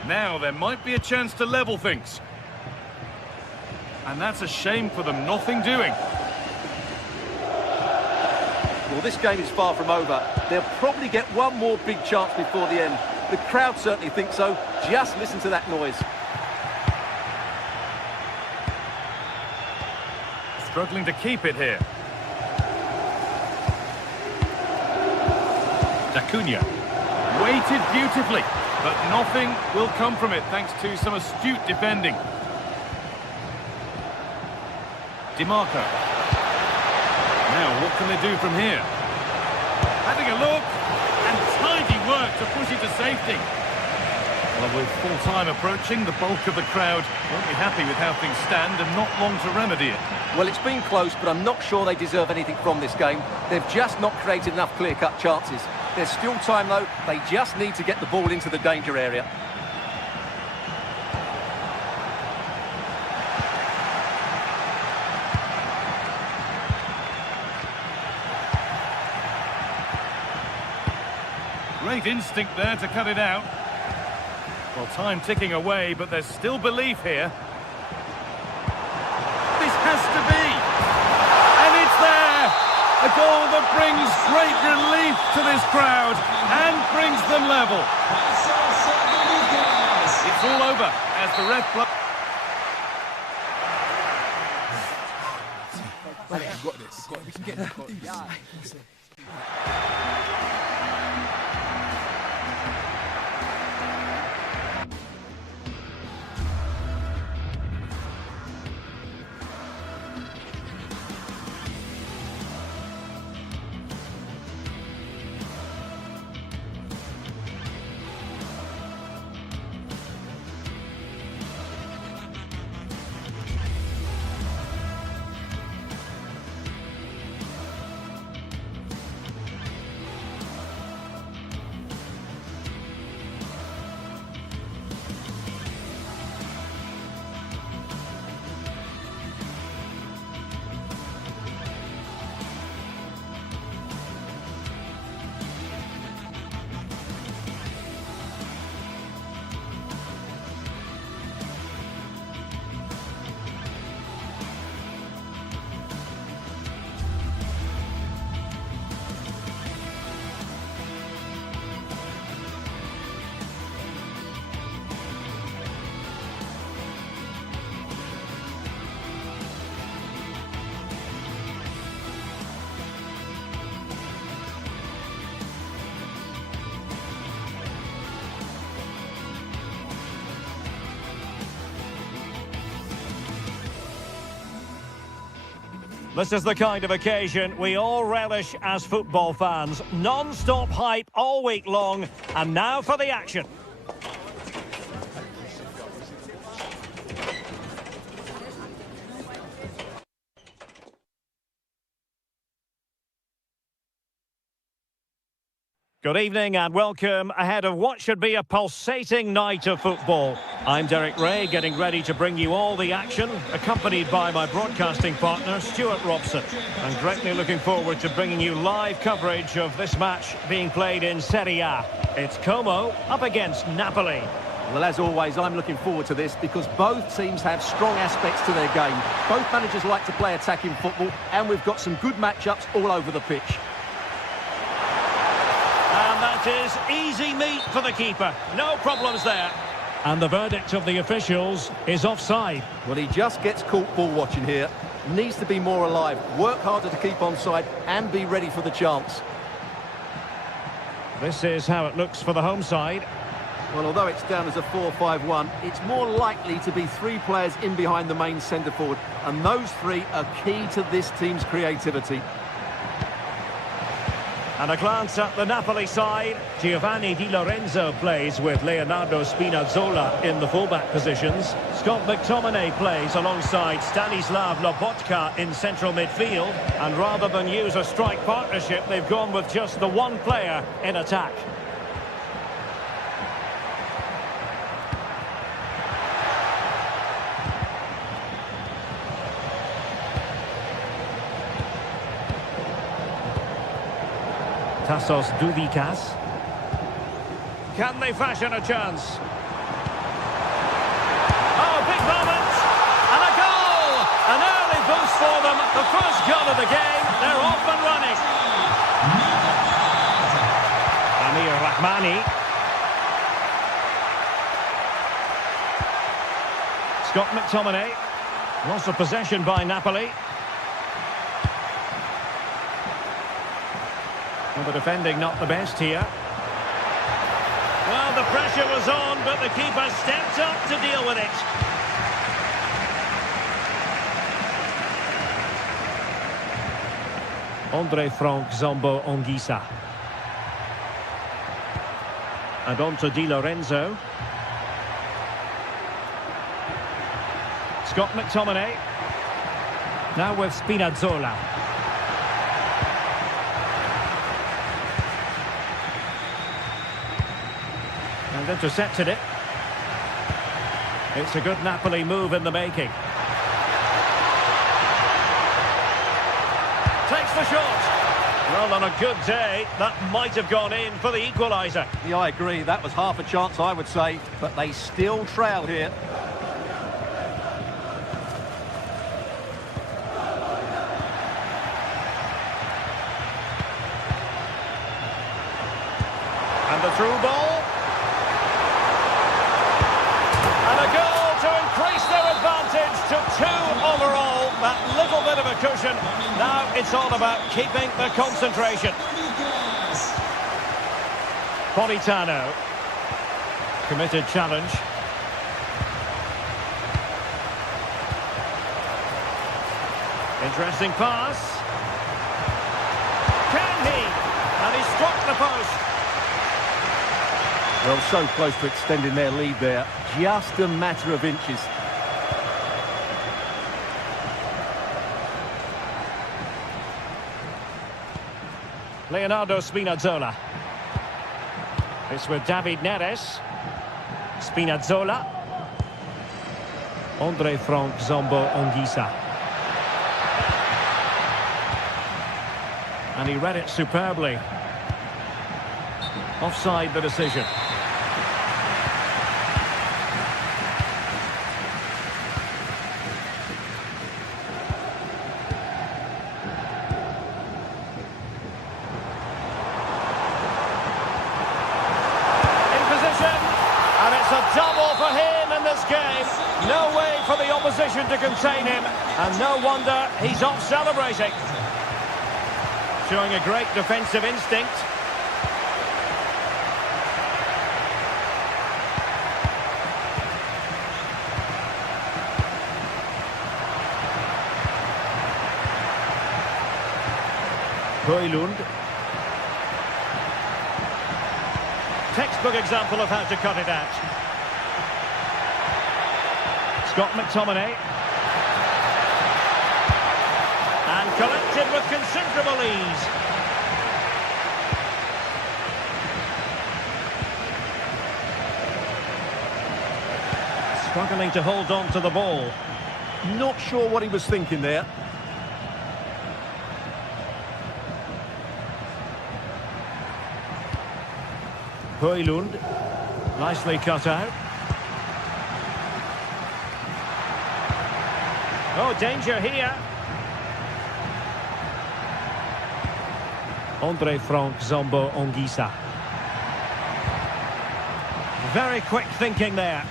Now there might be a chance to level things. And that's a shame for them. Nothing doing. Well, this game is far from over. They'll probably get one more big chance before the end. The crowd certainly think so. Just listen to that noise. Struggling to keep it here. D'Acuna. Waited beautifully, but nothing will come from it thanks to some astute defending. DiMarco. Now, what can they do from here? Having a look, and tidy work to push it to safety. Well, with full-time approaching, the bulk of the crowd won't be happy with how things stand and not long to remedy it. Well, it's been close, but I'm not sure they deserve anything from this game. They've just not created enough clear-cut chances. There's still time, though. They just need to get the ball into the danger area. Great instinct there to cut it out. Well, time ticking away, but there's still belief here. This has to be! And it's there! A goal that brings great relief to this crowd and brings them level. It's all over as the ref blows. We've got this. We can get this. This is the kind of occasion we all relish as football fans. Non-stop hype all week long, and now for the action. Good evening and welcome ahead of what should be a pulsating night of football. I'm Derek Ray, getting ready to bring you all the action, accompanied by my broadcasting partner, Stuart Robson. I'm greatly looking forward to bringing you live coverage of this match being played in Serie A. It's Como up against Napoli. Well, as always, I'm looking forward to this because both teams have strong aspects to their game. Both managers like to play attacking football, and we've got some good matchups all over the pitch. And that is easy meat for the keeper. No problems there. And the verdict of the officials is offside. Well, he just gets caught ball watching here. Needs to be more alive, work harder to keep onside, and be ready for the chance. This is how it looks for the home side. Well, although it's down as a 4-5-1, it's more likely to be 3 players in behind the main centre-forward, and those 3 are key to this team's creativity. And a glance at the Napoli side. Giovanni Di Lorenzo plays with Leonardo Spinazzola in the fullback positions. Scott McTominay plays alongside Stanislav Lobotka in central midfield. And rather than use a strike partnership, they've gone with just the one player in attack. Tassos Douvikas. Can they fashion a chance? Oh, big moment! And a goal! An early boost for them. The first goal of the game. They're off and running. Amir Rahmani. Scott McTominay. Loss of possession by Napoli. Well, the defending not the best here. Well, the pressure was on, but the keeper stepped up to deal with it. Andre Frank Zombo Ongisa. And on to Di Lorenzo. Scott McTominay. Now with Spinazzola. And intercepted it. It's a good Napoli move in the making. Takes the shot. Well, on a good day, that might have gone in for the equaliser. Yeah, I agree. That was half a chance, I would say. But they still trail here. And the through ball. To 2 overall, that little bit of a cushion. Now it's all about keeping the concentration. Politano. Committed challenge. Interesting pass. Can he? And he struck the post. Well, so close to extending their lead there. Just a matter of inches. Leonardo Spinazzola. It's with David Neres. Spinazzola. Andre Frank Zombo Ongisa. And he read it superbly. Offside the decision. Double for him in this game. No way for the opposition to contain him. And no wonder he's off celebrating. Showing a great defensive instinct. Højlund. Textbook example of how to cut it out. Scott McTominay. And collected with considerable ease. Struggling to hold on to the ball. Not sure what he was thinking there. Højlund. Nicely cut out. Oh, danger here. Frank Zombo Ongisa. Very quick thinking there.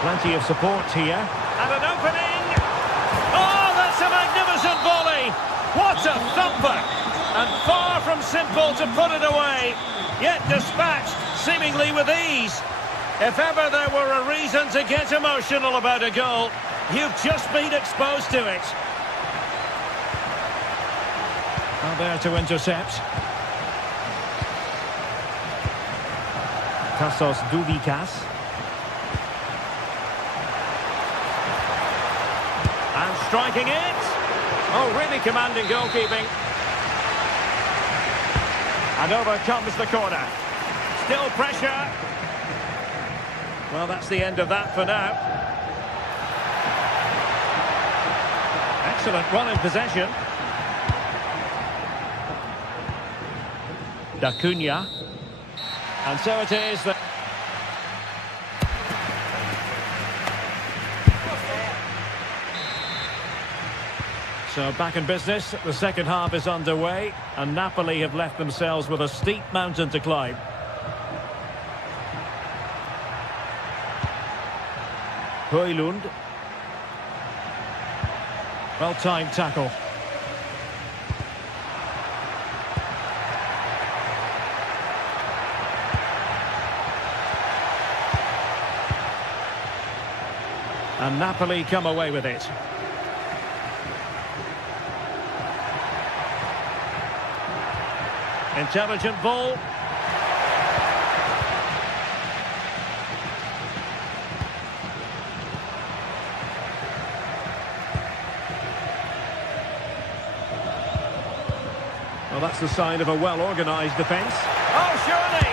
Plenty of support here. And an opening! Oh, that's a magnificent volley! What a thumper! And far from simple to put it away, yet dispatched seemingly with ease. If ever there were a reason to get emotional about a goal, you've just been exposed to it. Well, there to intercept. Tassos Doudikas. And striking it. Oh, really commanding goalkeeping. And over comes the corner. Still pressure. Well, that's the end of that for now. Excellent run in possession. D'Acunha. And so it is that... So back in business, the second half is underway, and Napoli have left themselves with a steep mountain to climb. Højlund. Well-timed tackle. And Napoli come away with it. Intelligent ball. Well, that's the sign of a well-organised defence. Oh, surely!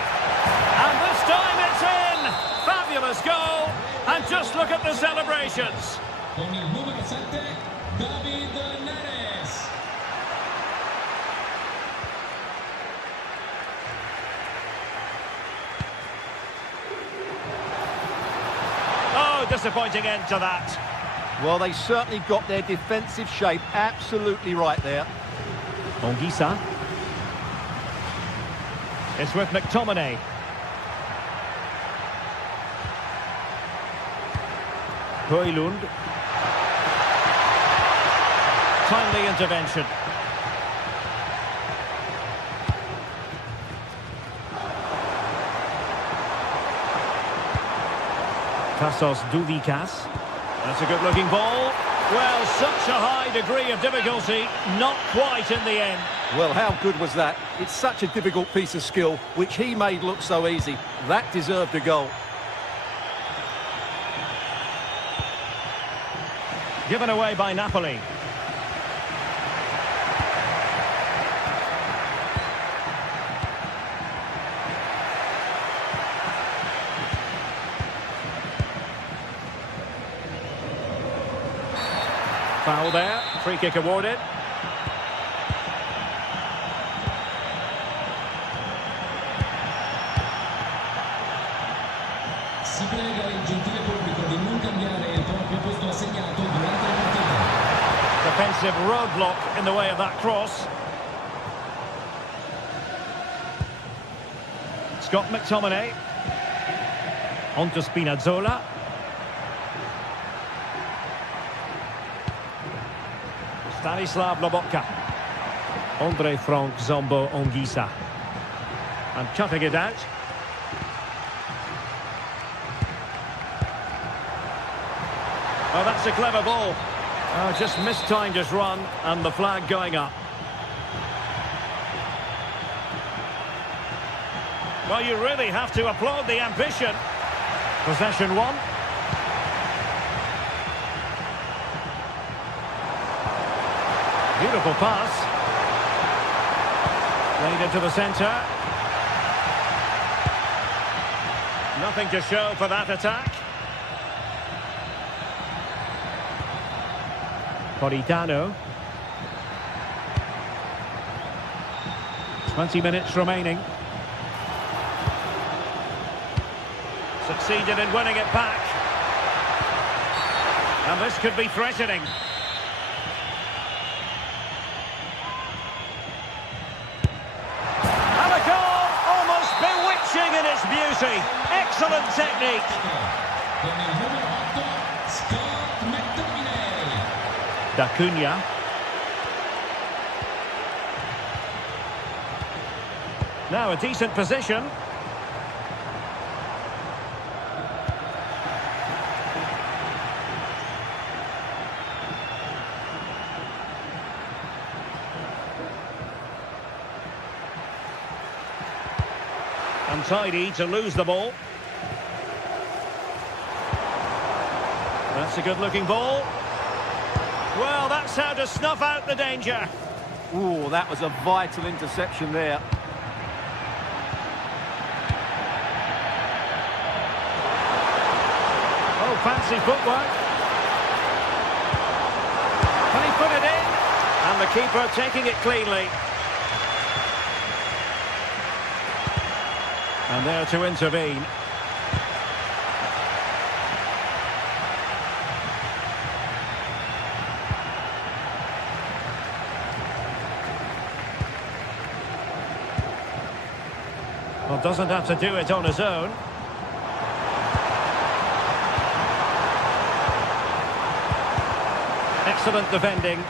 And this time it's in! Fabulous goal! And just look at the celebrations. Con il numero 7, David Neres. Oh, disappointing end to that. Well, they certainly got their defensive shape absolutely right there. Ongisa. It's with McTominay. Højlund. Timely intervention. Tassos Doudikas. That's a good-looking ball. Well, such a high degree of difficulty, not quite in the end. Well, how good was that? It's such a difficult piece of skill, which he made look so easy. That deserved a goal. Given away by Napoli. Foul there, free kick awarded. Si prega il gentile pubblico di non cambiare il proprio posto assegnato durante la partita. Defensive roadblock in the way of that cross. Scott McTominay. On to Spinazzola. Stanislav Lobotka. Frank Zombo Ongisa. And cutting it out. Oh, that's a clever ball. Oh, just mistimed his run, and the flag going up. Well, you really have to applaud the ambition. Possession one. Beautiful pass. Played into the centre. Nothing to show for that attack. Politano. 20 minutes remaining. succeeded in winning it back. And this could be threatening. And a goal, almost bewitching in its beauty. Excellent technique. D'Acunha. Now a decent position. Untidy to lose the ball. That's a good-looking ball. Well, that's how to snuff out the danger. Ooh, that was a vital interception there. Oh, fancy footwork. Can he put it in? And the keeper taking it cleanly. And there to intervene. Well, doesn't have to do it on his own. Excellent defending.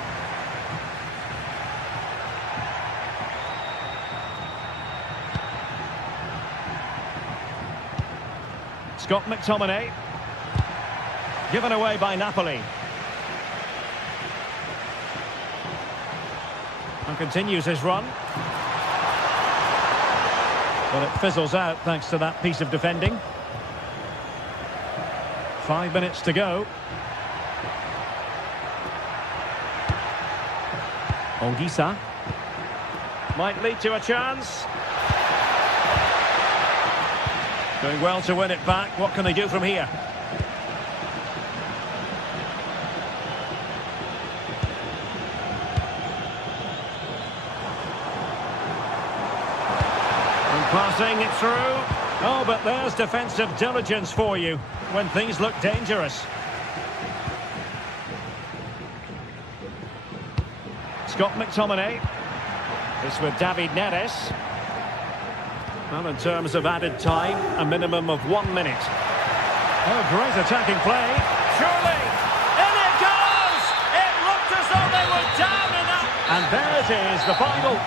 Scott McTominay. Given away by Napoli. And continues his run. Well, it fizzles out thanks to that piece of defending. 5 minutes to go. Ongisa. Might lead to a chance. Doing well to win it back. What can they do from here? And passing it through. Oh, but there's defensive diligence for you when things look dangerous. Scott McTominay. This with David Neres. Well, in terms of added time, a minimum of 1 minute. Oh, great attacking play. Surely! In it goes! It looked as though they were down and out. And there it is, the final.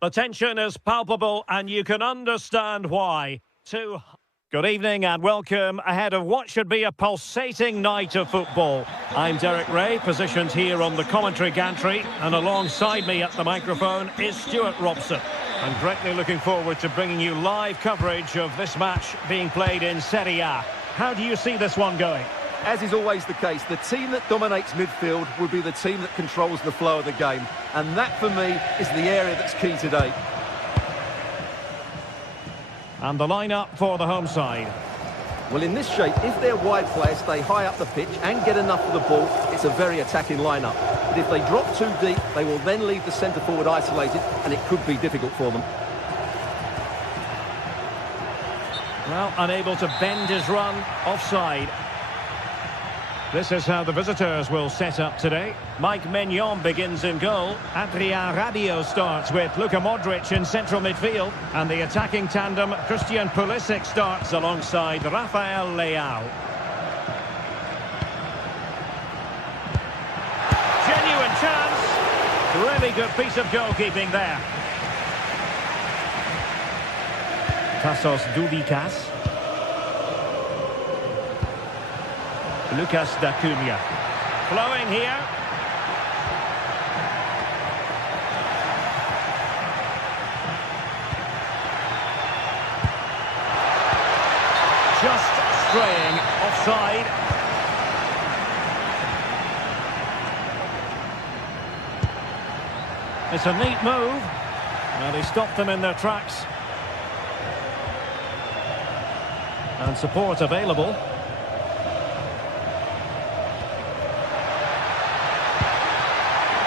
The tension is palpable and you can understand why. Good evening and welcome ahead of what should be a pulsating night of football. I'm Derek Ray, positioned here on the commentary gantry, and alongside me at the microphone is Stuart Robson. I'm greatly looking forward to bringing you live coverage of this match being played in Serie A. How do you see this one going? As is always the case, the team that dominates midfield will be the team that controls the flow of the game. And that, for me, is the area that's key today. And the lineup for the home side. Well, in this shape, if their wide players stay high up the pitch and get enough of the ball, it's a very attacking lineup. But if they drop too deep, they will then leave the centre-forward isolated, and it could be difficult for them. Well, unable to bend his run, offside. This is how the visitors will set up today. Mike Maignan begins in goal. Adrien Rabiot starts with Luka Modric in central midfield. And the attacking tandem, Christian Pulisic, starts alongside Rafael Leao. Genuine chance. Really good piece of goalkeeping there. Tassos Doubikas. Lucas D'Acunha. Flowing here. Just straying offside. It's a neat move. Now they stopped them in their tracks. And support available.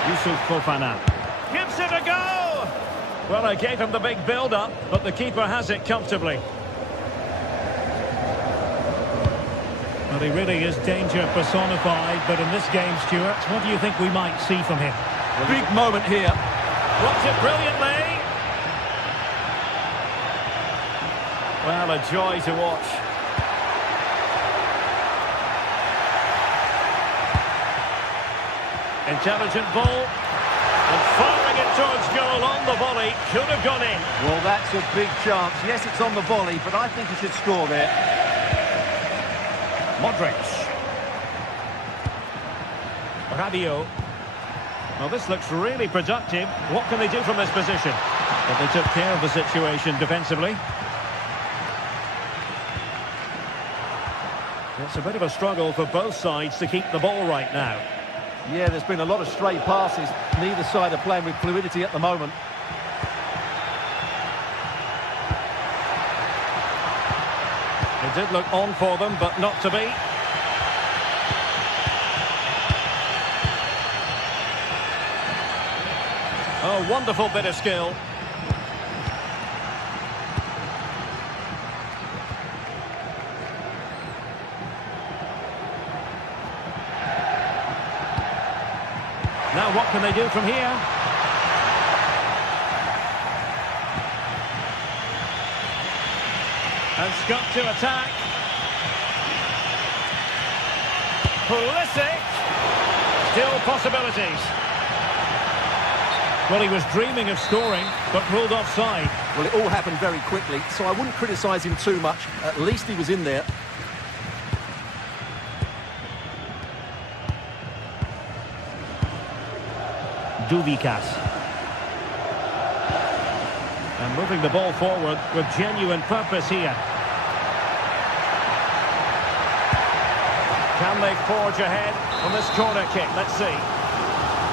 Youssouf Fofana gives it a go. Well, I gave him the big build-up, but the keeper has it comfortably. Well, he really is danger personified, but in this game, Stuart, what do you think we might see from him? Big moment here. Blocks it brilliantly. Well, a joy to watch. Intelligent ball, and firing it towards goal on the volley, could have gone in. Well, that's a big chance. Yes, it's on the volley, but I think he should score there. Modric. Rabiot. Well, this looks really productive. What can they do from this position? But they took care of the situation defensively. It's a bit of a struggle for both sides to keep the ball right now. Yeah, there's been a lot of stray passes. Neither side are playing with fluidity at the moment. It did look on for them, but not to be. Oh, wonderful bit of skill. Now what can they do from here? And Scott to attack. Pulisic. Still possibilities. Well, he was dreaming of scoring, but ruled offside. Well, it all happened very quickly, so I wouldn't criticise him too much. At least he was in there. Doubikas. And moving the ball forward with genuine purpose here. Can they forge ahead on this corner kick? Let's see.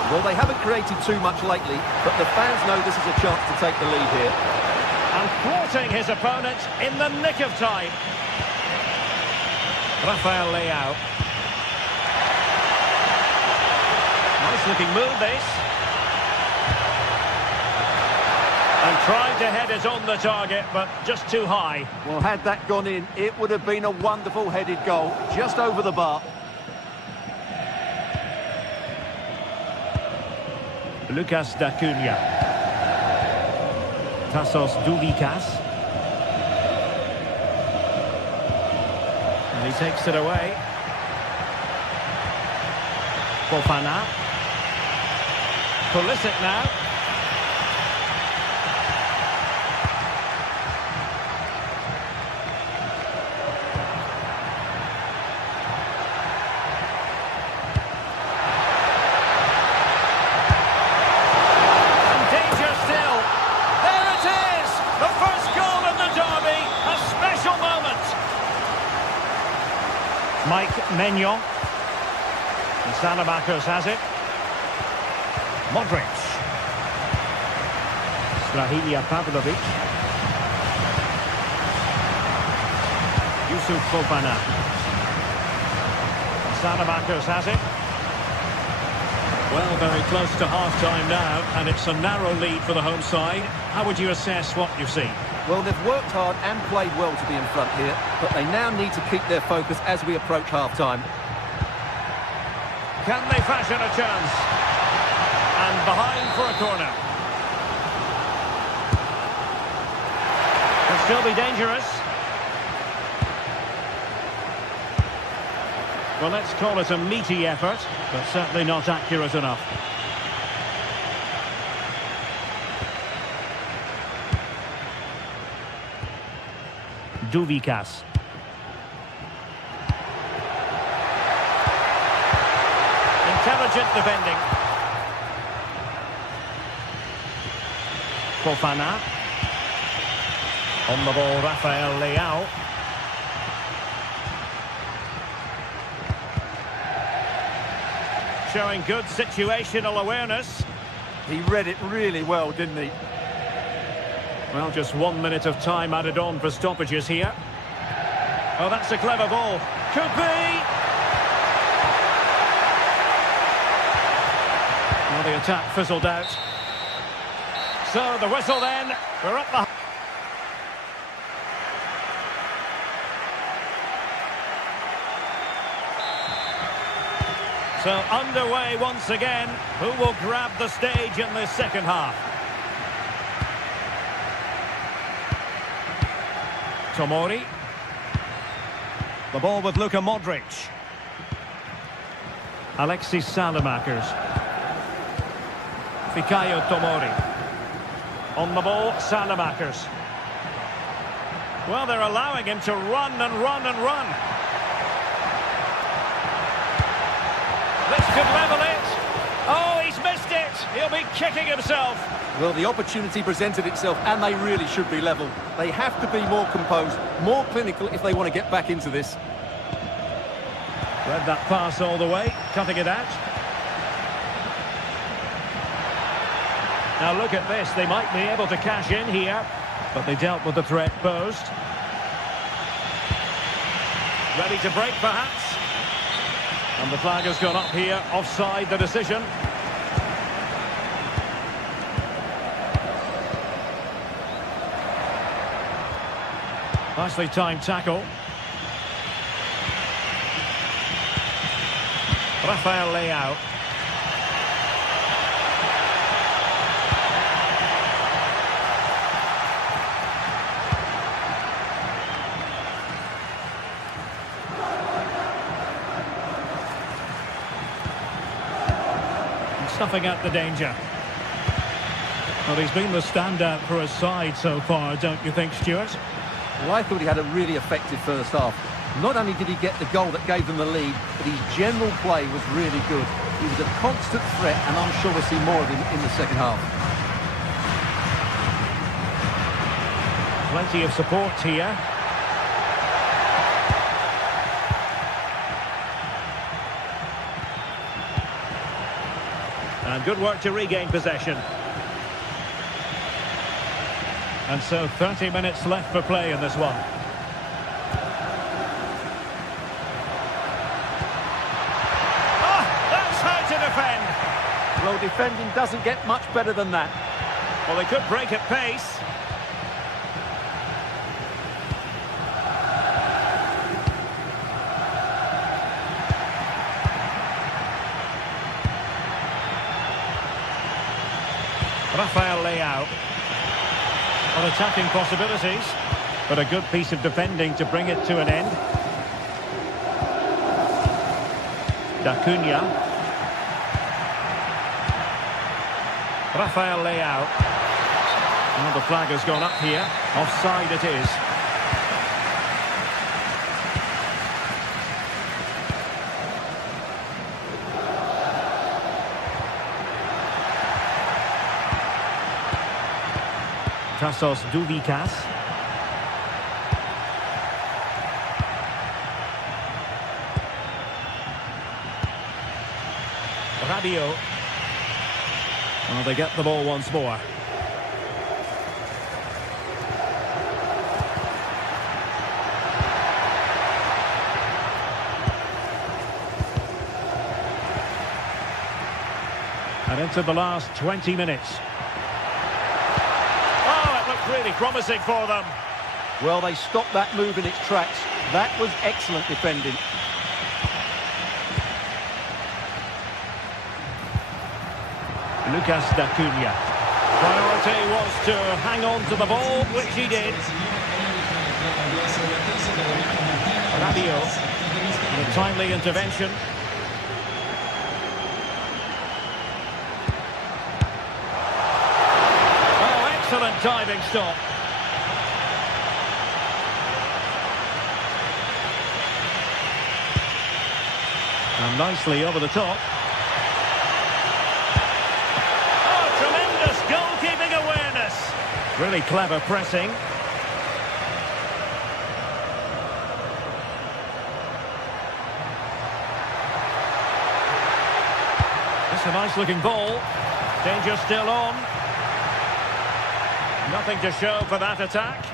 Well, they haven't created too much lately, but the fans know this is a chance to take the lead here. And thwarting his opponent in the nick of time. Rafael Leao. Nice looking move, this. And tried to head it on the target, but just too high. Well, had that gone in, it would have been a wonderful headed goal, just over the bar. Lucas D'Acunha. Tassos Doubikas. And he takes it away. Fofana. Pulisic now. Mike Maignan. And Salamakers has it. Modric. Strahilia Pavlovic. Yusuf Fofana. Salamakers has it. Well, very close to half-time now, and it's a narrow lead for the home side. How would you assess what you've seen? Well, they've worked hard and played well to be in front here, but they now need to keep their focus as we approach half-time. Can they fashion a chance? And behind for a corner. Could still be dangerous. Well, let's call it a meaty effort, but certainly not accurate enough. Duvikas. Intelligent defending. Fofana. On the ball, Rafael Leao. Showing good situational awareness. He read it really well, didn't he? Well, just 1 minute of time added on for stoppages here. Oh, that's a clever ball. Could be! Well, the attack fizzled out. So, the whistle then. We're up the... So, underway once again. Who will grab the stage in this second half? Tomori. The ball with Luka Modric. Alexis Salamakers. Fikayo Tomori. On the ball, Salamakers. Well, they're allowing him to run and run and run. This could level it. Oh, he's missed it. He'll be kicking himself. Well, the opportunity presented itself, and they really should be level. They have to be more composed, more clinical if they want to get back into this. Read that pass all the way, cutting it out. Now look at this. They might be able to cash in here, but they dealt with the threat posed. Ready to break, perhaps. And the flag has gone up here, offside the decision. Nicely timed tackle. Rafael Leao. Snuffing out the danger. Well, he's been the standout for his side so far, don't you think, Stuart? Well, I thought he had a really effective first half. Not only did he get the goal that gave them the lead, but his general play was really good. He was a constant threat, and I'm sure we'll see more of him in the second half. Plenty of support here. And good work to regain possession. And so 30 minutes left for play in this one. Oh, that's how to defend. Well, defending doesn't get much better than that. Well, they could break at pace. Rafael Leao. On attacking possibilities, but a good piece of defending to bring it to an end. D'Acunha. Rafael Leao. Well, the flag has gone up here. Offside it is. Tassos Duvikas. Rabiot. Well, they get the ball once more. And into the last 20 minutes. Oh, it looked really promising for them. Well, they stopped that move in its tracks. That was excellent defending. Lucas D'Acunha. Priority was to hang on to the ball, which he did. Rabiot. And a timely intervention. Oh, excellent diving stop. And nicely over the top. Oh, tremendous goalkeeping awareness. Really clever pressing. It's a nice looking ball. Danger still on. Nothing to show for that attack.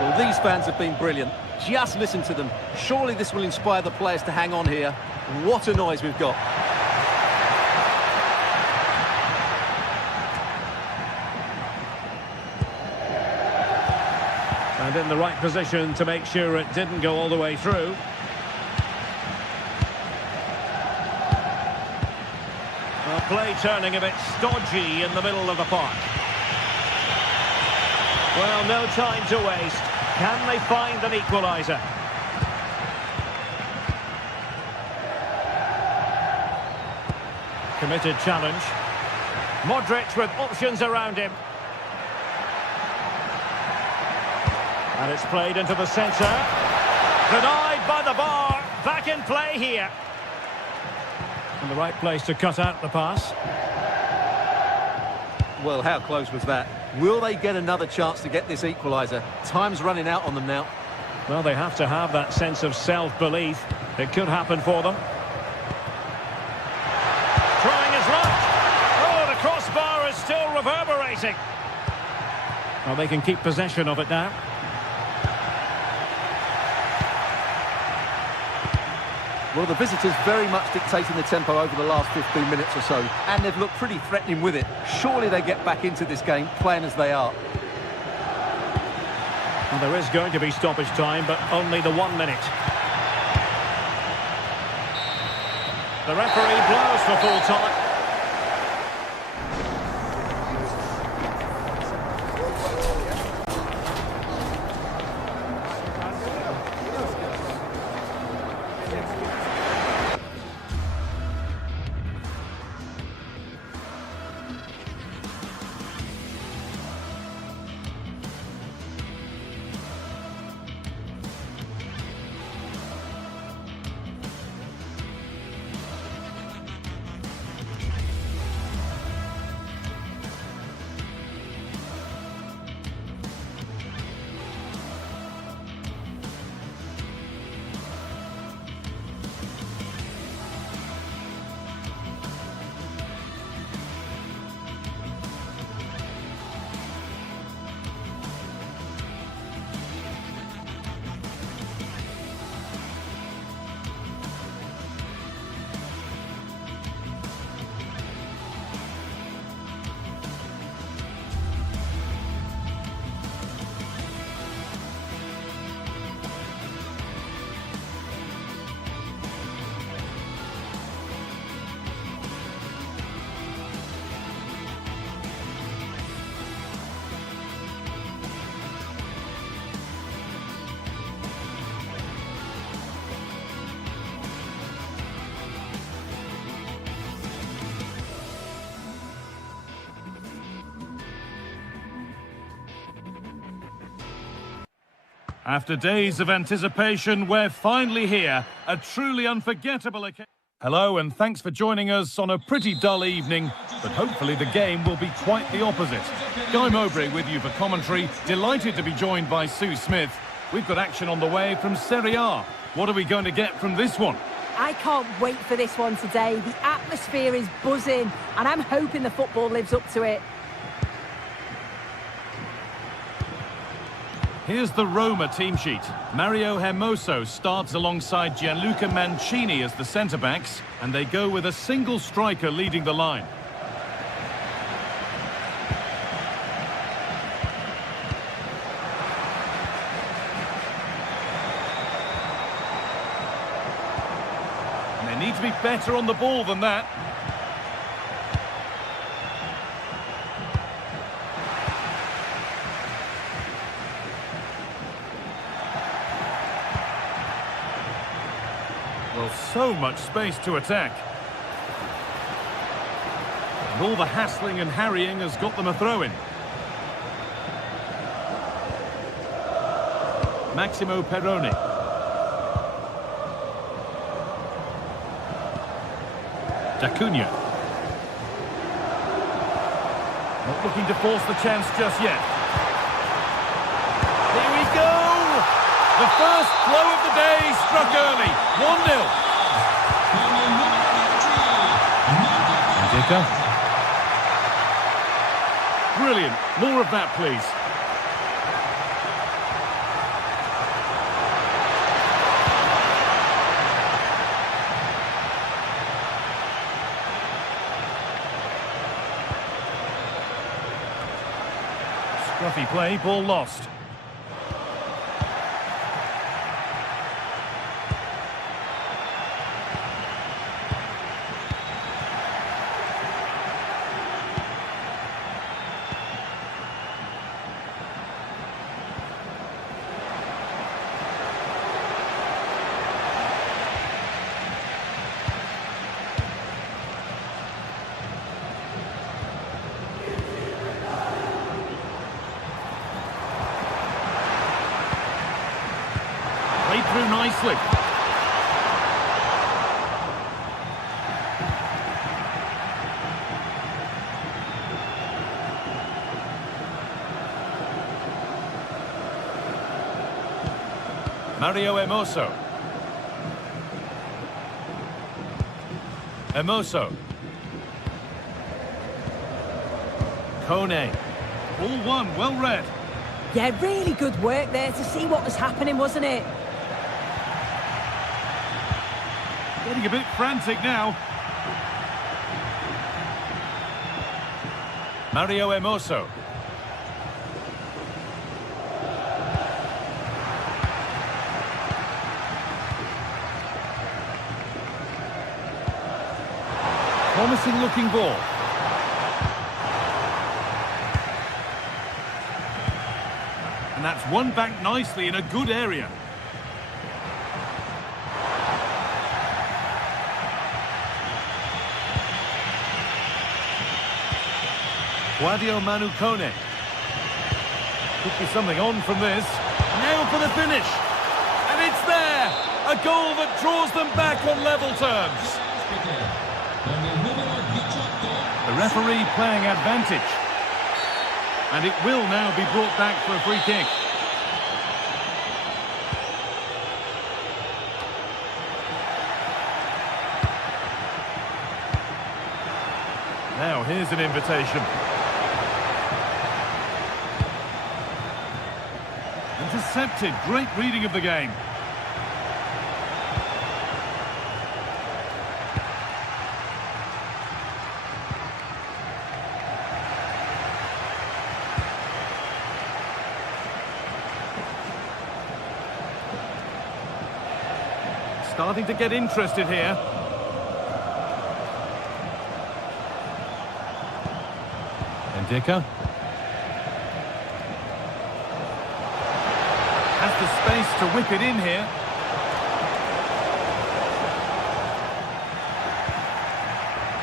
Well, these fans have been brilliant. Just listen to them. Surely this will inspire the players to hang on here. What a noise we've got. And in the right position to make sure it didn't go all the way through. Well, play turning a bit stodgy in the middle of the park. Well, no time to waste. Can they find an equaliser? Committed challenge. Modric with options around him. And it's played into the centre. Denied by the bar. Back in play here. In the right place to cut out the pass. Well, how close was that? Will they get another chance to get this equaliser? Time's running out on them now. Well, they have to have that sense of self-belief. It could happen for them. Trying his luck. Oh, the crossbar is still reverberating. Well, they can keep possession of it now. Well, the visitors very much dictating the tempo over the last 15 minutes or so, and they've looked pretty threatening with it. Surely they get back into this game, playing as they are. Well, there is going to be stoppage time, but only the 1 minute. The referee blows for full time. After days of anticipation, we're finally here. A truly unforgettable occasion. Hello, and thanks for joining us on a pretty dull evening, but hopefully the game will be quite the opposite. Guy Mowbray with you for commentary. Delighted to be joined by Sue Smith. We've got action on the way from Serie A. What are we going to get from this one? I can't wait for this one today. The atmosphere is buzzing, and I'm hoping the football lives up to it. Here's the Roma team sheet. Mario Hermoso starts alongside Gianluca Mancini as the centre-backs, and they go with a single striker leading the line. And they need to be better on the ball than that. Well, so much space to attack. And all the hassling and harrying has got them a throw-in. Maximo Perrone. D'Acunha. Not looking to force the chance just yet. Here we go! The first blow of the day struck early. 1-0. Ndicka. Brilliant. More of that, please. Scruffy play, ball lost. Through nicely. Mario Hermoso. Hermoso. Kone. All one, well read. Yeah, really good work there to see what was happening, wasn't it? Getting a bit frantic now. Mario Hermoso. Promising looking ball. And that's won back nicely in a good area. Guadio Manu Kone. Could be something on from this. Now for the finish. And it's there. A goal that draws them back on level terms. The referee playing advantage. And it will now be brought back for a free kick. Now here's an invitation. Intercepted, great reading of the game. Starting to get interested here. Ndicka. Has the space to whip it in here.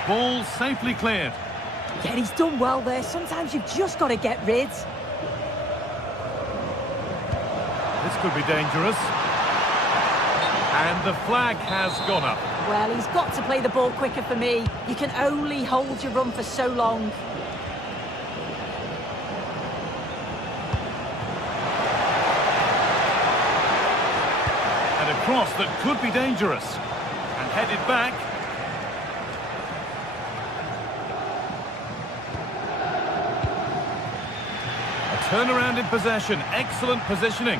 Ball safely cleared. Yeah, he's done well there. Sometimes you've just got to get rid. This could be dangerous. And the flag has gone up. Well, he's got to play the ball quicker for me. You can only hold your run for so long. And a cross that could be dangerous. And headed back. turnaround in possession. Excellent positioning.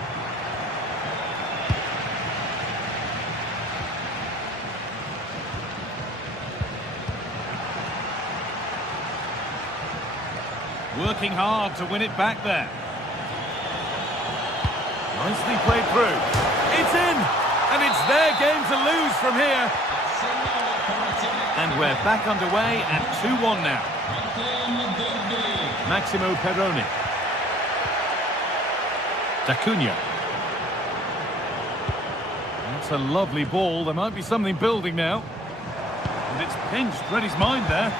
Working hard to win it back there. Nicely played through. It's in! And it's their game to lose from here. And we're back underway at 2-1 now. Maximo Perrone. D'Acunha. That's a lovely ball. There might be something building now. And it's pinched. Read his mind there.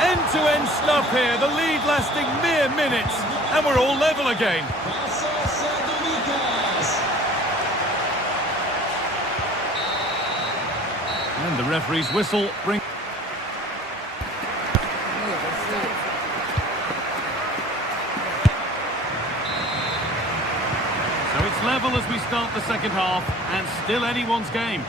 End-to-end stuff here, the lead lasting mere minutes, and we're all level again. And the referee's whistle brings... So it's level as we start the second half, and still anyone's game.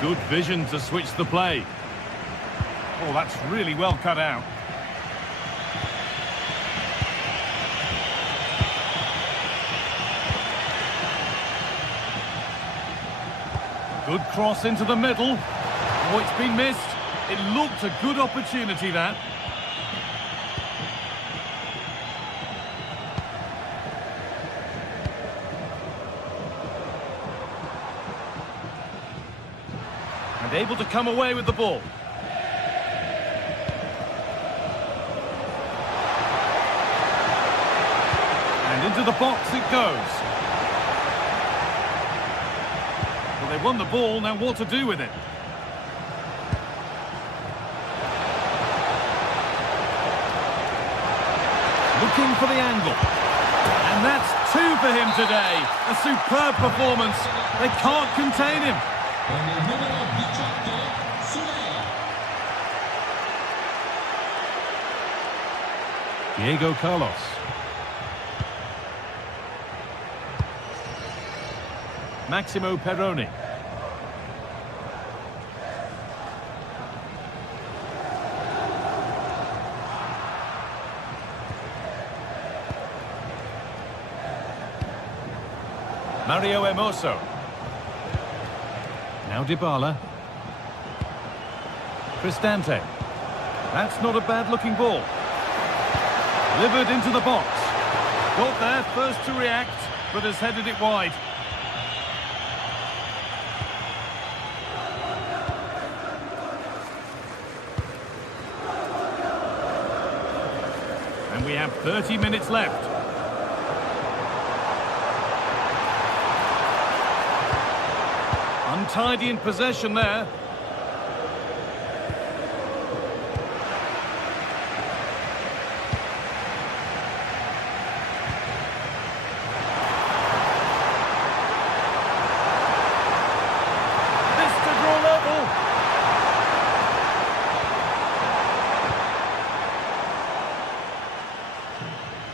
Good vision to switch the play. Oh, that's really well cut out. Good cross into the middle. Oh, it's been missed. It looked a good opportunity, that. Able to come away with the ball. And into the box it goes. Well, they won the ball, now what to do with it? Looking for the angle. And that's 2 for him today. A superb performance. They can't contain him. Diego Carlos. Maximo Perrone. Mario Hermoso. Now Dybala. Cristante. That's not a bad-looking ball. Delivered into the box. Got there first to react, but has headed it wide. And we have 30 minutes left. Untidy in possession there.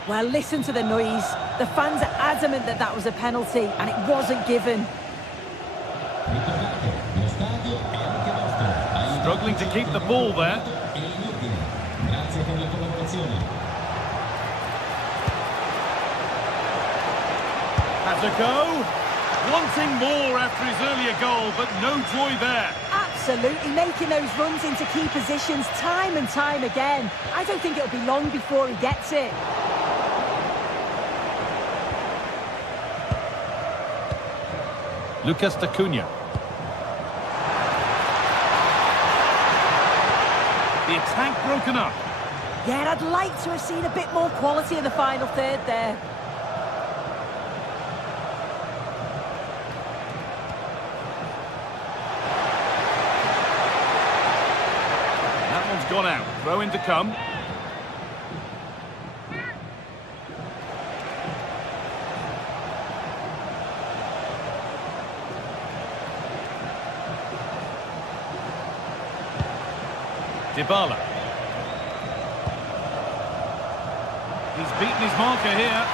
Well, listen to the noise. The fans are adamant that that was a penalty, and it wasn't given. Struggling to keep the ball there. Has a go. Wanting more after his earlier goal, but no joy there. Absolutely, making those runs into key positions time and time again. I don't think it'll be long before he gets it. Lucas D'Acunha. The attack broken up. Yeah, I'd like to have seen a bit more quality in the final third there. That one's gone out. Throw in to come. Dybala. He's beaten his marker here.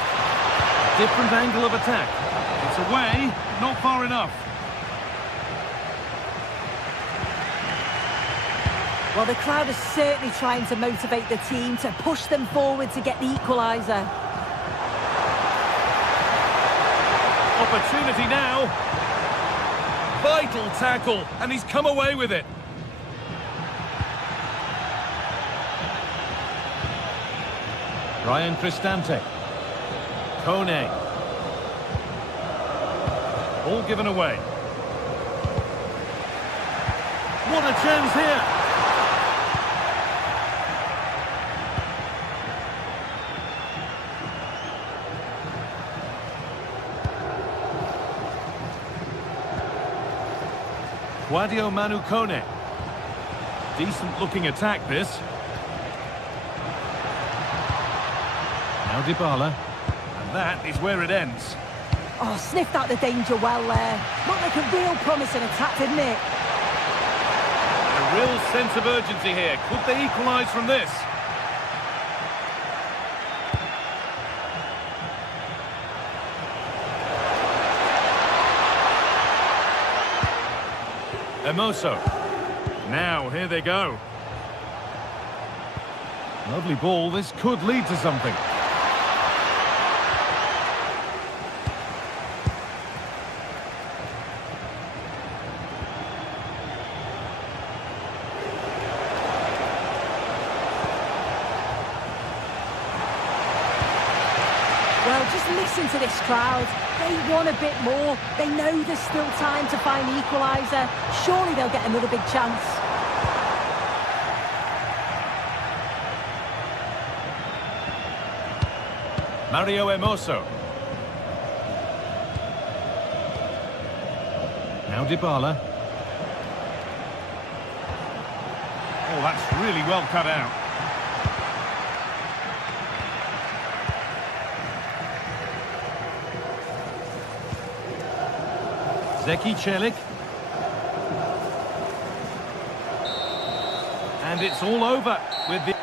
Different angle of attack. It's away, not far enough. Well, the crowd is certainly trying to motivate the team to push them forward to get the equaliser. Opportunity now. Vital tackle, and he's come away with it. Ryan Cristante. Kone. All given away. What a chance here. Guadio Manu Kone. Decent looking attack this. Now Dybala. And that is where it ends. Oh, sniffed out the danger well there. Looked like a real promising attack, didn't it? A real sense of urgency here. Could they equalise from this? Hermoso. Now, here they go. Lovely ball. This could lead to something. Well, just listen to this crowd. They want a bit more. They know there's still time to find the equaliser. Surely they'll get another big chance. Mario Hermoso. Now Dybala. Oh, that's really well cut out. Zeki Celik. And it's all over with the...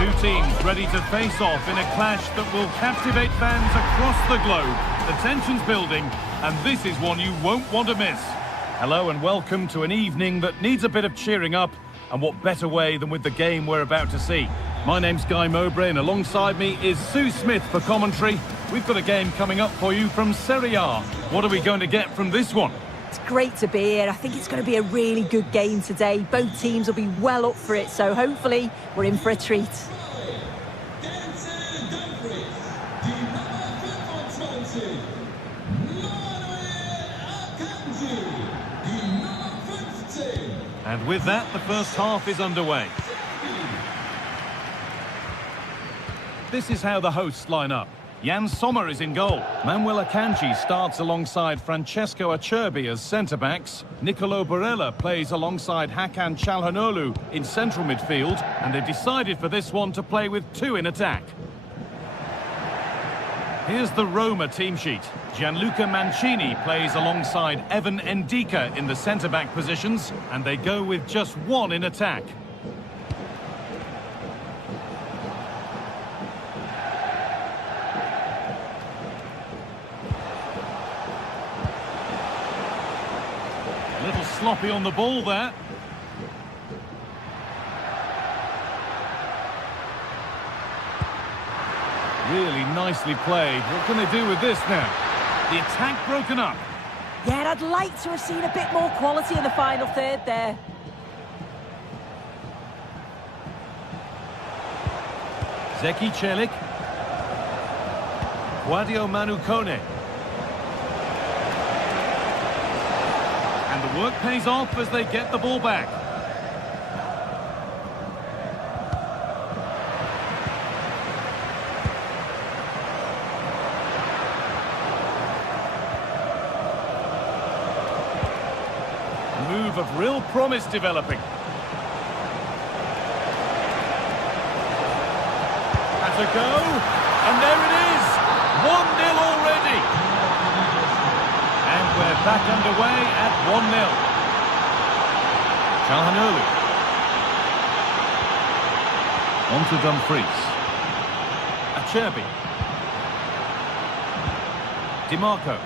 Two teams ready to face off in a clash that will captivate fans across the globe. The tension's building, and this is one you won't want to miss. Hello and welcome to an evening that needs a bit of cheering up, and what better way than with the game we're about to see. My name's Guy Mowbray, and alongside me is Sue Smith for commentary. We've got a game coming up for you from Serie A. What are we going to get from this one? It's great to be here. I think it's going to be a really good game today. Both teams will be well up for it, so hopefully we're in for a treat. And with that, the first half is underway. This is how the hosts line up. Jan Sommer is in goal. Manuel Akanji starts alongside Francesco Acerbi as centre-backs. Nicolo Barella plays alongside Hakan Çalhanoğlu in central midfield. And they've decided for this one to play with two in attack. Here's the Roma team sheet. Gianluca Mancini plays alongside Evan Ndika in the centre-back positions, and they go with just one in attack. A little sloppy on the ball there. Really nicely played. What can they do with this now? The attack broken up. Yeah, I'd like to have seen a bit more quality in the final third there. Zeki Celik. Guadio Manu Kone. And the work pays off as they get the ball back. Move of real promise developing. That's a go, and there it is, 1-0 already. And we're back underway at 1-0. Calhanoglu. On to Dumfries. Acerbi. DiMarco.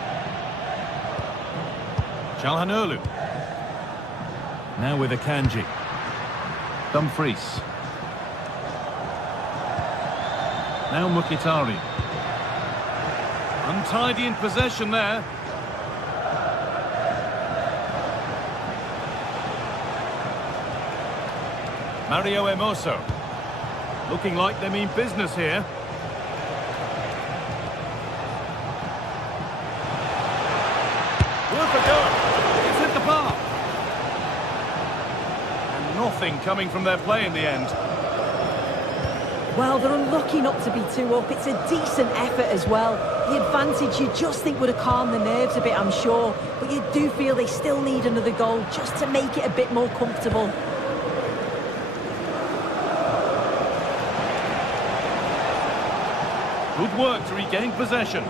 Calhanoglu. Now with Akanji. Dumfries. Now Mkhitaryan. Untidy in possession there. Mario Hermoso. Looking like they mean business here. Worth a go. It's hit the bar. Nothing coming from their play in the end. Well, they're unlucky not to be 2 up. It's a decent effort as well. The advantage you just think would have calmed the nerves a bit, I'm sure. But you do feel they still need another goal just to make it a bit more comfortable. Good work to regain possession.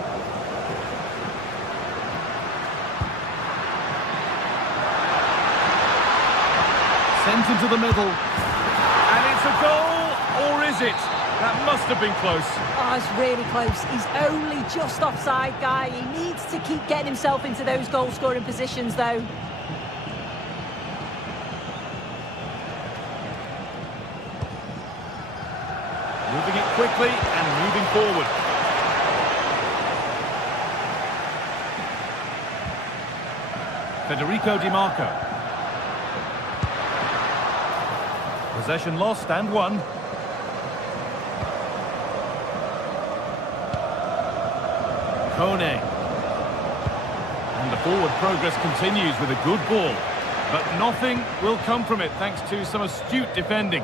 Sent into the middle. And it's a goal, or is it? That must have been close. Oh, it's really close. He's only just offside, guy. He needs to keep getting himself into those goal-scoring positions, though. Moving it quickly and moving forward. Federico DiMarco. Possession lost and won. Kone. And the forward progress continues with a good ball. But nothing will come from it thanks to some astute defending.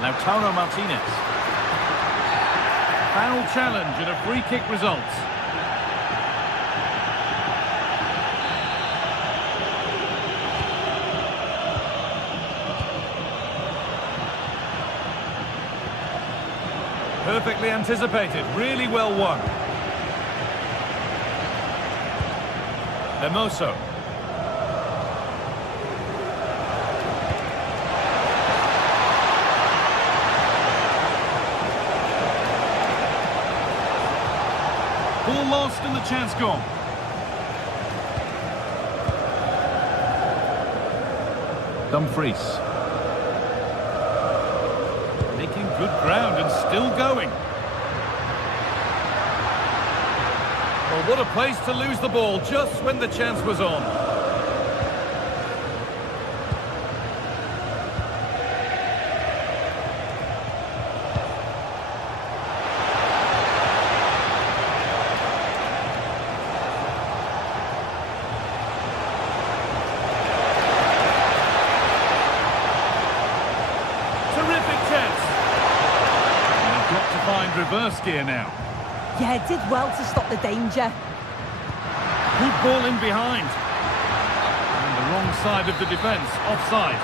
Lautaro Martinez. Foul challenge and a free kick results. Perfectly anticipated, really well won. Hermoso. Ball lost and the chance gone. Dumfries. Making good ground and still going. Well, what a place to lose the ball just when the chance was on. Reverse gear now. Yeah, did well to stop the danger. Good ball in behind. On the wrong side of the defence, offside.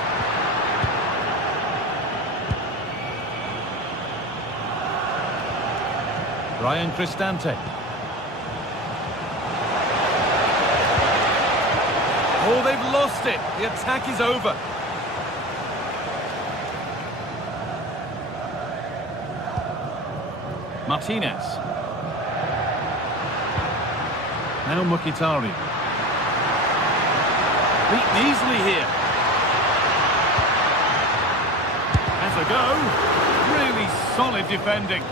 Ryan Cristante. Oh, they've lost it. The attack is over. Martinez. Now Mkhitaryan. Beaten easily here. Has a go. Really solid defending.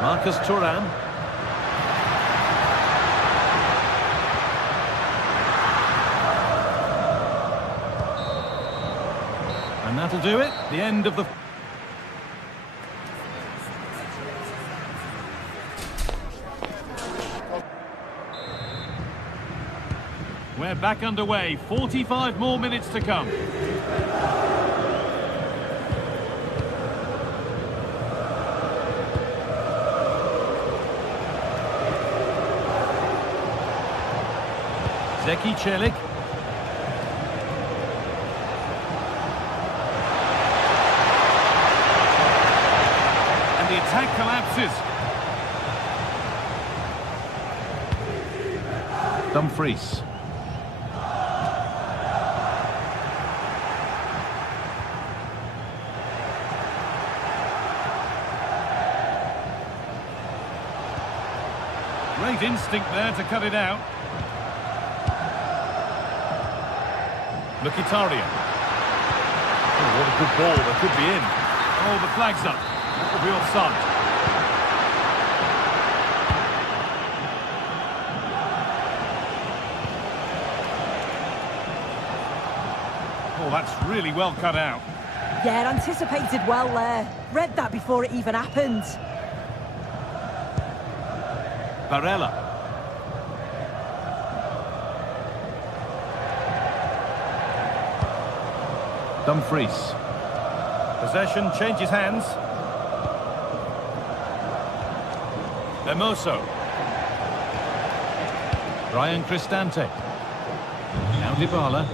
Marcus Thuram. And that'll do it. The end of the... We're back underway. 45 more minutes to come. Zeki Çelik. And the attack collapses. Dumfries. Great instinct there to cut it out. Mkhitaryan. Oh, what a good ball. That could be in. Oh, the flag's up. That will be offside. Oh, that's really well cut out. Yeah, anticipated well there. Read that before it even happened. Barella. Dumfries. Possession changes hands. Hermoso. Ryan Cristante. Now Dybala.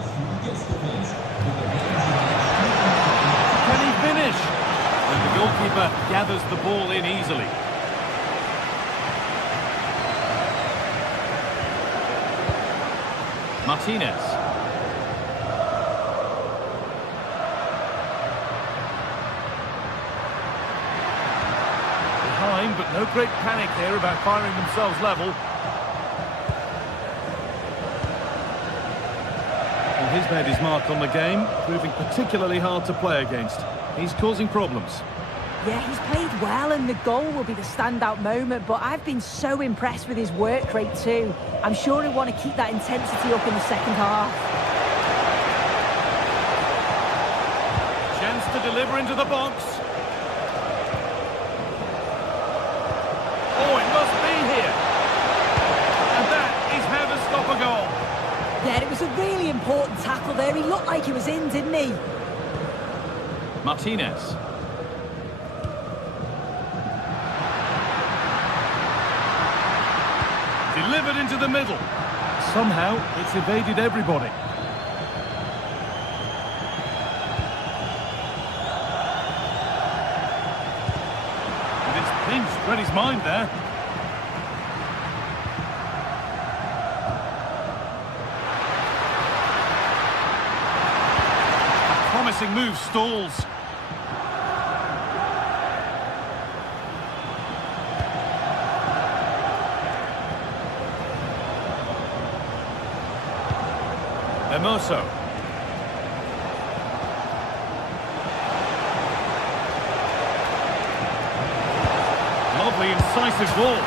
Can he finish? And the goalkeeper gathers the ball in easily. Martinez. But no great panic here about firing themselves level. Well, he's made his mark on the game, proving particularly hard to play against. He's causing problems. Yeah, he's played well and the goal will be the standout moment, but I've been so impressed with his work rate too. I'm sure he'll want to keep that intensity up in the second half. Chance to deliver into the box. Yeah, it was a really important tackle there. He looked like he was in, didn't he? Martinez. Delivered into the middle. Somehow, it's evaded everybody. And it's pinched Reddy's mind there. Promising move stalls. Hermoso. Lovely incisive ball.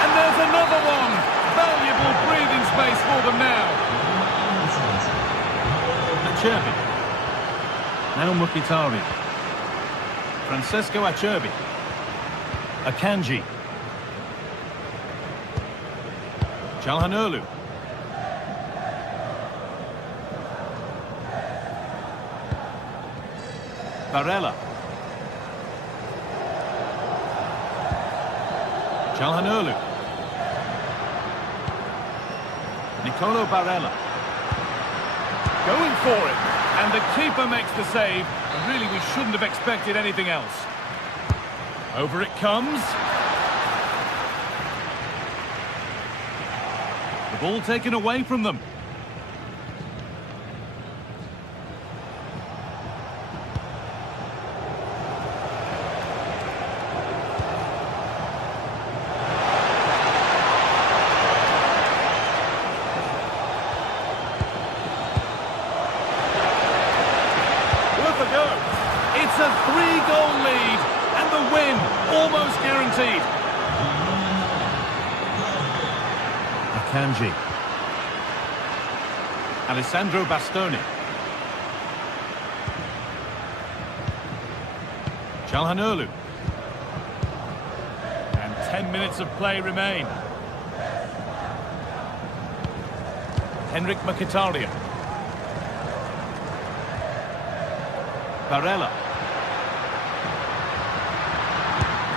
And there's another one. Valuable breathing space for them now. Acerbi. Now Mkhitaryan. Francesco Acerbi. Akanji. Çalhanoğlu. Barella. Çalhanoğlu. Barella. Going for it. And the keeper makes the save. And really, we shouldn't have expected anything else. Over it comes. The ball taken away from them. It's a 3-goal lead, and the win almost guaranteed. Akanji. Alessandro Bastoni. Çalhanoğlu. And 10 minutes of play remain. Henrik Mkhitaryan. Barella.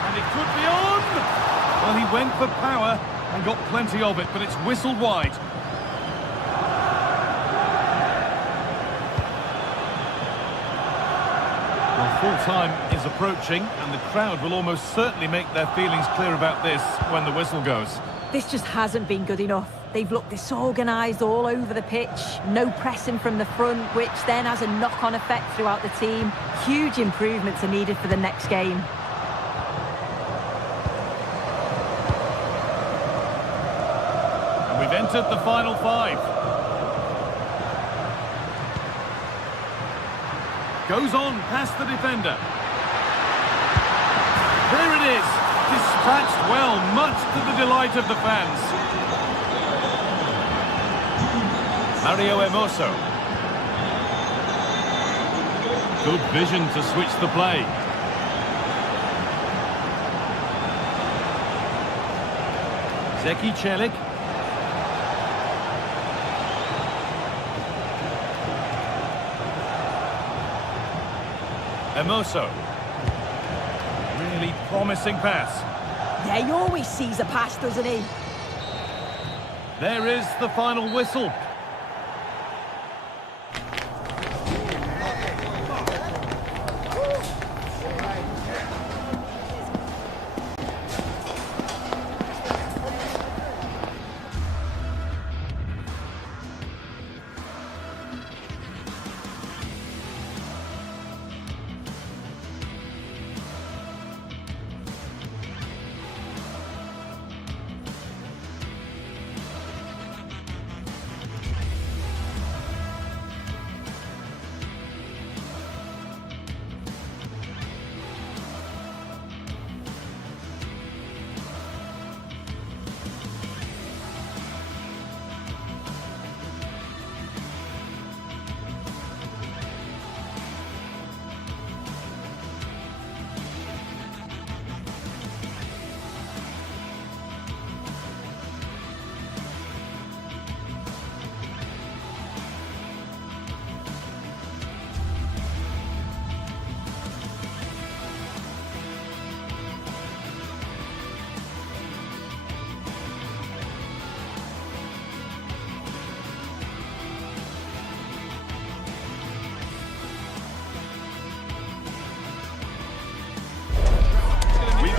And it could be on! Well, he went for power and got plenty of it, but it's whistled wide. Well, full-time is approaching, and the crowd will almost certainly make their feelings clear about this when the whistle goes. This just hasn't been good enough. They've looked disorganised all over the pitch, no pressing from the front, which then has a knock-on effect throughout the team. Huge improvements are needed for the next game. And we've entered the final 5. Goes on past the defender. There it is, dispatched well, much to the delight of the fans. Mario Hermoso. Good vision to switch the play. Zeki Çelik. Hermoso. Really promising pass. Yeah, he always sees a pass, doesn't he? There is the final whistle.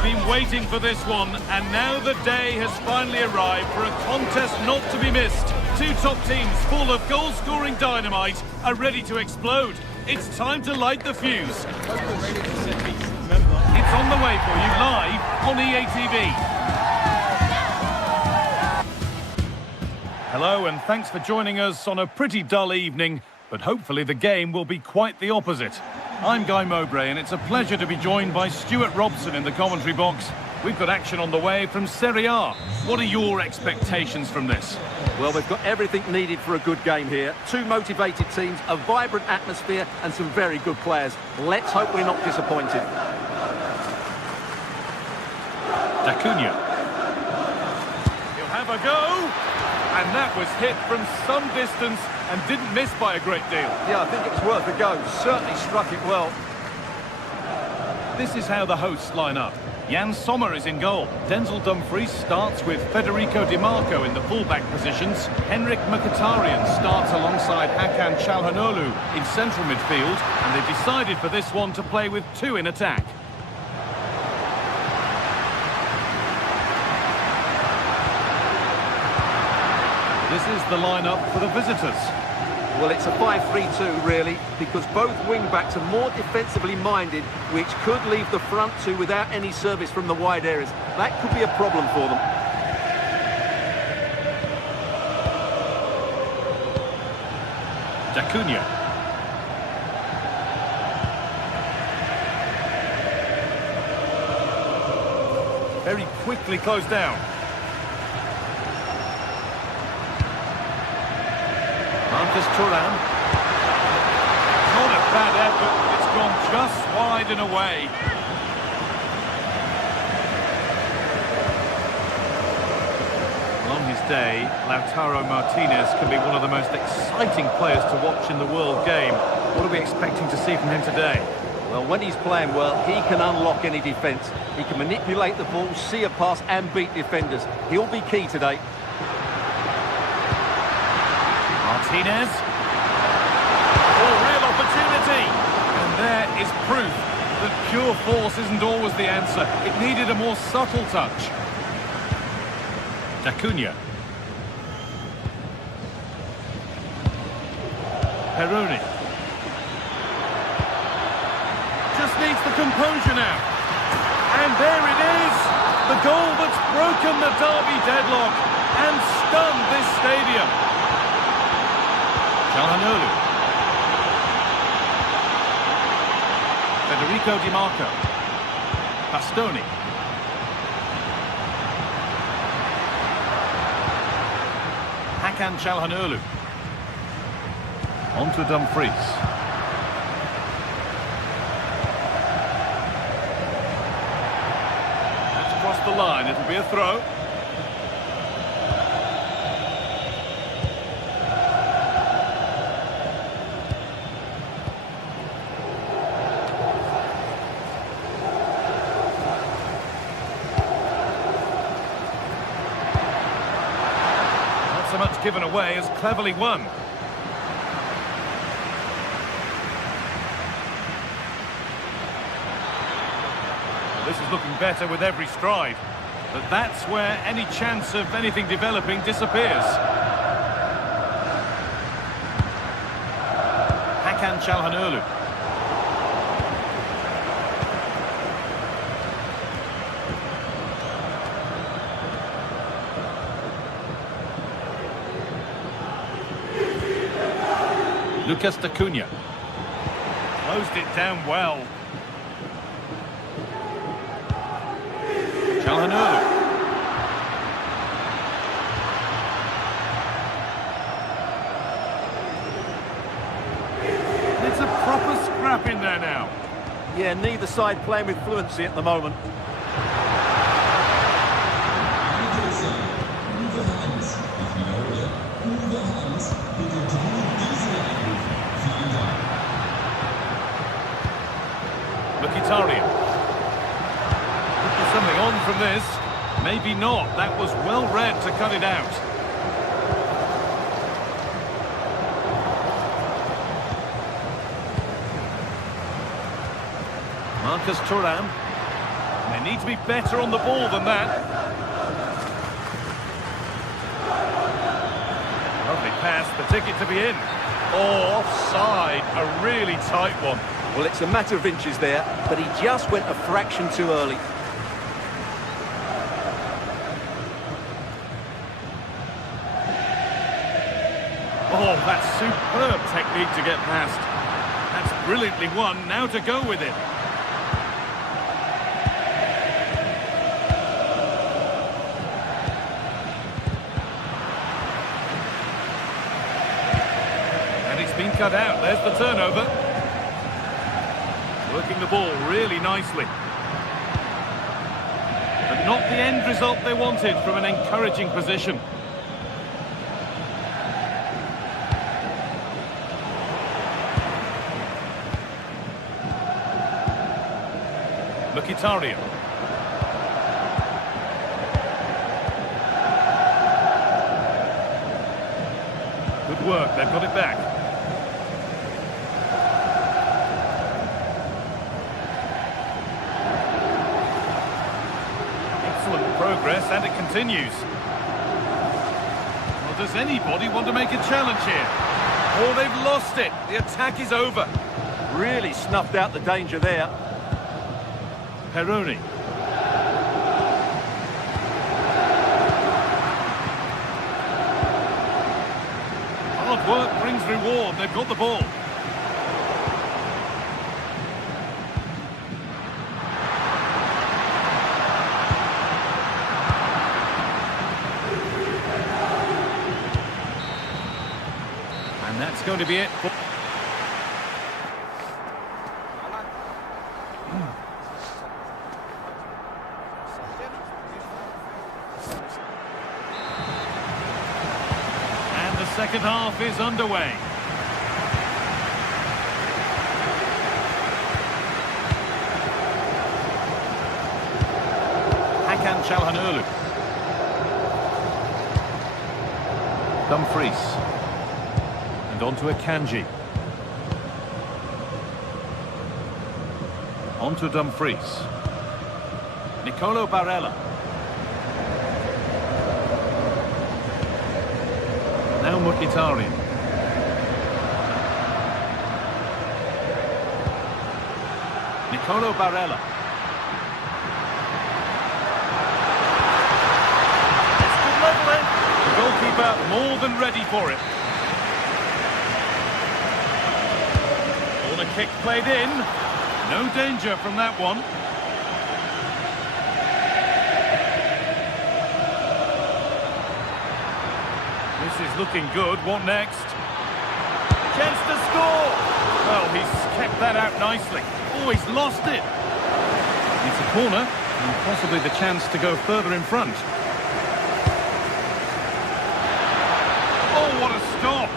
Been waiting for this one, and now the day has finally arrived for a contest not to be missed. Two top teams full of goal-scoring dynamite are ready to explode. It's time to light the fuse. It's on the way for you live on EA TV. Hello, and thanks for joining us on a pretty dull evening, but hopefully the game will be quite the opposite. I'm Guy Mowbray, and it's a pleasure to be joined by Stuart Robson in the commentary box. We've got action on the way from Serie A. What are your expectations from this? Well, we've got everything needed for a good game here. Two motivated teams, a vibrant atmosphere, and some very good players. Let's hope we're not disappointed. D'Acunha. He'll have a go. And that was hit from some distance and didn't miss by a great deal. Yeah, I think it was worth a go. Certainly struck it well. This is how the hosts line up. Jan Sommer is in goal. Denzel Dumfries starts with Federico Di Marco in the fullback positions. Henrik Mkhitaryan starts alongside Hakan Çalhanoğlu in central midfield, and they've decided for this one to play with two in attack. This is the lineup for the visitors. Well, it's a 5-3-2, really, because both wing-backs are more defensively minded, which could leave the front two without any service from the wide areas. That could be a problem for them. Acuna. Very quickly closed down. Marcus Thuram. Not a bad effort, it's gone just wide and away. On his day, Lautaro Martinez can be one of the most exciting players to watch in the world game. What are we expecting to see from him today? Well, when he's playing well, he can unlock any defence. He can manipulate the ball, see a pass and beat defenders. He'll be key today. Martinez. Oh, real opportunity. And there is proof that pure force isn't always the answer. It needed a more subtle touch. Acuna. Peroni. Just needs the composure now. And there it is. The goal that's broken the Derby deadlock and stunned this stadium. Çalhanoğlu. Federico Di Marco. Bastoni. Hakan Çalhanoğlu. On to Dumfries. That's across the line. It'll be a throw. So much given away as cleverly won. Well, this is looking better with every stride, but that's where any chance of anything developing disappears. Hakan Çalhanoğlu. Lucas Acuna. Closed it down well. Çalhanoğlu. It's a proper scrap in there now. Yeah, neither side playing with fluency at the moment. Mkhitaryan. Could be something on from this. Maybe not. That was well read to cut it out. Marcus Thuram. They need to be better on the ball than that. Lovely pass, the ticket to be in. Oh, offside. A really tight one. Well, it's a matter of inches there, but he just went a fraction too early. Oh, that's superb technique to get past. That's brilliantly won. Now to go with it. And it's been cut out. There's the turnover. Working the ball really nicely. But not the end result they wanted from an encouraging position. Mkhitaryan. work. They've got it back. Excellent progress, and it continues. Well, does anybody want to make a challenge here? Oh, they've lost it. The attack is over. Really snuffed out the danger there. Peroni. Hard work brings reward. They've got the ball. And that's going to be it. Second half is underway. Hakan Çalhanoğlu. Dumfries. And on to Akanji. On to Dumfries. Nicolo Barella. Now Mkhitaryan. Nicolo Barella. This could level it. The goalkeeper more than ready for it. Corner kick played in. No danger from that one. This is looking good. What next? Chance to score! Well, he's kept that out nicely. Oh, he's lost it. It's a corner, and possibly the chance to go further in front. Oh, what a stop!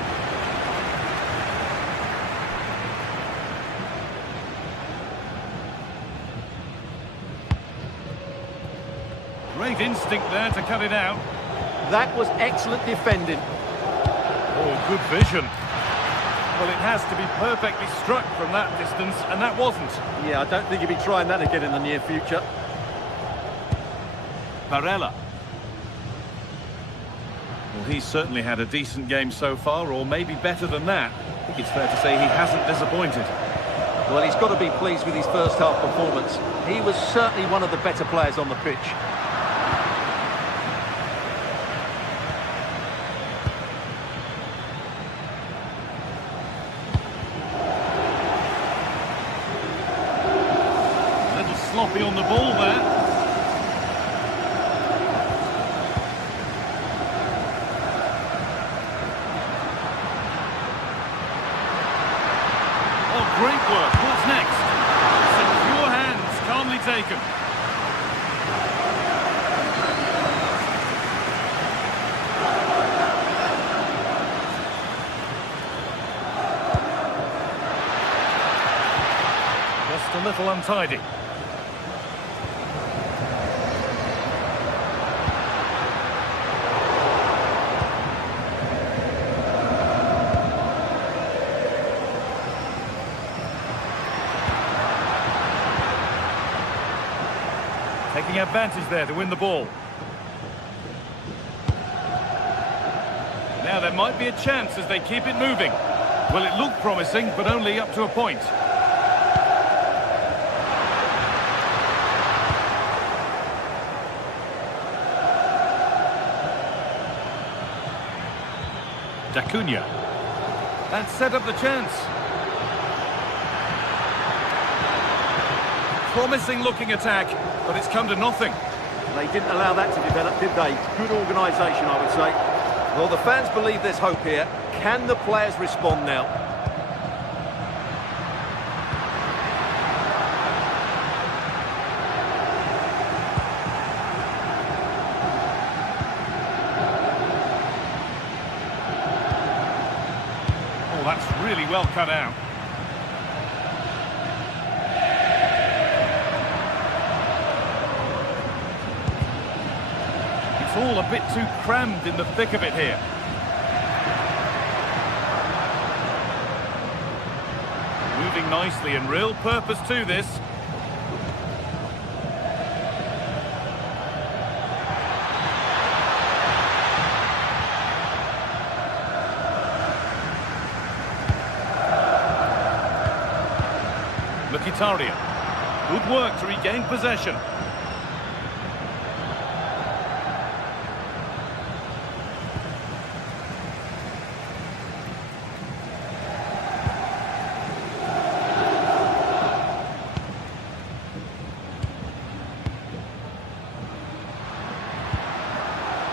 Great instinct there to cut it out. That was excellent defending. Oh, good vision. Well, it has to be perfectly struck from that distance, and that wasn't. Yeah, I don't think he'll be trying that again in the near future. Barella. Well, he's certainly had a decent game so far, or maybe better than that. I think it's fair to say he hasn't disappointed. Well, he's got to be pleased with his first half performance. He was certainly one of the better players on the pitch. Sloppy on the ball there. Oh, great work. What's next? Secure hands, calmly taken. Just a little untidy. Taking advantage there to win the ball. Now there might be a chance as they keep it moving. Well, it looked promising, but only up to a point. D'Acunha. That set up the chance. Promising looking attack, but it's come to nothing. They didn't allow that to develop, did they? Good organisation, I would say. Well, the fans believe there's hope here. Can the players respond now? Oh, that's really well cut out. It's all a bit too crammed in the thick of it here. finishing nicely and real purpose to this. Mkhitaryan. Good work to regain possession.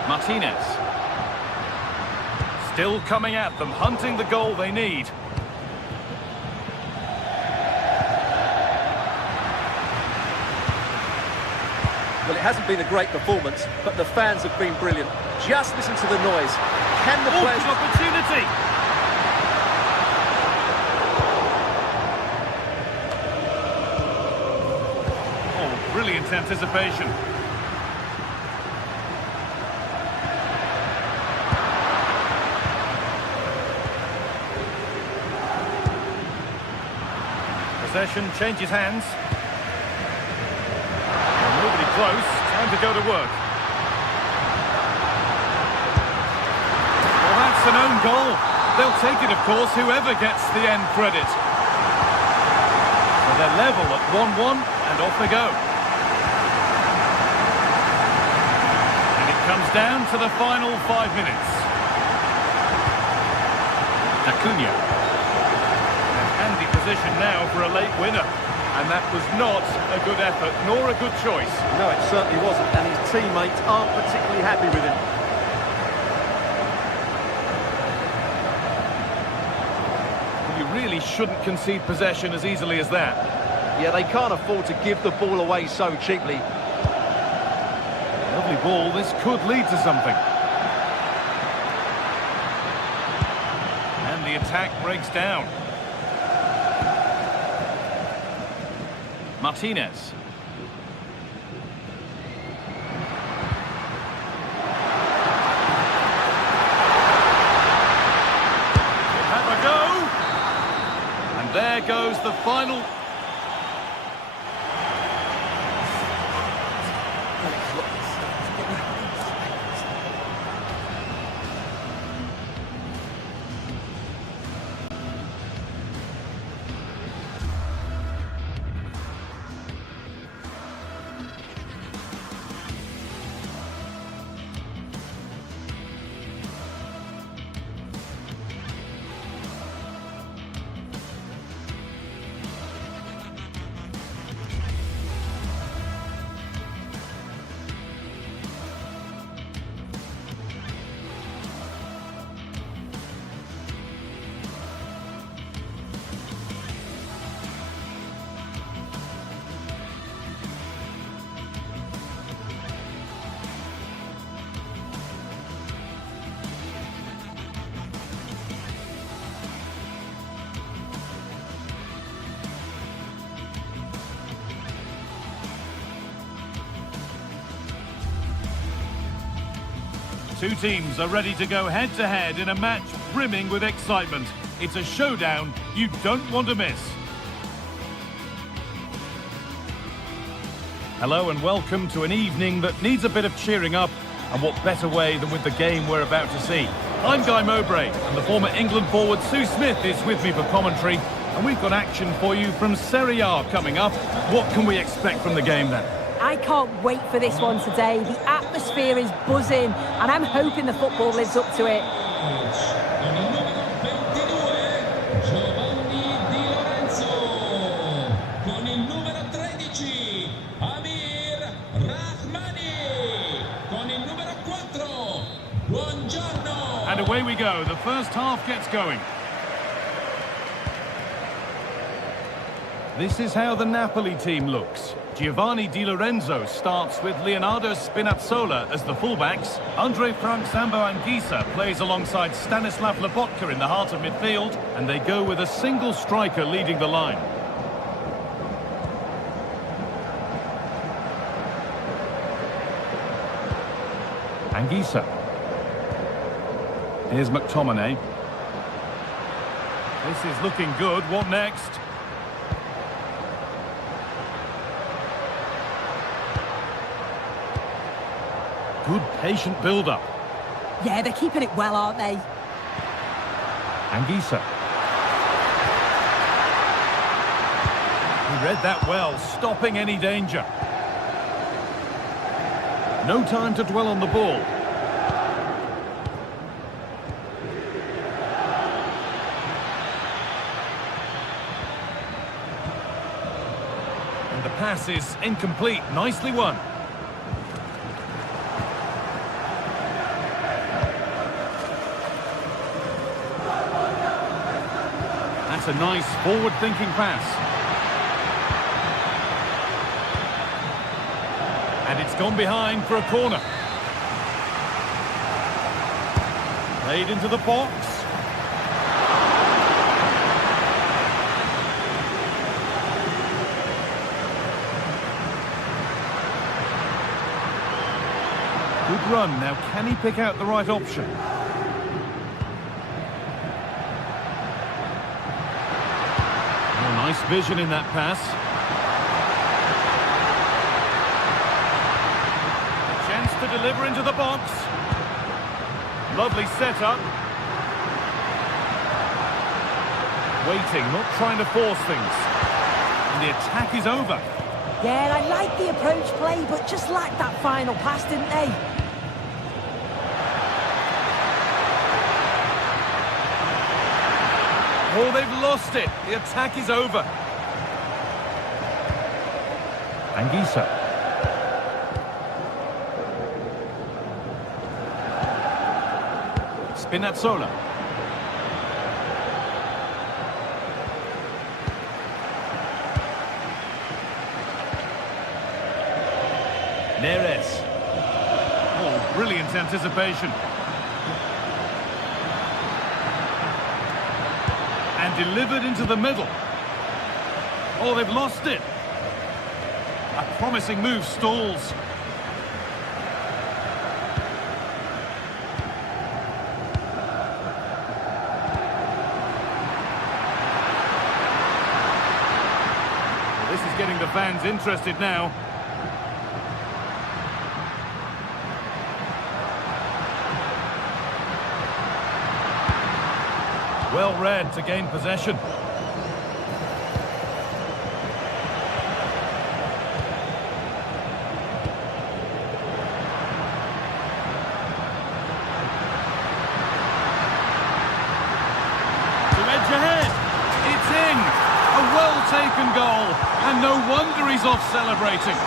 Martinez. Still coming at them, hunting the goal they need. Well, it hasn't been a great performance, but the fans have been brilliant. Just listen to the noise. Can the players... Good opportunity! Oh, brilliant anticipation. Possession changes hands. Nobody close. Time to go to work. Well, that's an own goal. They'll take it, of course, whoever gets the end credit. So they're level at 1-1, and off they go. And it comes down to the final 5 minutes. Acuna. Handy position now for a late winner. And that was not a good effort, nor a good choice. No, it certainly wasn't, and his teammates aren't particularly happy with him. You really shouldn't concede possession as easily as that. Yeah, they can't afford to give the ball away so cheaply. Lovely ball, this could lead to something. And the attack breaks down. Martinez. Have a go. And there goes the final. Two teams are ready to go head-to-head in a match brimming with excitement. It's a showdown you don't want to miss. Hello and welcome to an evening that needs a bit of cheering up, and what better way than with the game we're about to see. I'm Guy Mowbray, and the former England forward Sue Smith is with me for commentary, and we've got action for you from Serie A coming up. What can we expect from the game then? I can't wait for this one today. The atmosphere is buzzing, and I'm hoping the football lives up to it. And away we go. The first half gets going. This is how the Napoli team looks. Giovanni Di Lorenzo starts with Leonardo Spinazzola as the fullbacks. Andre Frank Sambo Anguissa plays alongside Stanislav Lobotka in the heart of midfield, and they go with a single striker leading the line. Anguissa. Here's McTominay. This is looking good. What next? Good patient build-up. Yeah, they're keeping it well, aren't they? Anguissa. He read that well, stopping any danger. No time to dwell on the ball. And the pass is incomplete. Nicely won. That's a nice forward-thinking pass. And it's gone behind for a corner. Played into the box. Good run. Now, can he pick out the right option? Oh, nice vision in that pass. To deliver into the box. Lovely setup. Waiting, not trying to force things. And the attack is over. Yeah, I like the approach play, but just lacked that final pass, didn't they? Oh, they've lost it. The attack is over. Anguissa. Spinazzola. Neres. Oh, brilliant anticipation. And delivered into the middle. Oh, they've lost it. A promising move stalls. This is getting the fans interested now. Well read to gain possession. To edge ahead. It's in. A well-taken goal. And no wonder he's off celebrating.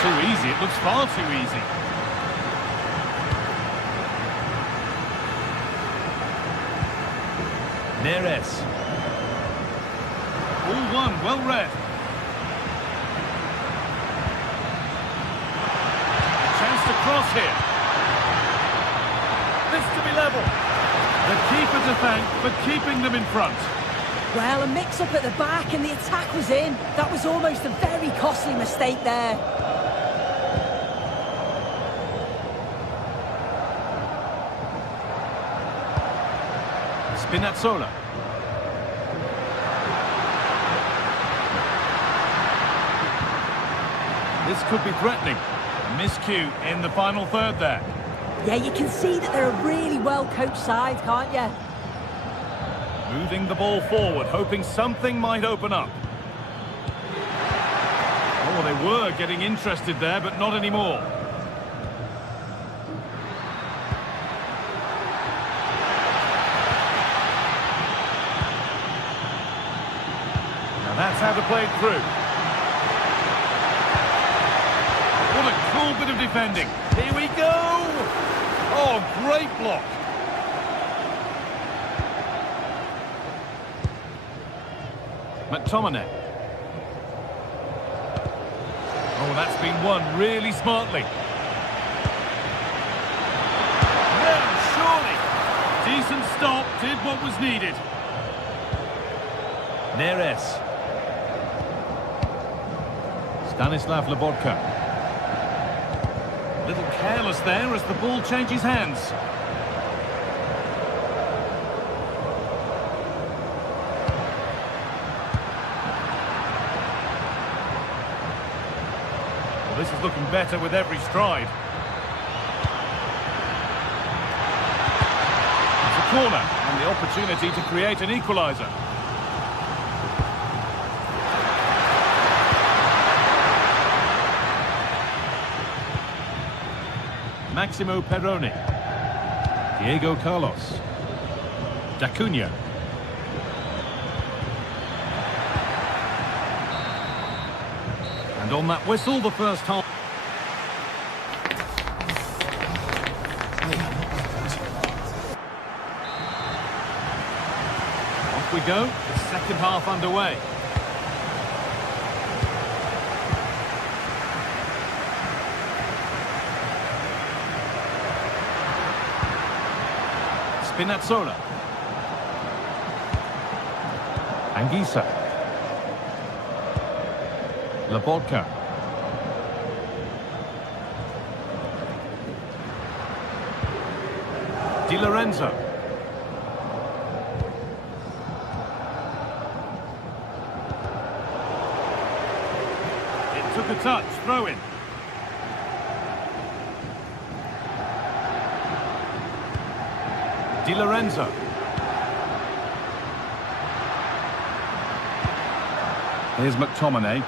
Too easy, it looks far too easy. Neres. All one, well read. A chance to cross here. This to be level. The keeper to thank for keeping them in front. Well, a mix-up at the back and the attack was in. That was almost a very costly mistake there. Spinazzola. This could be threatening. Miscue in the final third there. Yeah, you can see that they're a really well-coached side, can't you? Moving the ball forward, hoping something might open up. Oh, they were getting interested there, but not anymore. That's how to play it through. What a cool bit of defending. Here we go. Oh, great block. McTominay. Oh, that's been won really smartly. No, surely. Decent stop, did what was needed. Neres. Stanislav Lobotka. A little careless there as the ball changes hands. This is looking better with every stride. It's a corner and the opportunity to create an equaliser. Maximo Perrone. Diego Carlos. D'Acunha. And on that whistle, the first half. Off we go, the second half underway. Spinazzola. Anguissa. Lobotka. Di Lorenzo. It took a touch, throw in. Di Lorenzo. Here's McTominay.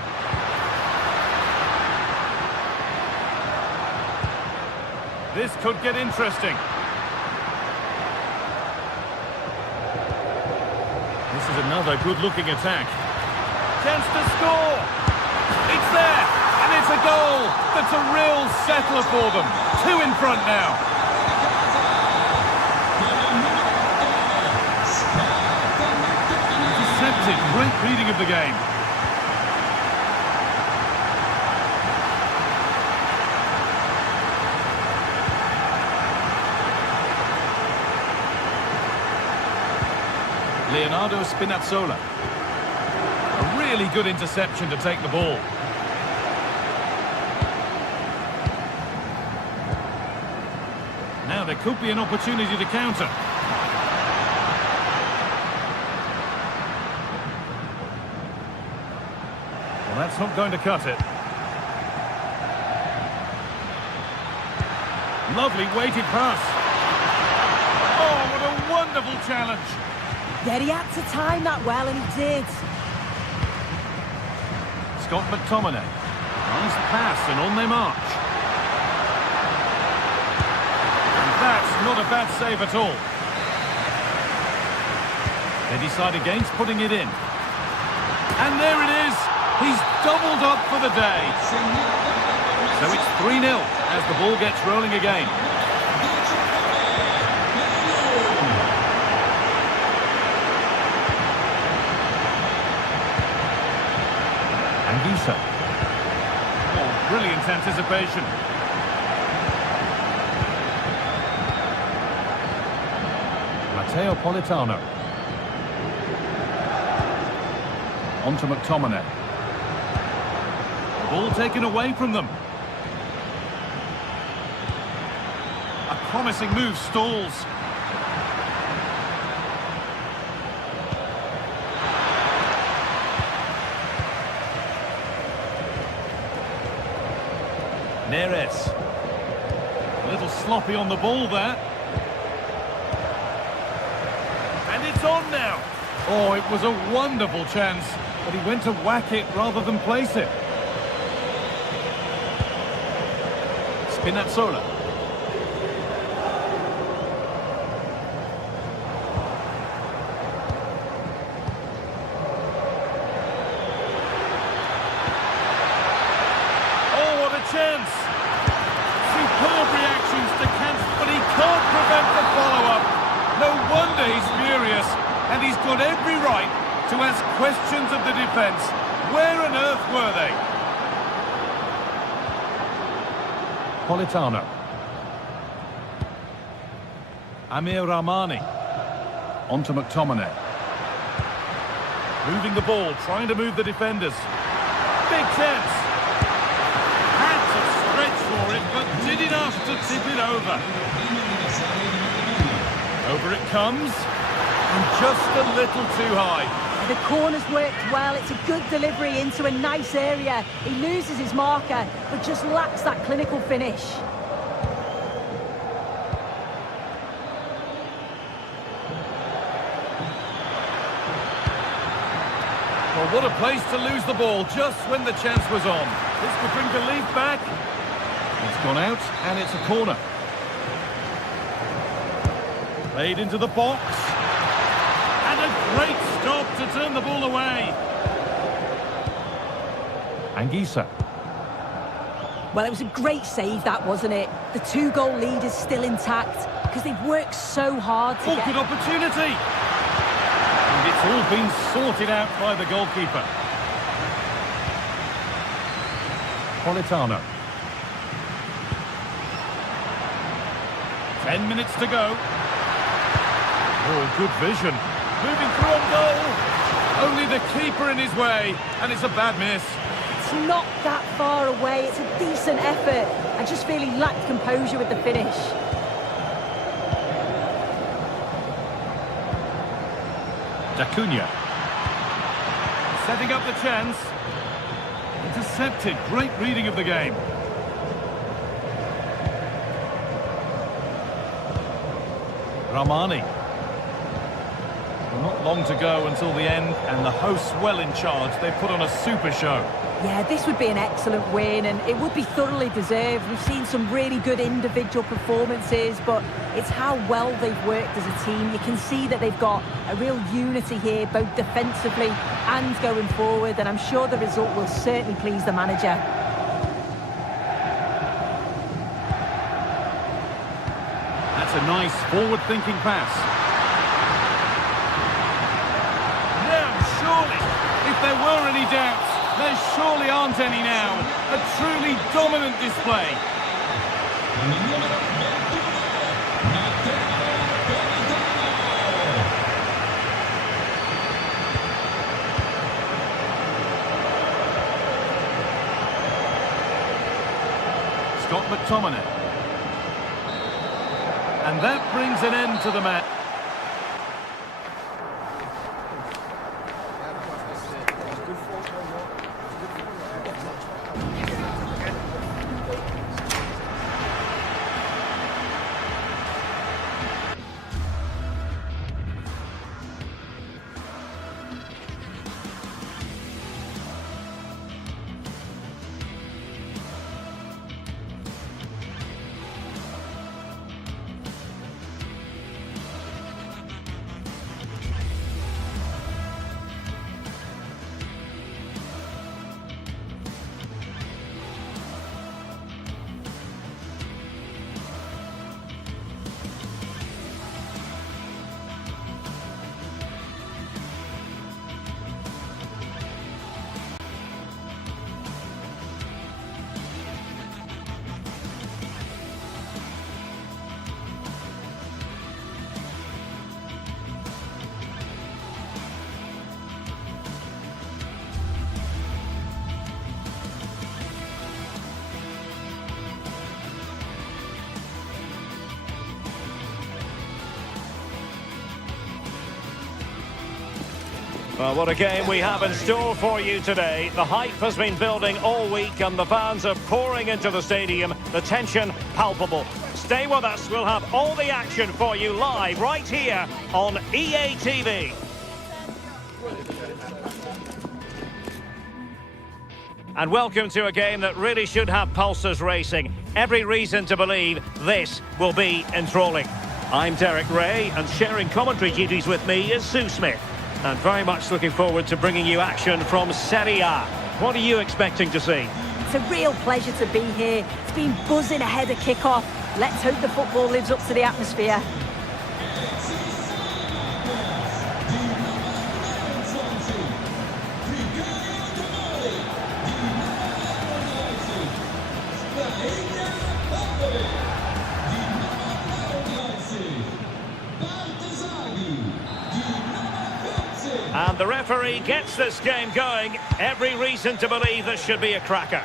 This could get interesting. This is another good-looking attack. Chance to score! It's there! And it's a goal! That's a real settler for them. 2 in front now. Intercepted. Great reading of the game. Leonardo Spinazzola. A really good interception to take the ball. Now there could be an opportunity to counter. Well, that's not going to cut it. Lovely weighted pass. Oh, what a wonderful challenge. Yeah, he had to time that well, and he did. Scott McTominay. Nice pass, and on they march. And that's not a bad save at all. They decide against putting it in. And there it is. He's doubled up for the day. So it's 3-0 as the ball gets rolling again. Anguissa. Oh, brilliant anticipation. Matteo Politano. On to McTominay. Ball taken away from them. A promising move stalls. Neres. A little sloppy on the ball there. And it's on now. Oh, it was a wonderful chance, but he went to whack it rather than place it. Spinazzola. Oh, what a chance! Superb reactions to cancel, but he can't prevent the follow-up. No wonder he's furious, and he's got every right to ask questions of the defence. Where on earth were they? Politano. Amir Rahmani. On to McTominay. Moving the ball, trying to move the defenders. Big chance. Had to stretch for it, but did enough to tip it over. Over it comes. And just a little too high. The corner's worked well. It's a good delivery into a nice area. He loses his marker, but just lacks that clinical finish. Well, what a place to lose the ball just when the chance was on. This could bring belief back. It's gone out, and it's a corner. Played into the box. And a great stop to turn the ball away. Anguissa. Well, it was a great save, that, wasn't it? The 2-goal lead is still intact because they've worked so hard to get... Good opportunity. And it's all been sorted out by the goalkeeper. Politano. 10 minutes to go. Oh, good vision. Moving through on goal. Only the keeper in his way, and it's a bad miss. It's not that far away. It's a decent effort. I just feel he lacked composure with the finish. Acuna. Setting up the chance. Intercepted. Great reading of the game. Ramani. Well, not long to go until the end, and the hosts well in charge. They put on a super show. Yeah, this would be an excellent win, and it would be thoroughly deserved. We've seen some really good individual performances, but it's how well they've worked as a team. You can see that they've got a real unity here, both defensively and going forward, and I'm sure the result will certainly please the manager. That's a nice forward-thinking pass. Now, surely, if there were any doubts, there surely aren't any now. A truly dominant display. Scott McTominay. And that brings an end to the match. Well, what a game we have in store for you today. The hype has been building all week and the fans are pouring into the stadium. The tension palpable. Stay with us. We'll have all the action for you live right here on EA TV. And welcome to a game that really should have pulses racing. Every reason to believe this will be enthralling. I'm Derek Ray, and sharing commentary duties with me is Sue Smith. And very much looking forward to bringing you action from Serie A. What are you expecting to see? It's a real pleasure to be here. It's been buzzing ahead of kick-off. Let's hope the football lives up to the atmosphere. And the referee gets this game going. Every reason to believe this should be a cracker.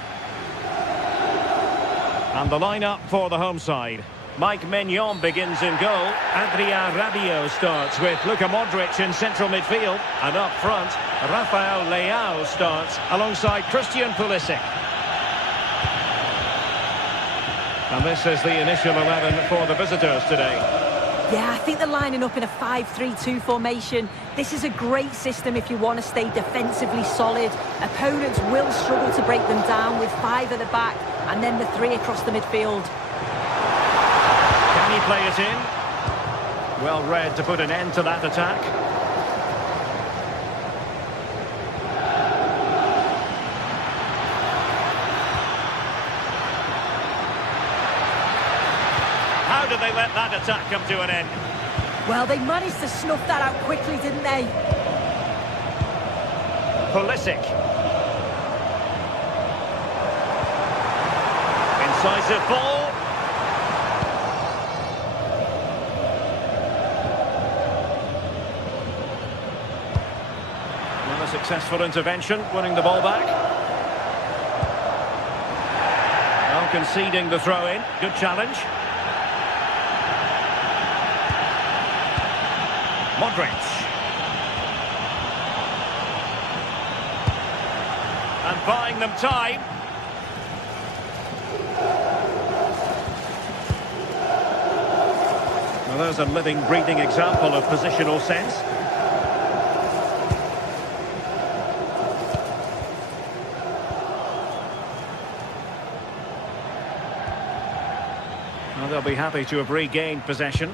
And the lineup for the home side. Mike Maignan begins in goal. Adrien Rabiot starts with Luka Modric in central midfield. And up front, Rafael Leao starts alongside Christian Pulisic. And this is the initial 11 for the visitors today. Yeah, I think they're lining up in a 5-3-2 formation. This is a great system if you want to stay defensively solid. Opponents will struggle to break them down with 5 at the back and then the 3 across the midfield. Can he play it in? Well read to put an end to that attack. How did they let that attack come to an end? Well, they managed to snuff that out quickly, didn't they? Pulisic. Incisive ball. Well, a successful intervention, winning the ball back. Well, conceding the throw-in. Good challenge. Modric. And buying them time. Well, there's a living, breathing example of positional sense. Well, they'll be happy to have regained possession.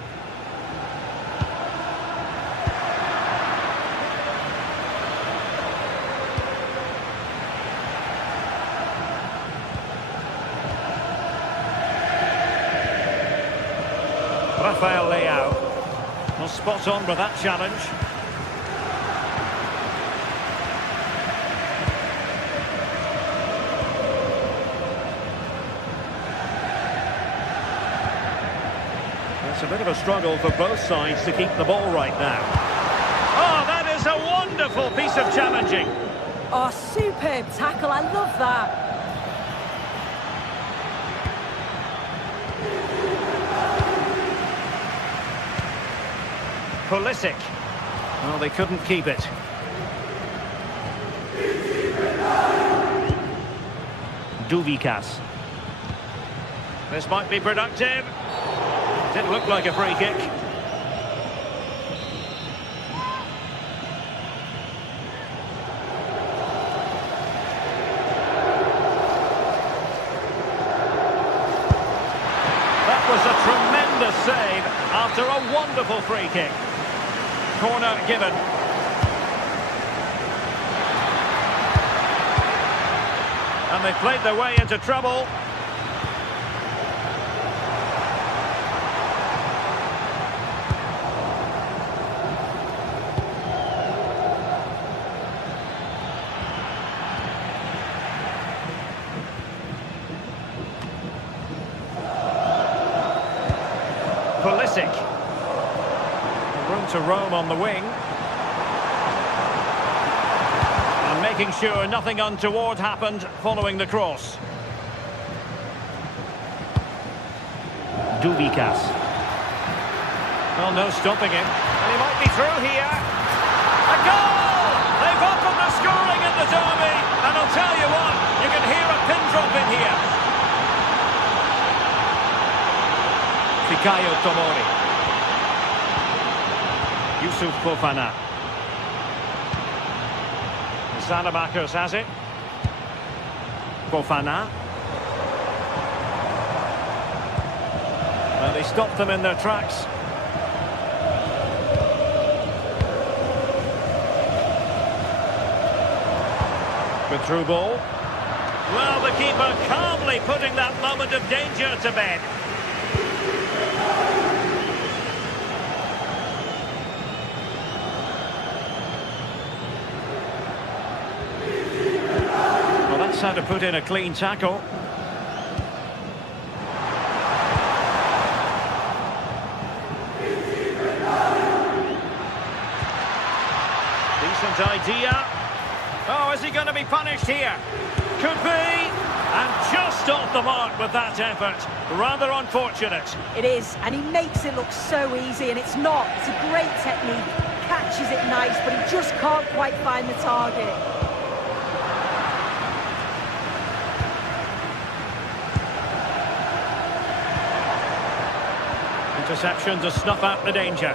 Rafael Leao. Well, spot on with that challenge. It's a bit of a struggle for both sides to keep the ball right now. Oh, that is a wonderful piece of challenging. Oh, superb tackle. I love that. Pulisic. Well, they couldn't keep it. Duvikas. This might be productive. Didn't look like a free kick. That was a tremendous save after a wonderful free kick. Corner given. And they played their way into trouble. Pulisic. Room to roam on the wing. And making sure nothing untoward happened following the cross. Duvikas. Well, no stopping him. And he might be through here. A goal! They've opened the scoring in the Derby. And I'll tell you what, you can hear a pin drop in here. Fikayo Tomori. Yusuf Fofana. Salamakers has it. Fofana. Well, they stopped them in their tracks. Good through ball. Well, the keeper calmly putting that moment of danger to bed. How to put in a clean tackle. Decent idea. Oh, is he going to be punished here? Could be. And just off the mark with that effort. Rather unfortunate. It is, and he makes it look so easy, and it's not. It's a great technique. Catches it nice, but he just can't quite find the target. Interception to snuff out the danger.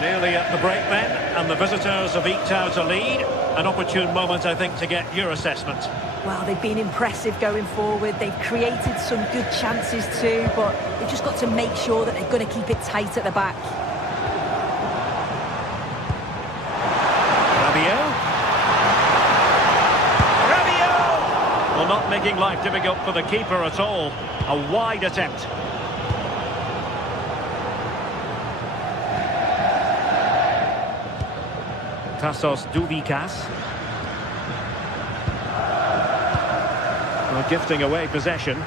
Nearly at the break then, and the visitors have eked out a lead. An opportune moment, I think, to get your assessment. Well, they've been impressive going forward. They've created some good chances too, but they've just got to make sure that they're going to keep it tight at the back. Rabiot! Well, not making life difficult for the keeper at all. A wide attempt. Tassos Douvikas. Well, gifting away possession. And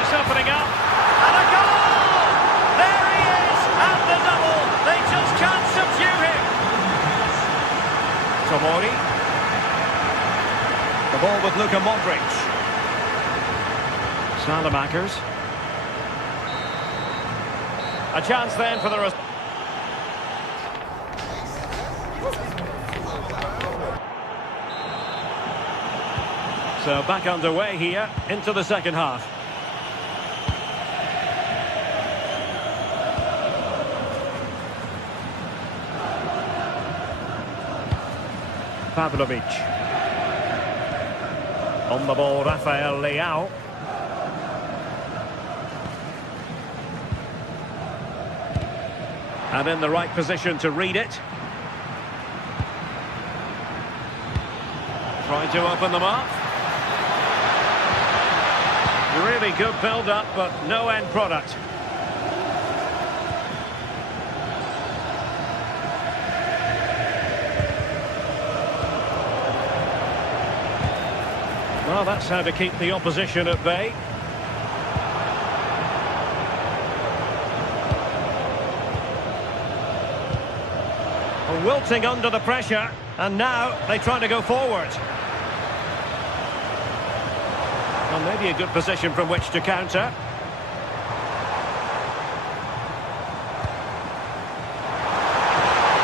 it's opening up. And a goal! There he is! And the double! They just can't subdue him! Tomori. The ball with Luka Modric. Salamakers. A chance then for the... So back underway here into the second half. Pavlovic. On the ball, Rafael Leao. And in the right position to read it. Trying to open them up. Really good build-up, but no end product. Well, that's how to keep the opposition at bay. Wilting under the pressure, and now they try to go forward. Well, maybe a good position from which to counter.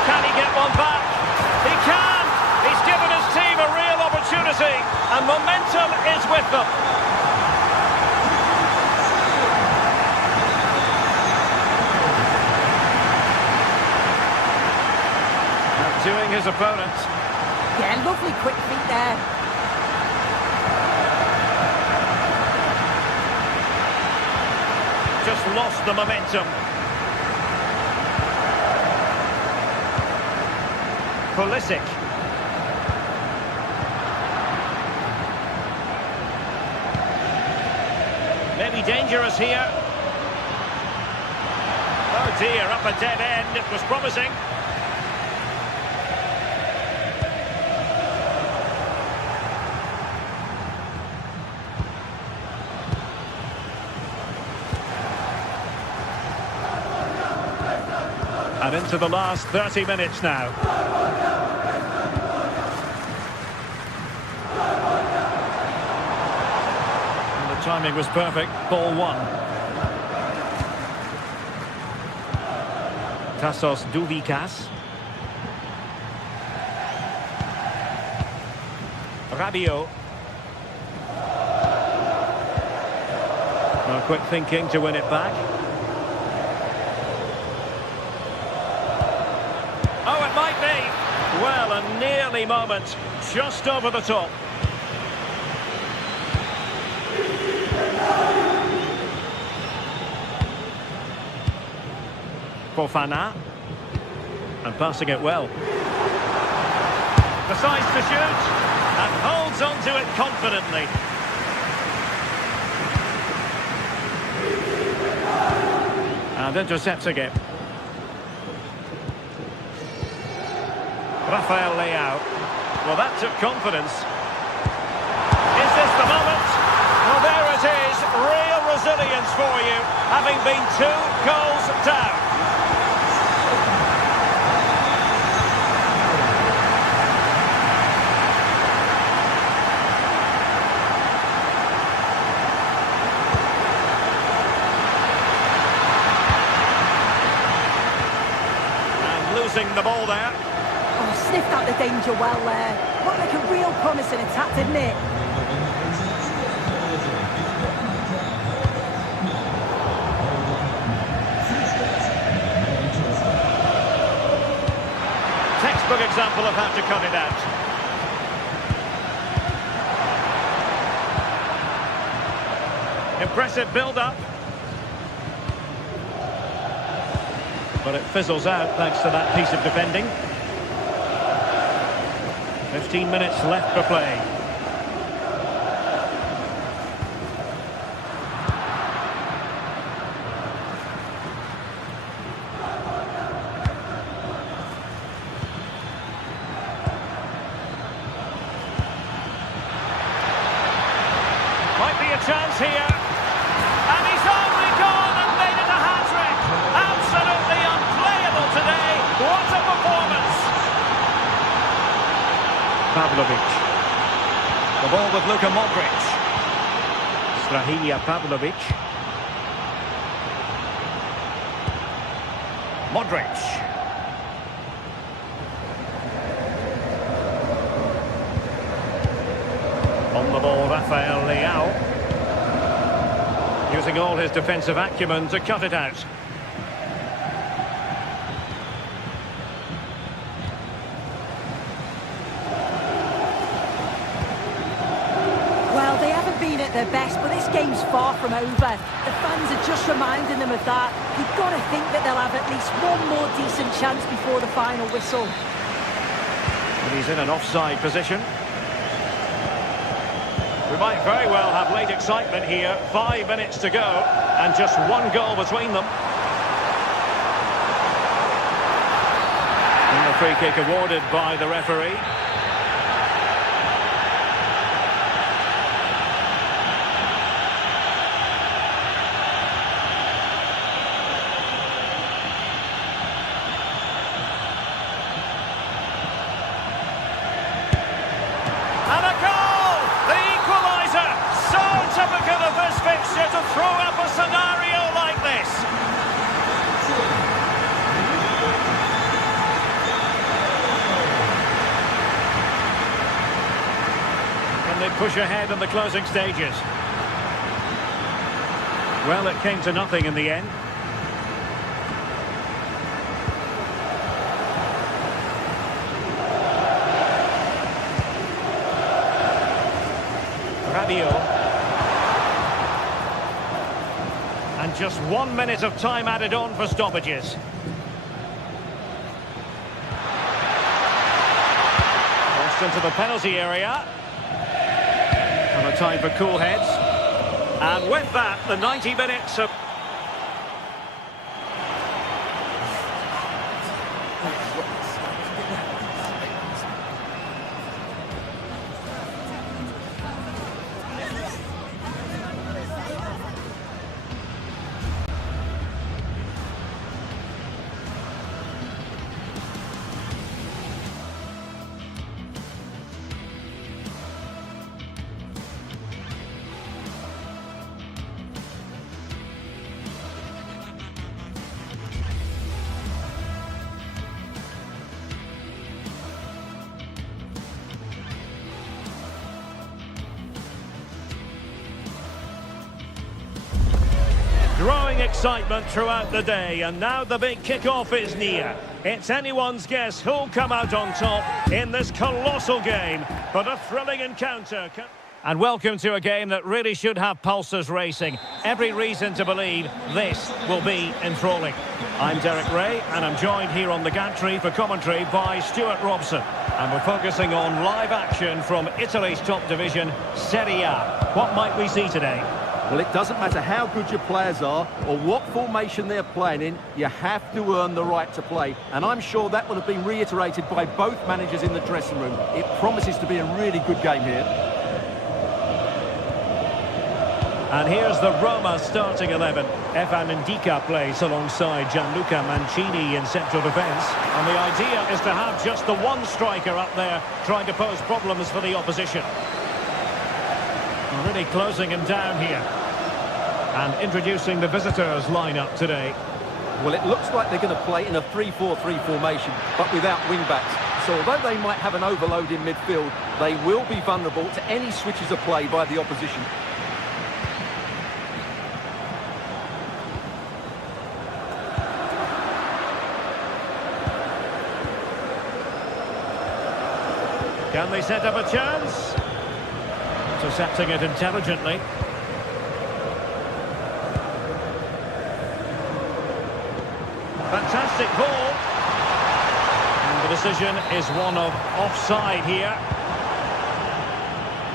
Can he get one back? He can! He's given his team a real opportunity, and momentum is with them. Doing his opponent. Yeah, lovely quick feet there. Just lost the momentum. Pulisic. Maybe dangerous here. Oh dear, up a dead end. It was promising. And into the last 30 minutes now. And the timing was perfect. Ball one. Tassos Douvikas. Rabiot. Well, quick thinking to win it back. Well, a nearly moment, just over the top. Fofana. And passing it well. Decides to shoot, and holds on to it confidently. And intercepts again. Rafael Leao. Well, that took confidence. Is this the moment? Well, there it is. Real resilience for you, having been 2 goals down. Losing the ball there. Oh, sniffed out the danger well there. Looked like a real promising attack, didn't it? Textbook example of how to cut it out. Impressive build-up. But it fizzles out thanks to that piece of defending. 15 minutes left for play. Might be a chance here. And he's only gone and made it a hat-trick. Absolutely unplayable today. What a performance. Pavlovic. The ball with Luka Modric. Strahinja Pavlovic. Modric. On the ball, Rafael Leao. Using all his defensive acumen to cut it out. Well, they haven't been at their best, but this game's far from over. The fans are just reminding them of that. You've got to think that they'll have at least one more decent chance before the final whistle. And he's in an offside position. We might very well have late excitement here. 5 minutes to go, and just 1 goal between them. And the free kick awarded by the referee. And a goal! The equaliser! So typical of this fixture to throw up a scenario like this. Can they push ahead in the closing stages? Well, it came to nothing in the end. And just 1 minute of time added on for stoppages. Crossed into the penalty area. And a time for cool heads. And with that, the 90 minutes of... Growing excitement throughout the day, and now the big kick-off is near. It's anyone's guess who'll come out on top in this colossal game, but a thrilling encounter. And welcome to a game that really should have pulses racing. Every reason to believe this will be enthralling. I'm Derek Ray, and I'm joined here on the gantry for commentary by Stuart Robson. And we're focusing on live action from Italy's top division, Serie A. What might we see today? Well, it doesn't matter how good your players are or what formation they're playing in, you have to earn the right to play. And I'm sure that will have been reiterated by both managers in the dressing room. It promises to be a really good game here. And here's the Roma starting 11. Evan Ndika plays alongside Gianluca Mancini in central defence. And the idea is to have just the one striker up there trying to pose problems for the opposition. Really closing him down here. And introducing the visitors lineup today. Well, it looks like they're going to play in a 3-4-3 formation, but without wing-backs. So although they might have an overload in midfield, they will be vulnerable to any switches of play by the opposition. Can they set up a chance? Intercepting it intelligently. Fantastic ball. And the decision is one of offside here.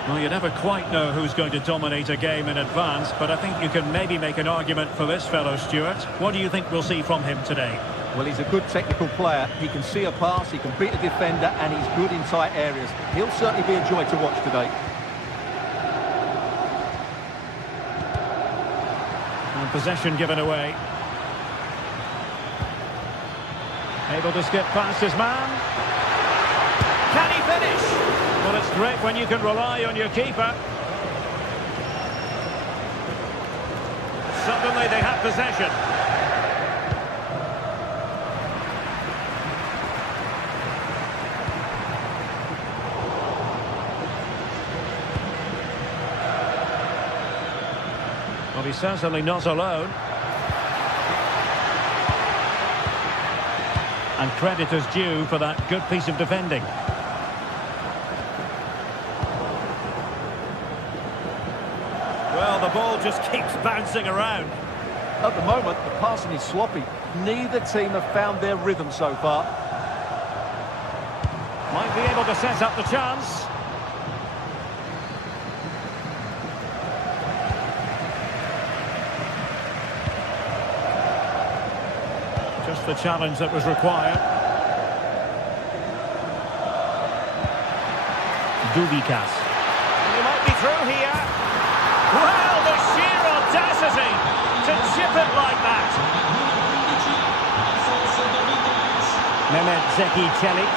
Well, you never quite know who's going to dominate a game in advance, but I think you can maybe make an argument for this fellow, Stuart. What do you think we'll see from him today? Well, he's a good technical player. He can see a pass, he can beat a defender, and he's good in tight areas. He'll certainly be a joy to watch today. And possession given away. Able to skip past his man. Can he finish? Well, it's great when you can rely on your keeper. Suddenly they have possession. Well, he's certainly not alone. And credit is due for that good piece of defending. Well, the ball just keeps bouncing around. At the moment, the passing is sloppy. Neither team have found their rhythm so far. Might be able to set up the chance. Just the challenge that was required. Dubikas. He might be through here. Well, the sheer audacity to chip it like that. Mehmet Zeki Çelik.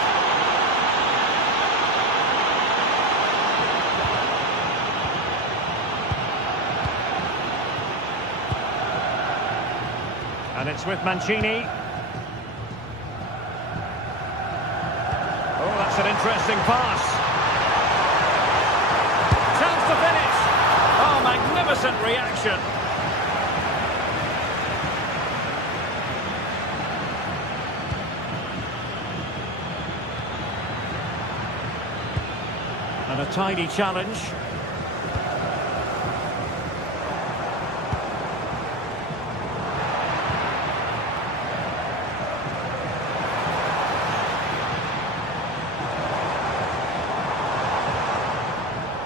And it's with Mancini. Oh, that's an interesting pass. Chance to finish. Oh, magnificent reaction. And a tidy challenge.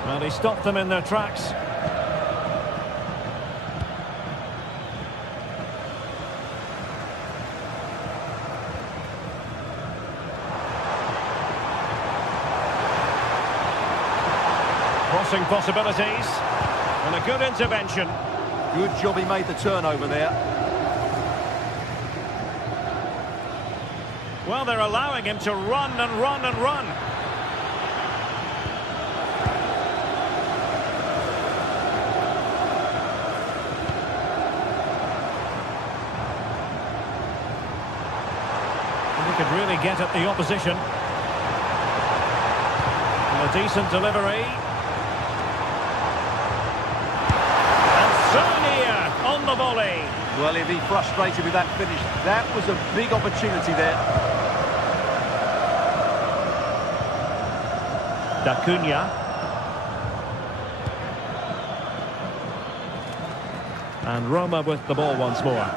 Well, he stopped them in their tracks. Crossing possibilities. And a good intervention. Good job he made the turnover there. Well, they're allowing him to run and run and run. He could really get at the opposition. And a decent delivery. And Sonia on the volley. Well, he'll be frustrated with that finish. That was a big opportunity there. D'Acunha. And Roma with the ball once more.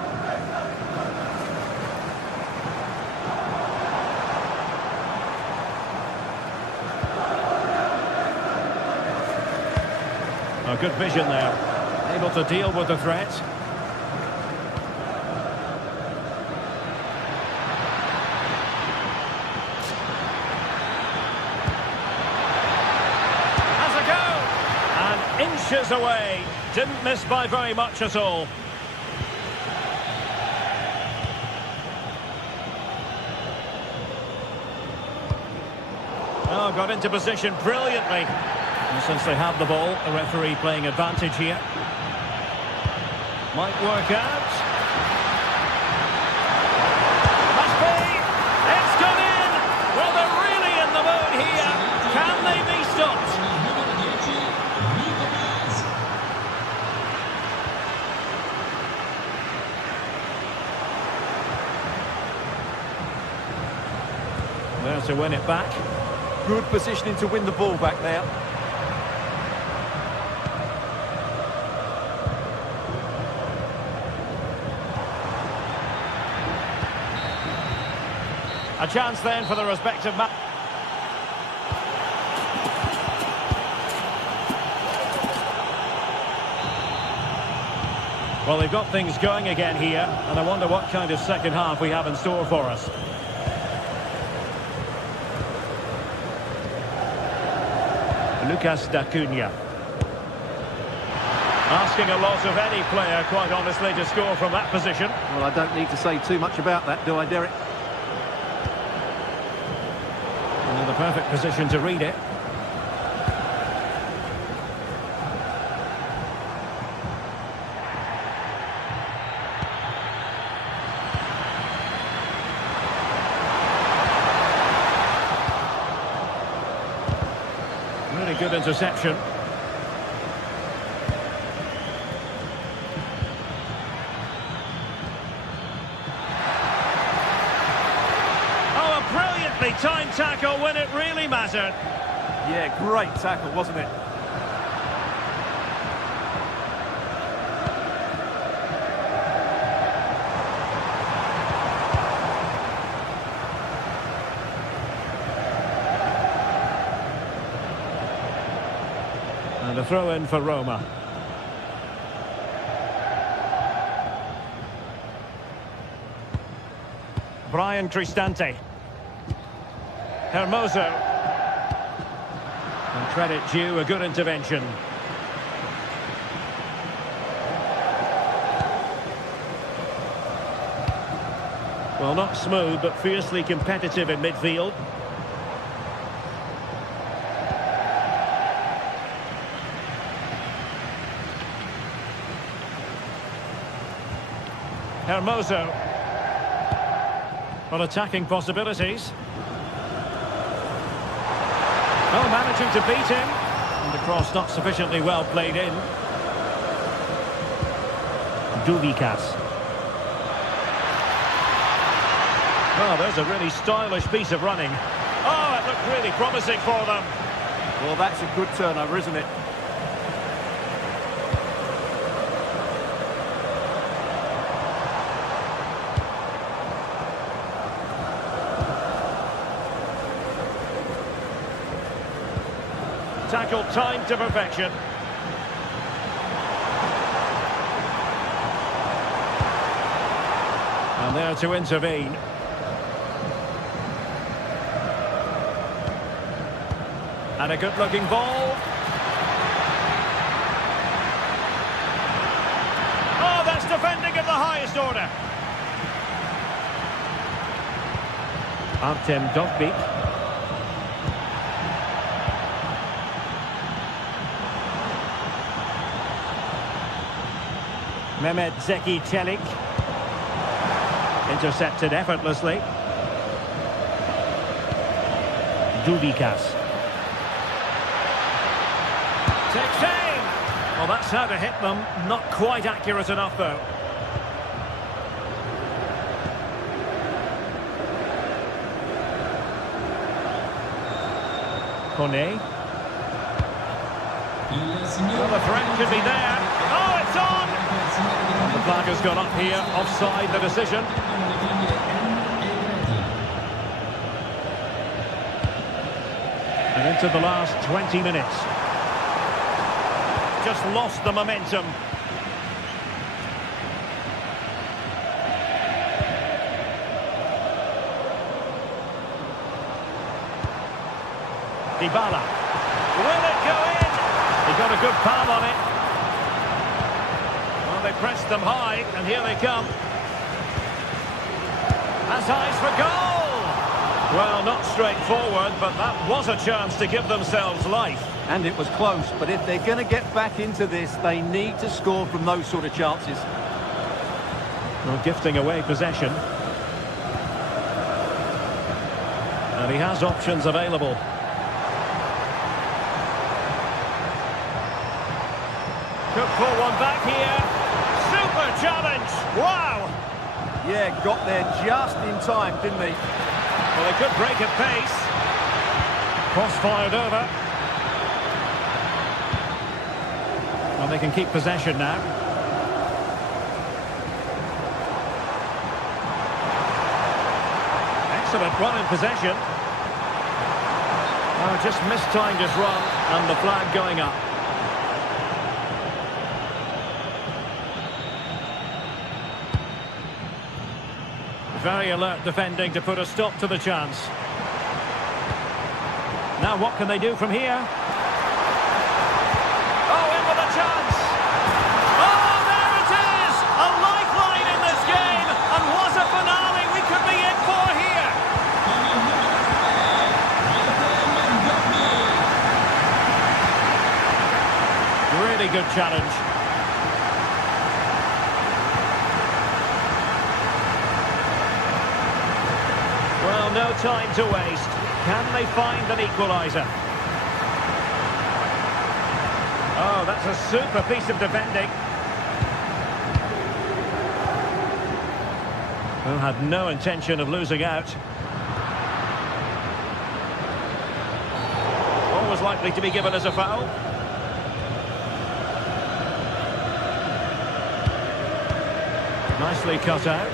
A good vision there. Able to deal with the threat. Has a go. And in Inches away. Didn't miss by very much at all. Oh, got into position brilliantly. And since they have the ball, the referee playing advantage here. Might work out. Must be. It's gone in. Well, they're really in the mood here. Can they be stopped? There to win it back. Good positioning to win the ball back there. A chance then for the respective match. Well, they've got things going again here, and I wonder what kind of second half we have in store for us. Lucas D'Acunha. Asking a lot of any player, quite honestly, to score from that position. Well, I don't need to say too much about that, do I, Derek? And the perfect position to read it. Really good interception. Oh, a brilliantly timed tackle when it really mattered. Yeah, great tackle, wasn't it? And a throw in for Roma. Brian Cristante. Hermoso. And credit due, a good intervention. Well, not smooth, but fiercely competitive in midfield. Hermoso. Well, attacking possibilities. Oh, managing to beat him. And the cross not sufficiently well played in. Duvikas. Oh, there's a really stylish piece of running. Oh, it looked really promising for them. Well, that's a good turnover, isn't it? Tackle timed to perfection. And there to intervene. And a good-looking ball. Oh, that's defending of the highest order. Artem Dovbyk. Mehmet Zeki Çelik. Intercepted effortlessly. Duvikas. Takes aim. Well, that's how to hit them. Not quite accurate enough, though. Kone. Well, the threat could be there. Oh, it's on! And the flag has gone up here, offside the decision. And into the last 20 minutes. Just lost the momentum. Dybala. Will it go in? He got got a good palm on it. Well, they pressed them high, and here they come. Has eyes for goal! Well, not straightforward, but that was a chance to give themselves life. And it was close, but if they're going to get back into this, they need to score from those sort of chances. Well, gifting away possession. And he has options available. Could pull one back here. Super challenge! Wow! Yeah, got there just in time, didn't he? Well, they could break at pace. Cross fired over. Well, they can keep possession now. Excellent run in possession. Oh, just mistimed his run, and the flag going up. Very alert defending to put a stop to the chance. Now what can they do from here? Oh, in with a chance! Oh, there it is! A lifeline in this game! And what a finale we could be in for here! Really good challenge. Well, no time to waste. Can they find an equaliser? Oh, that's a super piece of defending. Well, had no intention of losing out. Always likely to be given as a foul. Nicely cut out.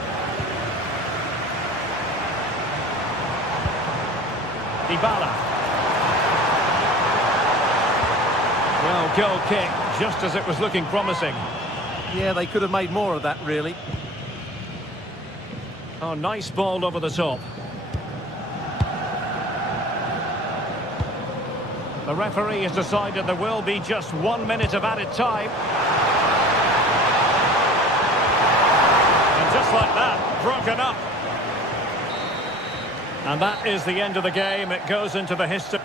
Dybala. Well, goal kick, just as it was looking promising. Yeah, they could have made more of that, really. Oh, nice ball over the top. The referee has decided there will be just 1 minute of added time. And just like that, broken up. And that is the end of the game. It goes into the history.